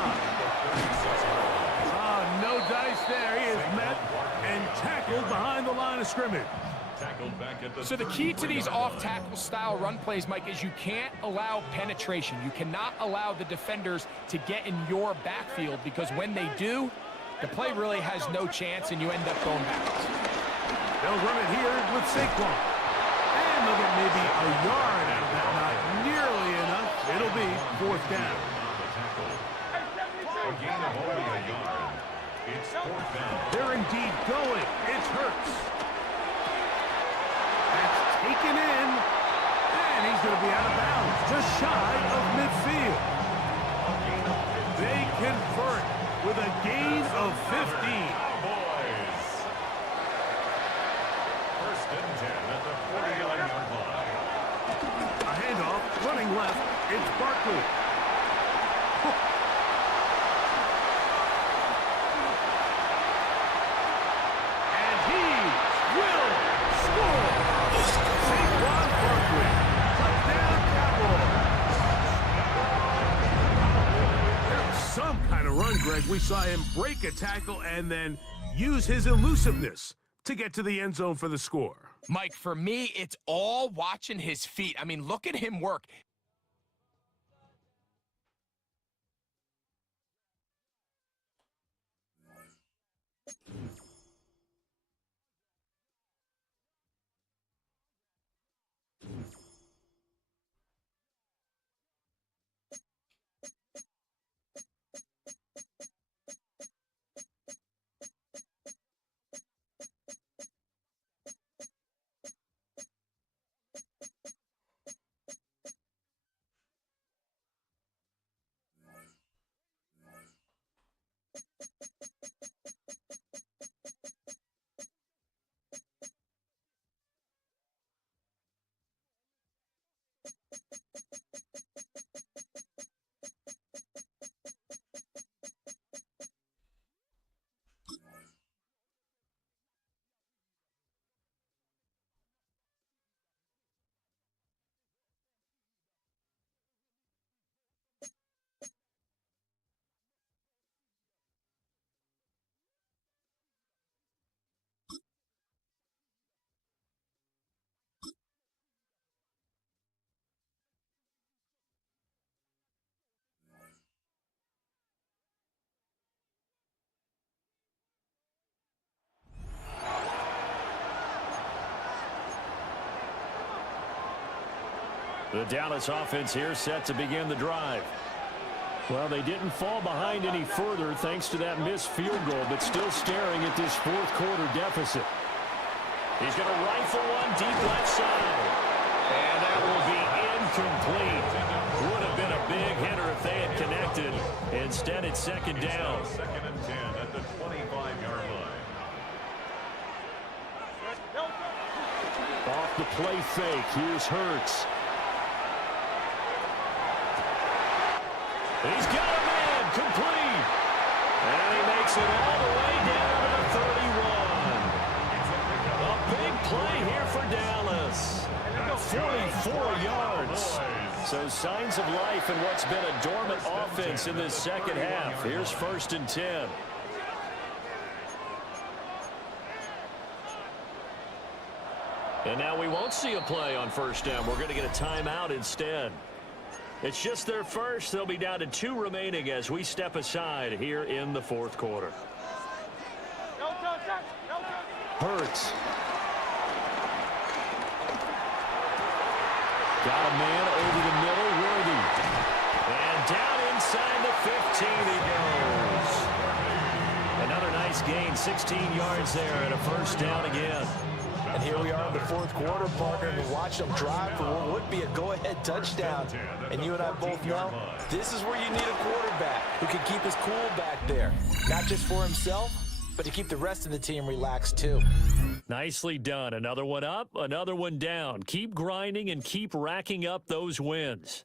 No dice there. He is met and tackled behind the line of scrimmage. So the key to these off-tackle style run plays, Mike, is you can't allow penetration. You cannot allow the defenders to get in your backfield, because when they do, the play really has no chance and you end up going backwards. They'll run it here with Saquon. And they'll get maybe a yard out of that. Not nearly enough. It'll be fourth down. A gain of only a yard. It's fourth down. They're indeed going. It's Hurts. That's taken in. And he's going to be out of bounds, just shy of midfield. They convert with a gain of 15. First and 10 at the 49-yard line. A handoff, running left. It's Barkley. And he will score. Saquon Barkley. Touchdown Cowboys. There was some kind of run, Greg. We saw him break a tackle and then use his elusiveness to get to the end zone for the score. Mike, for me, it's all watching his feet. I mean, look at him work. The Dallas offense here set to begin the drive. Well, they didn't fall behind any further thanks to that missed field goal, but still staring at this fourth quarter deficit. He's going to rifle one deep left side. And that will be incomplete. Would have been a big hitter if they had connected. Instead, it's second down. Second and 10 at the 25-yard line. Off the play fake, here's Hurts. He's got a man, complete. And he makes it all the way down to the 31. A big play here for Dallas. 44 yards. So signs of life in what's been a dormant offense in this second half. Here's first and 10. And now we won't see a play on first down. We're going to get a timeout instead. It's just their first. They'll be down to 2 remaining as we step aside here in the fourth quarter. Hurts. Got a man over the middle, Worthy. And down inside the 15 he goes. Another nice gain, 16 yards there and a first down again. And here we are in the fourth quarter, partner, and we watch them drive for what would be a go-ahead touchdown. And you and I both know this is where you need a quarterback who can keep his cool back there. Not just for himself, but to keep the rest of the team relaxed too. Nicely done. Another one up, another one down. Keep grinding and keep racking up those wins.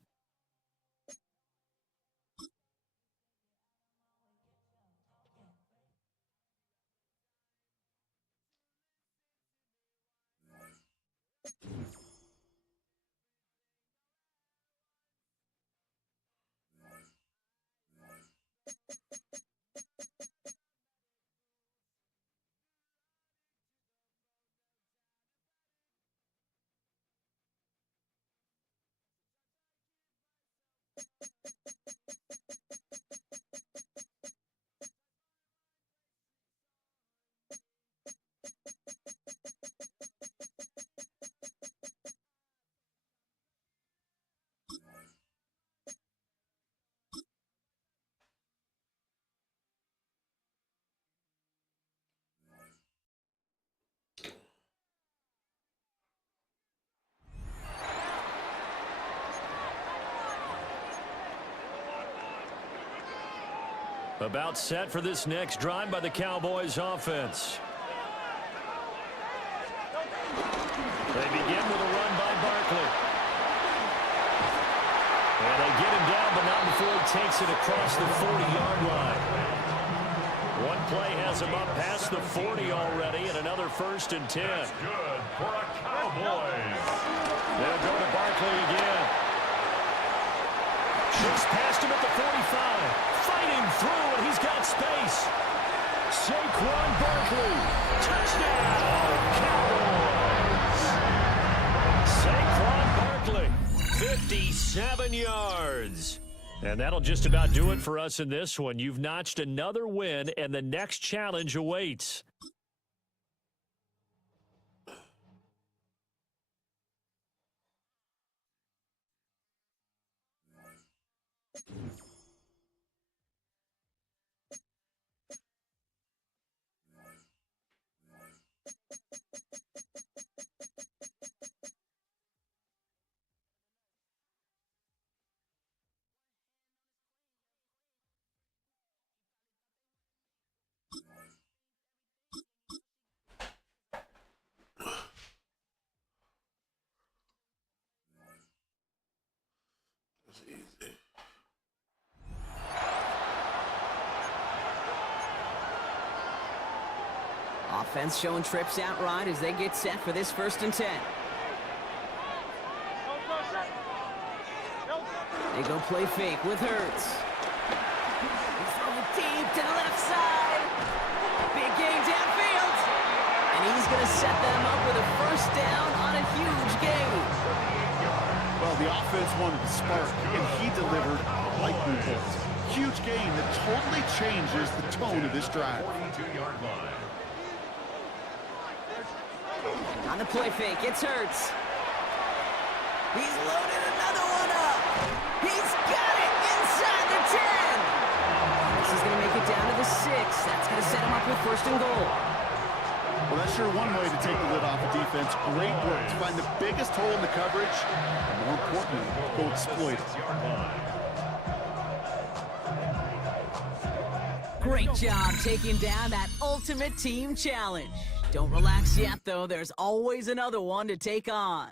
About set for this next drive by the Cowboys offense. They begin with a run by Barkley. And they get him down, but not before he takes it across the 40-yard line. One play has him up past the 40 already, and another 1st and 10. That's good for a Cowboys. They'll go to Barkley again. Just past him at the 45. Fighting through, and he's got space. Saquon Barkley. Touchdown, Cowboys. Saquon Barkley, 57 yards. And that'll just about do it for us in this one. You've notched another win, and the next challenge awaits. Offense showing trips out right as they get set for this 1st and 10. They go play fake with Hurts. He's throwing deep to the left side. Big game downfield. And he's going to set them up with a 1st down on a huge gain. Well, the offense wanted to spark, and he delivered lightning bolt. Huge gain that totally changes the tone of this drive. 42-yard line. On the play fake, it's Hurts. He's loaded another one up. He's got it inside the 10. This is going to make it down to the 6. That's going to set him up with 1st and goal. Well, that's sure one way to take the lid off a defense. Great work to find the biggest hole in the coverage, and more importantly, go exploit it. Great job taking down that ultimate team challenge. Don't relax yet, though. There's always another one to take on.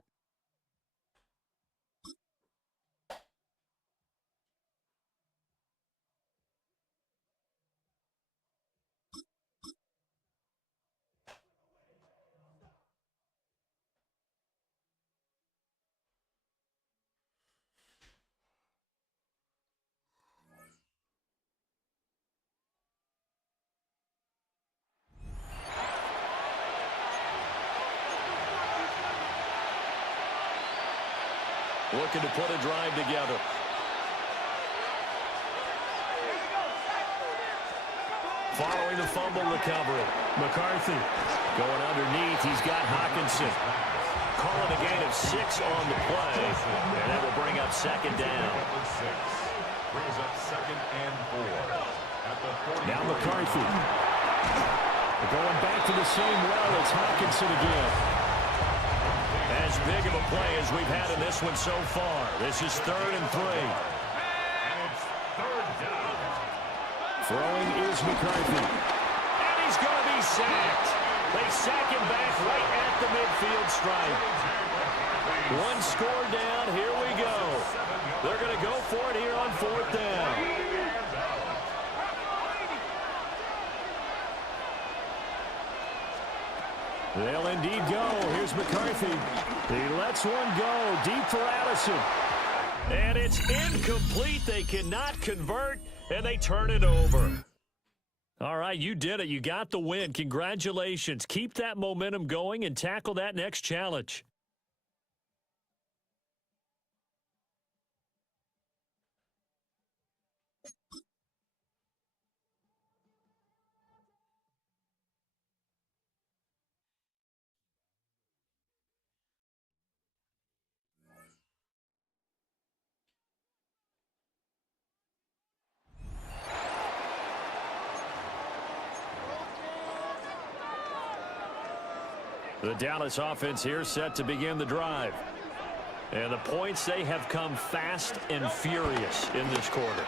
Looking to put a drive together. Following the fumble recovery. McCarthy going underneath. He's got Hawkinson. Calling a gain of 6 on the play. And that will bring up 2nd down. Brings up 2nd and 4. At the 40. Now McCarthy. Going back to the same well. It's Hawkinson again. As big of a play as we've had in this one so far. This is 3rd and 3. And it's 3rd down. Throwing is McCarthy. And he's going to be sacked. They sack him back right at the midfield stripe. 1 score down. Here we go. They're going to go for it here on 4th down. They'll indeed go. Here's McCarthy. He lets one go deep for Addison. And it's incomplete. They cannot convert, and they turn it over. All right, you did it. You got the win. Congratulations. Keep that momentum going and tackle that next challenge. The Dallas offense here set to begin the drive. And the points, they have come fast and furious in this quarter.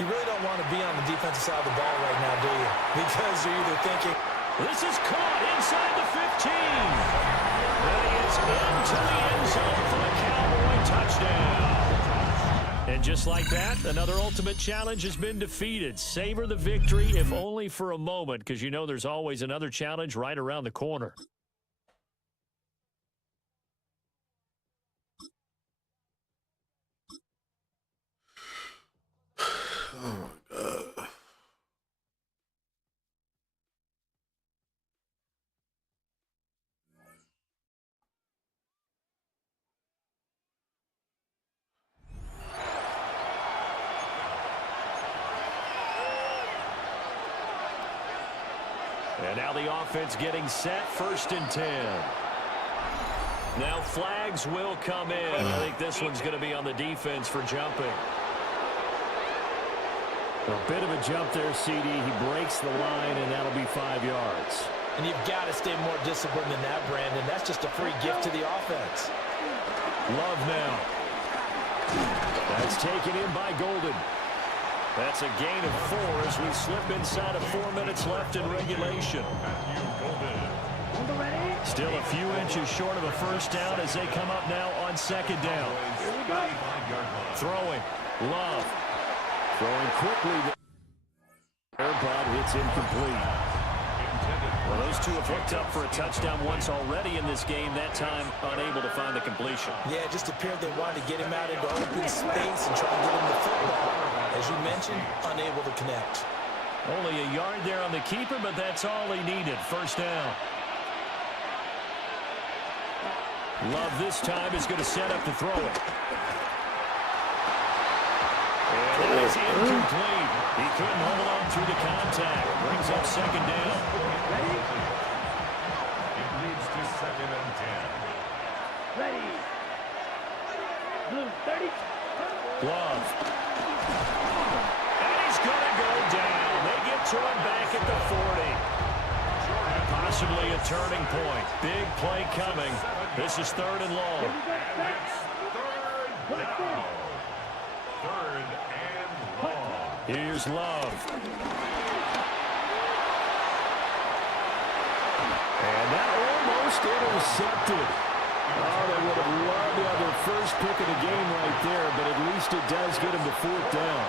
You really don't want to be on the defensive side of the ball right now, do you? Because you're either thinking, this is caught inside the 15. That is into the end zone for a Cowboy touchdown. And just like that, another ultimate challenge has been defeated. Savor the victory, if only for a moment, because you know there's always another challenge right around the corner. Oh, my God. And now the offense getting set, 1st and 10. Now flags will come in. I think this one's going to be on the defense for jumping. A bit of a jump there, CD. He breaks the line, and that'll be 5 yards. and you've got to stay more disciplined than that, Brandon. That's just a free gift to the offense. Love now. That's taken in by Golden. That's a gain of 4 as we slip inside of 4 minutes left in regulation. Still a few inches short of a first down as they come up now on 2nd down. Throwing. Love. Throwing quickly. Airbot hits incomplete. Well, those two have hooked up for a touchdown once already in this game, that time unable to find the completion. Yeah, it just appeared they wanted to get him out into open space and try to get him the football. As you mentioned, unable to connect. Only a yard there on the keeper, but that's all he needed. First down. Love this time is going to set up to throw it. And that is incomplete. He couldn't hold on through the contact. Brings up 2nd down. It leads to 2nd and 10. Ready. Blue 30. Love. And he's going to go down. They get to him back at the 40. Possibly a turning point. Big play coming. This is 3rd and long. Third and long. Here's Love. And that almost intercepted. Oh, they would have loved to have their first pick of the game right there, but at least it does get them to 4th down.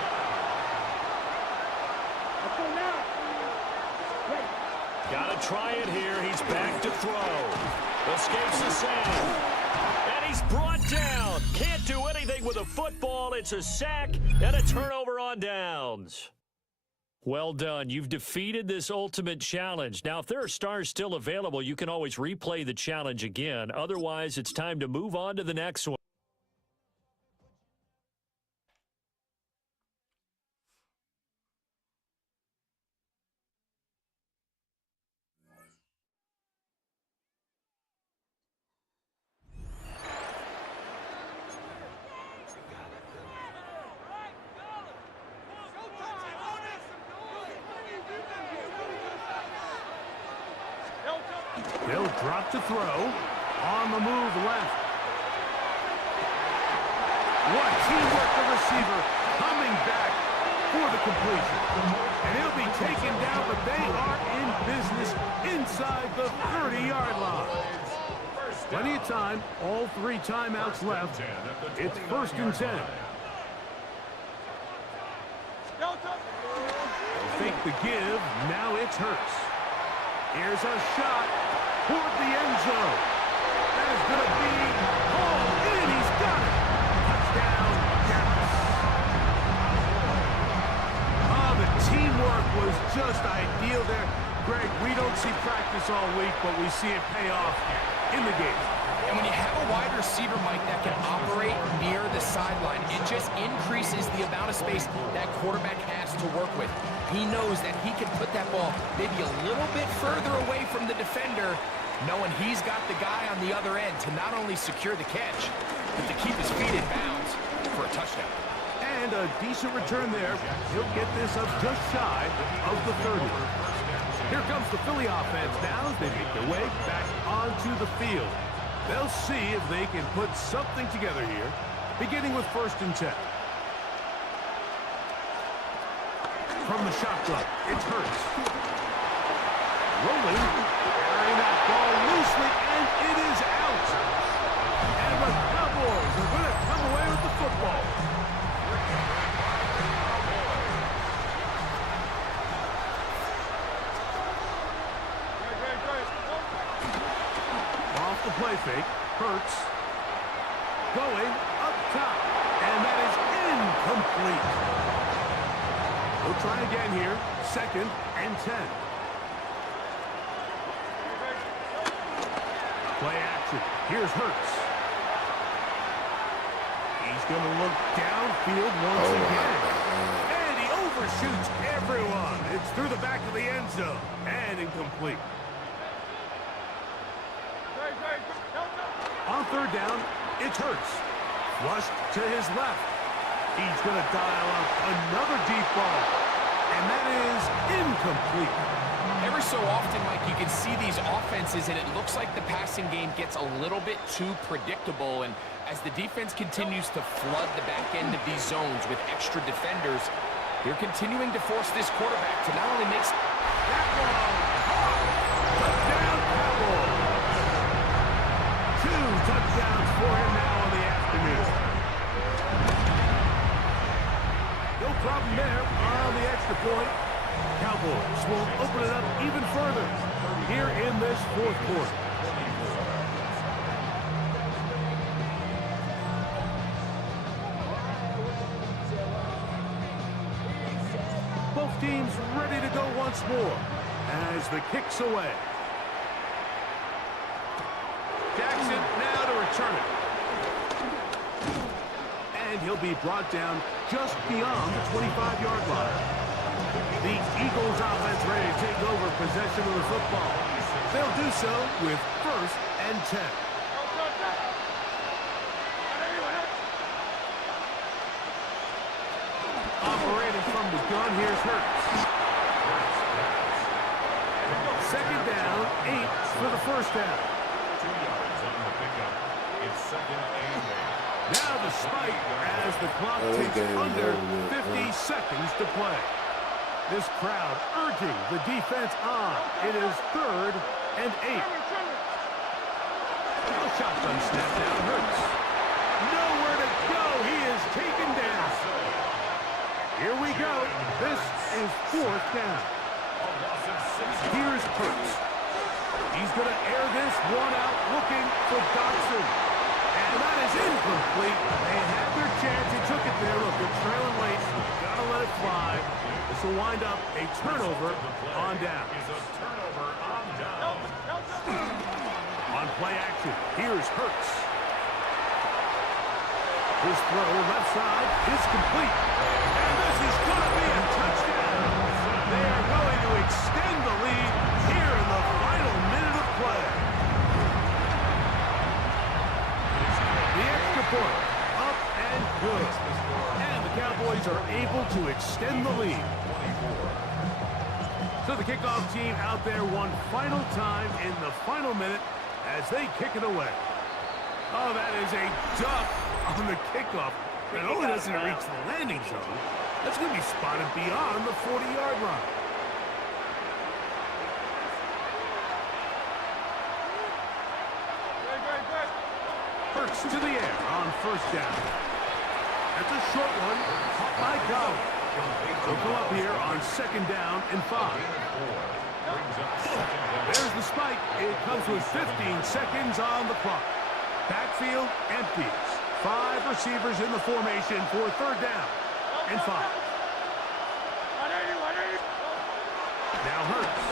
Got to try it here. He's back to throw. Escapes the sack. And he's brought down. Can't do anything with a football. It's a sack and a turnover on downs. Well done. You've defeated this ultimate challenge. Now, if there are stars still available, you can always replay the challenge again. Otherwise, it's time to move on to the next one. They'll drop to throw. On the move left. What teamwork, the receiver coming back for the completion. And he'll be taken down, but they are in business inside the 30-yard line. Plenty of time. All 3 timeouts left. It's 1st and 10. They'll fake the give. Now it's Hurts. Here's a shot toward the end zone. That is going to be hauled in. He's got it. Touchdown, Dallas. Oh, the teamwork was just ideal there. Greg, we don't see practice all week, but we see it pay off in the game. And when you have a wide receiver, Mike, that can operate near the sideline, it just increases the amount of space that quarterback has to work with. He knows that he can put that ball maybe a little bit further away from the defender, knowing he's got the guy on the other end to not only secure the catch, but to keep his feet in bounds for a touchdown. And a decent return there. He'll get this up just shy of the 30. Here comes the Philly offense now as they make their way back onto the field. They'll see if they can put something together here, beginning with 1st and 10. from the shotgun. It's Hurts. Rolling. Carrying that ball loosely, and it is out. And the Cowboys are going to come away with the football. Off the play fake. Hurts. Going up top. And that is incomplete. We'll try again here. 2nd and 10. Play action. Here's Hurts. He's going to look downfield once again. And he overshoots everyone. It's through the back of the end zone. And incomplete. On 3rd down, it's Hurts. Flushed to his left. He's going to dial up another deep ball. And that is incomplete. Every so often, Mike, you can see these offenses, and it looks like the passing game gets a little bit too predictable. And as the defense continues to flood the back end of these zones with extra defenders, they're continuing to force this quarterback to not only make... That ball! Touchdown, Cowboys! 2 touchdowns for him now in the afternoon. No problem there on the extra point. Cowboys will open it up even further here in this 4th quarter. Both teams ready to go once more as the kick's away. Jackson now to return it. And he'll be brought down just beyond the 25-yard line. The Eagles offense ready to take over possession of the football. They'll do so with 1st and 10. Operating from the gun, here's Hurts. 2nd down, 8 for the 1st down. 2 yards on the pickup. It's 2nd and 8. Now the spike as the clock takes under 50 seconds to play. This crowd urging the defense on. It is 3rd and 8. A shotgun snap down Hurts. Nowhere to go. He is taken down. Here we go. This is 4th down. Here's Hurts. He's going to air this one out looking for Dodson. And that is incomplete. They had their chance. He took it there. Look, they're trailing late. Got to let it fly. This will wind up a turnover on down. On play action, here's Hurts. His throw left side is complete. And this is going to be a touchdown. They are going to extend the lead here in the final minute of play. The extra point, up and good. And the Cowboys are able to extend the lead. So the kickoff team out there one final time in the final minute as they kick it away. Oh, that is a duck on the kickoff. Not only doesn't it reach the landing zone, that's going to be spotted beyond the 40-yard line. Hurts to the air on 1st down. That's a short one, caught by Goff. They'll come up here on 2nd down and 5. There's the spike. It comes with 15 seconds on the clock. Backfield empties. 5 receivers in the formation for 3rd down and 5. Now Hurts.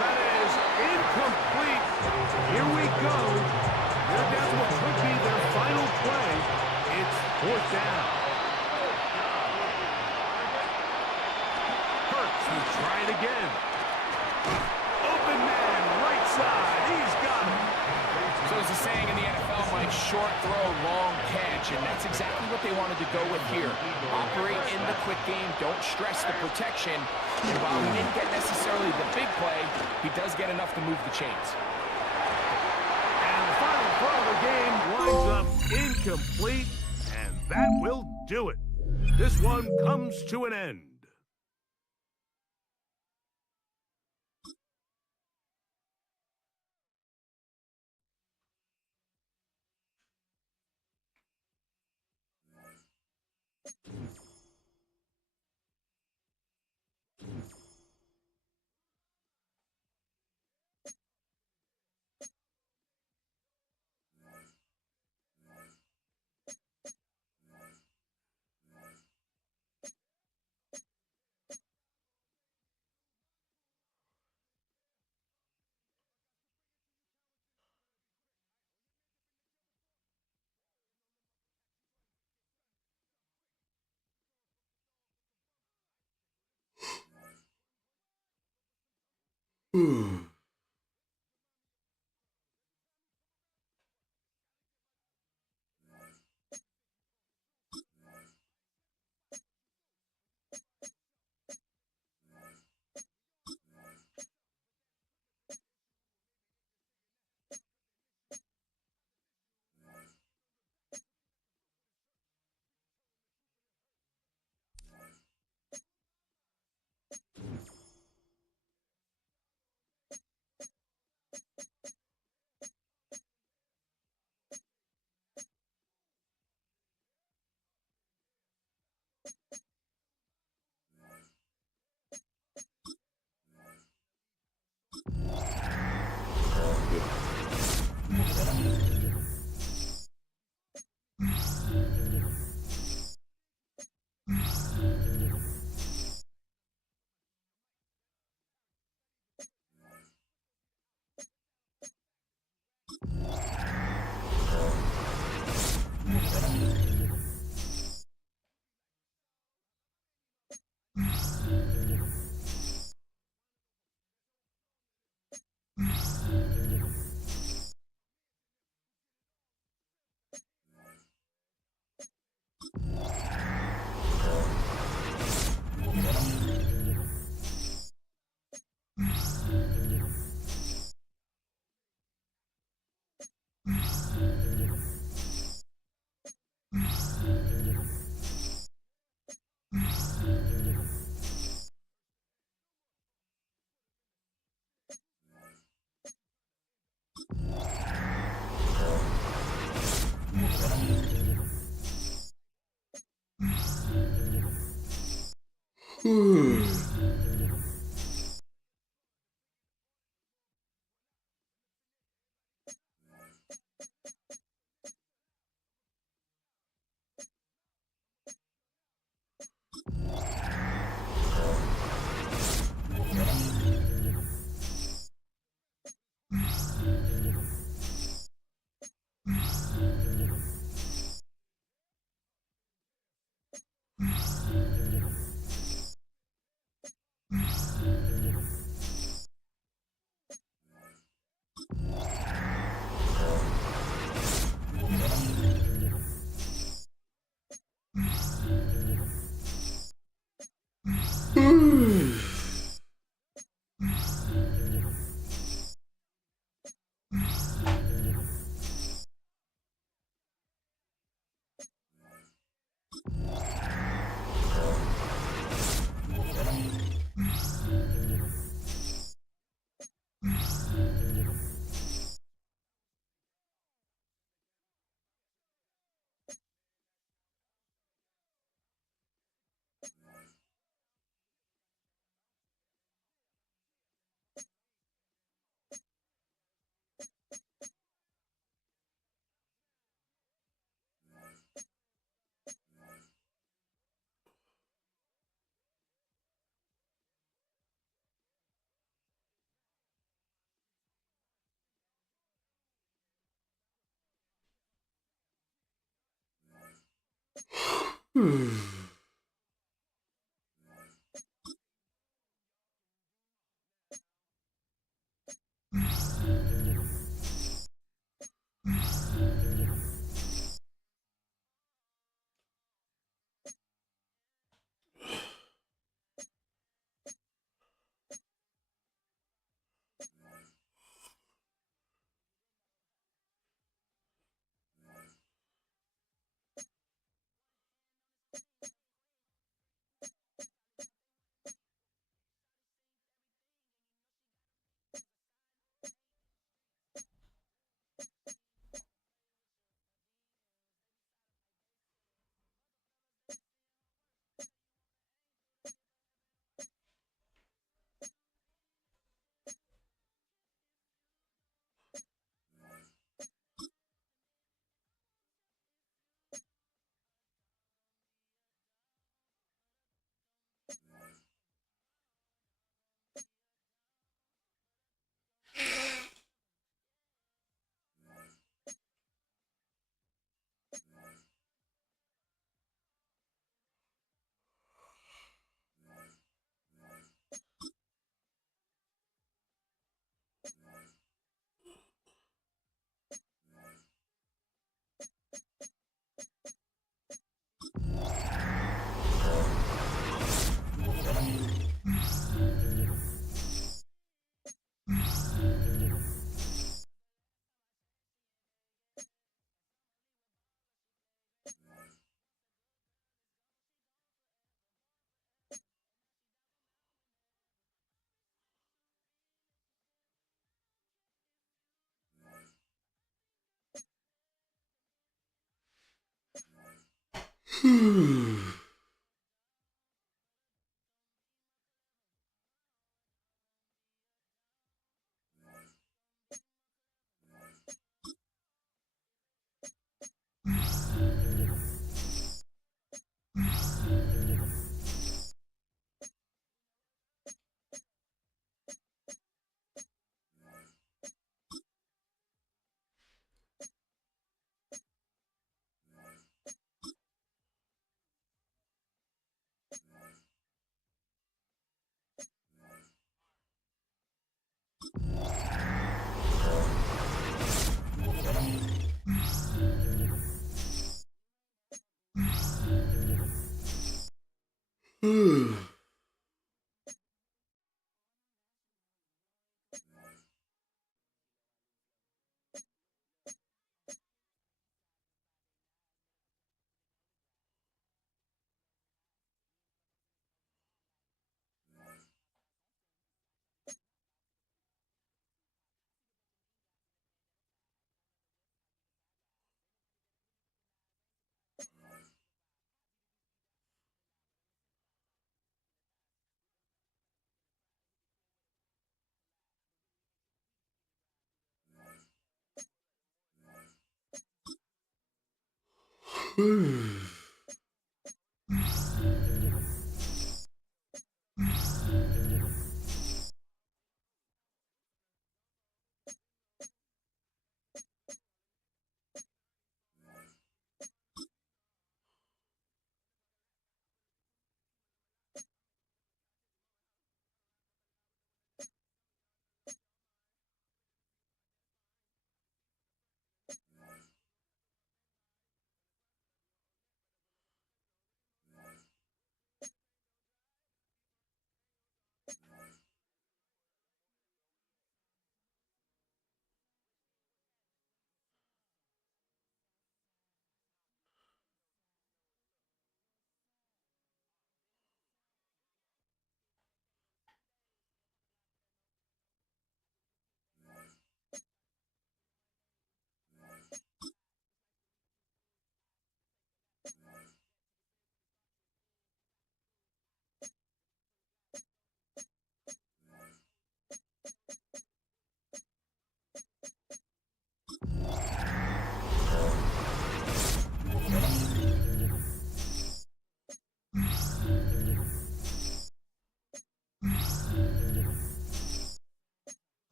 That is incomplete. Here we go. They're down to what could be their final play. It's 4th down. Hurts will try it again. Open man, right side. He's got him. So as the saying in the NFL, Mike, short throw, long catch, and that's exactly what they wanted to go with here. Operate in the quick game, don't stress the protection. And while he didn't get necessarily the big play, he does get enough to move the chains. And the final throw of the game winds up incomplete, and that will do it. This one comes to an end.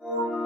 Thank you.